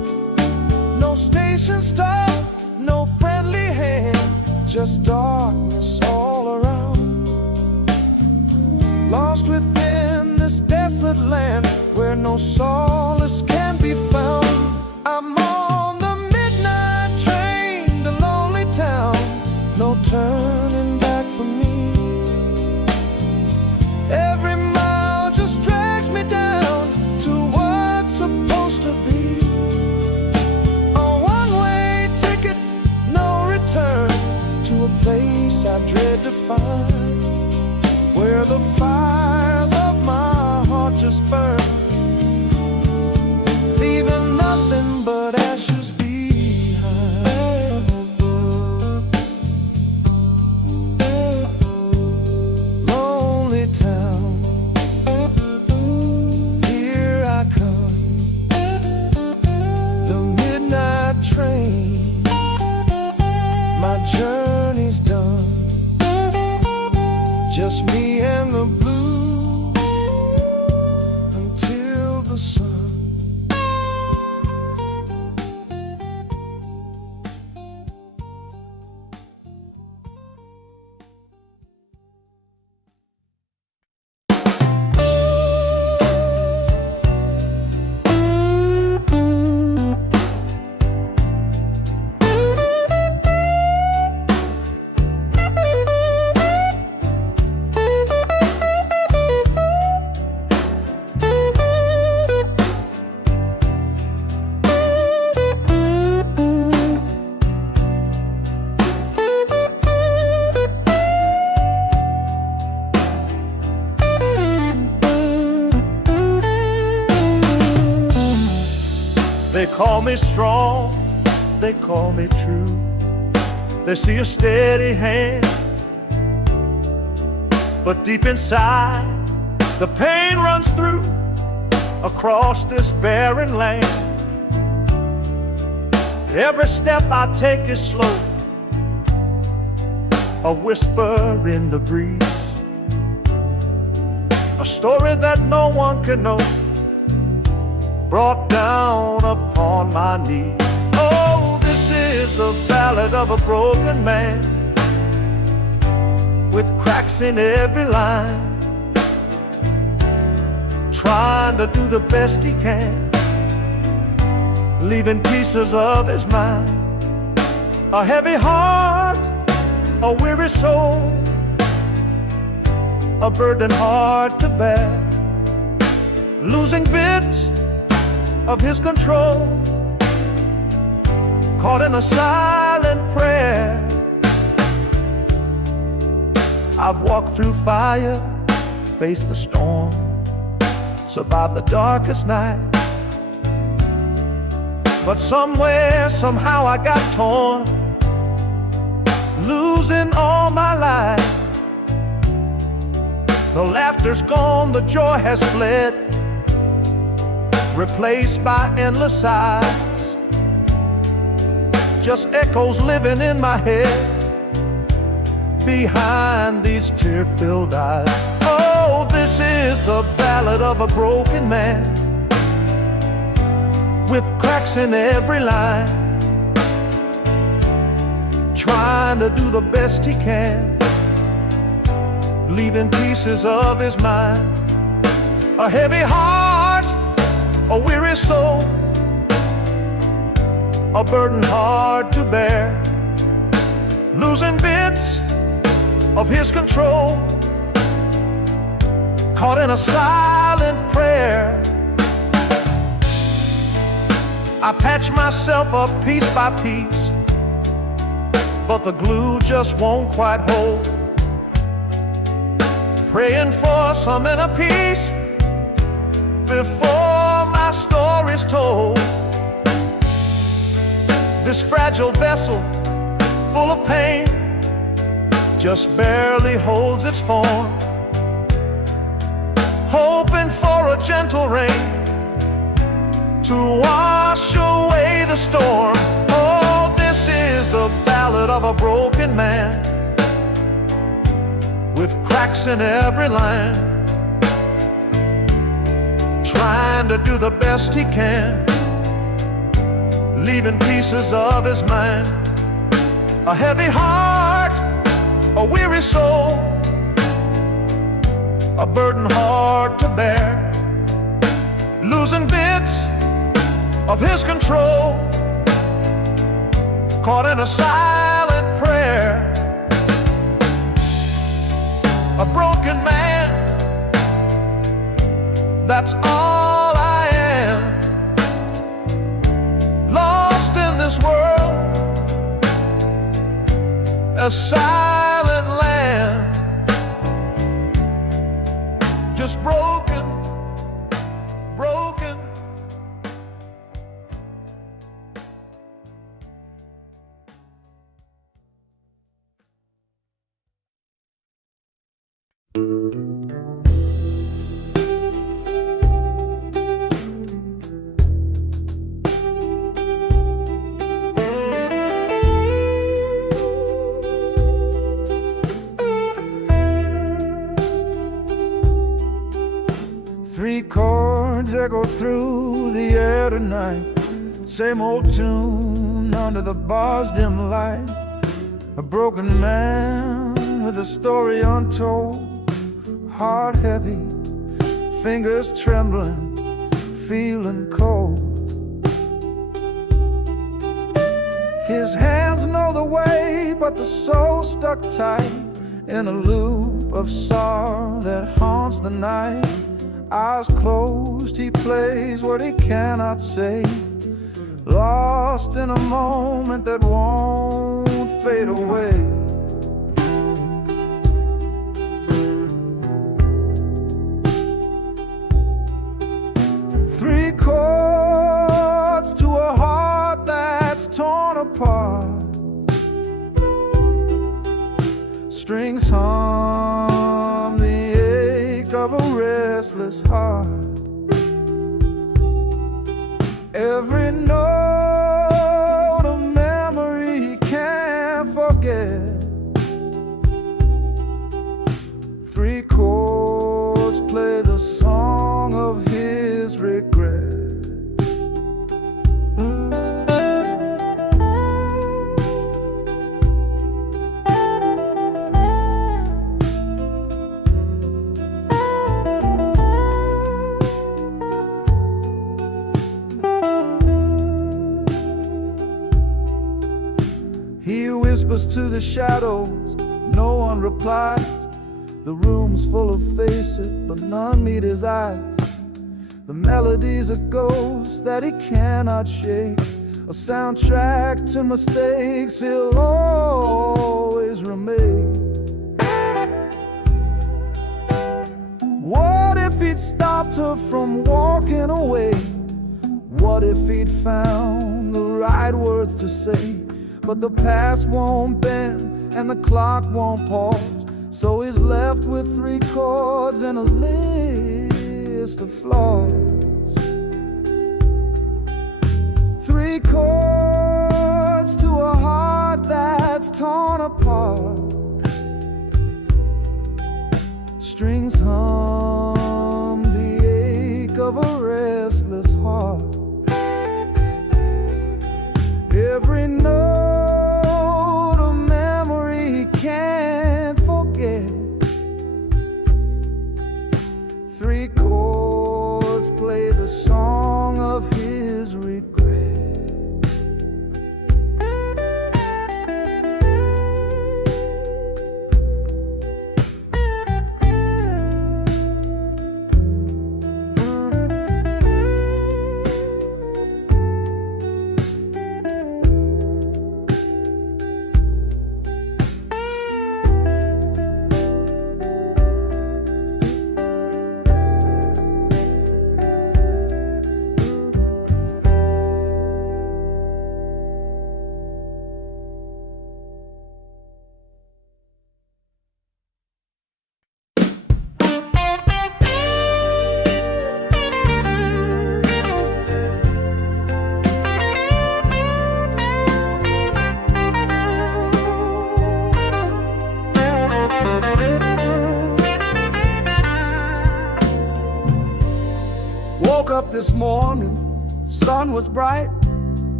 conversation stop, no friendly hand, just darkness all around. Lost within this desolate land where no solace can be found. I'm on the midnight train to lonely town, no turning back for me. Every mile just drags me down to what's supposed to be. A one-way ticket, no return, to a place I dread to find, where the fires of my heart just burn, leaving nothing but ashes behind. Lonely town, here I come, the midnight train, my journey's done. Just me and the blues until the sun. They call me strong, they call me true. They see a steady hand, but deep inside the pain runs through across this barren land. Every step I take is slow, a whisper in the breeze, a story that no one can know, brought down upon my knees. Oh, this is the ballad of a broken man, with cracks in every line, trying to do the best he can, leaving pieces of his mind. A heavy heart, a weary soul, a burden hard to bear, losing bits of his control, caught in a silent prayer. I've walked through fire, faced the storm, survived the darkest night, but somewhere, somehow I got torn, losing all my life. The laughter's gone, the joy has fled, replaced by endless sighs, just echoes living in my head behind these tear-filled eyes. Oh, this is the ballad of a broken man, with cracks in every line, trying to do the best he can, leaving pieces of his mind. A heavy heart, a weary soul, a burden hard to bear, losing bits of his control, caught in a silent prayer. I patch myself up piece by piece, but the glue just won't quite hold, praying for some inner peace before my story's told. This fragile vessel, full of pain, just barely holds its form, hoping for a gentle rain to wash away the storm. Oh, this is the ballad of a broken man, with cracks in every line, trying to do the best he can, leaving pieces of his mind. A heavy heart, a weary soul, a burden hard to bear, losing bits of his control, caught in a silent prayer. A broken man, that's all I am. Lost in this world, a silent land, just broken, broken. Three chords echo through the air tonight. Same old tune under the bar's dim light. A broken man with a story untold. Heart heavy, fingers trembling, feeling cold. His hands know the way, but the soul stuck tight in a loop of sorrow that haunts the night. Eyes closed, he plays what he cannot say, lost in a moment that won't fade away. Three chords to a heart that's torn apart. Strings hum the ache of a restless heart. Every note a memory he can't forget. Three chords play the song of his regret. He whispers to the shadows, no one replies. The room's full of faces, but none meet his eyes. The melody's a ghost that he cannot shake, a soundtrack to mistakes he'll always remake. What if he'd stopped her from walking away? What if he'd found the right words to say? But the past won't bend and the clock won't pause, so he's left with three chords and a list of flaws. Three chords to a heart that's torn apart. Strings hum the ache of a restless heart. Every note a memory he can't forget. Three chords play the song of his regret. Woke up this morning, sun was bright,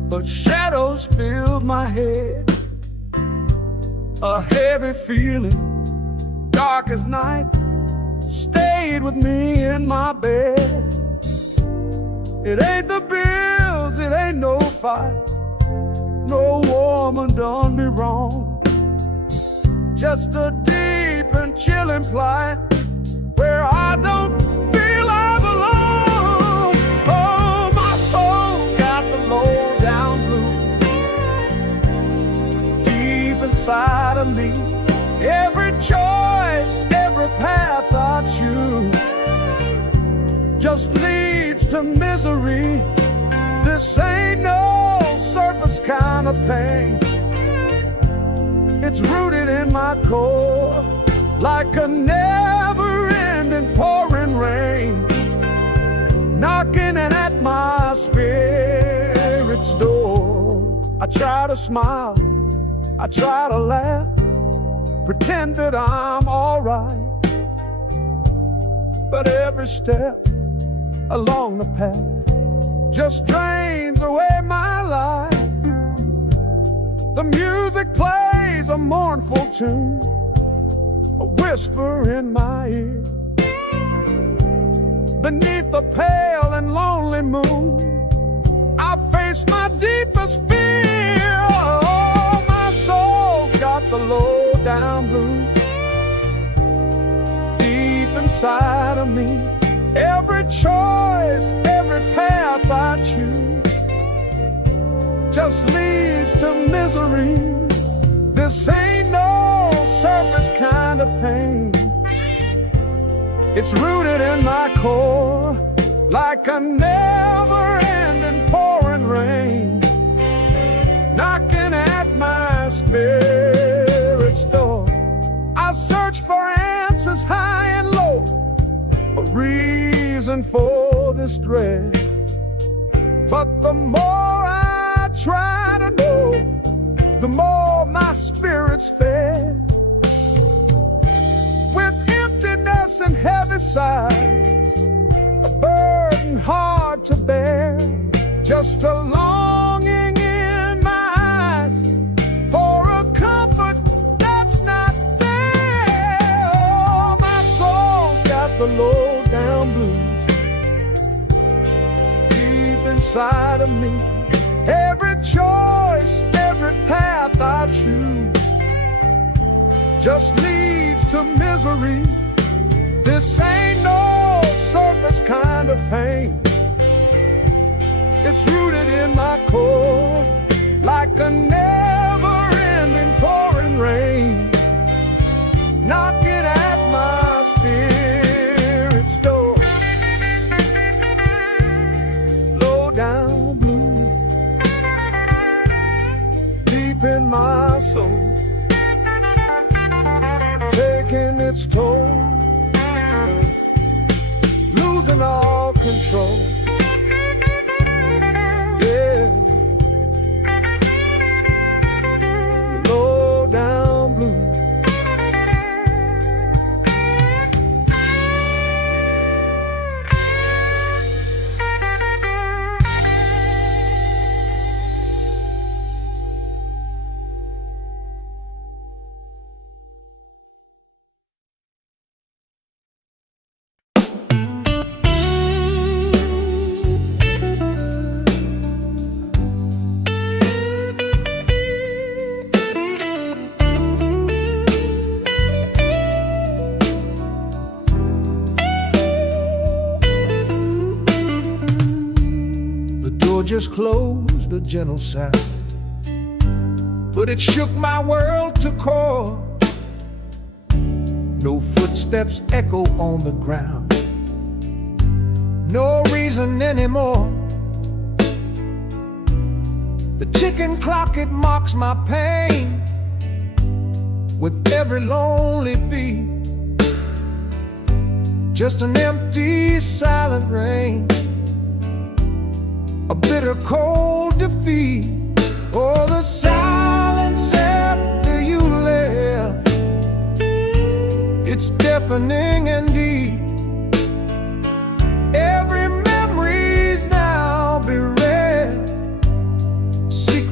but shadows filled my head. A heavy feeling, dark as night, stayed with me in my bed. It ain't the bills, it ain't no fight, no woman done me wrong. Just a deep and chilling plight where I don't feel I belong. Oh, my soul's got the low down blues deep inside of me. Every choice, every path I choose just leads to misery. This ain't no surface kind of pain. It's rooted in my core like a never-ending pouring rain, knocking at my spirit's door. I try to smile, I try to laugh, pretend that I'm all right, but every step along the path just drains away my life. The music plays a mournful tune, a whisper in my ear. Beneath the pale and lonely moon, I face my deepest fear. Oh, my soul's got the low down blues deep inside of me. Every choice, every path I choose just leads to misery. This ain't no surface kind of pain. It's rooted in my core like a never-ending pouring rain, knocking at my spirit's door. I search for answers high and low, a reason for this dread, but the more I try to know, the more my spirit's fed. With emptiness and heavy sighs, a burden hard to bear, just a longing in my eyes for a comfort that's not there. Oh, my soul's got the low down blues deep inside of me. Every choice, every path I choose just leads to misery. This ain't no surface kind of pain. It's rooted in my core like a never-ending pouring rain, knocking at my spirit's door. Low down blue deep in my soul, taking its toll, losing all control. Yeah, low down blue. Just closed, a gentle sound, but it shook my world to core. No footsteps echo on the ground, no reason anymore. The ticking clock, it mocks my pain with every lonely beat. Just an empty, silent rain, a bitter cold defeat. Oh, the silence after you left, it's deafening and deep. Every memory's now bereft,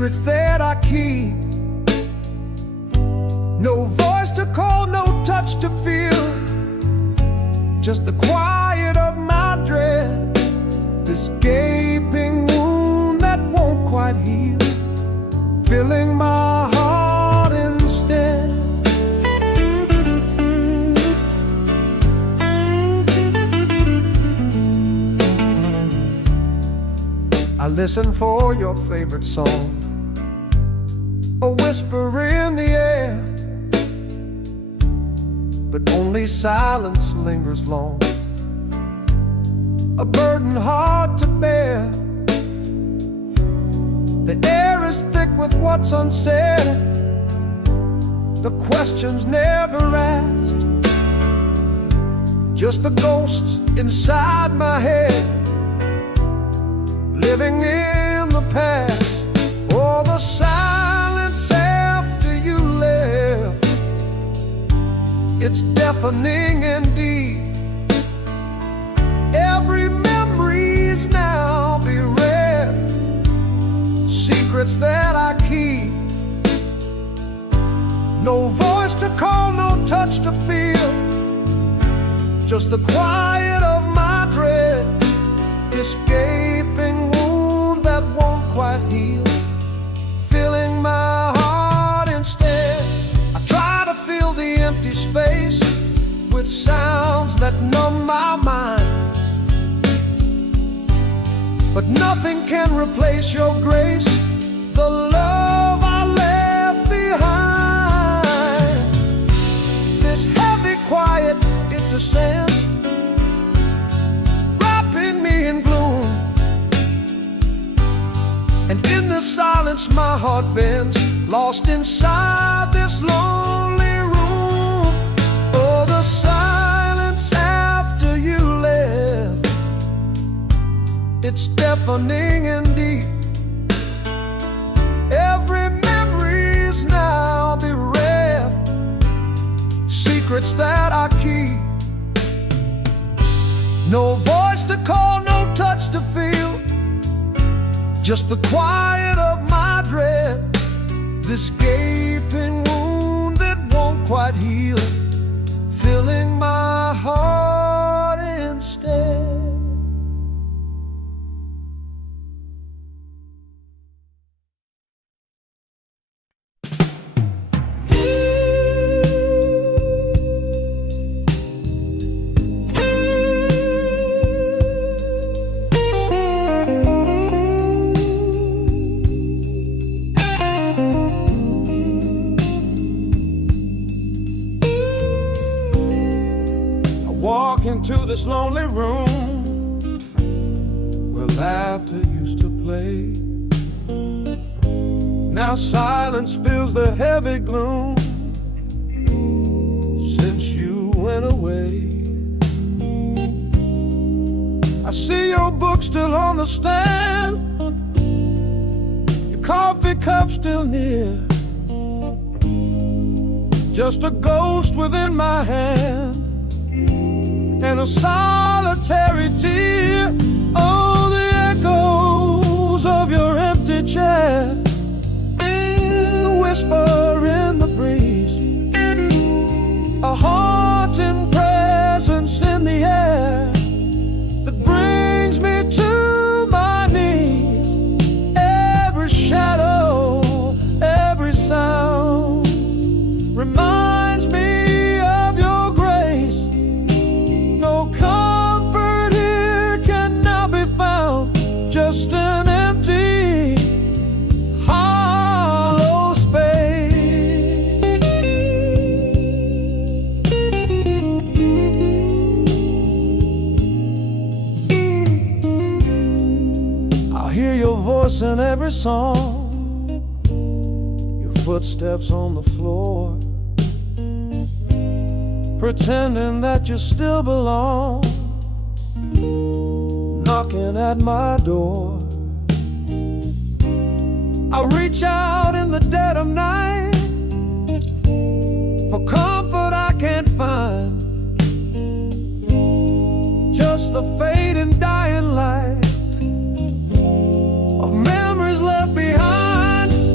secrets that I keep. No voice to call, no touch to feel, just the quiet of my dread, this gaping wound that won't quite heal, filling my heart instead. I listen for your favorite song, a whisper in the air, but only silence lingers long, a burden hard to bear. The air is thick with what's unsaid, the questions never asked, just the ghosts inside my head, living in the past. Oh, the silence after you left, it's deafening indeed. Every memory's now bereft, secrets that I keep. No voice to call, no touch to feel, just the quiet of my dread, this gaping wound that won't quite heal, filling my heart instead. I try to fill the empty space with sounds that numb my mind, but nothing can replace your grace, the love I left behind. This heavy quiet, it descends, wrapping me in gloom, and in the silence my heart bends, lost inside this lonely room. Oh, the silence after you left, it's deafening indeed. Every memory's now bereft, secrets that I keep. No voice to call, no touch to feel, just the quiet of my dread, this gaping wound that won't quite heal, filling my heart instead. Into this lonely room where laughter used to play. Now silence fills the heavy gloom since you went away. I see your book still on the stand, your coffee cup still near, just a ghost within my hand and a solitary tear. Oh, the echoes of your empty chair, a whisper in the breeze, a haunting presence in the air that brings me to my knees. Every shadow, every sound reminds me of your grace. No comfort here can now be found, just an empty, hollow space. I hear your voice in every song, your footsteps on the floor, pretending that you still belong, knocking at my door. I reach out in the dead of night for comfort I can't find, just the fading dying light of memories left behind.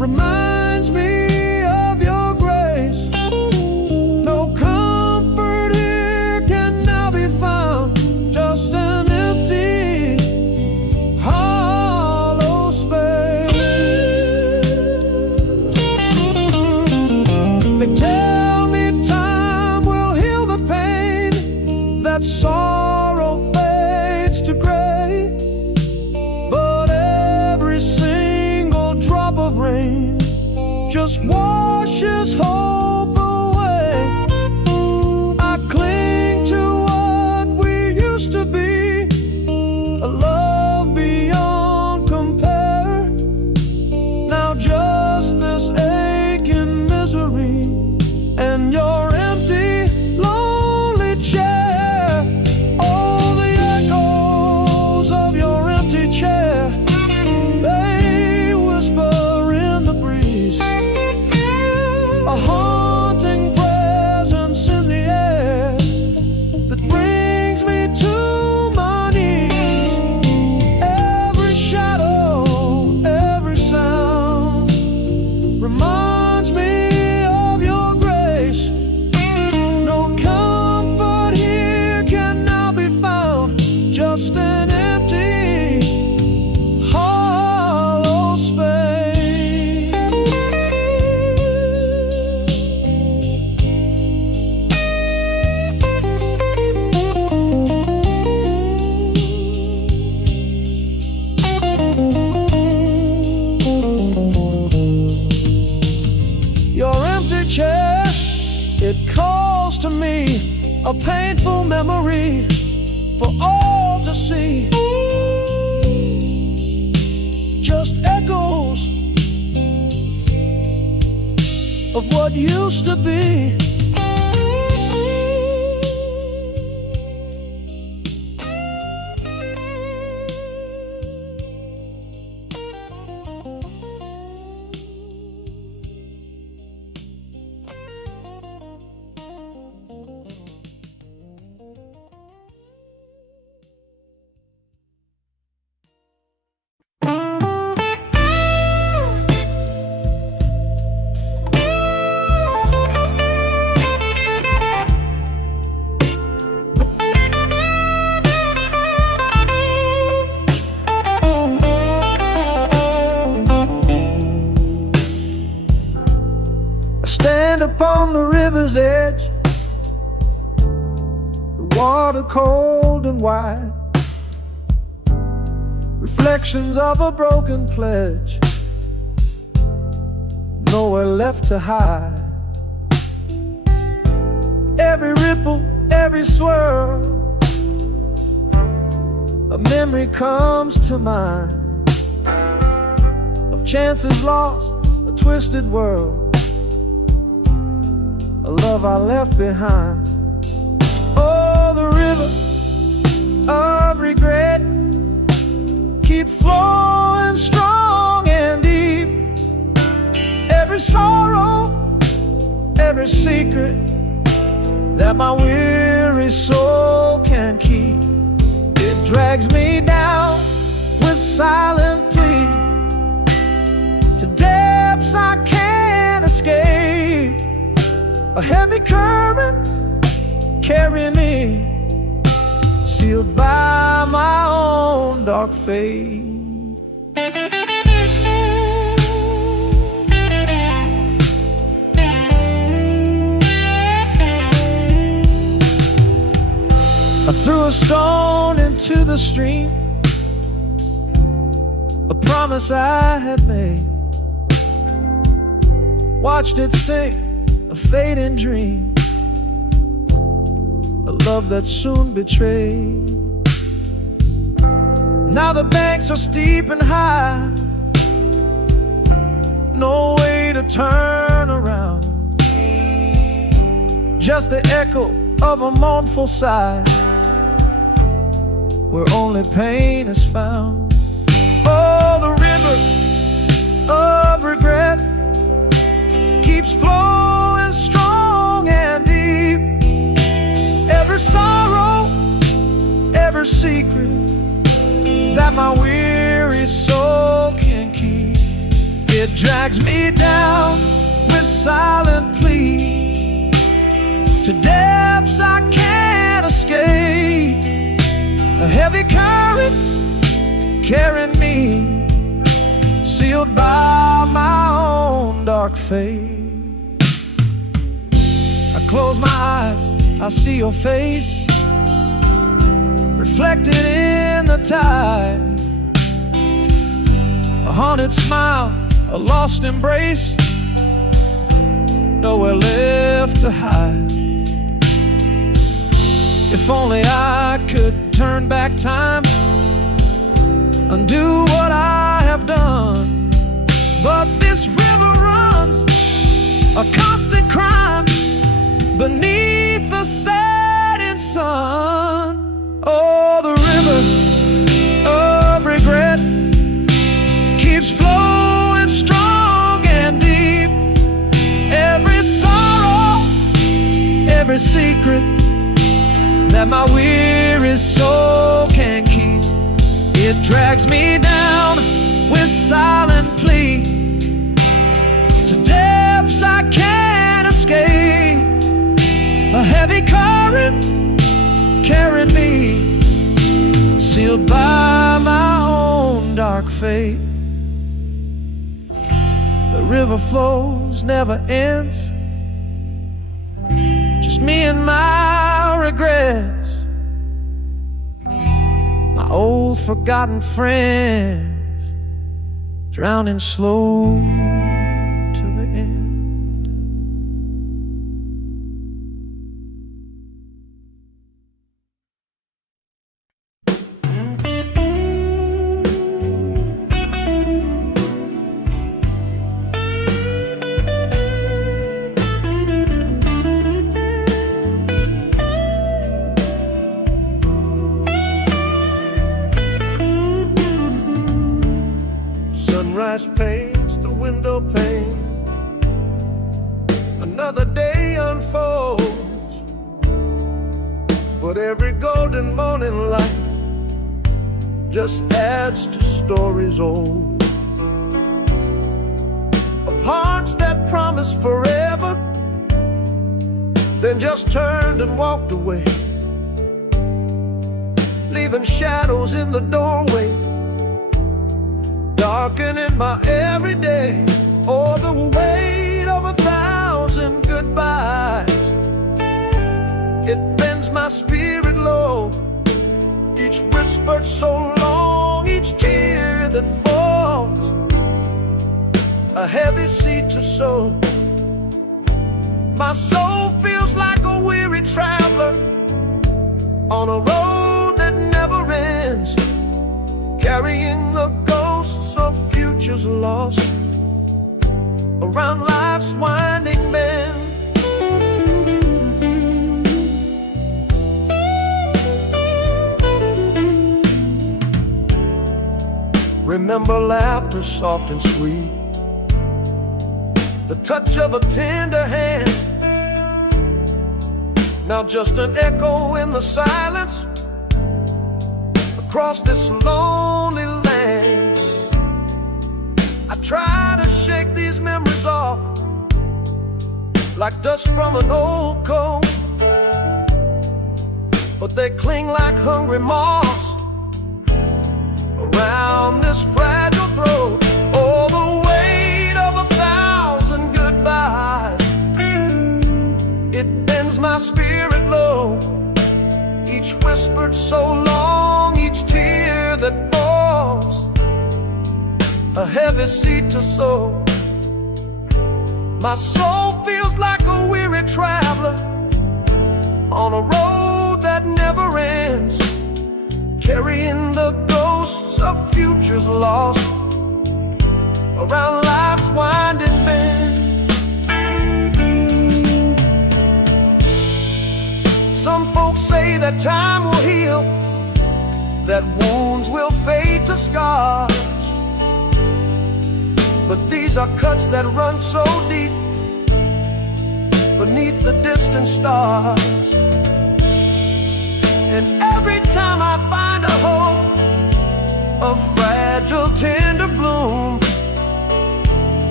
reminds me of your grace. No comfort here can now be found, just an empty, hollow space. They tell me time will heal the pain, that sorrow fades to gray, but every single drop of rain just washes hope away. I cling to what we used to be, a love beyond compare. Now just this aching misery and your empty, lonely chair. All the echoes of your empty chair, they whisper in the breeze, a haunting presence in the air that brings me to my knees. Every shadow, every sound reminds me of your grace. No comfort here can now be found, just an empty, hollow space. Your empty chair, it calls to me, a painful memory for all to see. Just echoes of what used to be. I stand upon the river's edge, the water cold and wide, reflections of a broken pledge, nowhere left to hide. Every ripple, every swirl, a memory comes to mind of chances lost, a twisted world, a love I left behind. Oh, the river of regret keeps flowing strong and deep. Every sorrow, every secret that my weary soul can keep, it drags me down with silent plea to depths I can't escape. A heavy current carrying me, sealed by my own dark fate. I threw a stone into the stream, a promise I had made, watched it sink, a fading dream, a love that soon betrayed. Now the banks are steep and high, no way to turn around, just the echo of a mournful sigh, where only pain is found. Oh, the river of regret keeps flowing strong and deep. Every sorrow, every secret that my weary soul can keep, It drags me down with silent plea to depths I can't escape. A heavy current carrying me, sealed by my own dark fate. I close my eyes, I see your face reflected in the tide. A haunted smile, a lost embrace, nowhere left to hide. If only I could turn back time, undo what I have done. But this river runs a constant crime beneath the setting sun. Oh, the river of regret keeps flowing strong and deep. Every sorrow, every secret that my weary soul can keep, it drags me down with silent plea to depths I can't escape. A heavy current carrying me, sealed by my own dark fate. The river flows, never ends, just me and my regrets, my old forgotten friends, drowning slow to the end. Sunrise paints the window pane, another day unfolds, but every golden morning light just adds to stories old, of hearts that promised forever, then just turned and walked away, leaving shadows in the doorway, darkening my everyday. Oh, the weight of 1,000 goodbyes, it bends my spirit low. Each whispered so long, each tear that falls, a heavy seed to sow. My soul feels like a weary traveler on a road that never ends, carrying the ghosts of futures lost around life's winding bend. Remember laughter soft and sweet, the touch of a tender hand, now just an echo in the silence across this lonely land. I try to shake these memories off like dust from an old coat, but they cling like hungry moths around this fragile throat. Oh, the weight of 1,000 goodbyes, it bends my spirit low. Each whispered so long, each tear that falls, a heavy seed to sow. My soul feels like a weary traveler on a road that never ends, carrying the ghosts of futures lost around life's winding bend. Some folks say that time will heal, that wounds will fade to scars, but these are cuts that run so deep beneath the distant stars. And every time I find a hope, a fragile tender bloom,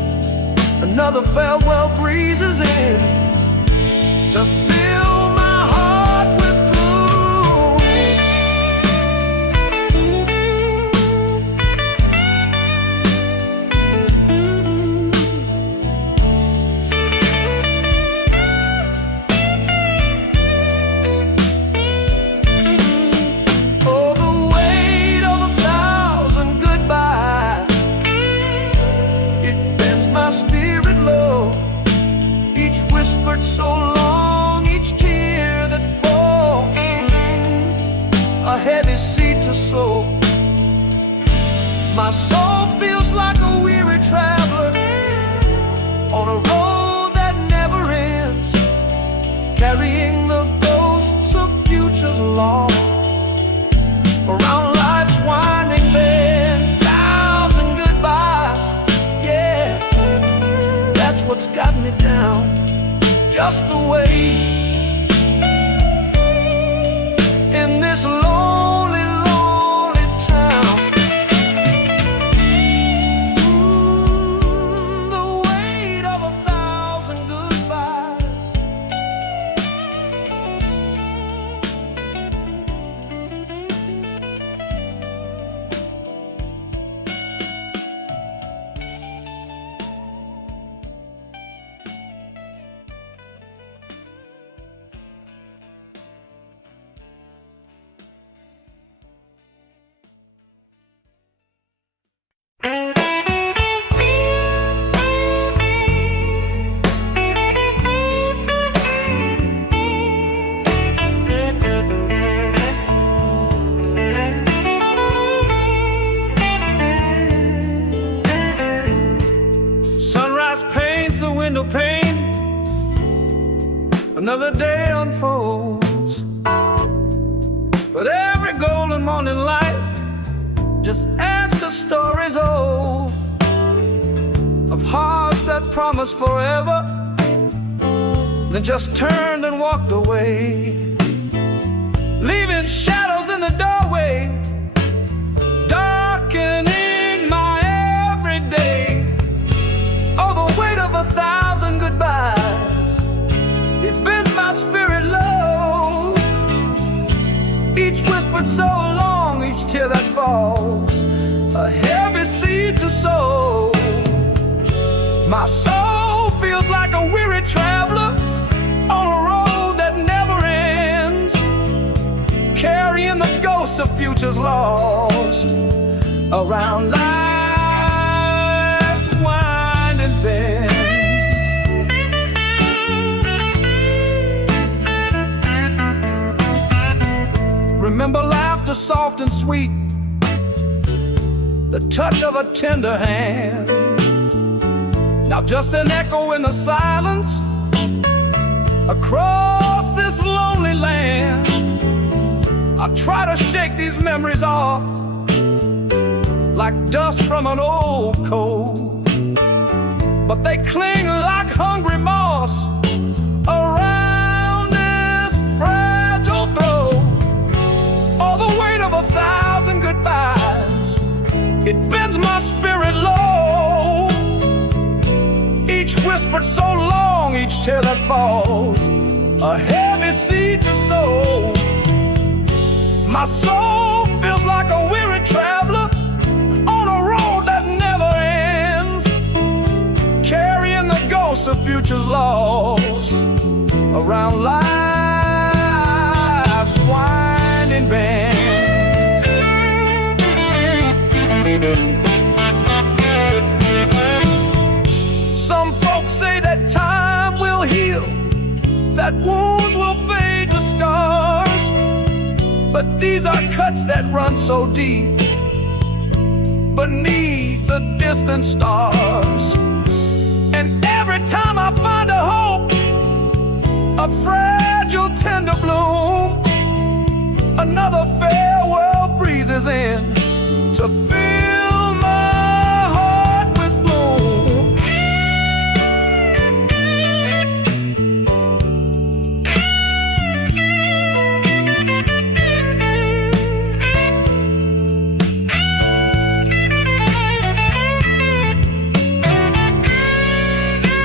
Another farewell breeze is in to fill my heart with gloom. Oh, the weight of 1,000 goodbyes, it bends my spirit low. Each whispered so long, each tear that falls, a heavy seed to sow. My soul feels like a weary traveler on a road that never ends, carrying the ghosts of futures lost around life's winding bend. 1,000 goodbyes, yeah, that's what's got me down. Just the way in this lonely, lonely town. The weight of 1,000 goodbyes. Sunrise paints the window pane, another day unfolds. But every golden morning light just adds to stories old, of hearts that promised forever, then just turned and walked away, leaving shadows in the doorway, darkening my everyday. Oh, the weight of 1,000 goodbyes, it bends my spirit low. Each whispered so long, each tear that falls, a heavy seed to sow. My soul feels like a weary traveler on a road that never ends, carrying the ghosts of futures lost around life's winding bends. Remember laughter soft and sweet, the touch of a tender hand. Now just an echo in the silence across this lonely land. I try to shake these memories off like dust from an old coat, but they cling like hungry moss around this fragile throat. Oh, the weight of 1,000 goodbyes, it bends my spirit low. Each whispered so long, each tear that falls, a heavy seed to sow. My soul feels like a weary traveler on a road that never ends, carrying the ghosts of futures lost around life's winding bends. Some folks say that time will heal, that wounds will fade to scars, but these are cuts that run so deep beneath the distant stars. And every time I find a hope, a fragile tender bloom, another farewell breezes in to fill my heart with gloom.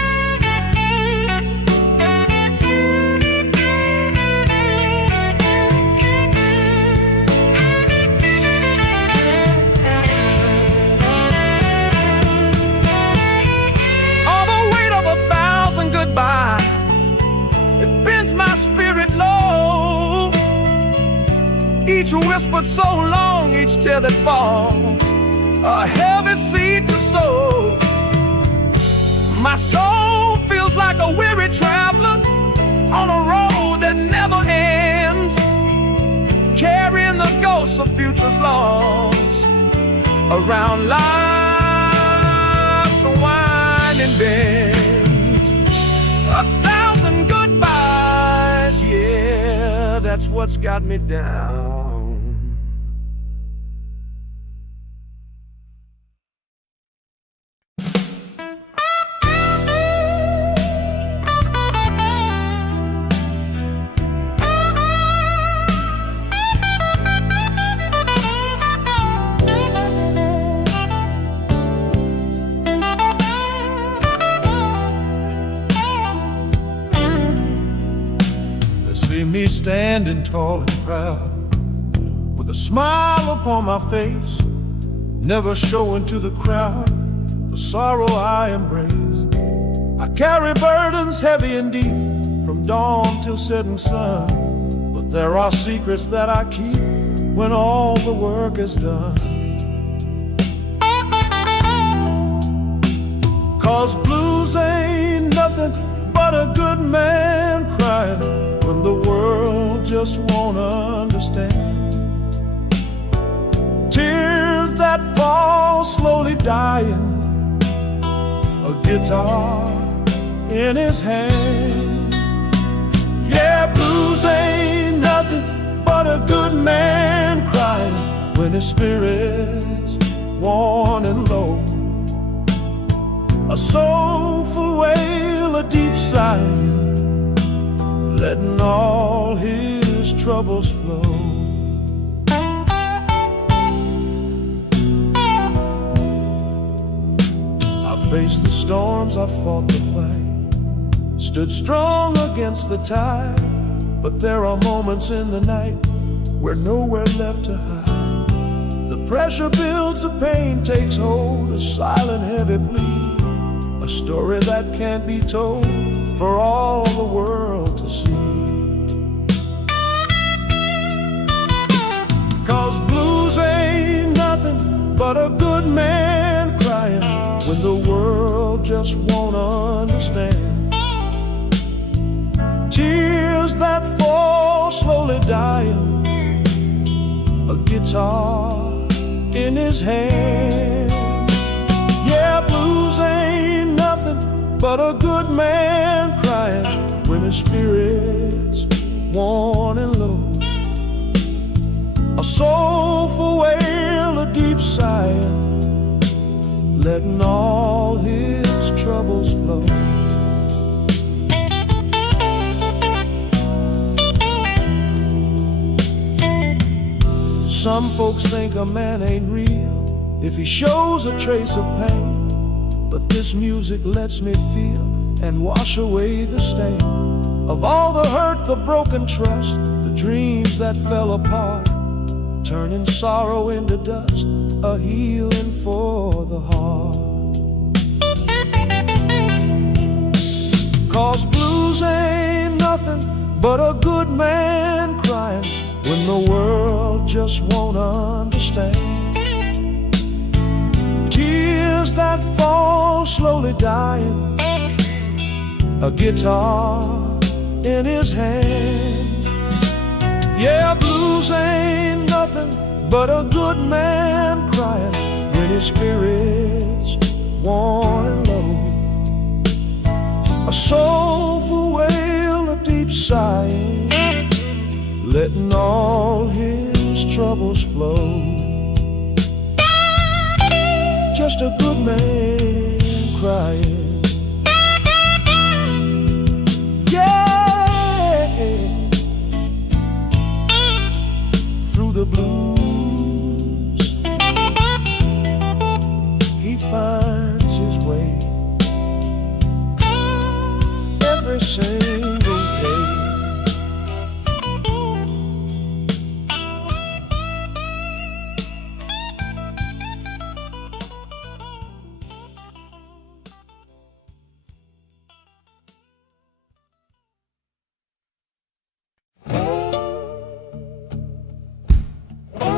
whispered so long, each tear that falls, a heavy seed to sow. My soul feels like a weary traveler on a road that never ends, carrying the ghosts of futures lost around life's winding bends. 1,000 goodbyes, yeah, that's what's got me down. Me standing tall and proud, with a smile upon my face, never showing to the crowd the sorrow I embrace. I carry burdens heavy and deep, from dawn till setting sun, but there are secrets that I keep when all the work is done. 'Cause blues ain't nothing but a good man crying when the world just won't understand. Tears that fall slowly dying, a guitar in his hand. Yeah, blues ain't nothing but a good man crying when his spirit's worn and low. A soulful wail, a deep sigh, letting all his troubles flow. I faced the storms, I fought the fight, stood strong against the tide, but there are moments in the night where nowhere left to hide. The pressure builds, the pain takes hold, a silent heavy plea, a story that can't be told for all the world to see. 'Cause blues ain't nothing but a good man crying when the world just won't understand. Tears that fall slowly dying, a guitar in his hand. Yeah, blues ain't nothing but a good man crying when his spirit's worn and low. A soulful wail, a deep sigh, letting all his troubles flow. Some folks think a man ain't real if he shows a trace of pain, but this music lets me feel and wash away the stain of all the hurt, the broken trust, the dreams that fell apart, turning sorrow into dust, a healing for the heart. 'Cause blues ain't nothing but a good man crying when the world just won't understand. Tears that fall slowly dying, a guitar in his hand. Yeah, blues ain't nothing but a good man crying when his spirit's worn and low. A soulful wail, a deep sigh, letting all his troubles flow. Just a good man crying. Yeah, through the blues he finds his way every single day.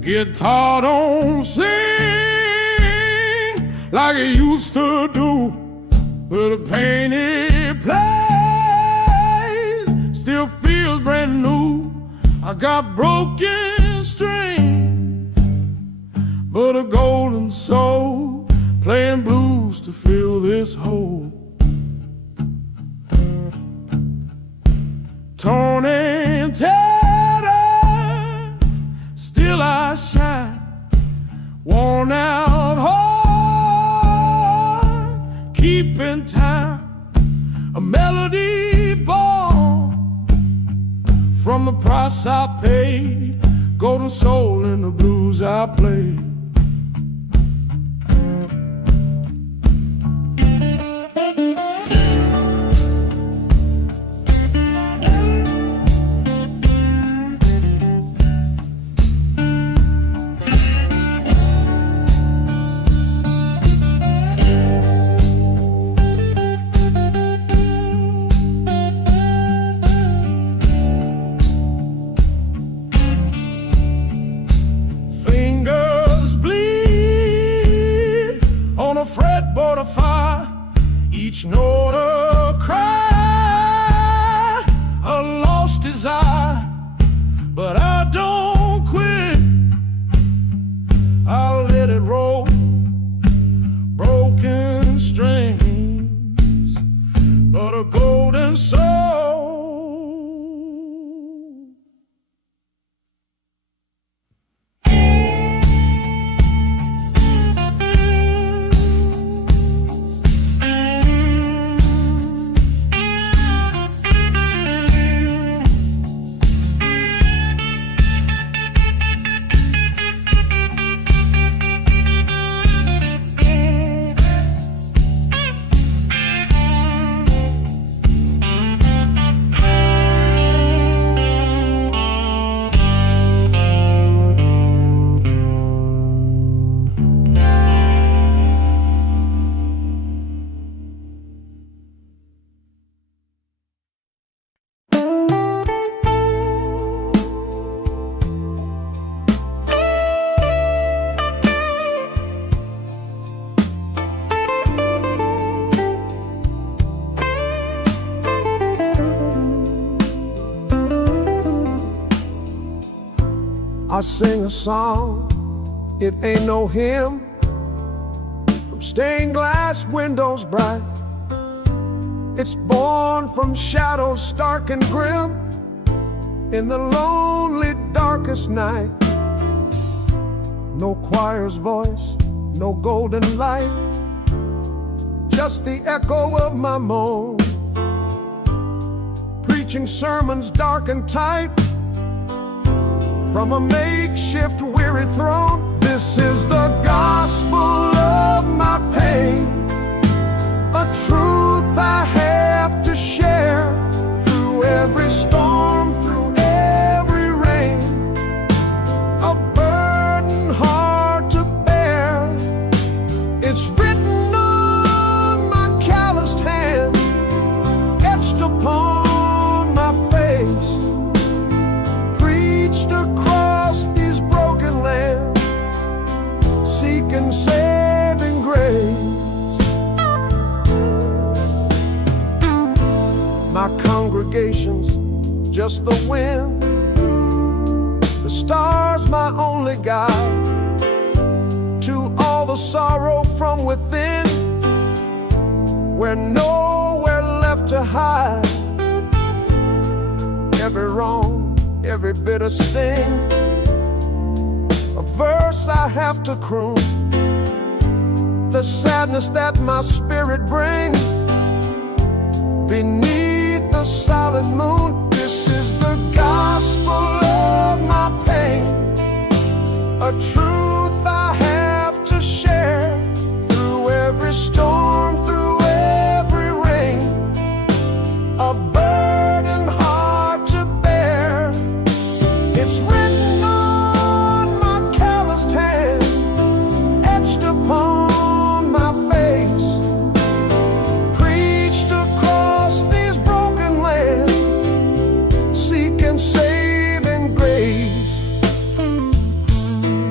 guitar don't sing like it used to do, but the pain it plays still feels brand new. I got broken strings, but a golden soul playing blues to fill this hole. Torn and tattered, still I shine. Worn out heart, keeping time. A melody born from the price I paid. Golden soul in the blues I play. Fretboard of fire, each note a cry, a lost desire. But I don't quit, I'll let it roll. Broken strings, but a golden soul. I sing a song, it ain't no hymn, from stained glass windows bright. It's born from shadows stark and grim, in the lonely darkest night. No choir's voice, no golden light, just the echo of my moan, preaching sermons dark and tight from a makeshift weary throne. This is the gospel of my pain, a truth I have to share through every storm, through every rain, a burden hard to bear. It's written on my calloused hands, etched upon my face, preached across these broken lands, seeking saving grace. My congregation's just the wind, the stars my only guide to all the sorrow from within, where nowhere left to hide. Every wrong, every bitter sting, a verse I have to croon, the sadness that my spirit brings beneath the solid moon. This is the gospel of my pain, a truth I have to share through every storm, through every rain, a burden hard to bear. It's written on my calloused hand, etched upon my face, preached across these broken lands, seeking saving grace.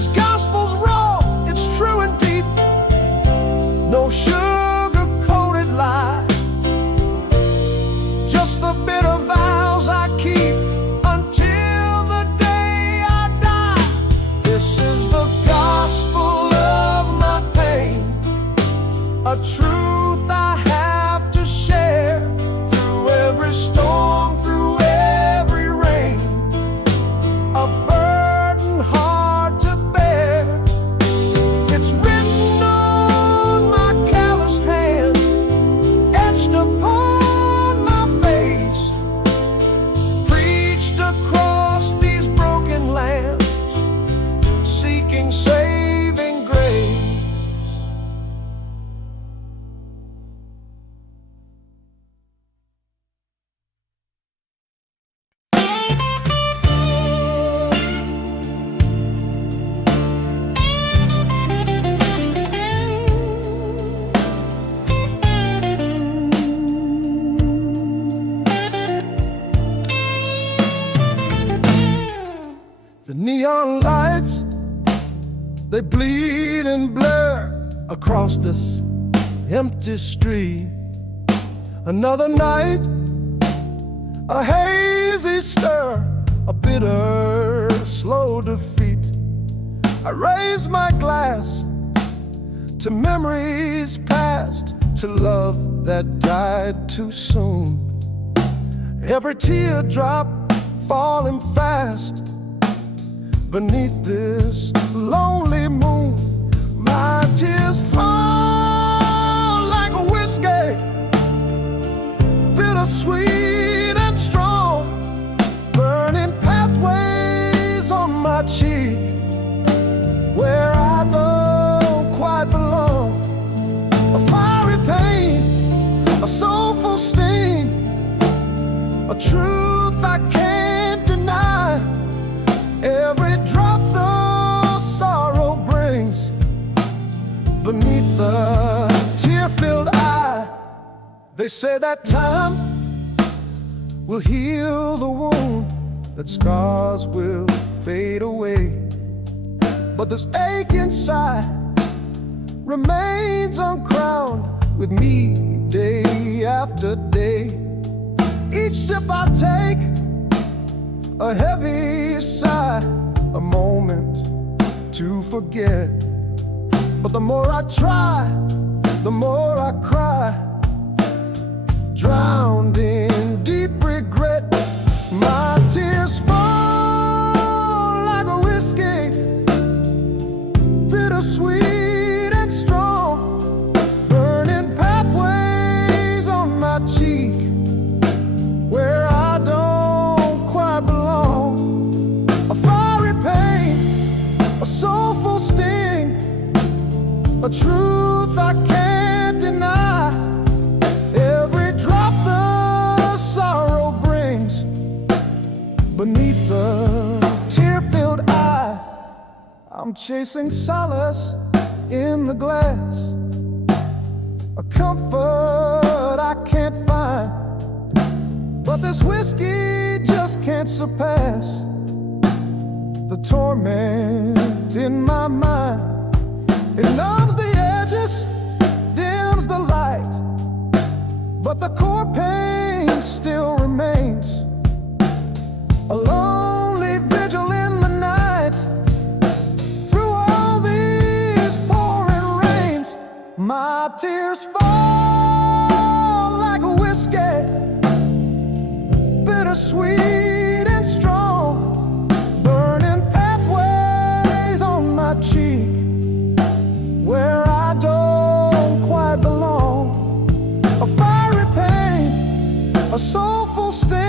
This gospel's raw, it's true and deep. No sugar-coated lie, just the bitter vows I keep until the day I die. This is the gospel of my pain, a truth I have to share through every storm, through every rain, a burden hard to bear. It's written on my calloused hand, etched upon my face, preached across these broken lands, seeking saving grace. The neon lights, they bleed and blur across this empty street. Another night, a hazy stir, a bitter, slow defeat. I raise my glass to memories past, to love that died too soon. Every teardrop falling fast beneath this lonely moon. My tears fall like a whiskey, bittersweet and strong, burning pathways on my cheek where I don't quite belong. A fiery pain, a soulful sting, a truth I can't deny. Every drop the sorrow brings beneath the tear-filled eye. They say that time will heal the wound, that scars will fade away, but this ache inside remains uncrowned with me day after day. Each sip I take, a heavy sigh, a moment to forget. But the more I try, the more I cry, drowned in deep regret. My tears fall like a whiskey, bittersweet and strong, burning pathways on my cheek where I don't quite belong. A fiery pain, a soulful sting, a truth I can't deny. Every drop the sorrow brings beneath the tear-filled eye. I'm chasing solace in the glass, a comfort I can't find, but this whiskey just can't surpass the torment in my mind. It numbs the edges, dims the light, but the core pain still remains. A lonely vigil in the night, through all these pouring rains. My tears fall like a whiskey, bittersweet and strong, burning pathways on my cheek where I don't quite belong. A fiery pain, a soulful sting,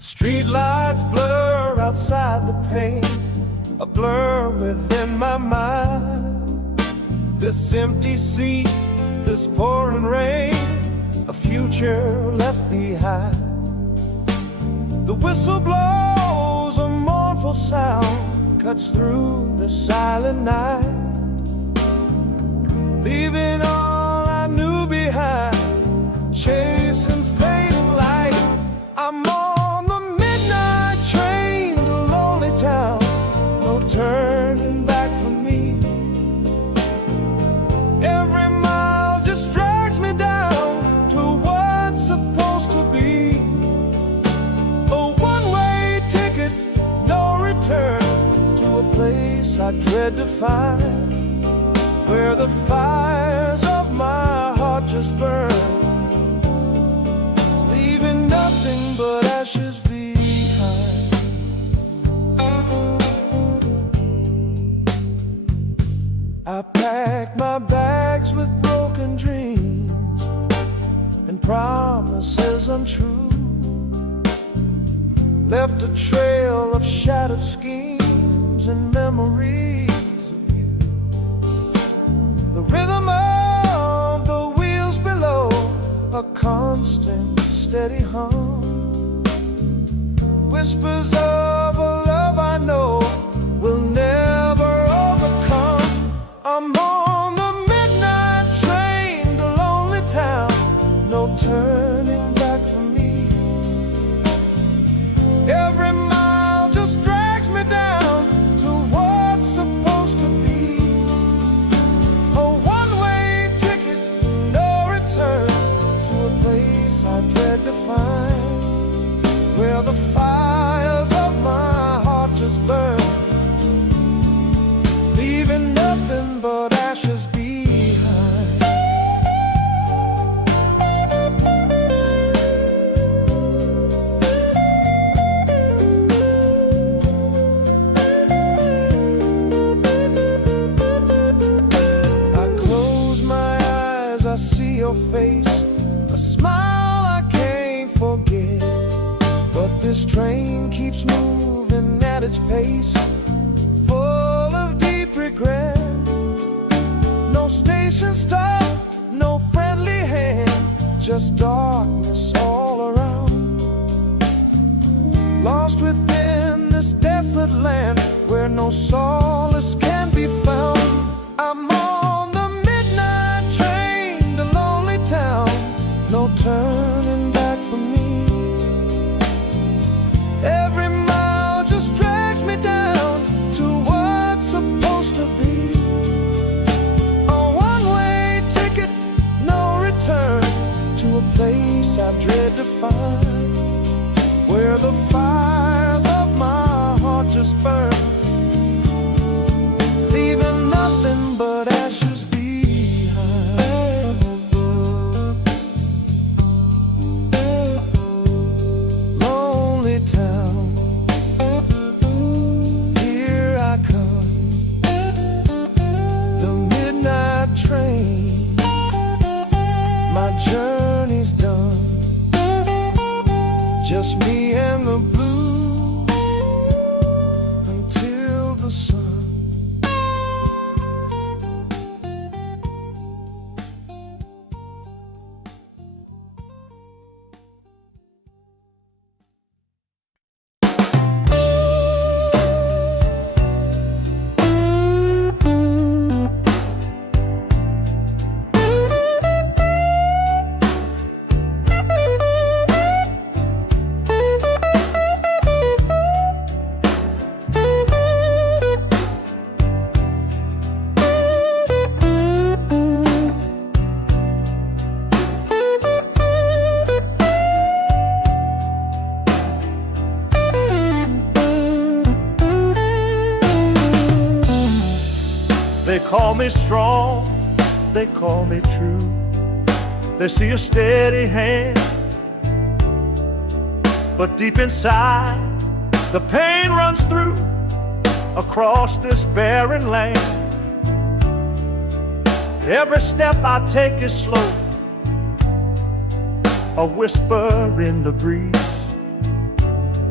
Streetlights blur outside the pane, a blur within my mind. This empty seat, this pouring rain, a future left behind. The whistle blows, a mournful sound cuts through the silent night, leaving all I knew behind, chasing fading light. I'm on the midnight train to lonely town, no turning back for me. Every mile just drags me down to what's supposed to be. A one-way ticket, no return, to a place I dread to find, where the fires of my heart just burn, leaving nothing but ashes behind. I packed my bags with broken dreams and promises untrue, left a trail of shattered schemes and memories of you. The rhythm of the wheels below, a constant steady hum, whispers of a love I know will never overcome. I'm on the midnight train to lonely town, no turning back for me. Every mile just drags me down to what's supposed to be. A one-way ticket, no return, to a place I dread to find, where the fires of my heart just burn, leaving nothing but ashes behind. I close my eyes, I see your face, a smile I can't forget. But this train keeps moving at its pace, full of deep regret. No station stop, no friendly hand, just darkness all around. Lost within this desolate land, where no solace can be found. I'm on the midnight train to lonely town, no turning back for me. Every mile just drags me down to what's supposed to be. A one-way ticket, no return, to a place I dread to find, where the fires of my heart just burn, leaving nothing but ashes behind. Lonely town, here I come, the midnight train, my journey's done, just me and the blues until the sun. They call me strong, they call me true. They see a steady hand, but deep inside the pain runs through across this barren land. Every step I take is slow, a whisper in the breeze,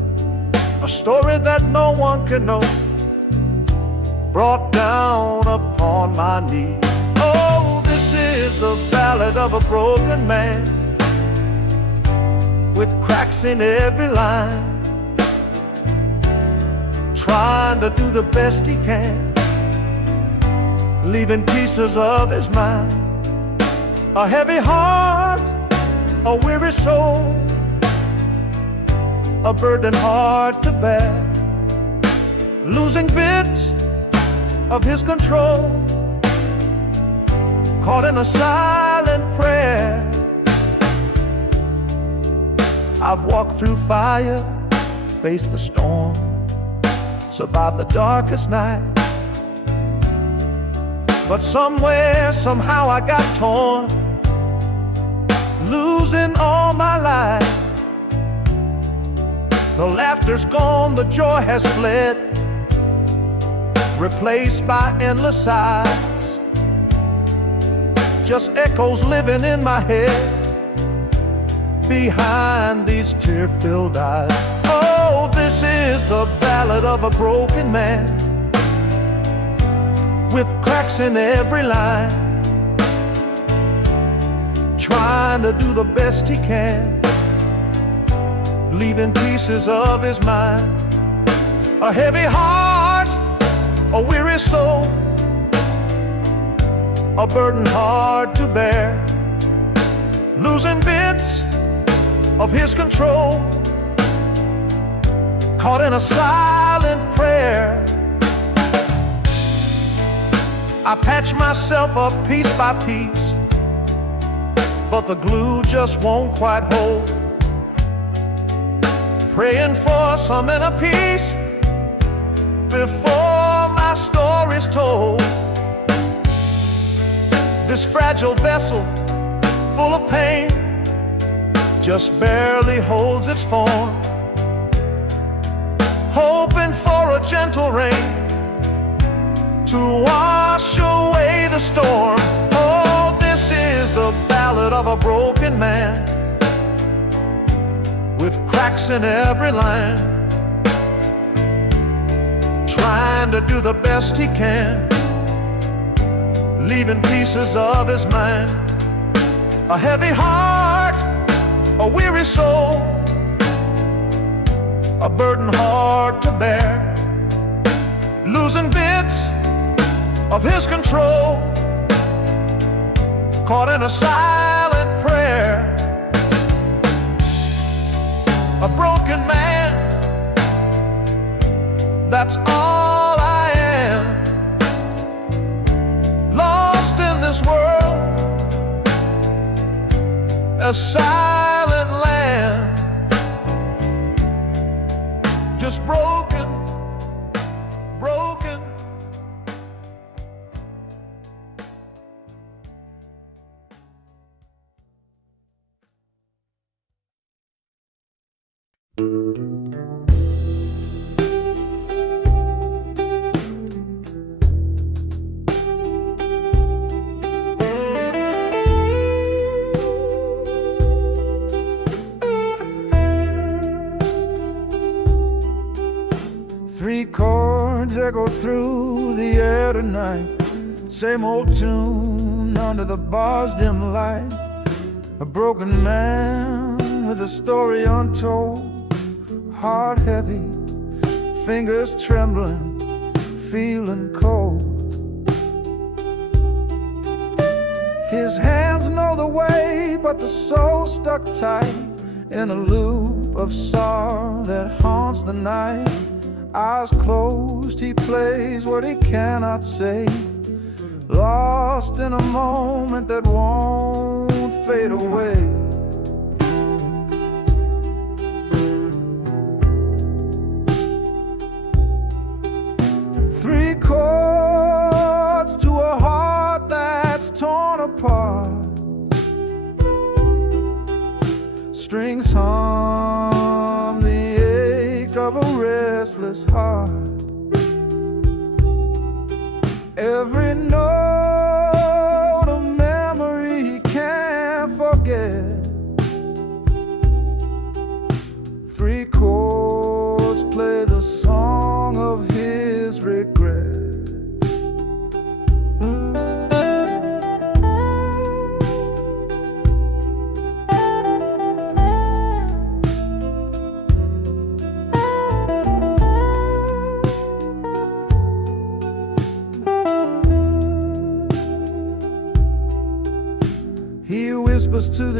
a story that no one can know, brought down upon my knees. Oh, this is the ballad of a broken man, with cracks in every line, trying to do the best he can, leaving pieces of his mind. A heavy heart, a weary soul, a burden hard to bear, losing bits of his control, caught in a silent prayer. I've walked through fire, faced the storm, survived the darkest night, but somewhere, somehow I got torn, losing all my life. The laughter's gone, the joy has fled, replaced by endless sighs, just echoes living in my head behind these tear-filled eyes. Oh, this is the ballad of a broken man, with cracks in every line, trying to do the best he can, leaving pieces of his mind. A heavy heart, a weary soul, a burden hard to bear, losing bits of his control, caught in a silent prayer. I patch myself up piece by piece, but the glue just won't quite hold, praying for some inner peace before my story's told. This fragile vessel, full of pain, just barely holds its form, hoping for a gentle rain to wash away the storm. Oh, this is the ballad of a broken man, with cracks in every line, trying to do the best he can, leaving pieces of his mind. A heavy heart, a weary soul, a burden hard to bear, losing bits of his control, caught in a silent prayer. A broken man, that's all I am, lost in this world, a silent land, just broken, broken. Three chords echo through the air tonight, same old tune under the bar's dim light. A broken man with a story untold, heart heavy, fingers trembling, feeling cold. His hands know the way, but the soul stuck tight in a loop of sorrow that haunts the night. Eyes closed, he plays what he cannot say, lost in a moment that won't fade away. Three chords to a heart that's torn apart, strings hum the ache of a restless heart. Every note a memory he can't forget. Three chords play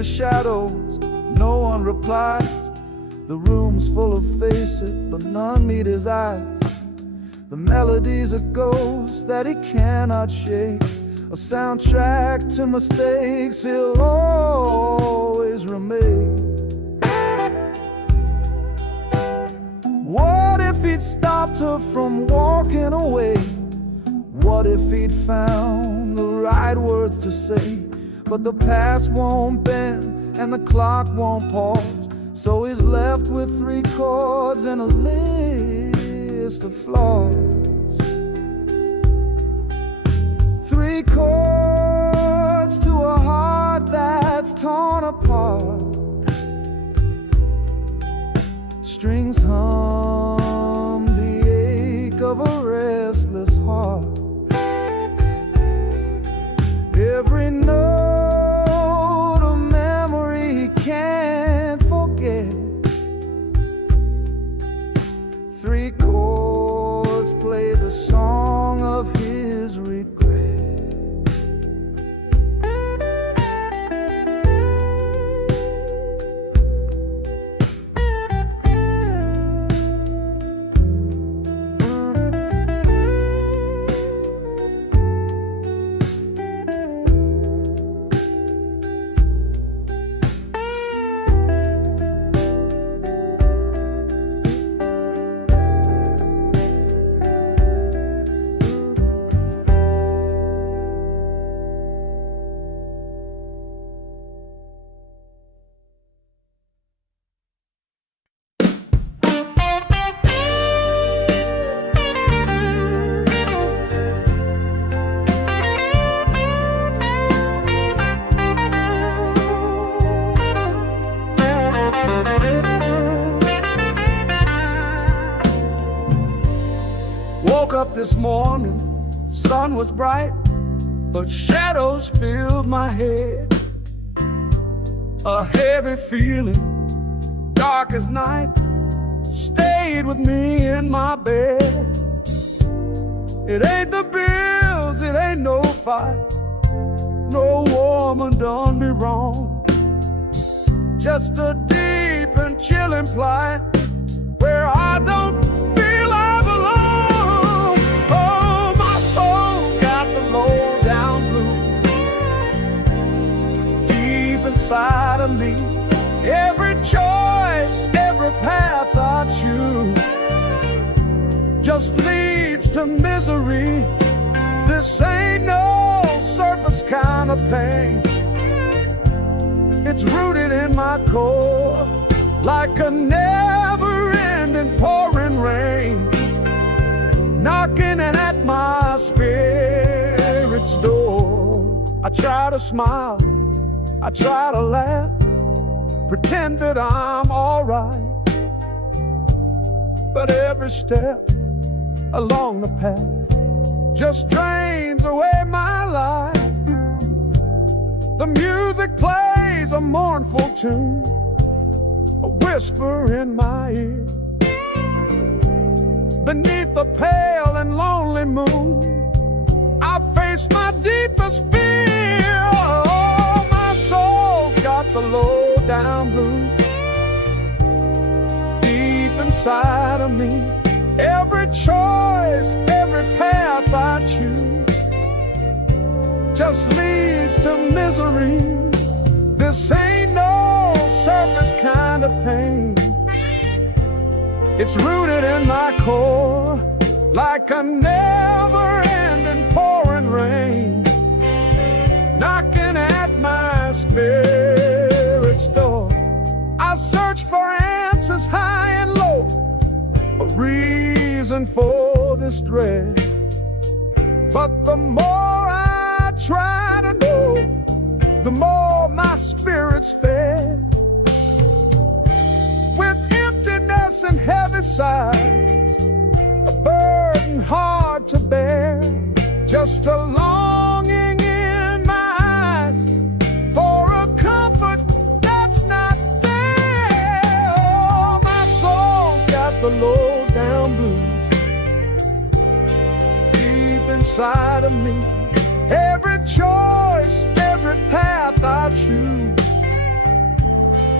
the shadows, no one replies. The room's full of faces, but none meet his eyes. The melody's a ghost that he cannot shake, a soundtrack to mistakes he'll always remain. What if he'd stopped her from walking away? What if he'd found the right words to say? But the past won't bend and the clock won't pause, so he's left with 3 chords and a list of flaws. 3 chords to a heart that's torn apart. Strings hum the ache of a restless heart. Every note a memory he can't forget. 3 chords play the song of his regret. Woke up this morning, sun was bright, but shadows filled my head. A heavy feeling, dark as night, stayed with me in my bed. It ain't the bills, it ain't no fight, no woman done me wrong. Just a deep and chilling plight where I don't feel I belong. Oh, my soul's got the low down blues deep inside of me. Every choice, every path I choose just leads to misery. This ain't no surface kind of pain. It's rooted in my core, like a never-ending pouring rain, knocking at my spirit's door. I try to smile, I try to laugh, pretend that I'm alright, but every step along the path just drains away my life. The music plays a mournful tune, a whisper in my ear. Beneath the pale and lonely moon, I face my deepest fear. Oh, my soul's got the low down blues deep inside of me. Every choice, every path I choose just leads to misery. This ain't no surface kind of pain. It's rooted in my core, like a never-ending pouring rain, knocking at my spirit's door. I search for answers high and low, a reason for this dread, but the more I try to know, the more my spirit's fed. With emptiness and heavy sighs, a burden hard to bear, just a longing in my eyes for a comfort that's not there. Oh, my soul's got the low down blues deep inside of me. Every choice, every path I choose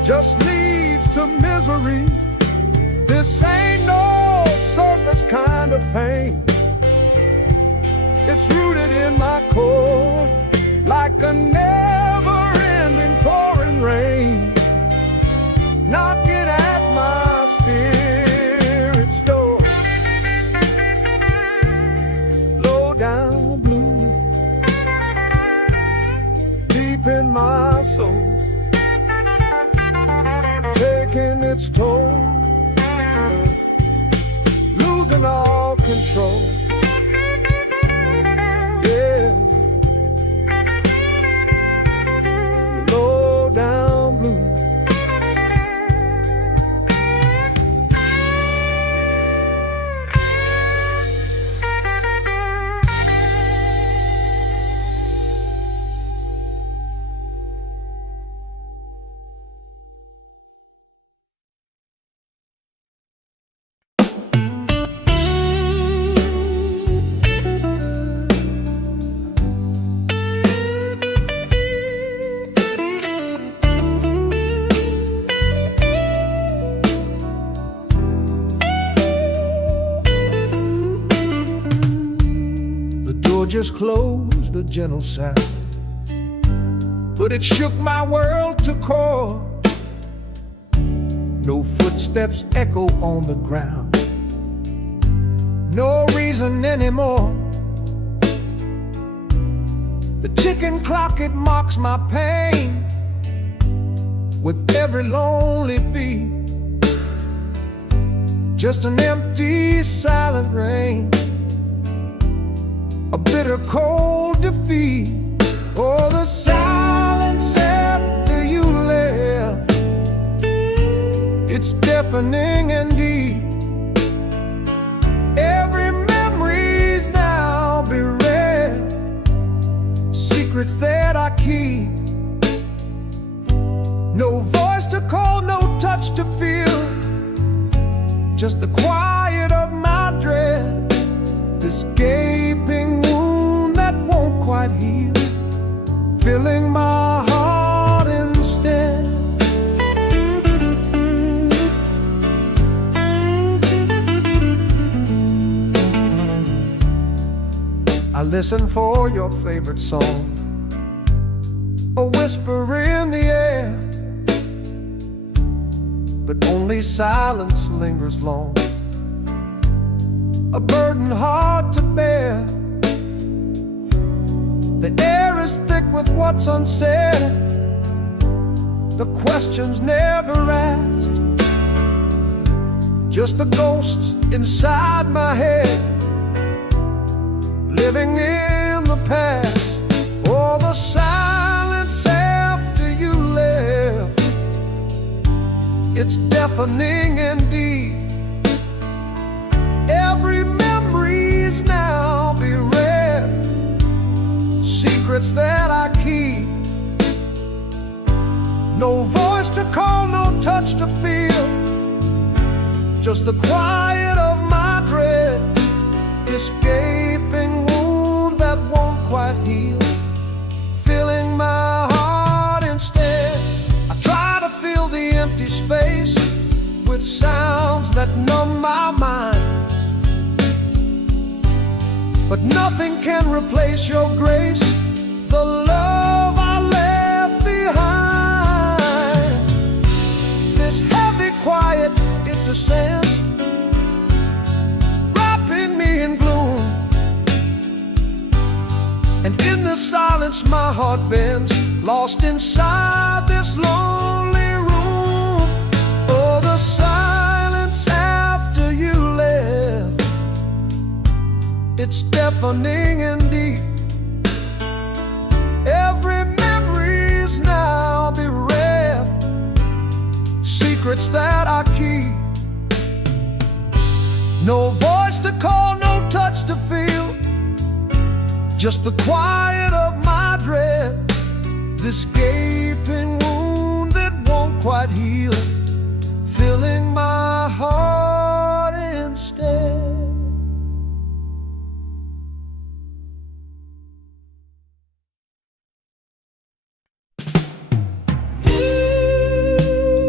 just leads to misery. This ain't no surface kind of pain. It's rooted in my core, like a never-ending pouring rain, knocking at my spirit's door. Low down blue, deep in my soul, taking its toll, losing all control. Yeah, low down blue. Just closed, a gentle sound, but it shook my world to core. No footsteps echo on the ground, no reason anymore. The ticking clock, it mocks my pain with every lonely beat. Just an empty, silent rain, a bitter cold defeat. Oh, the silence after you left, it's deafening and deep. Every memory's now bereft, secrets that I keep. No voice to call, no touch to feel, just the quiet of my dread. This gaping wound that won't quite heal, filling my heart instead. I listen for your favorite song, a whisper in the air, but only silence lingers long, a burden hard to bear. The air is thick with what's unsaid, the questions never asked, just the ghosts inside my head, living in the past. Oh, the silence after you left, it's deafening indeed. Every memory's now bereft, secrets that I keep. No voice to call, no touch to feel, just the quiet of my dread. This gaping wound that won't quite heal, filling my heart instead. I try to fill the empty space with sounds that numb my mind, but nothing can replace your grace, the love I left behind. This heavy quiet, it descends, wrapping me in gloom, and in the silence my heart bends, lost inside this lonely room. Oh, the silence after you left, it's deafening and deep. Every memory's now bereft, secrets that I keep. No voice to call, no touch to feel, just the quiet of my dread. This gaping wound that won't quite heal, filling my heart instead.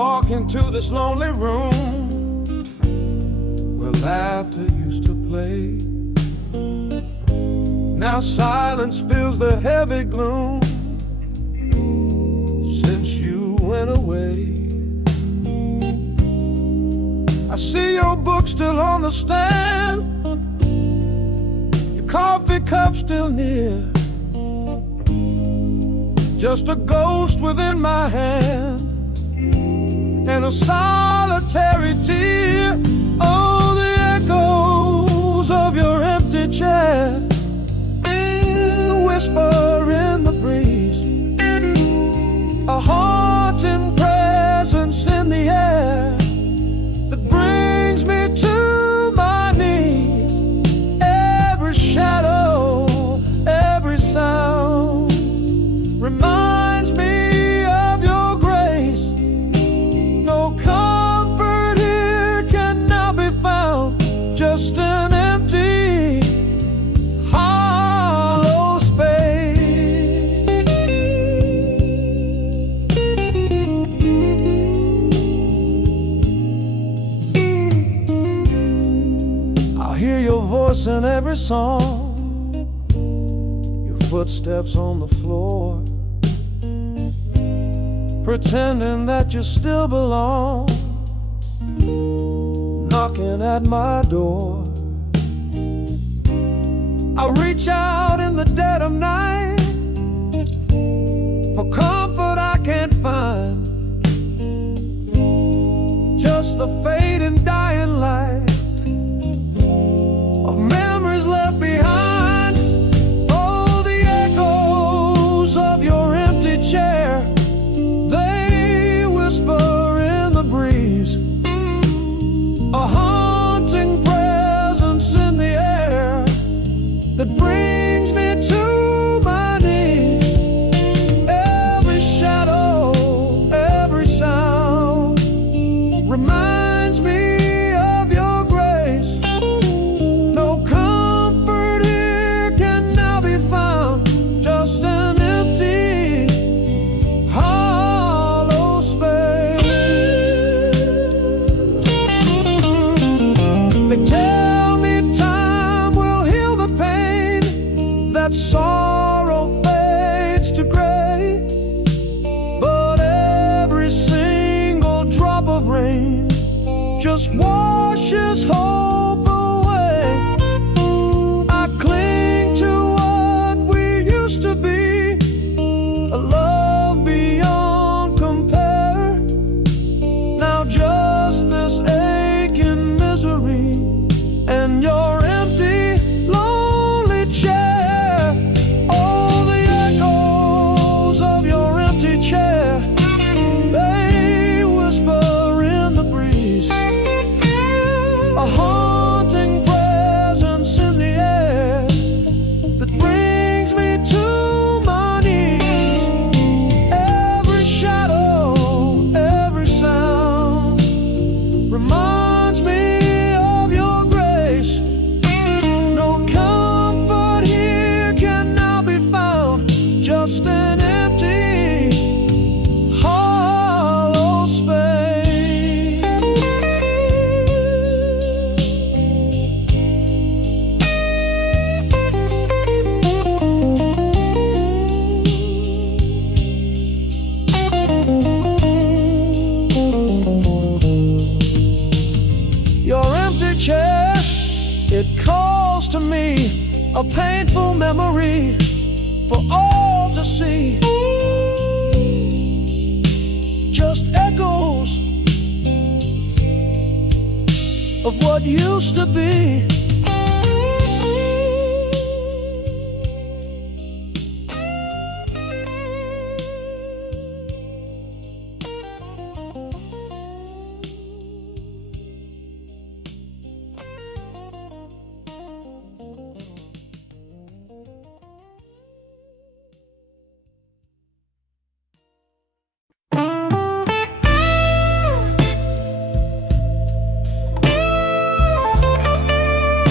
walk into this lonely room where laughter used to play. Now silence fills the heavy gloom since you went away. I see your book still on the stand, your coffee cup still near, just a ghost within my hand and a solitary tear. Oh, the echoes of your empty chair, the whisper in the breeze, a haunting presence in the air that brings me to my knees. Every shadow, every sound reminds me of your grace. No comfort here can now be found, just an empty, hollow space. I hear your voice in every song, your footsteps on the floor, pretending that you still belong, knocking at my door. I reach out in the dead of night for comfort I can't find, just the fading dying light of memories left behind. Oh, the echoes of your empty chair, they whisper in the breeze, a haunting presence in the air that brings me to my knees. Every shadow, every sound reminds me of your grace. No comfort here can now be found, just an empty, hollow space. They tell me time will heal the pain, that sorrow fades to gray, but every single drop of rain just washes hope away. I cling to what we used to be, a love beyond compare. Now just this aching misery and your empty, lonely chair. All the echoes of your empty chair, they whisper in the breeze, a haunting presence in the air that brings me to my knees. Every shadow, every sound reminds me of your grace. No comfort here can now be found, just an empty, hollow space. Your empty chair, it calls to me, a painful memory for all to see. Just echoes of what used to be.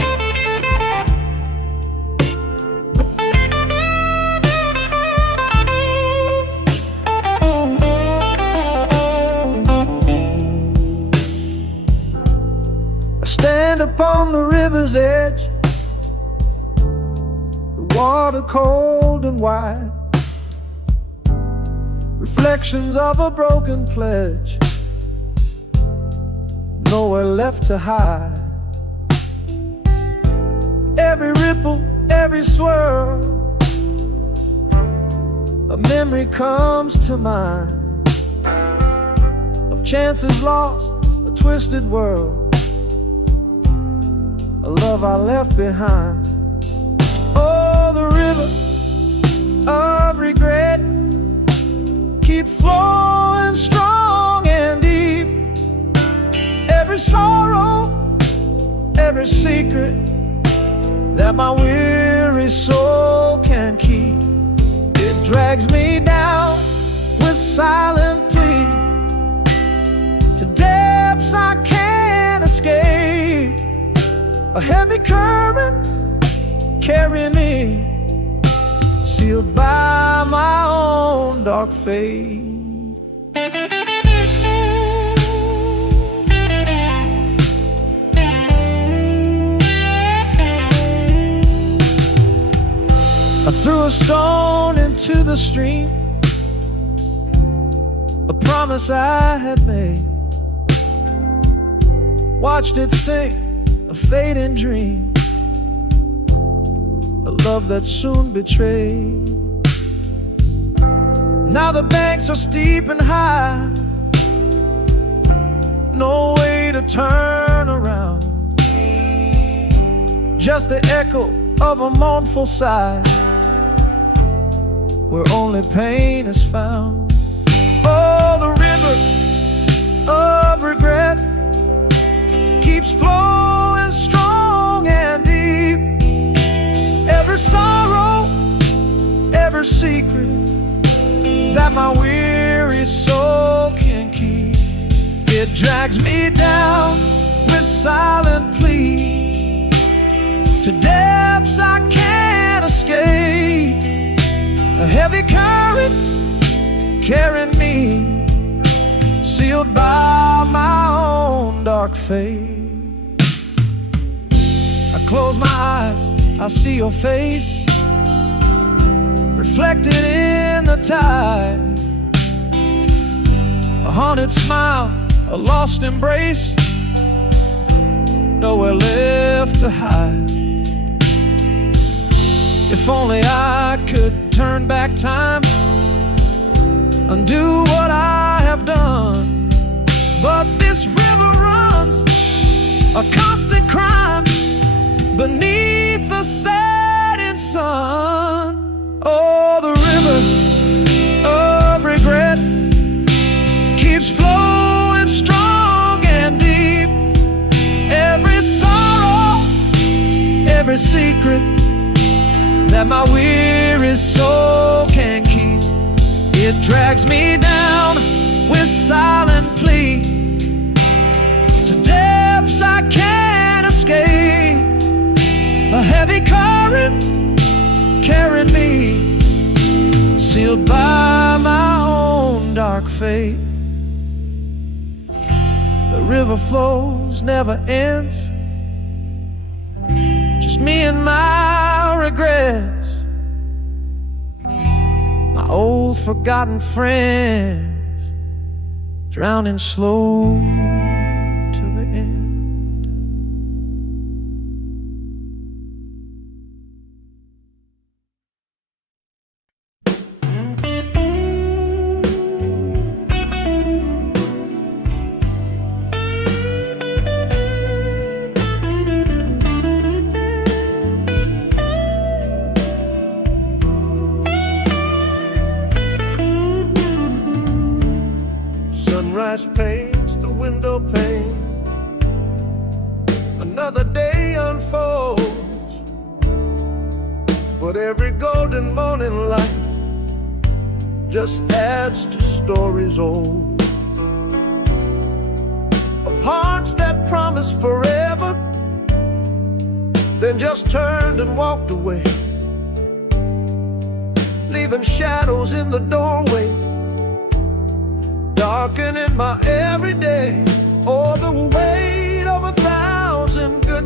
stand upon the river's edge, the water cold and wide, reflections of a broken pledge, nowhere left to hide. Every ripple, every swirl, a memory comes to mind of chances lost, a twisted world, a love I left behind. Oh, the river of regret keeps flowing strong and deep. Every sorrow, every secret that my weary soul can keep, it drags me down with silent plea to depths I can't escape. A heavy current carrying me, sealed by my own dark fate. I threw a stone into the stream, a promise I had made, watched it sink, a fading dream, a love that soon betrayed. Now the banks are steep and high, no way to turn around, just the echo of a mournful sigh, where only pain is found. Oh, the river of regret keeps flowing strong and deep. Every sorrow, every secret that my weary soul can keep, it drags me down with silent plea to depths I can't escape. A heavy current carrying me, sealed by my own dark fate. I close my eyes, I see your face reflected in the tide, a haunted smile, a lost embrace, nowhere left to hide. If only I could turn back time, undo what I have done, but this river runs a constant crime beneath the setting sun. Oh, the river of regret keeps flowing strong and deep. Every sorrow, every secret that my weary soul can keep, it drags me down with silent plea to depths I can't escape. A heavy current carrying me, sealed by my own dark fate. The river flows, never ends, just me and my regrets, my old forgotten friends, drowning slow to the end. Sunrise paints the window pane, another day unfolds, but every golden morning light just adds to stories old, of hearts that promised forever, then just turned and walked away, leaving shadows in the doorway, darkening my everyday. Oh, the weight of 1,000 good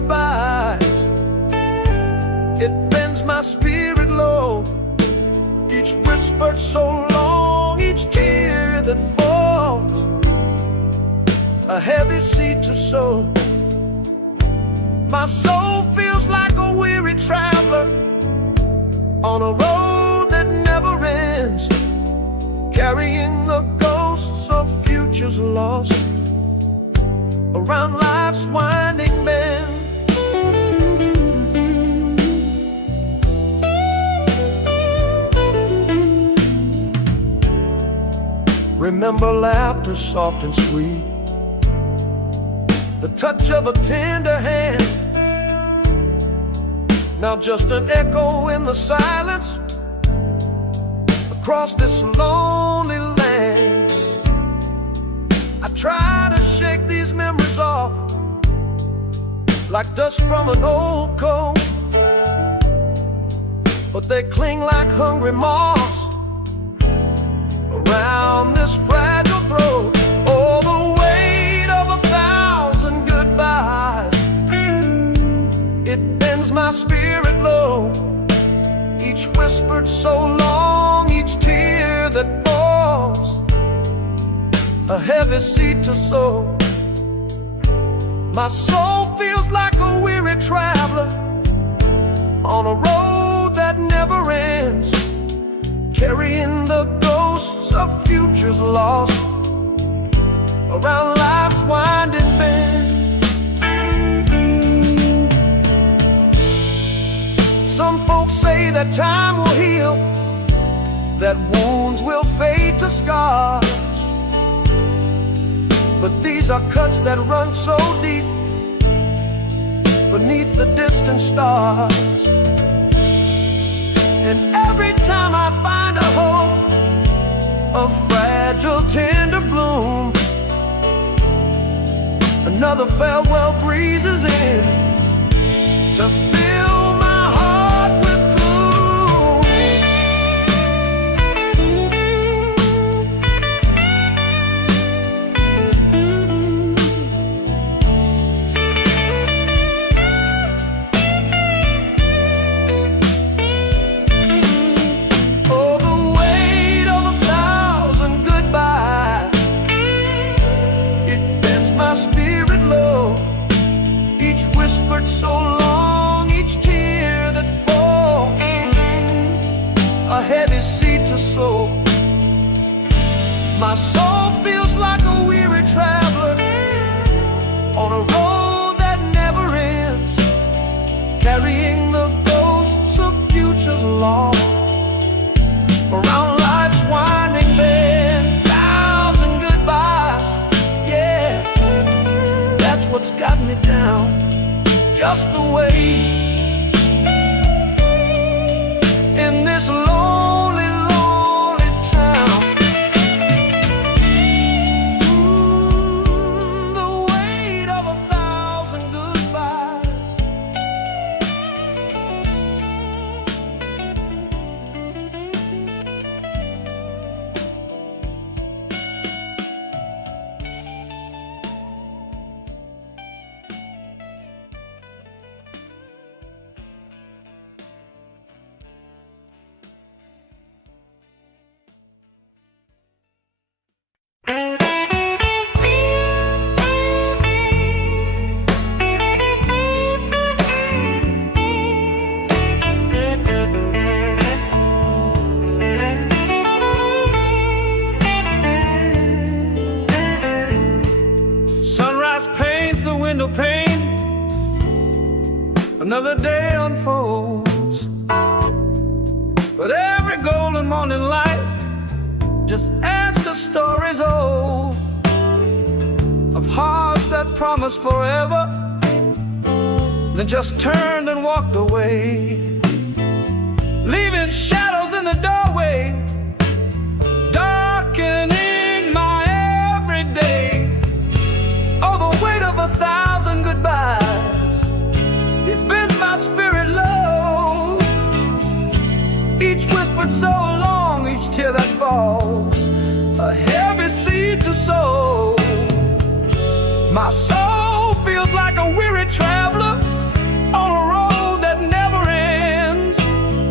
spirit low. Each whisper so long, each tear that falls, a heavy seed to sow. My soul feels like a weary traveler on a road that never ends, carrying the ghosts of futures lost around life's winding bend. Remember laughter soft and sweet, the touch of a tender hand. Now just an echo in the silence across this lonely land. I try to shake these memories off like dust from an old coat, but they cling like hungry moths around this fragile throat. Oh, the weight of 1,000 goodbyes, it bends my spirit low. Each whispered so long, each tear that falls, a heavy seed to sow. My soul feels like a weary traveler on a road that never ends, carrying the ghosts of futures lost around life's winding bend. Some folks say that time will heal, that wounds will fade to scars, but these are cuts that run so deep beneath the distant stars. And every time I find a hope, a fragile tender bloom, another farewell breezes in to fill my heart with gloom. Oh, the weight of 1,000 goodbyes, it bends my spirit low. Each whispered so long, each tear that falls, a heavy seed to sow. My soul feels like a weary traveler on a road that never ends, carrying the ghosts of futures lost around life's winding bend. 1,000 goodbyes, yeah, that's what's got me down, just the way in this lonely, lonely town. The weight of 1,000 goodbyes. Sunrise paints the window pane, another day unfolds, but every golden morning light just adds to stories old of hearts that promised forever, then just turned and walked away, leaving shadows in the doorway, darkening my everyday. Oh, the weight of 1,000 goodbyes, it bends my spirit low. Each whispered so long, each tear that falls, a heavy seed to sow. My soul feels like a weary traveler on a road that never ends,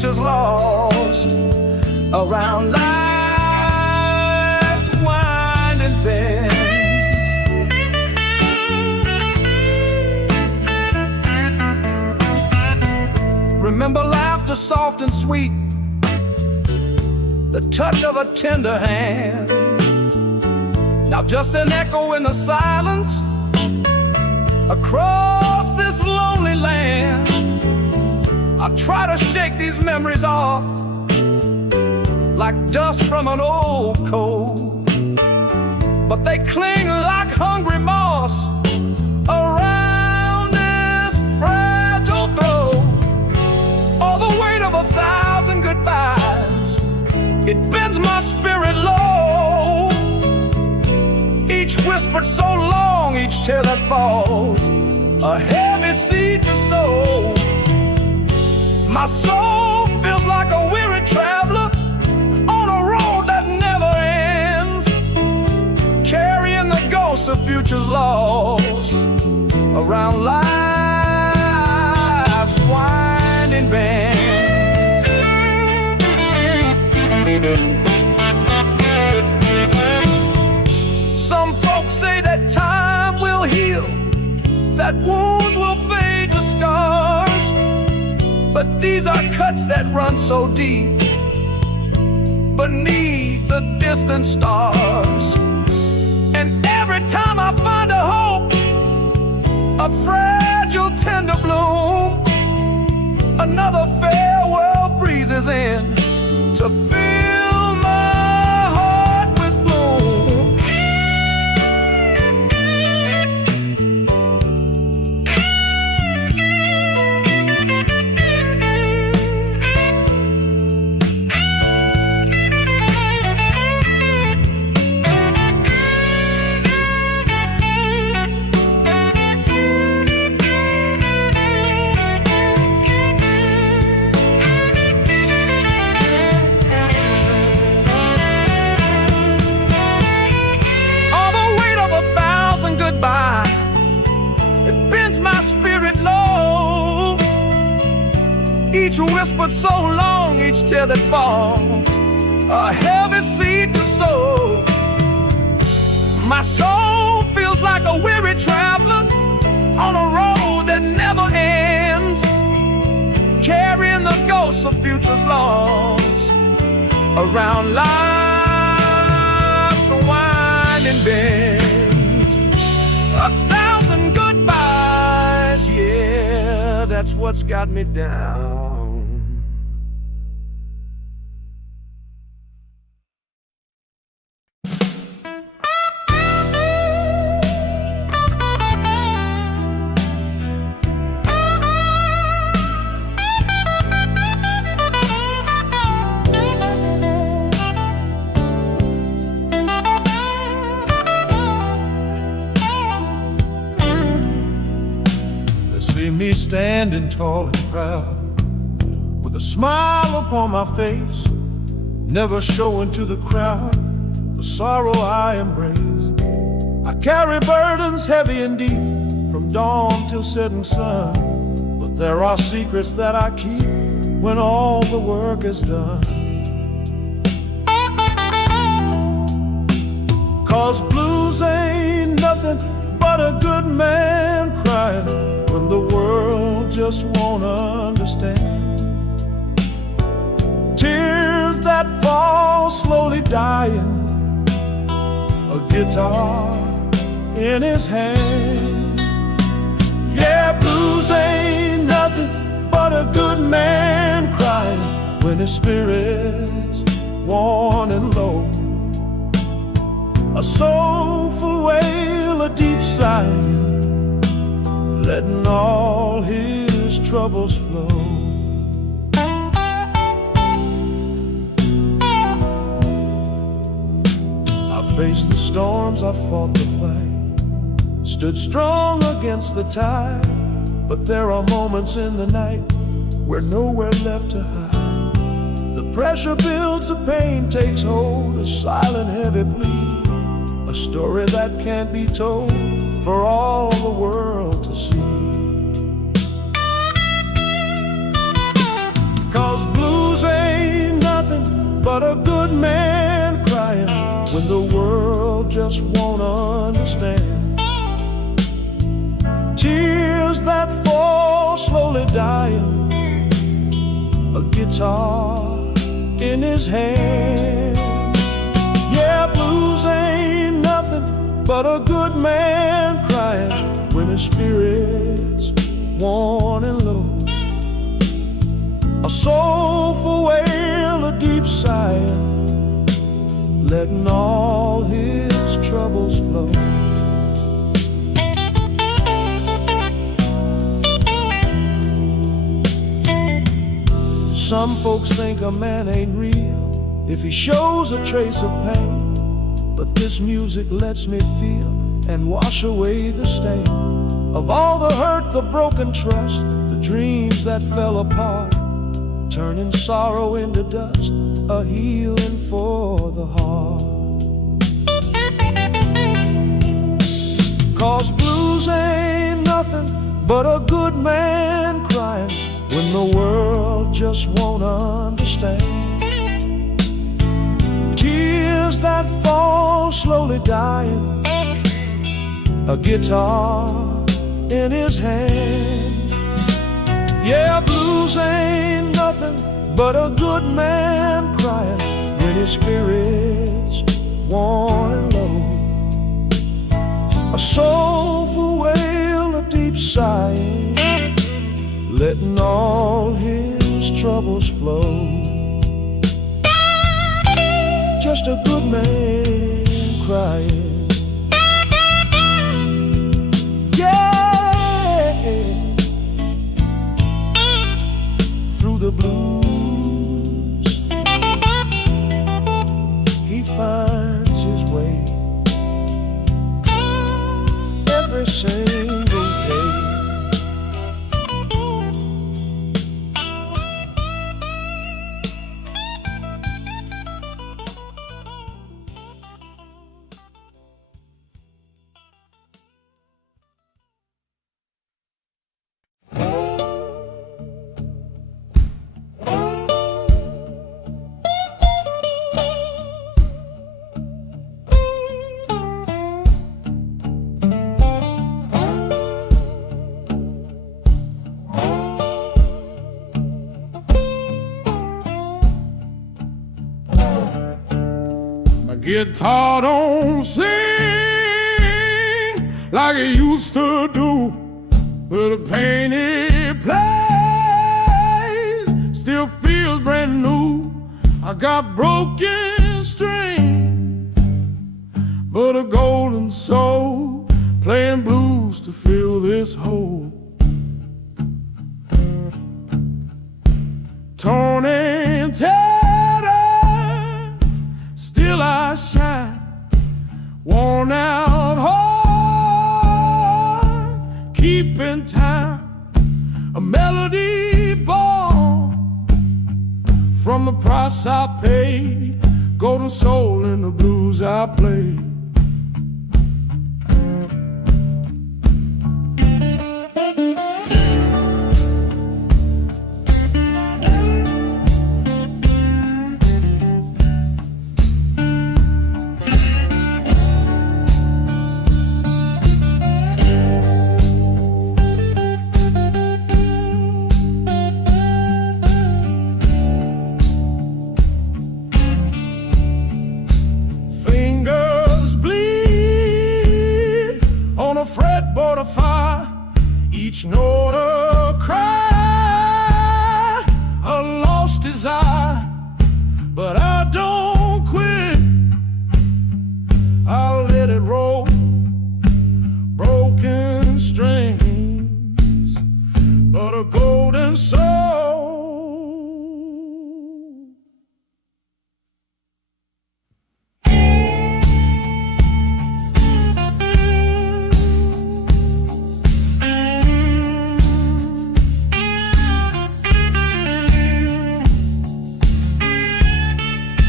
futures lost around life's winding bend. Remember laughter soft and sweet, the touch of a tender hand. Now just an echo in the silence across this lonely land. I try to shake these memories off like dust from an old coat, but they cling like hungry moss around this fragile throat. All the weight of 1,000 goodbyes, it bends my spirit low. Each whispered so long, each tear that falls, a heavy seed to sow. My soul feels like a weary traveler on a road that never ends, carrying the ghosts of futures lost around life's winding bends. Some folks say that time will heal, that wounds will fade to scars, but these are cuts that run so deep beneath the distant stars. And every time I find a hope, a fragile tender bloom, another farewell breezes in to fill my heart with gloom. It bends my spirit low. Each whispered so long, each tear that falls, a heavy seed to sow. My soul feels like a weary traveler on a road that never ends, carrying the ghosts of futures lost around life's winding bend. 1,000 goodbyes, yeah, that's what's got me down. Me standing tall and proud, with a smile upon my face, never showing to the crowd the sorrow I embrace. I carry burdens heavy and deep, from dawn till setting sun, but there are secrets that I keep when all the work is done. 'Cause blues ain't nothing but a good man crying when the world just won't understand. Tears that fall slowly dying, a guitar in his hand. Yeah, blues ain't nothing but a good man crying when his spirit's worn and low. A soulful wail, a deep sigh, letting all his troubles flow. I faced the storms, I fought the fight, stood strong against the tide, but there are moments in the night where nowhere left to hide. The pressure builds, the pain takes hold, a silent heavy plea, a story that can't be told for all the world to see. 'Cause blues ain't nothing but a good man crying when the world just won't understand. Tears that fall slowly dying, a guitar in his hand. Yeah, blues ain't nothing but a good man crying when his spirit's worn and low. A soulful wail, a deep sigh, letting all his troubles flow. Some folks think a man ain't real if he shows a trace of pain, but this music lets me feel and wash away the stain of all the hurt, the broken trust, the dreams that fell apart, turning sorrow into dust, a healing for the heart. 'Cause blues ain't nothing but a good man crying when the world just won't understand. Tears that fall slowly dying, a guitar in his hand. Yeah, blues ain't nothing but a good man crying when his spirit's worn and low. A soulful wail, a deep sighing, letting all his troubles flow. Just a good man crying. Yeah, through the blues he finds his way every single day. Guitar don't sing like it used to do, but the pain it plays still feels brand new. I got broken string, but a golden soul playing blues to fill this hole. Torn and tattered, still I shine, worn out heart, keeping time, a melody born from the price I paid, golden soul in the blues I play. Fretboard of fire, each note a cry, a lost desire, but I don't quit. I'll let it roll, broken strings, but a golden soul.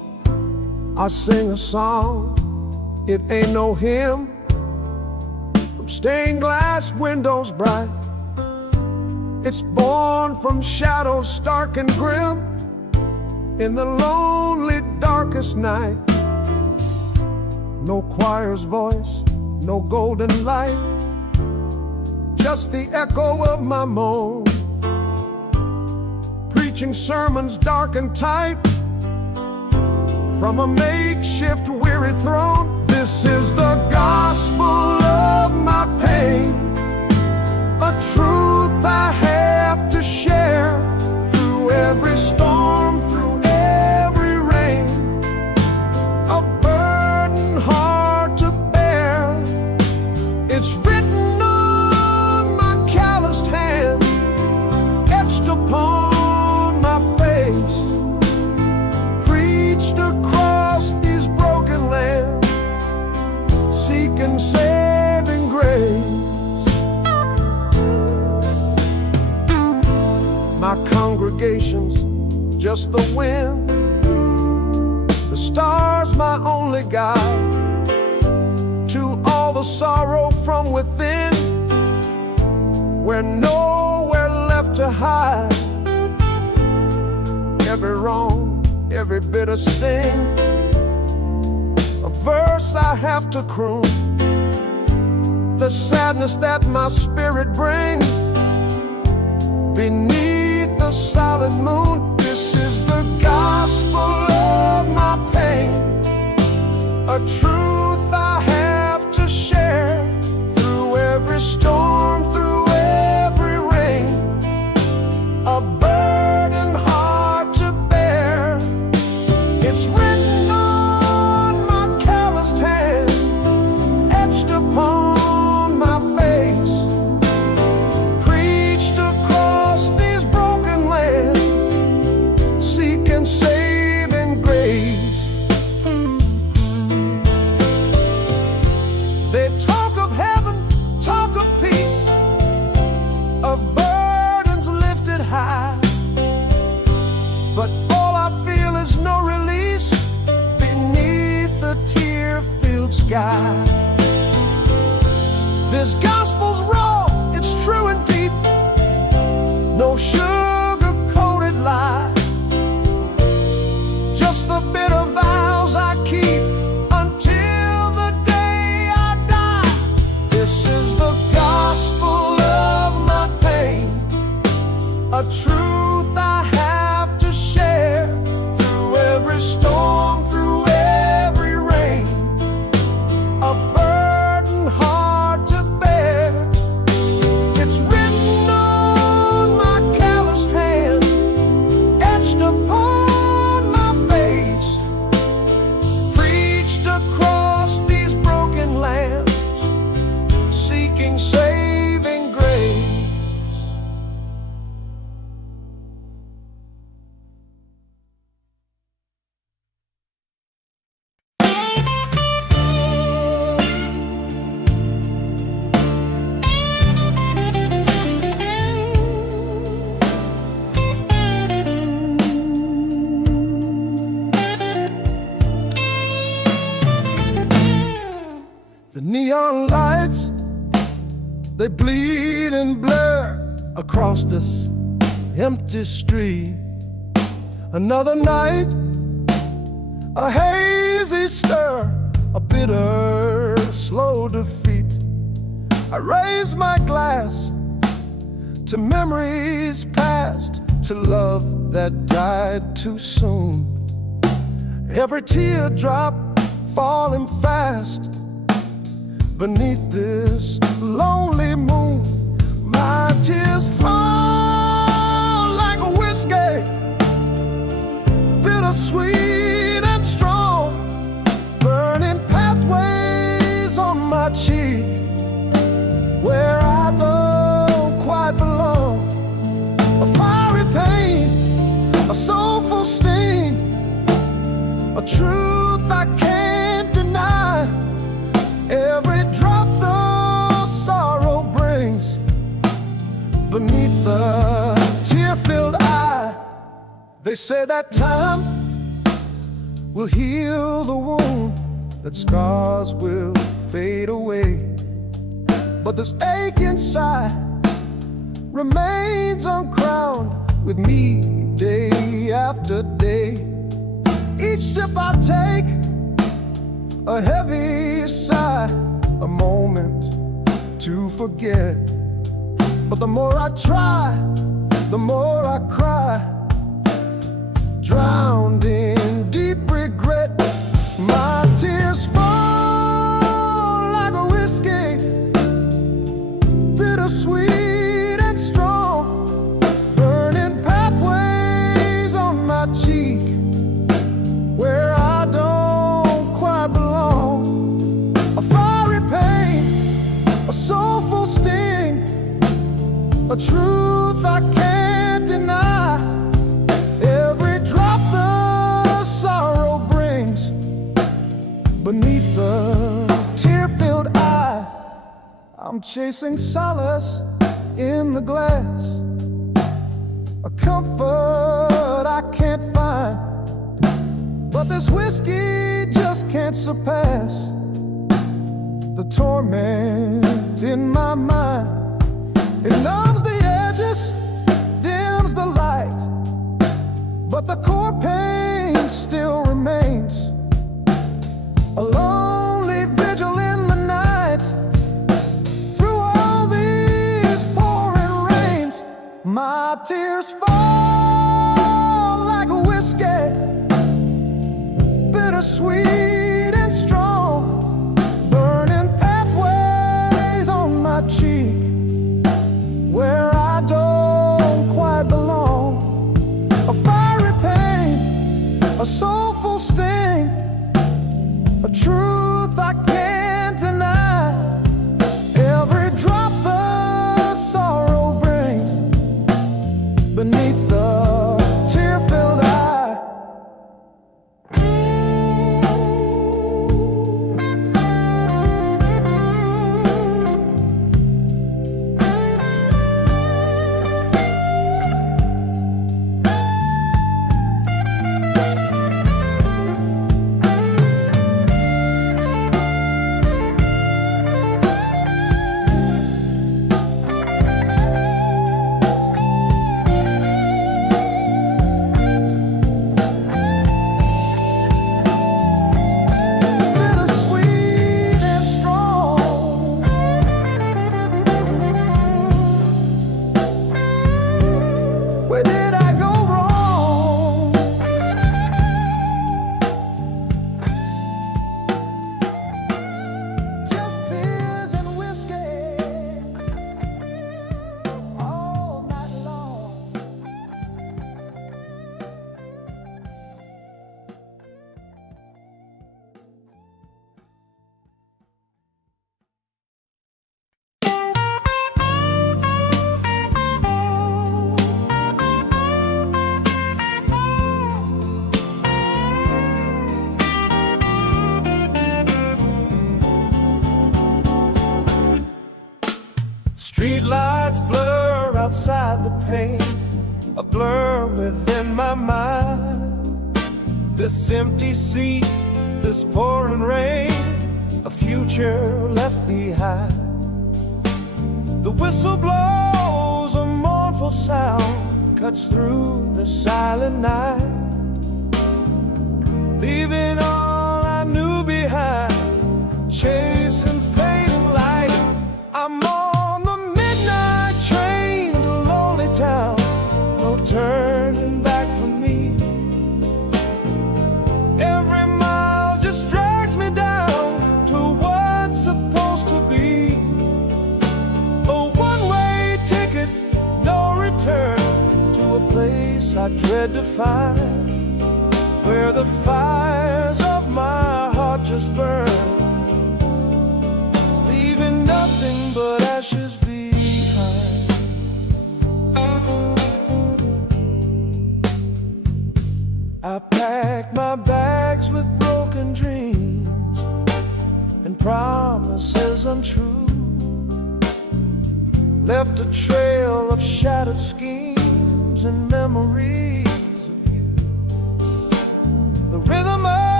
I sing a song, it ain't no hymn, from stained glass windows bright. It's born from shadows stark and grim, in the lonely darkest night. No choir's voice, no golden light, just the echo of my moan, preaching sermons dark and tight from a makeshift weary throne. This is the gospel of my pain, a truth I have to share through every storm, through every rain, a burden hard to bear. It's written on my calloused hand, etched upon my face, preached across these broken lands, seeking saving grace. My congregation's just the wind, the stars my only guide to all the sorrow from within, we're nowhere left to hide. Every wrong, every bitter sting, a verse I have to croon, the sadness that my spirit brings beneath the silent moon. This is the gospel of my pain, a truth I have to share through every storm, through every rain, a burden hard to bear. It's written on my calloused hand, etched upon my face, preached across these broken lands, seeking saving grace. They talk of heaven, talk of peace, of burdens lifted high, but all I feel is no release beneath the tear-filled sky. This gospel's raw, it's true and deep, no sugar-coated lie, just the bitter vows I keep until the day I die. This is the gospel of my pain, a truth I have to share through every storm, through every rain, a burden hard to bear. It's written on my calloused hand, etched upon my face, preached across these broken lands, seeking saving grace. The neon lights, they bleed and blur across this empty street. Another night, a hazy stir, a bitter, slow defeat. I raise my glass to memories past, to love that died too soon. Every teardrop falling fast beneath this lonely moon. My tears fall like a whiskey, bittersweet and strong, burning pathways on my cheek where I don't quite belong. A fiery pain, a soulful sting, a truth I can't deny. Every drop the sorrow brings beneath the tear-filled eye. They say that time will heal the wound, that scars will fade away. But this ache inside remains uncrowned with me day after day. Each sip I take, a heavy sigh, a moment to forget. But the more I try, the more I cry, drowned in deep regret. My tears fall like a whiskey, bittersweet and strong, burning pathways on my cheek where I don't quite belong. A fiery pain, a soulful sting, a truth I can't deny. Every drop the sorrow brings beneath the tear-filled eye. I'm chasing solace in the glass, a comfort I can't find. But this whiskey just can't surpass the torment in my mind. It numbs the edges, dims the light, but the core pain still remains. A lonely vigil in the night, through all these pouring rains. My tears fall like a whiskey, bittersweet and strong, burning pathways on my cheek where I don't quite belong. A fiery pain, a soulful sting, a truth I can't deny. Every drop the sorrow brings beneath the tear-filled eye. Where did I go wrong? Just tears and whiskey all night long. Street lights blur outside the pane, a blur within my mind. This empty seat, this pouring rain, a future left behind. The whistle blows, a mournful sound cuts through the silent night, leaving all I knew behind, chasing fading light. I'm on the midnight train to lonely town, no turning back for me. Every mile just drags me down to what's supposed to be. A one-way ticket, no return, to a place I dread to find, where the fires of my heart just burn, leaving nothing but ashes behind. I packed my bags with broken dreams and promises untrue, left a trail of shattered schemes and memories of you. The rhythm of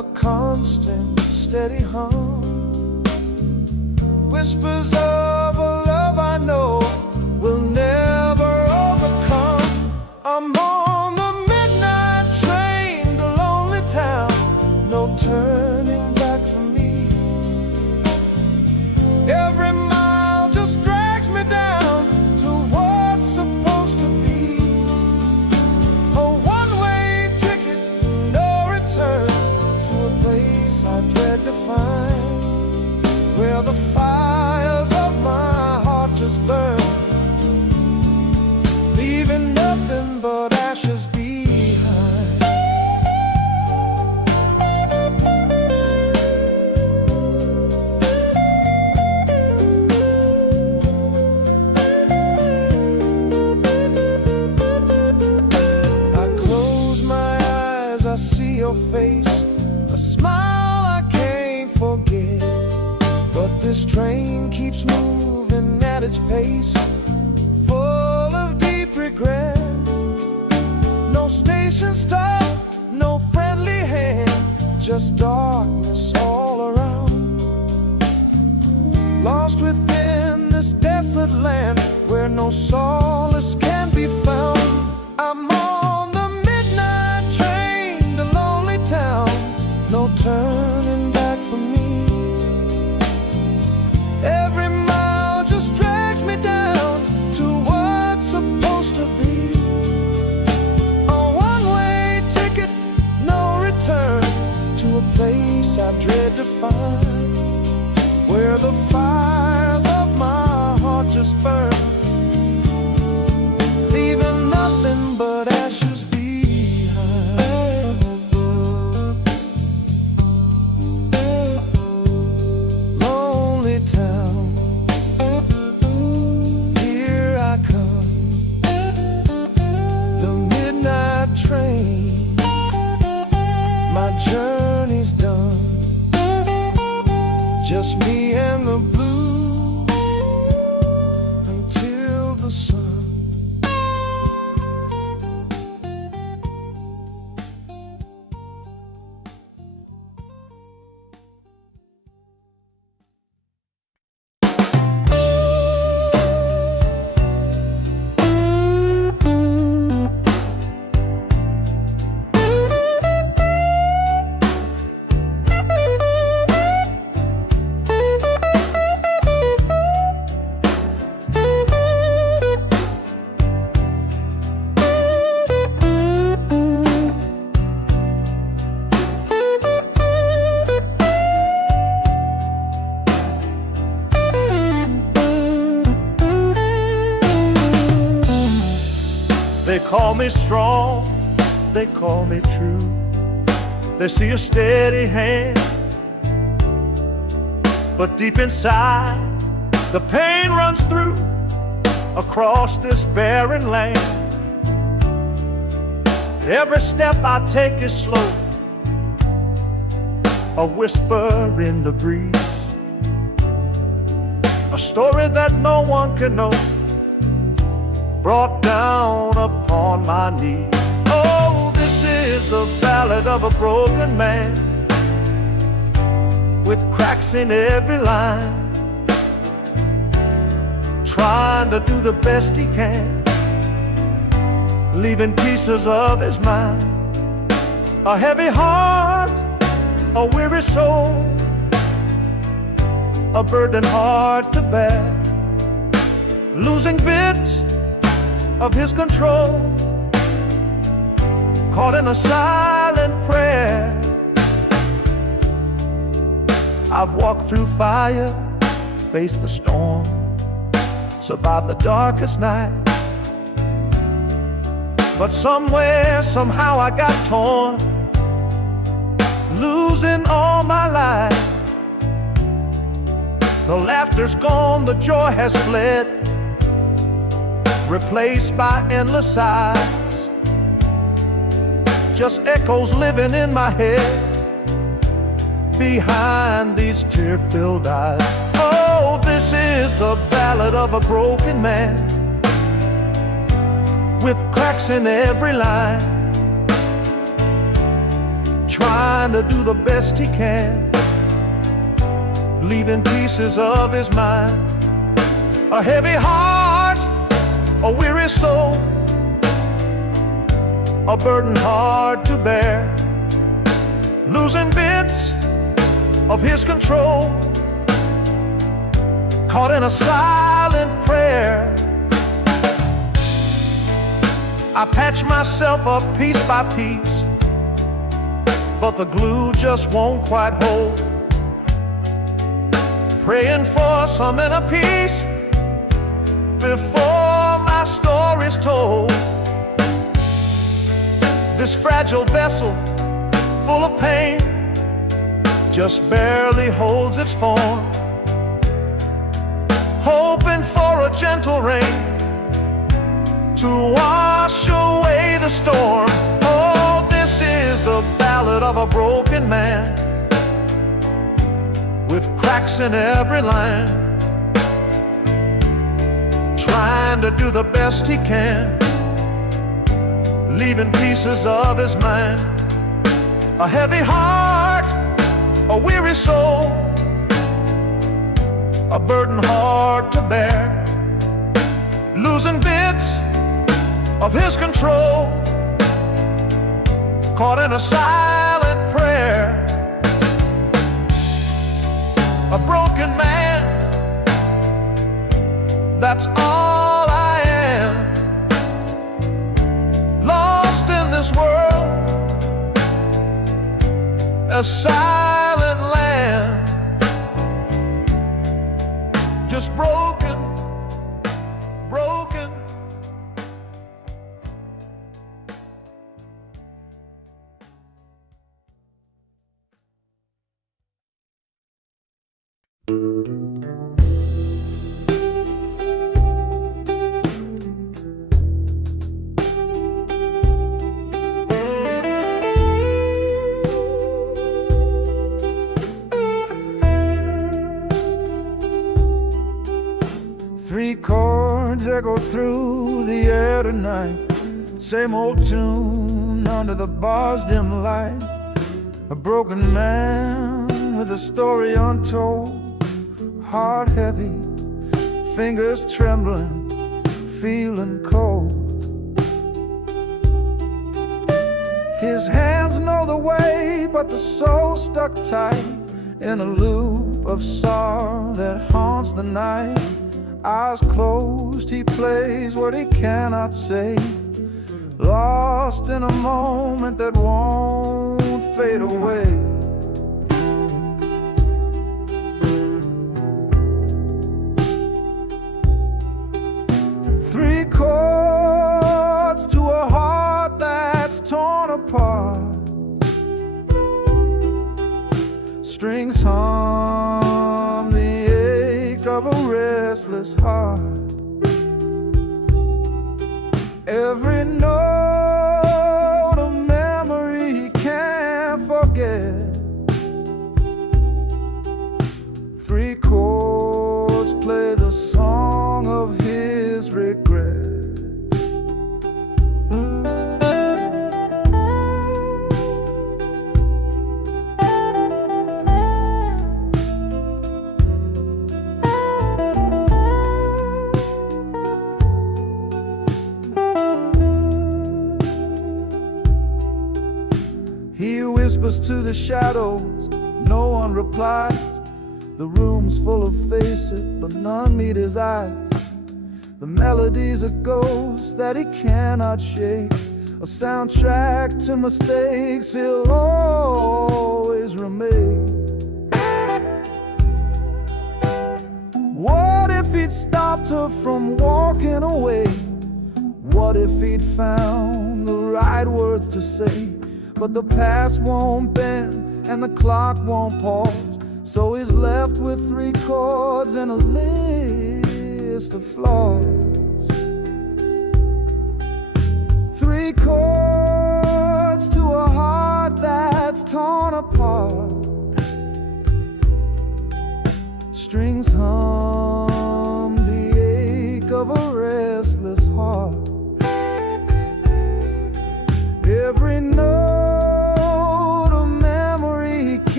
a constant, steady hum. Whispers of a love I know will never overcome. I'm on the midnight train to lonely town, no turning back for me. Every mile just drags me down to what's supposed to be. A one-way ticket, no return, to a place I dread to find, where the fires of my heart just burn, leaving nothing but ashes behind. I close my eyes, I see your face, a smile I can't forget. But this train keeps moving at its pace, full of deep regret. No station stop, no friendly hand, just darkness all around. Lost within this desolate land where no solace can be found. I'm on the midnight train to lonely town, no turning back for me. Every mile just drags me down to what's supposed to be. A one-way ticket, no return, to a place I dread to find, where the fires of my heart just burn, leaving nothing but ashes behind. Lonely town, here I come, the midnight train, my journey's done, just me and the blues until the sun. They call me strong, they call me true. They see a steady hand, but deep inside the pain runs through across this barren land. Every step I take is slow, a whisper in the breeze, a story that no one can know, brought down upon my knees. Oh, this is the ballad of a broken man, with cracks in every line, trying to do the best he can, leaving pieces of his mind. A heavy heart, a weary soul, a burden hard to bear, losing bits of his control, caught in a silent prayer. I've walked through fire, faced the storm, survived the darkest night, but somewhere, somehow I got torn, losing all my life. The laughter's gone, the joy has fled, replaced by endless sighs, just echoes living in my head behind these tear-filled eyes. Oh, this is the ballad of a broken man, with cracks in every line, trying to do the best he can, leaving pieces of his mind. A heavy heart, a weary soul, a burden hard to bear, losing bits of his control, caught in a silent prayer. I patch myself up piece by piece, but the glue just won't quite hold. Praying for some inner peace before my story's told. This fragile vessel, full of pain, just barely holds its form, hoping for a gentle rain to wash away the storm. Oh, this is the ballad of a broken man, with cracks in every line, trying to do the best he can, leaving pieces of his mind. A heavy heart, a weary soul, a burden hard to bear, losing bits of his control, caught in a silent prayer. A broken man, that's all I am, lost in this world, a silent land, just broken, broken. Three chords echo through the air tonight, same old tune under the bar's dim light. A broken man with a story untold, heart heavy, fingers trembling, feeling cold. His hands know the way, but the soul stuck tight in a loop of sorrow that haunts the night. Eyes closed, he plays what he cannot say, lost in a moment that won't fade away. Three chords to a heart that's torn apart, strings hum the ache of a restless heart. Every note a memory he can't forget. Three chords play the song of his regret. He whispers to the shadows, no one replies. The room's full of faces, but none meet his eyes. The melody's a ghost that he cannot shake, a soundtrack to mistakes he'll always remake. What if he'd stopped her from walking away? What if he'd found the right words to say? But the past won't bend and the clock won't pause, so he's left with three chords and a list of flaws. Three chords to a heart that's torn apart, strings hum the ache of a restless heart. Every note a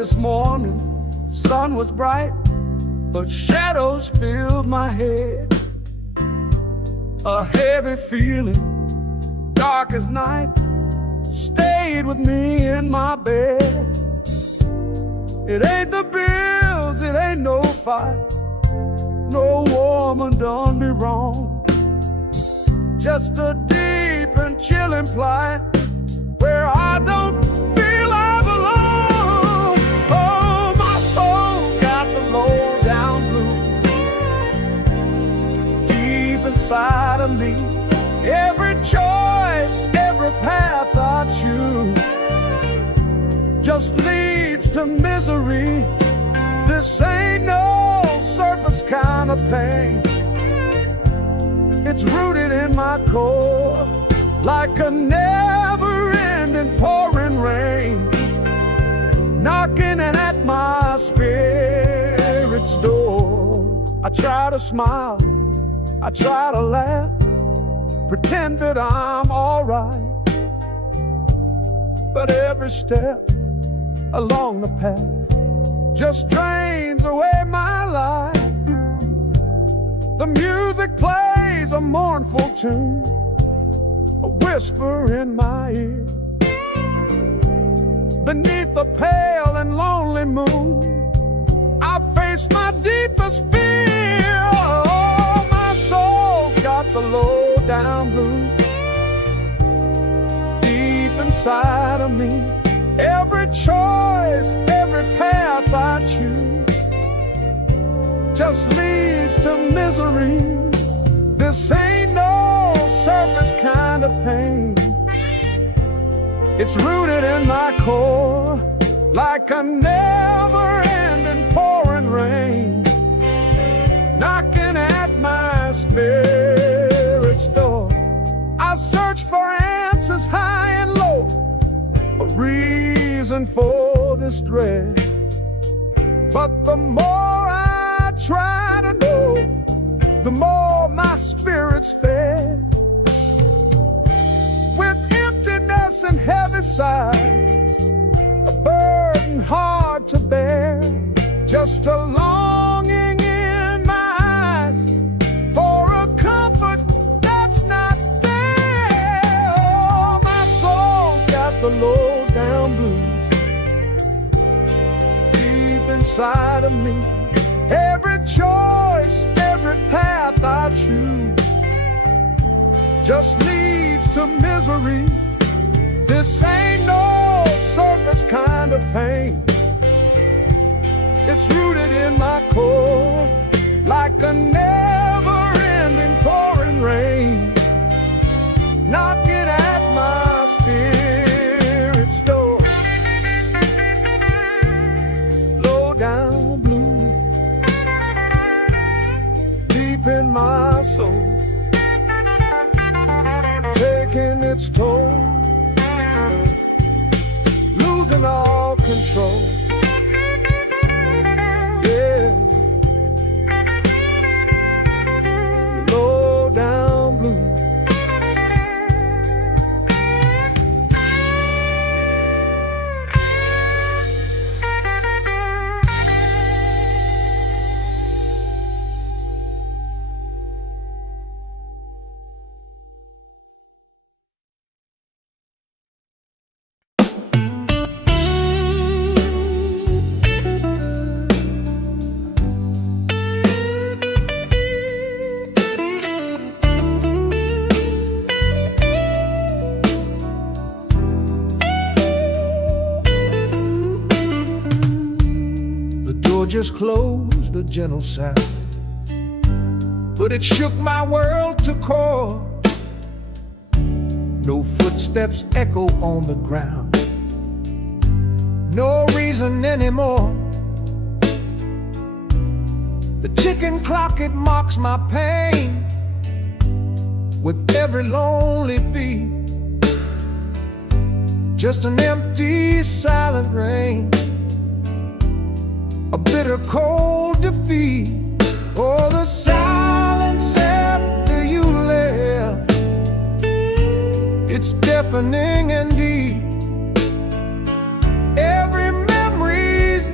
this morning, sun was bright, but shadows filled my head. A heavy feeling, dark as night, stayed with me in my bed. It ain't the bills, it ain't no fight, no woman done me wrong. Just a deep and chilling plight where I don't feel I belong. Oh, my soul's got the low down blues deep inside of me. Every choice, every path I choose just leads to misery. This ain't no surface kind of pain. It's rooted in my core like a never-ending pouring rain, knocking at my spirit's door. I try to smile, I try to laugh, pretend that I'm all right, but every step along the path just drains away my life. The music plays a mournful tune, a whisper in my ear. Beneath the pale and lonely moon, I face my deepest fear. Oh, my soul's got the low down blues deep inside of me. Every choice, every path I choose just leads to misery. This ain't no surface kind of pain. It's rooted in my core like a never-ending pouring rain, knocking at my spirit's door. I search for answers high and low, a reason for this dread, but the more I try to know, the more my spirit's fed. With emptiness and heavy sighs, a burden hard to bear, just a longing in my eyes for a comfort that's not there. Oh, my soul's got the low down blues deep inside of me. Every choice, every path I choose just leads to misery. This ain't no surface kind of pain. It's rooted in my core like a never-ending pouring rain, knocking at my spirit's door. Low down blue deep in my soul, taking its toll, losing all control. Yeah, low down blue. Just closed, a gentle sound, but it shook my world to core. No footsteps echo on the ground, no reason anymore. The ticking clock, it mocks my pain with every lonely beat. Just an empty, silent rain, a bitter cold defeat. Oh, the silence after you left, it's deafening and deep. Every memory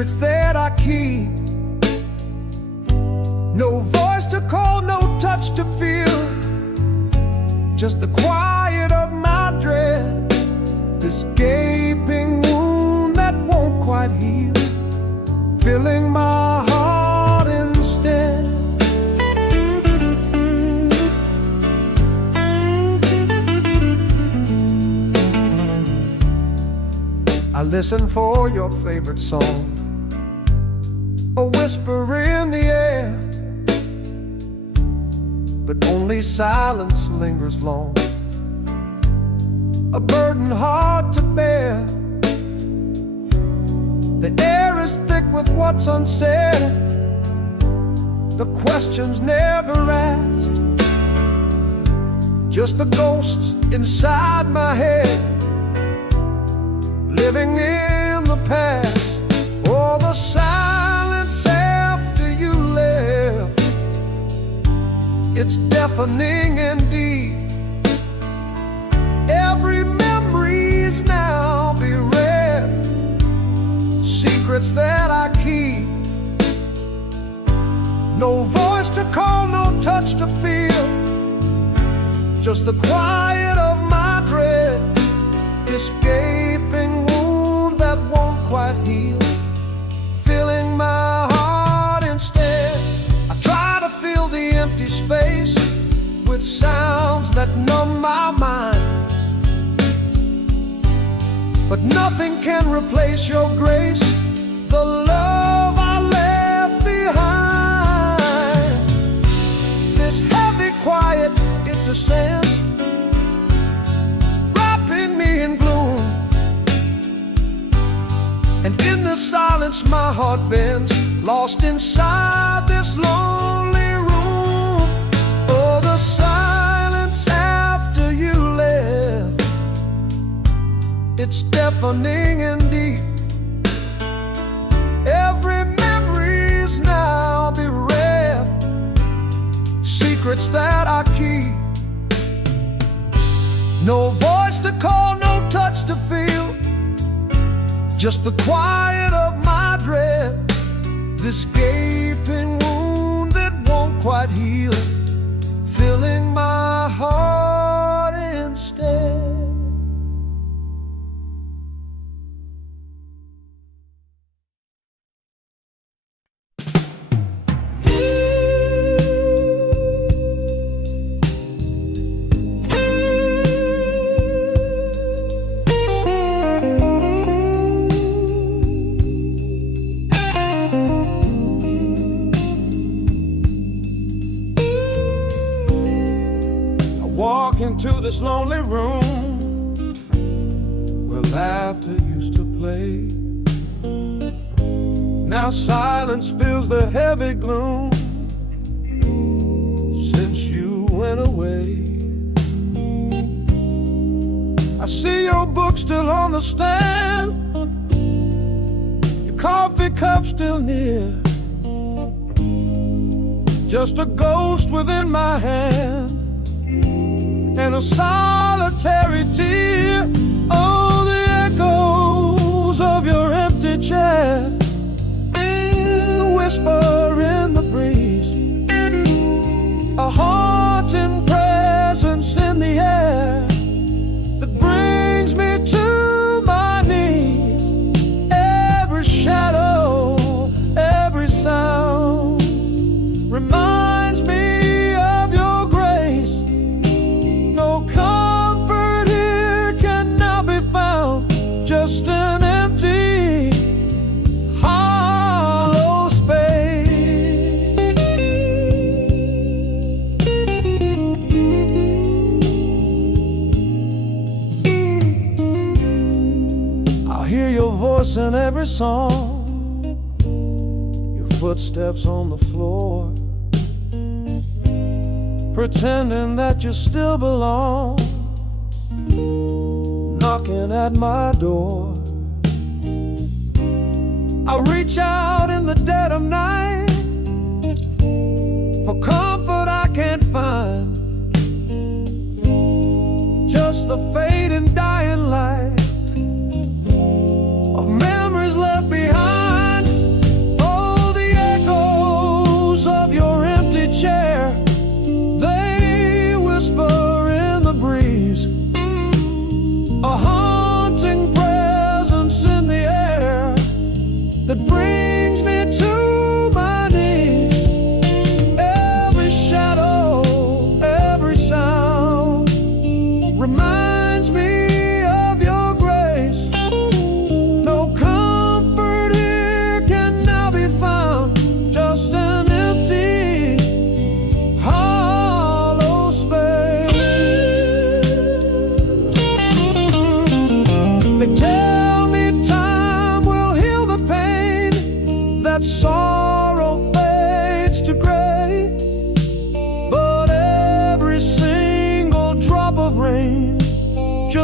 secrets that I keep. No voice to call, no touch to feel, just the quiet of my dread, this gaping wound that won't quite heal, filling my heart instead. I listen for your favorite song, a whisper in the air, but only silence lingers long, a burden hard to bear. The air is thick with what's unsaid, the questions never asked, just the ghosts inside my head, living in the past. Oh, the silence after you left, it's deafening indeed. Every memory's now bereft, secrets that I keep. No voice to call, no touch to feel, just the quiet of my dread, this gaping wound that won't quite heal, filling my heart instead. I try to fill the empty space with sounds that numb my mind, but nothing can replace your grace, the love I left behind. This heavy quiet, it descends, wrapping me in gloom, and in the silence my heart bends, lost inside this lonely room. Oh, the silence after you left, it's deafening indeed. Every memory's now bereft, secrets that I keep. No voice to call, no touch to feel, just the quiet of my dread, this gaping wound that won't quite heal, filling my heart instead. Into this lonely room where laughter used to play. Now silence fills the heavy gloom since you went away. I see your book still on the stand, your coffee cup still near, just a ghost within my hand and a solitary tear. Oh, the echoes of your empty chair, a whisper in the breeze, a haunting presence in the air that brings me to my knees. Every shadow, every sound reminds me of your grace. No comfort here can now be found, just an empty, hollow space. I hear your voice in every song, your footsteps on the floor, pretending that you still belong, knocking at my door. I reach out in the dead of night for comfort I can't find, just the fading dying light of memories left behind.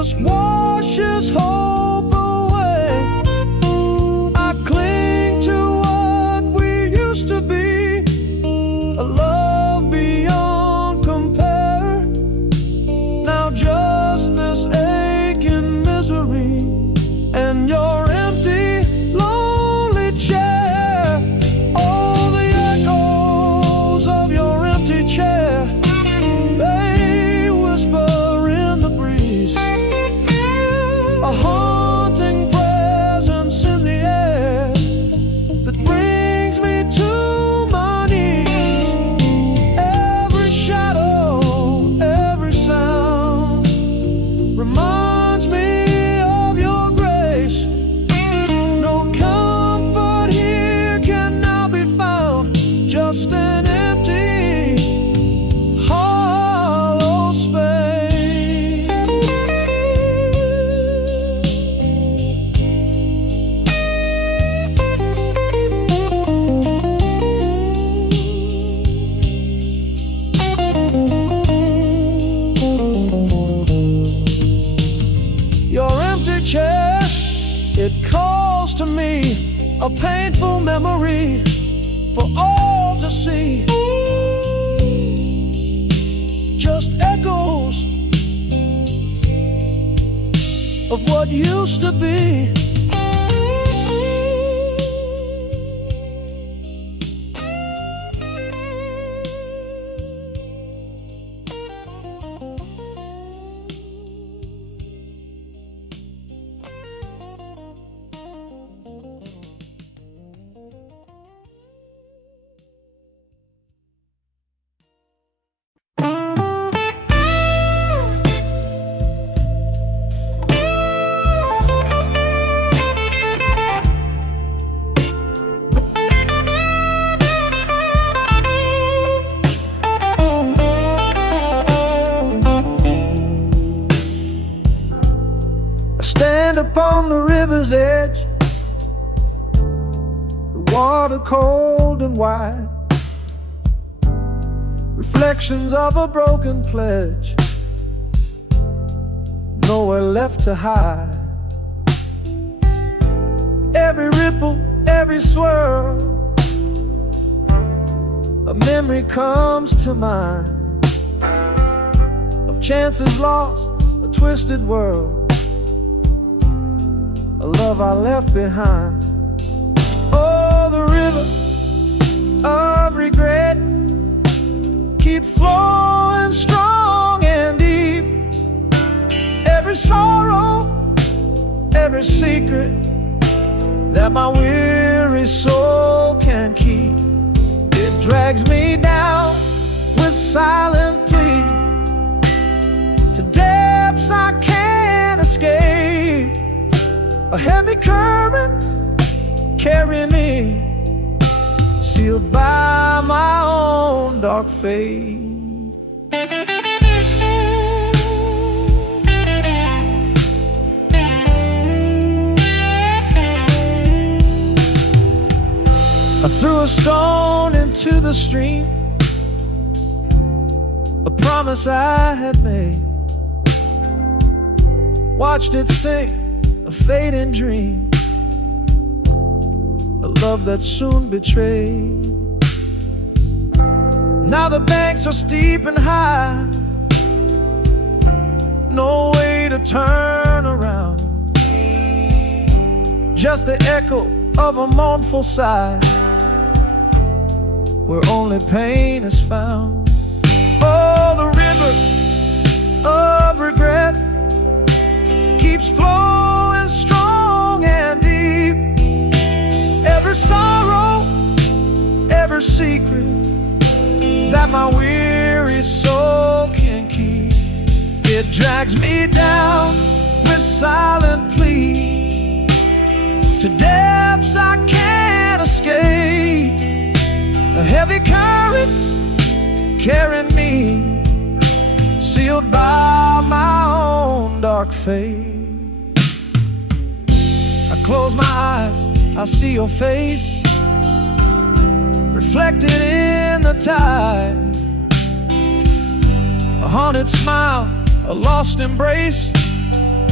just washes hope away. I cling to what we used to be, a love beyond compare. Now just this aching misery and your empty, lonely chair. All the echoes of your empty chair, they whisper in the breeze, a haunting presence in the air that brings me to my knees. Every shadow, every sound reminds me of your grace. No comfort here can now be found, just an empty, hollow space. Your empty chair, it calls to me, a painful memory for all to see. Just echoes of what used to be. I stand upon the river's edge, the water cold and wide, reflections of a broken pledge, nowhere left to hide. Every ripple, every swirl, a memory comes to mind of chances lost, a twisted world, a love I left behind. Oh, the river of regret keeps flowing strong and deep. Every sorrow, every secret that my weary soul can keep, it drags me down with silent plea to depths I can't escape. A heavy current carrying me, sealed by my own dark fate. I threw a stone into the stream, a promise I had made, watched it sink, a fading dream, a love that soon betrayed. Now the banks are steep and high, no way to turn around, just the echo of a mournful sigh, where only pain is found. Oh, the river of regret keeps flowing strong and deep. Every sorrow, every secret that my weary soul can keep, it drags me down with silent plea to depths I can't escape. A heavy current carrying me, sealed by my own dark fate. I close my eyes, I see your face reflected in the tide, a haunted smile, a lost embrace,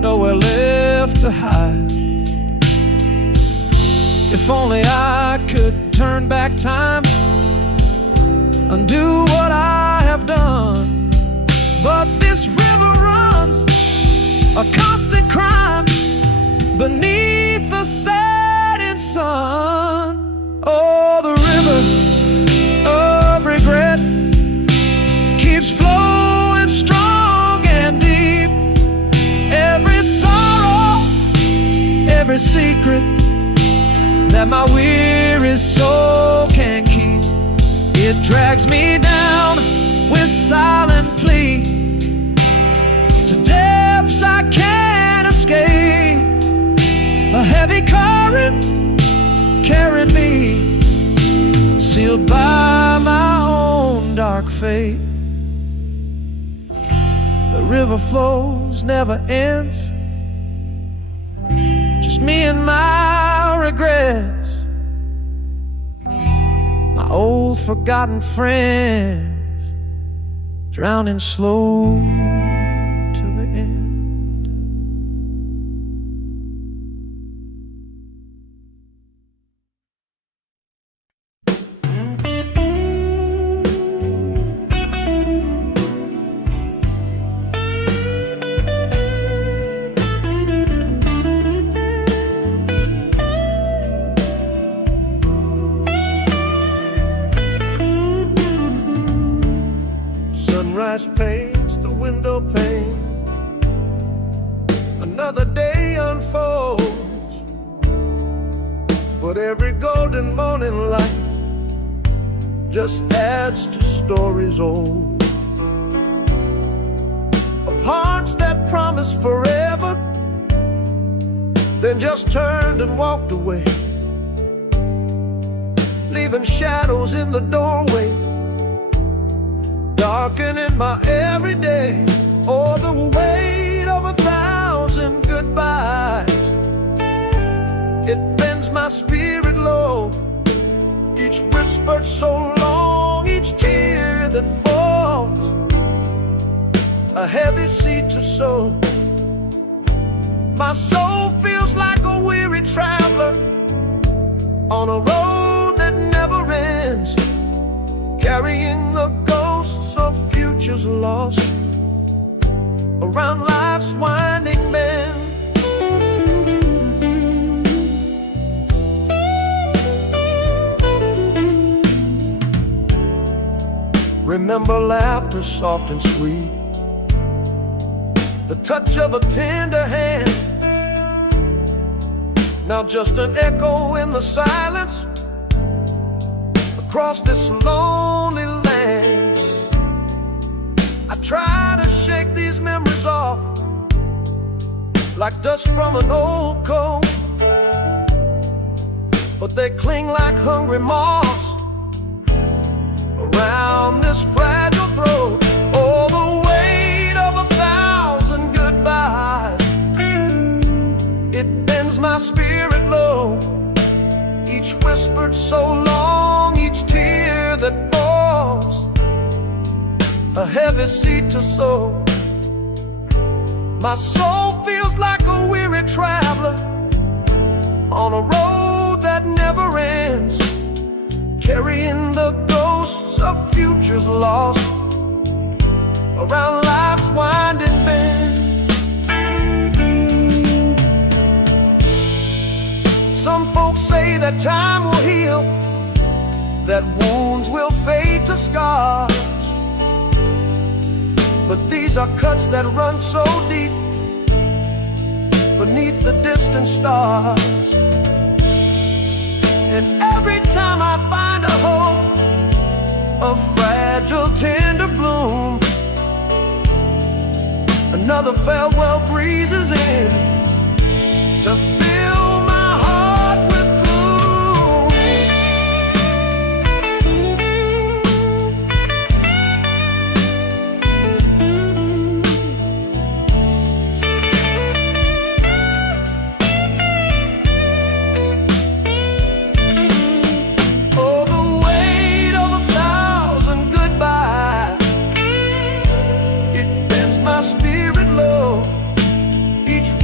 nowhere left to hide. If only I could turn back time, undo what I have done. But this river runs a constant crime beneath the setting sun. Oh, the river of regret keeps flowing strong and deep. Every sorrow, every secret that my weary soul can keep, it drags me down with silent plea to depths I can't escape. A heavy current carried me, sealed by my own dark fate. The river flows, never ends, just me and my regrets, my old forgotten friends, drowning slow till the end. Sunrise paints the window pane, another day unfolds, but every golden morning light just adds to stories old, of hearts that promised forever, then just turned and walked away, leaving shadows in the doorway, darkening my everyday. Oh, the weight of 1,000 goodbyes, it bends my spirit low. Each whispered so long, each tear that falls, a heavy seed to sow. My soul feels like a weary traveler on a road that never ends, carrying the ghosts of futures lost around life's winding bend. Remember laughter soft and sweet, the touch of a tender hand, now just an echo in the silence across this lonely land. I try to shake these memories off like dust from an old coat, but they cling like hungry moths around this fragile throat. Oh, the weight of 1,000 goodbyes, it bends my spirit low. Each whispered so long, each tear that falls, a heavy seed to sow. My soul feels like a weary traveler on a road that never ends, carrying the ghosts of futures lost around life's winding bend. Some folks say that time will heal, that wounds will fade to scars, but these are cuts that run so deep beneath the distant stars. And every time I find a hope, a fragile tender bloom, another farewell breezes in to fill my heart with gloom. Oh, the weight of 1,000 goodbyes, it bends my spirit low. Each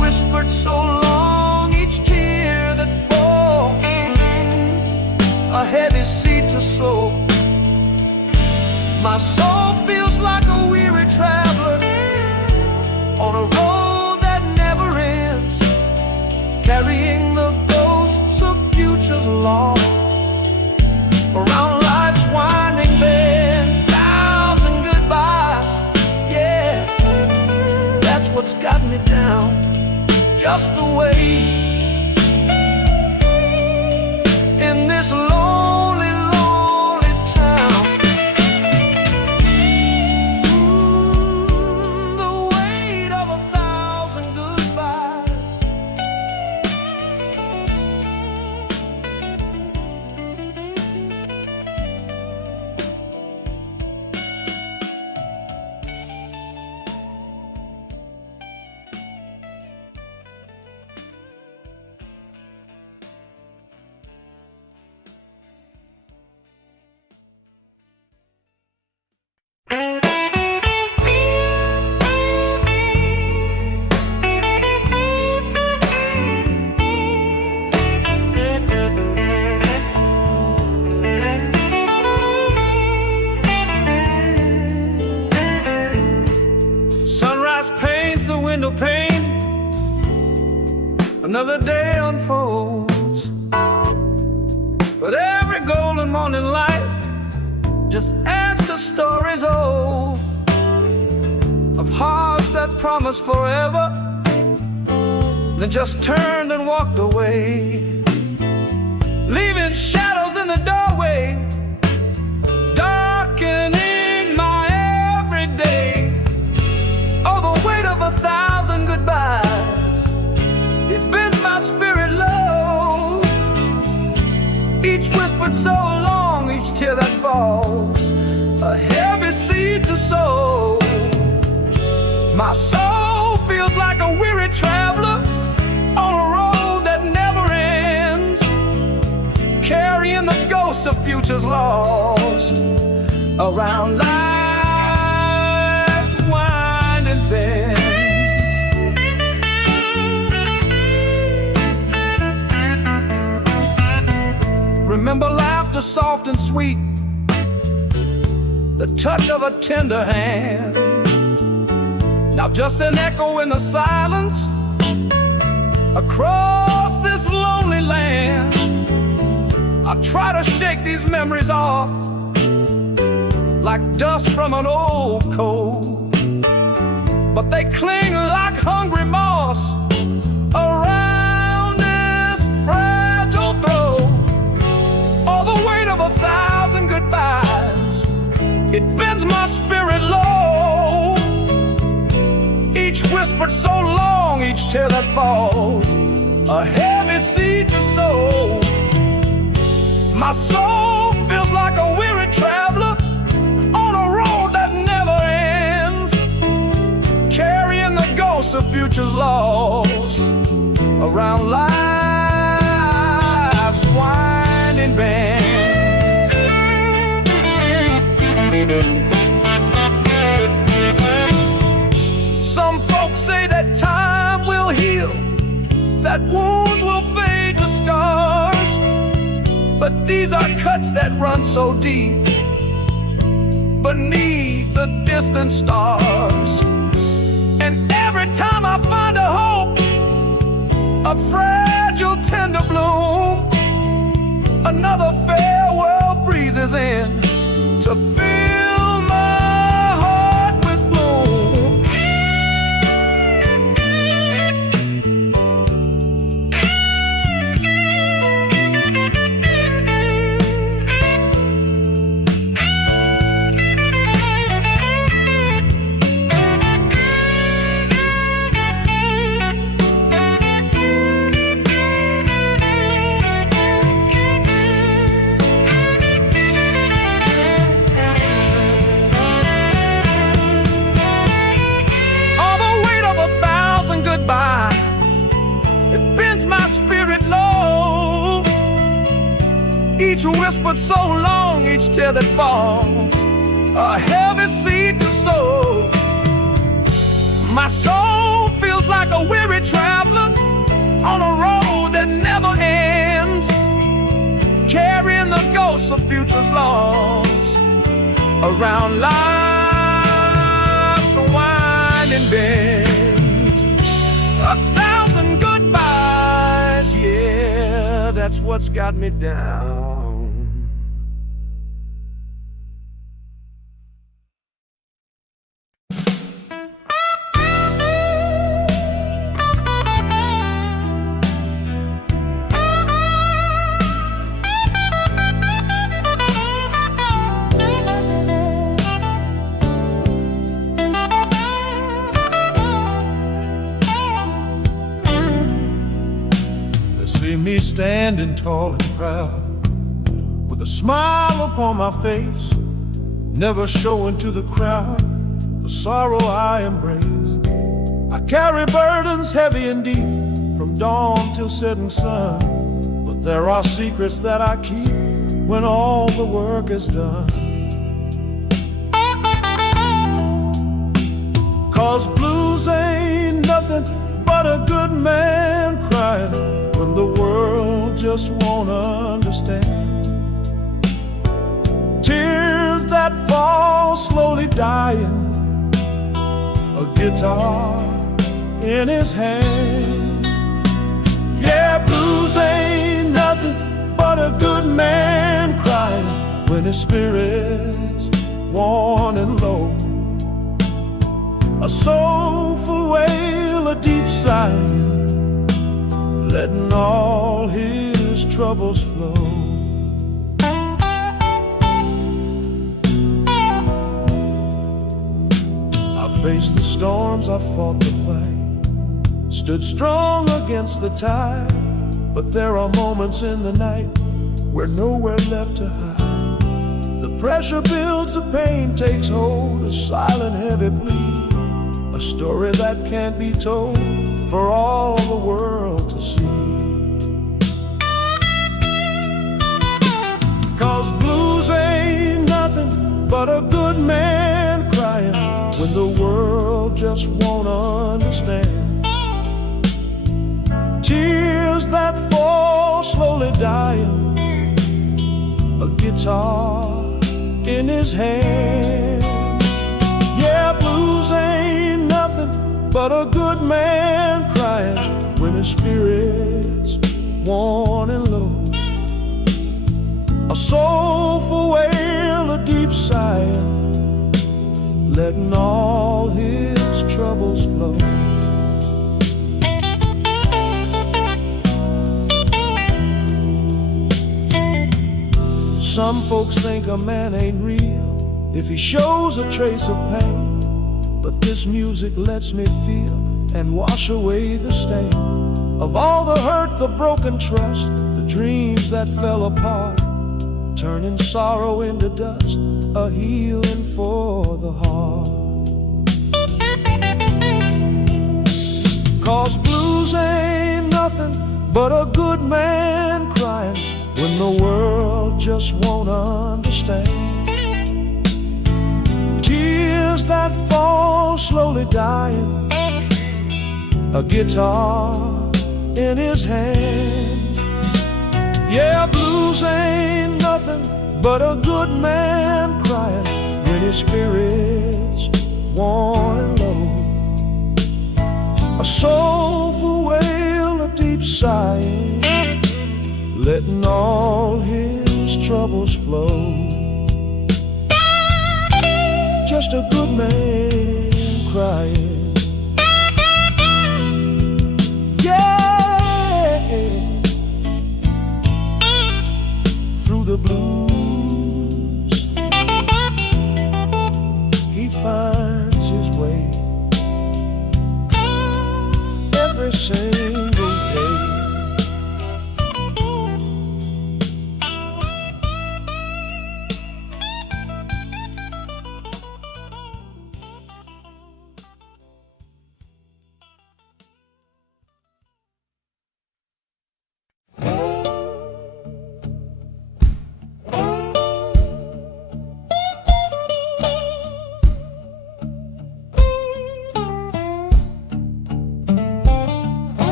My soul feels like a weary traveler on a road that never ends, carrying the ghosts of futures lost around life's winding bend. Thousand goodbyes, yeah, that's what's got me down, just the way in this lonely, lonely town. The weight of 1,000 goodbyes. Sunrise paints the window pane, another day unfolds, but every golden morning light just adds to stories old, of hearts that promised forever, then just turned and walked away, leaving shadows in the doorway, darkening my everyday. Oh, the weight of 1,000 goodbyes, it bends my spirit low. Each whispered so long, each tear that falls, a heavy seed to sow. My soul feels like a weary traveler on a road that never ends, carrying the ghosts of futures lost around life's winding bends. Remember laughter soft and sweet, the touch of a tender hand. Now just an echo in the silence across this lonely land. I try to shake these memories off like dust from an old coat, but they cling like hungry moss around this fragile throat. Oh, the weight of 1,000 goodbyes, it bends my spirit low. Each whispered so long, each tear that falls, a heavy seed to sow. My soul feels like a weary traveler on a road that never ends, carrying the ghosts of futures lost around life's winding bends. Some folks say that time will heal, that wounds will fade to scars, but these are cuts that run so deep beneath the distant stars. And every time I find a hope, a fragile tender bloom, another farewell breezes in to fill my heart with gloom. It bends my spirit low. Each whispered so long, each tear that falls, a heavy seed to sow. My soul feels like a weary traveler on a road that never ends, carrying the ghosts of futures lost around life's winding bends. 1,000 goodbyes, yeah, that's what's got me down. See me standing tall and proud, with a smile upon my face, never showing to the crowd the sorrow I embrace. I carry burdens heavy and deep, from dawn till setting sun, but there are secrets that I keep when all the work is done. 'Cause blues ain't nothing but a good man crying when the world just won't understand. Tears that fall slowly dying, a guitar in his hand. Yeah, blues ain't nothing but a good man crying when his spirit's worn and low. A soulful wail, a deep sigh, letting all his troubles flow. I faced the storms, I fought the fight, stood strong against the tide, but there are moments in the night where nowhere left to hide. The pressure builds, the pain takes hold, a silent heavy plea, a story that can't be told for all the world to see. 'Cause blues ain't nothing but a good man crying when the world just won't understand. Tears that fall slowly dying, a guitar in his hand. Yeah, blues ain't nothing but a good man crying when his spirit's worn and low. A soulful wail, a deep sigh, letting all his troubles flow. Some folks think a man ain't real if he shows a trace of pain, but this music lets me feel and wash away the stain of all the hurt, the broken trust, the dreams that fell apart, turning sorrow into dust, a healing for the heart. 'Cause blues ain't nothing but a good man crying when the world just won't understand. Tears that fall slowly dying, a guitar in his hand. Yeah, blues ain't nothing but a good man crying when his spirit's worn and low. A soulful wail, a deep sigh, letting all his troubles flow. Just a good man crying. Yeah, through the blues he finds his way every single day.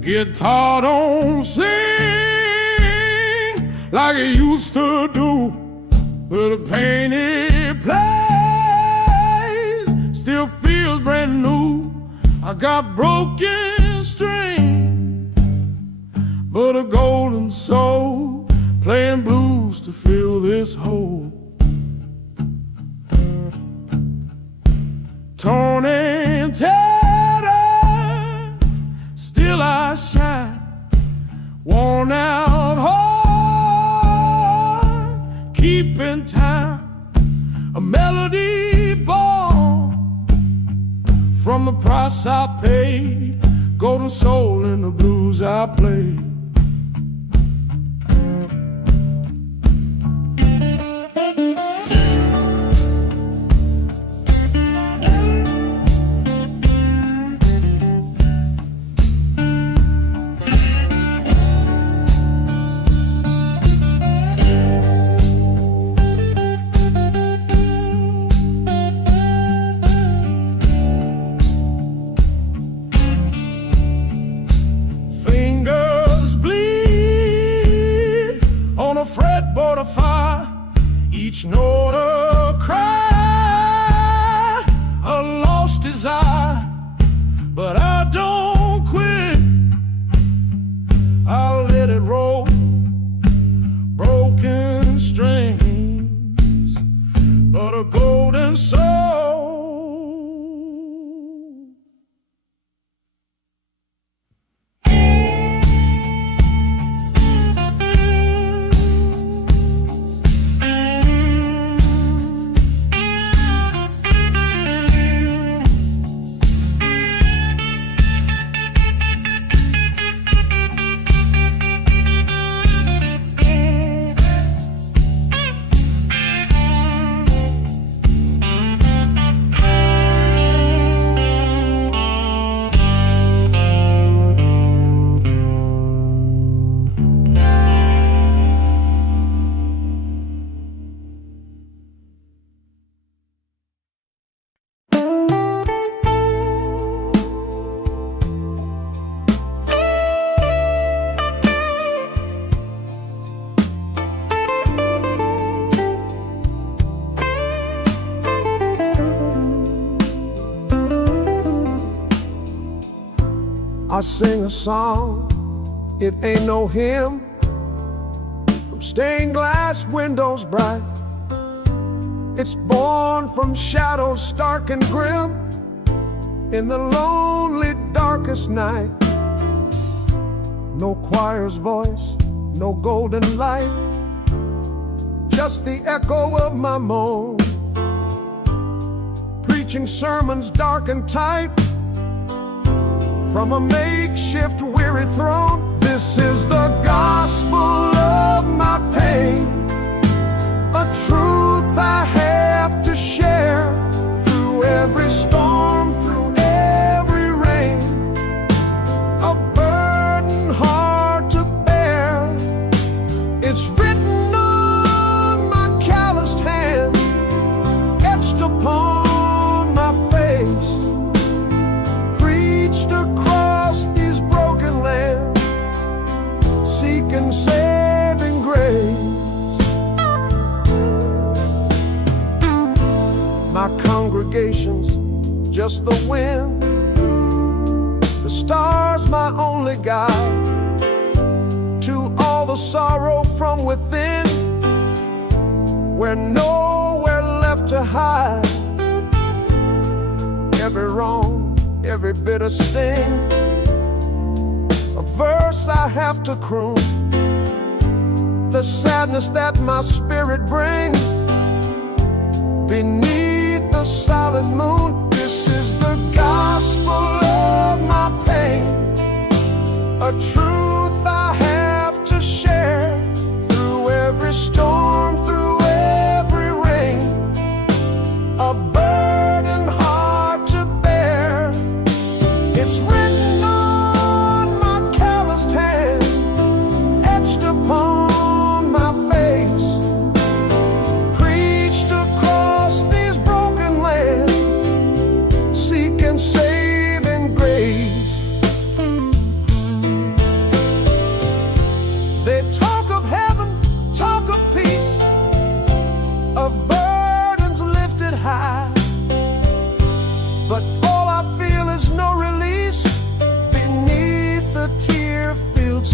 guitar don't sing like it used to do, but the pain it plays still feels brand new. I got broken strings, but a golden soul playing blues to fill this hole. Torn and tattered, still I shine. Worn out heart, keeping time. A melody born from the price I paid. Golden soul in the blues I played. Fretboard of fire, each note a cry, a lost desire. But I don't quit, I'll let it roll. Broken strings, but a golden soul. I sing a song, it ain't no hymn, from stained glass windows bright. It's born from shadows stark and grim, in the lonely darkest night. No choir's voice, no golden light, just the echo of my moan, preaching sermons dark and tight from a makeshift weary throne. This is the gospel of my pain, a truth I have to share through every storm, through every rain, a burden hard to bear. It's written on my calloused hand, etched upon my face, preached across these broken lands, seeking saving grace. My congregation's just the wind, the stars my only guide to all the sorrow from within, where nowhere left to hide. Every wrong, every bitter sting, a verse I have to croon, the sadness that my spirit brings beneath the solid moon. This is the gospel of my pain, a truth I have to share through every storm, through every rain, a burden hard to bear. It's written on my calloused hand, etched upon my face, preached across these broken lands, seeking saving grace.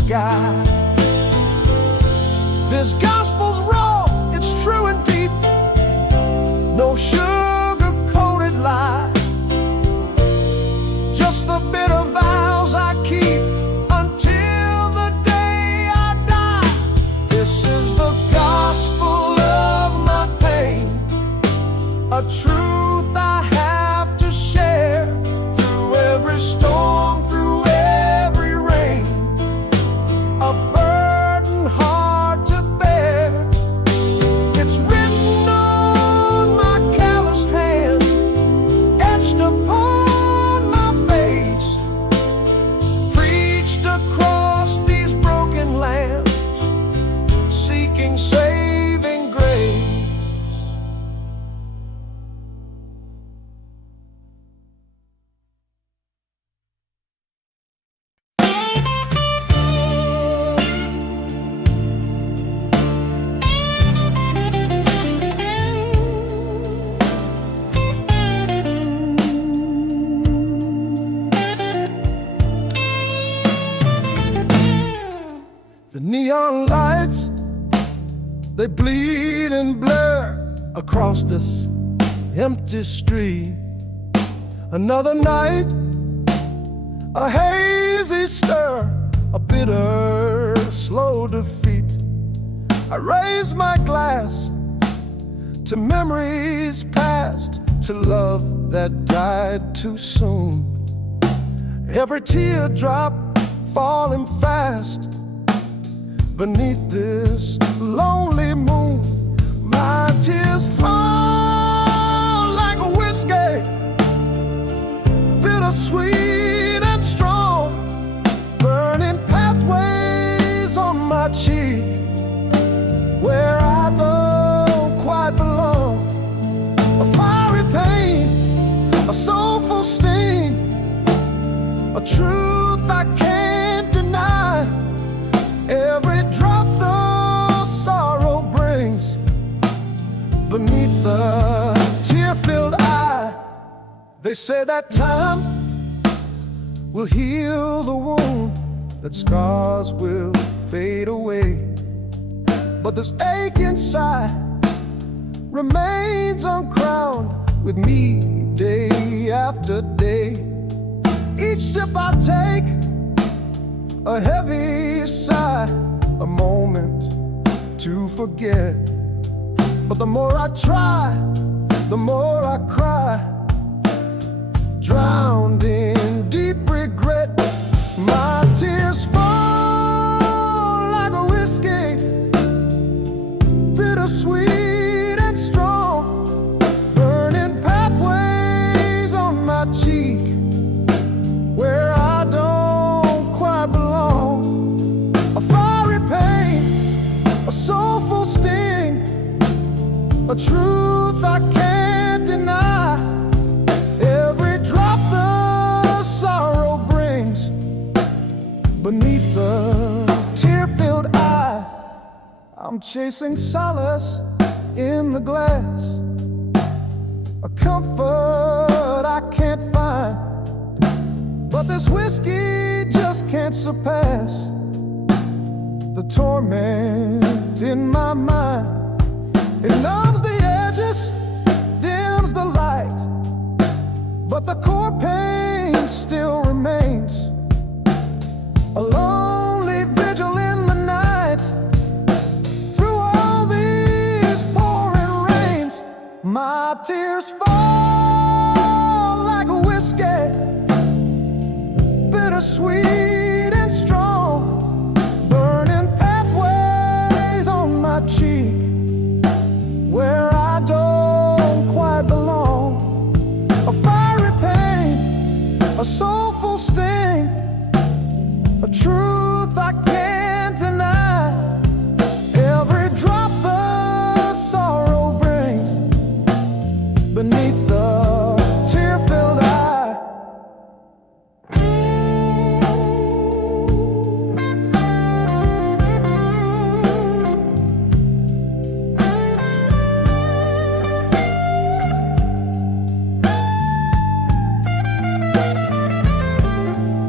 sky. This gospel's raw, it's true and deep, no sugar-coated lie, just the bitter vows I keep until the day I die. This is the gospel of my pain, a truth I have to share through every storm, through every rain, a burden hard to bear. It's written on my calloused hand, etched upon my face, preached across these broken lands, seeking saving grace. The neon lights, they bleed and blur across this empty street. Another night, a hazy stir, a bitter, slow defeat. I raise my glass to memories past, to love that died too soon. Every teardrop falling fast beneath this lonely moon. My tears fall like a whiskey, bittersweet and strong, burning pathways on my cheek where I don't quite belong. A fiery pain, a soulful sting, a truth I can't deny. Every drop the sorrow brings beneath the tear-filled eye. They say that time will heal the wound, that scars will fade away, but this ache inside remains uncrowned with me day after day. Each sip I take, a heavy sigh, a moment to forget. But the more I try, the more I cry, drowned in deep regret. My tears fall like a whiskey, bittersweet and strong, burning pathways on my cheek where I don't quite belong. A fiery pain, a soulful sting, a truth I can't deny. Every drop the sorrow brings beneath the tear-filled eye. I'm chasing solace in the glass, a comfort I can't find, but this whiskey just can't surpass the torment in my mind. It numbs the edges, dims the light, but the core pain still remains. A lonely vigil in the night, through all these pouring rains. My tears fall like a whiskey, bittersweet and strong, burning pathways on my cheek where I don't quite belong. A fiery pain, a soulful sting, a truth I can't deny. Every drop the sorrow brings beneath the tear-filled eye.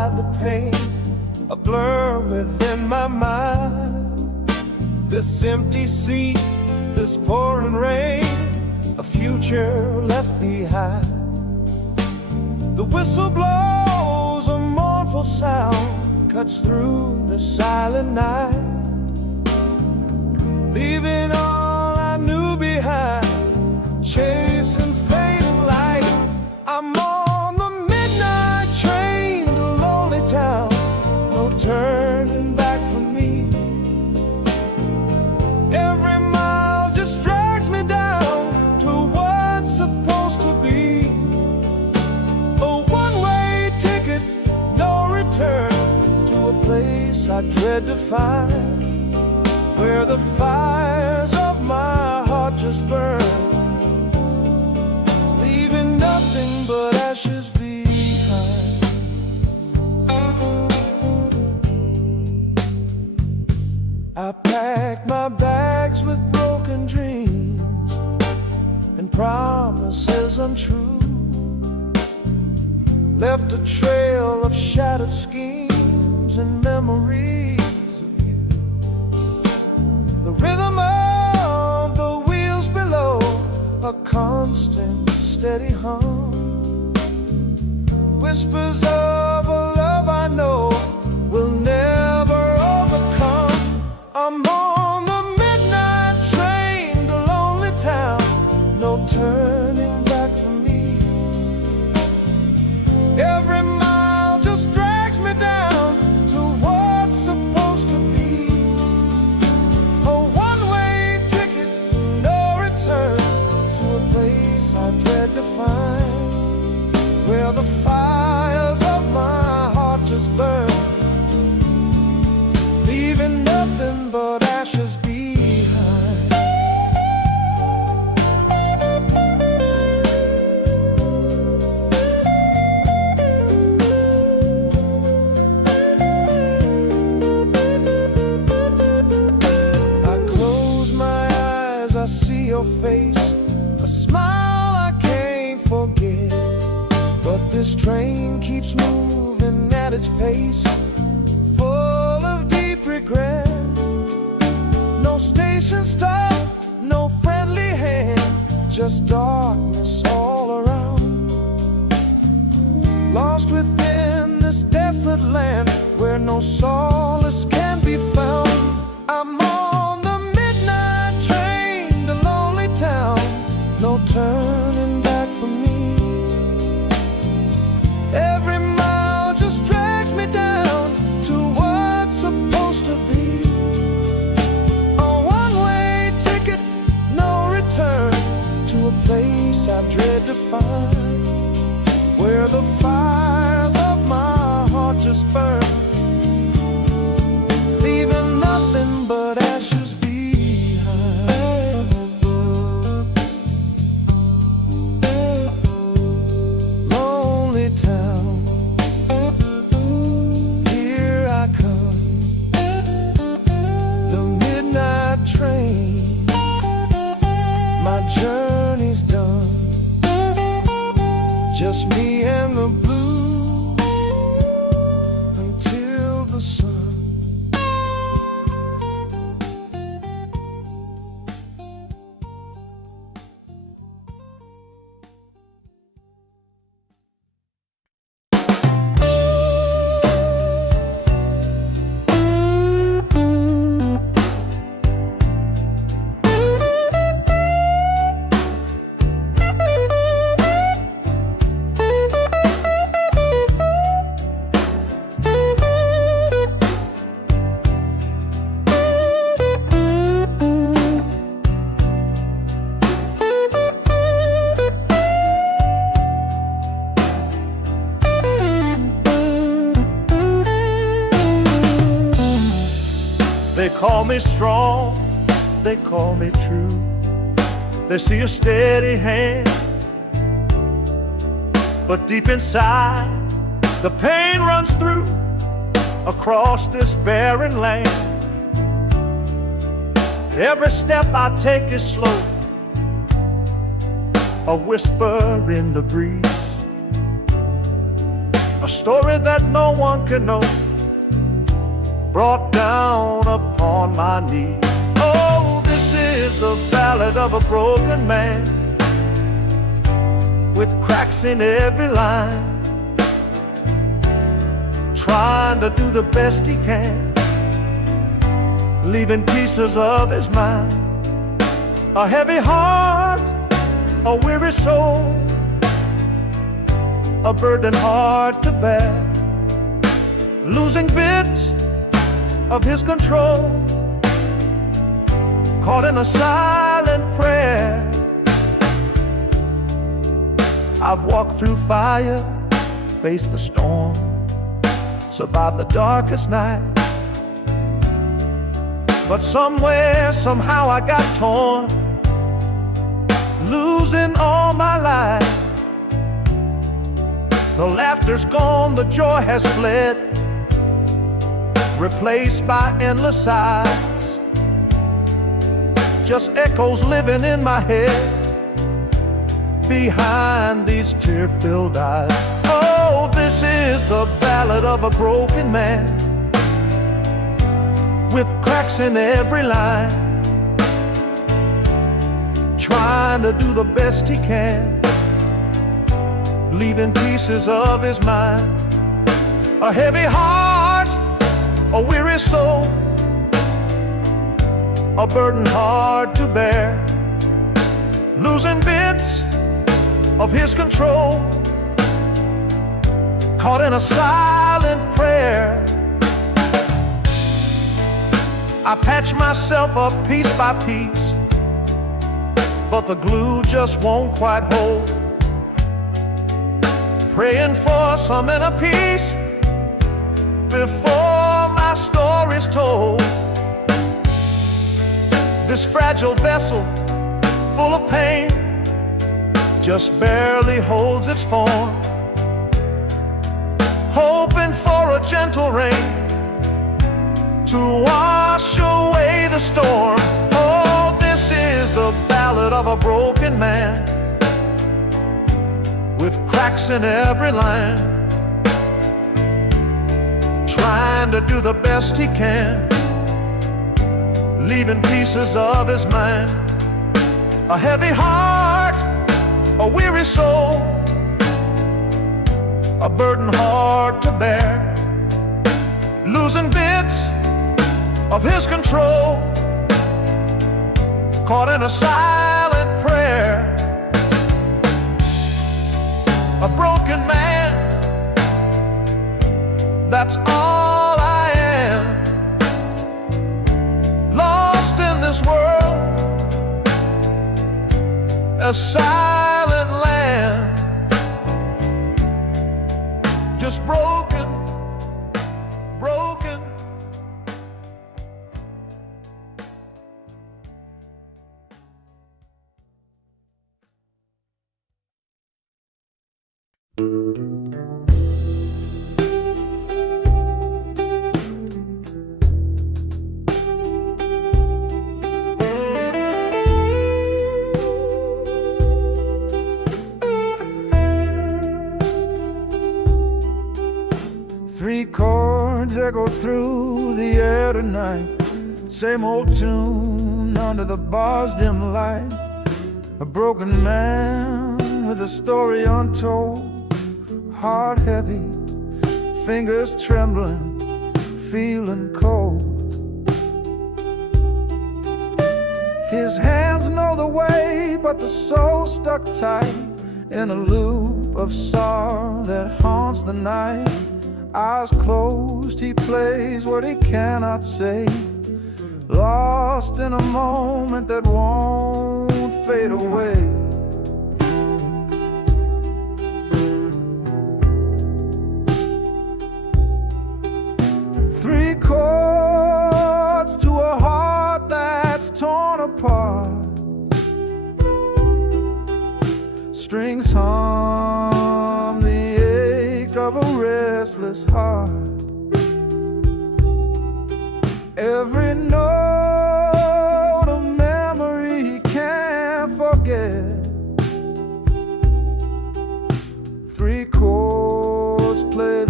hide the pain, a blur within my mind. This empty seat, this pouring rain, a future left behind. The whistle blows, a mournful sound cuts through the silent night, leaving all I knew behind, chasing fading light. I'm on the midnight train to lonely town, no turning back for me. Every mile just drags me down to what's supposed to be. A one-way ticket, no return, to a place I dread to find, where the fires of my heart just burn, leaving nothing but ashes behind. I packed my bags with broken dreams and promises untrue, left a trail of shattered schemes and memories of you. The rhythm of the wheels below, a constant steady hum, whispers of a love I know will never overcome. I'm on the midnight train to lonely town, no turning back for me. Every mile just drags me down to what's supposed to be. A one-way ticket, no return, to a place I dread to find, where the fires of my heart just burn, leaving nothing but ashes behind. I close my eyes, I see your face, a smile I can't forget. But this train keeps moving at its pace, full of deep regret. No station stop, no friendly hand, just darkness all around. Lost within this desolate land, where no solace can be found. I'm on the midnight train to lonely town, no turning back for me. Every mile just drags me down to what's supposed to be. A one-way ticket, no return, to a place I dread to find, where the fires of my heart just burn, leaving nothing but ashes behind. Lonely town, here I come, the midnight train, my journey's done, just me and the blues until the sun. They call me strong, they call me true. They see a steady hand, but deep inside the pain runs through across this barren land. Every step I take is slow, a whisper in the breeze. a story that no one can know, brought down upon my knees. Oh, this is the ballad of a broken man, with cracks in every line, trying to do the best he can, leaving pieces of his mind. A heavy heart, a weary soul, a burden hard to bear, losing bits of his control, caught in a silent prayer. I've walked through fire, faced the storm, survived the darkest night, but somewhere, somehow I got torn, losing all my life. The laughter's gone, the joy has fled, replaced by endless sighs, just echoes living in my head behind these tear-filled eyes. Oh, this is the ballad of a broken man, with cracks in every line, trying to do the best he can, leaving pieces of his mind. A heavy heart, a weary soul, a burden hard to bear, losing bits of his control, caught in a silent prayer. I patch myself up piece by piece, but the glue just won't quite hold, praying for some inner peace before my story's told. This fragile vessel, full of pain, just barely holds its form, hoping for a gentle rain to wash away the storm. Oh, this is the ballad of a broken man, with cracks in every line, trying to do the best he can, leaving pieces of his mind. A heavy heart, a weary soul, a burden hard to bear, losing bits of his control, caught in a silent prayer. A broken man, that's all I am, lost in this world, a silent land, just broken, broken. Three chords echo through the air tonight, same old tune under the bar's dim light. A broken man with a story untold, heart heavy, fingers trembling, feeling cold. His hands know the way, but the soul stuck tight in a loop of sorrow that haunts the night. Eyes closed, he plays what he cannot say, lost in a moment that won't fade away. Three chords to a heart that's torn apart, strings hum the ache of a restless heart. Every note a memory he can't forget. Three chords play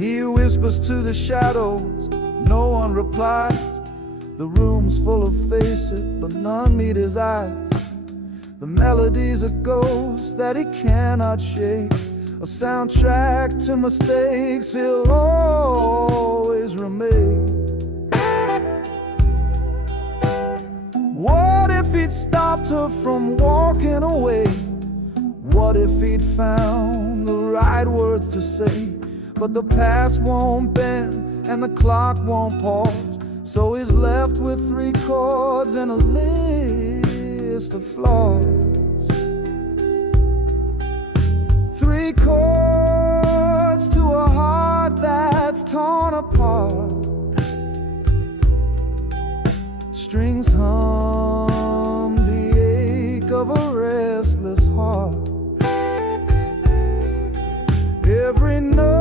He whispers to the shadows, no one replies. The room's full of faces, but none meet his eyes. The melody's a ghost that he cannot shake, a soundtrack to mistakes he'll always remain. What if he'd stopped her from walking away? What if he'd found the right words to say? But the past won't bend and the clock won't pause, so he's left with 3 chords and a list of flaws. 3 chords to a heart that's torn apart. Strings hum the ache of a restless heart. Every note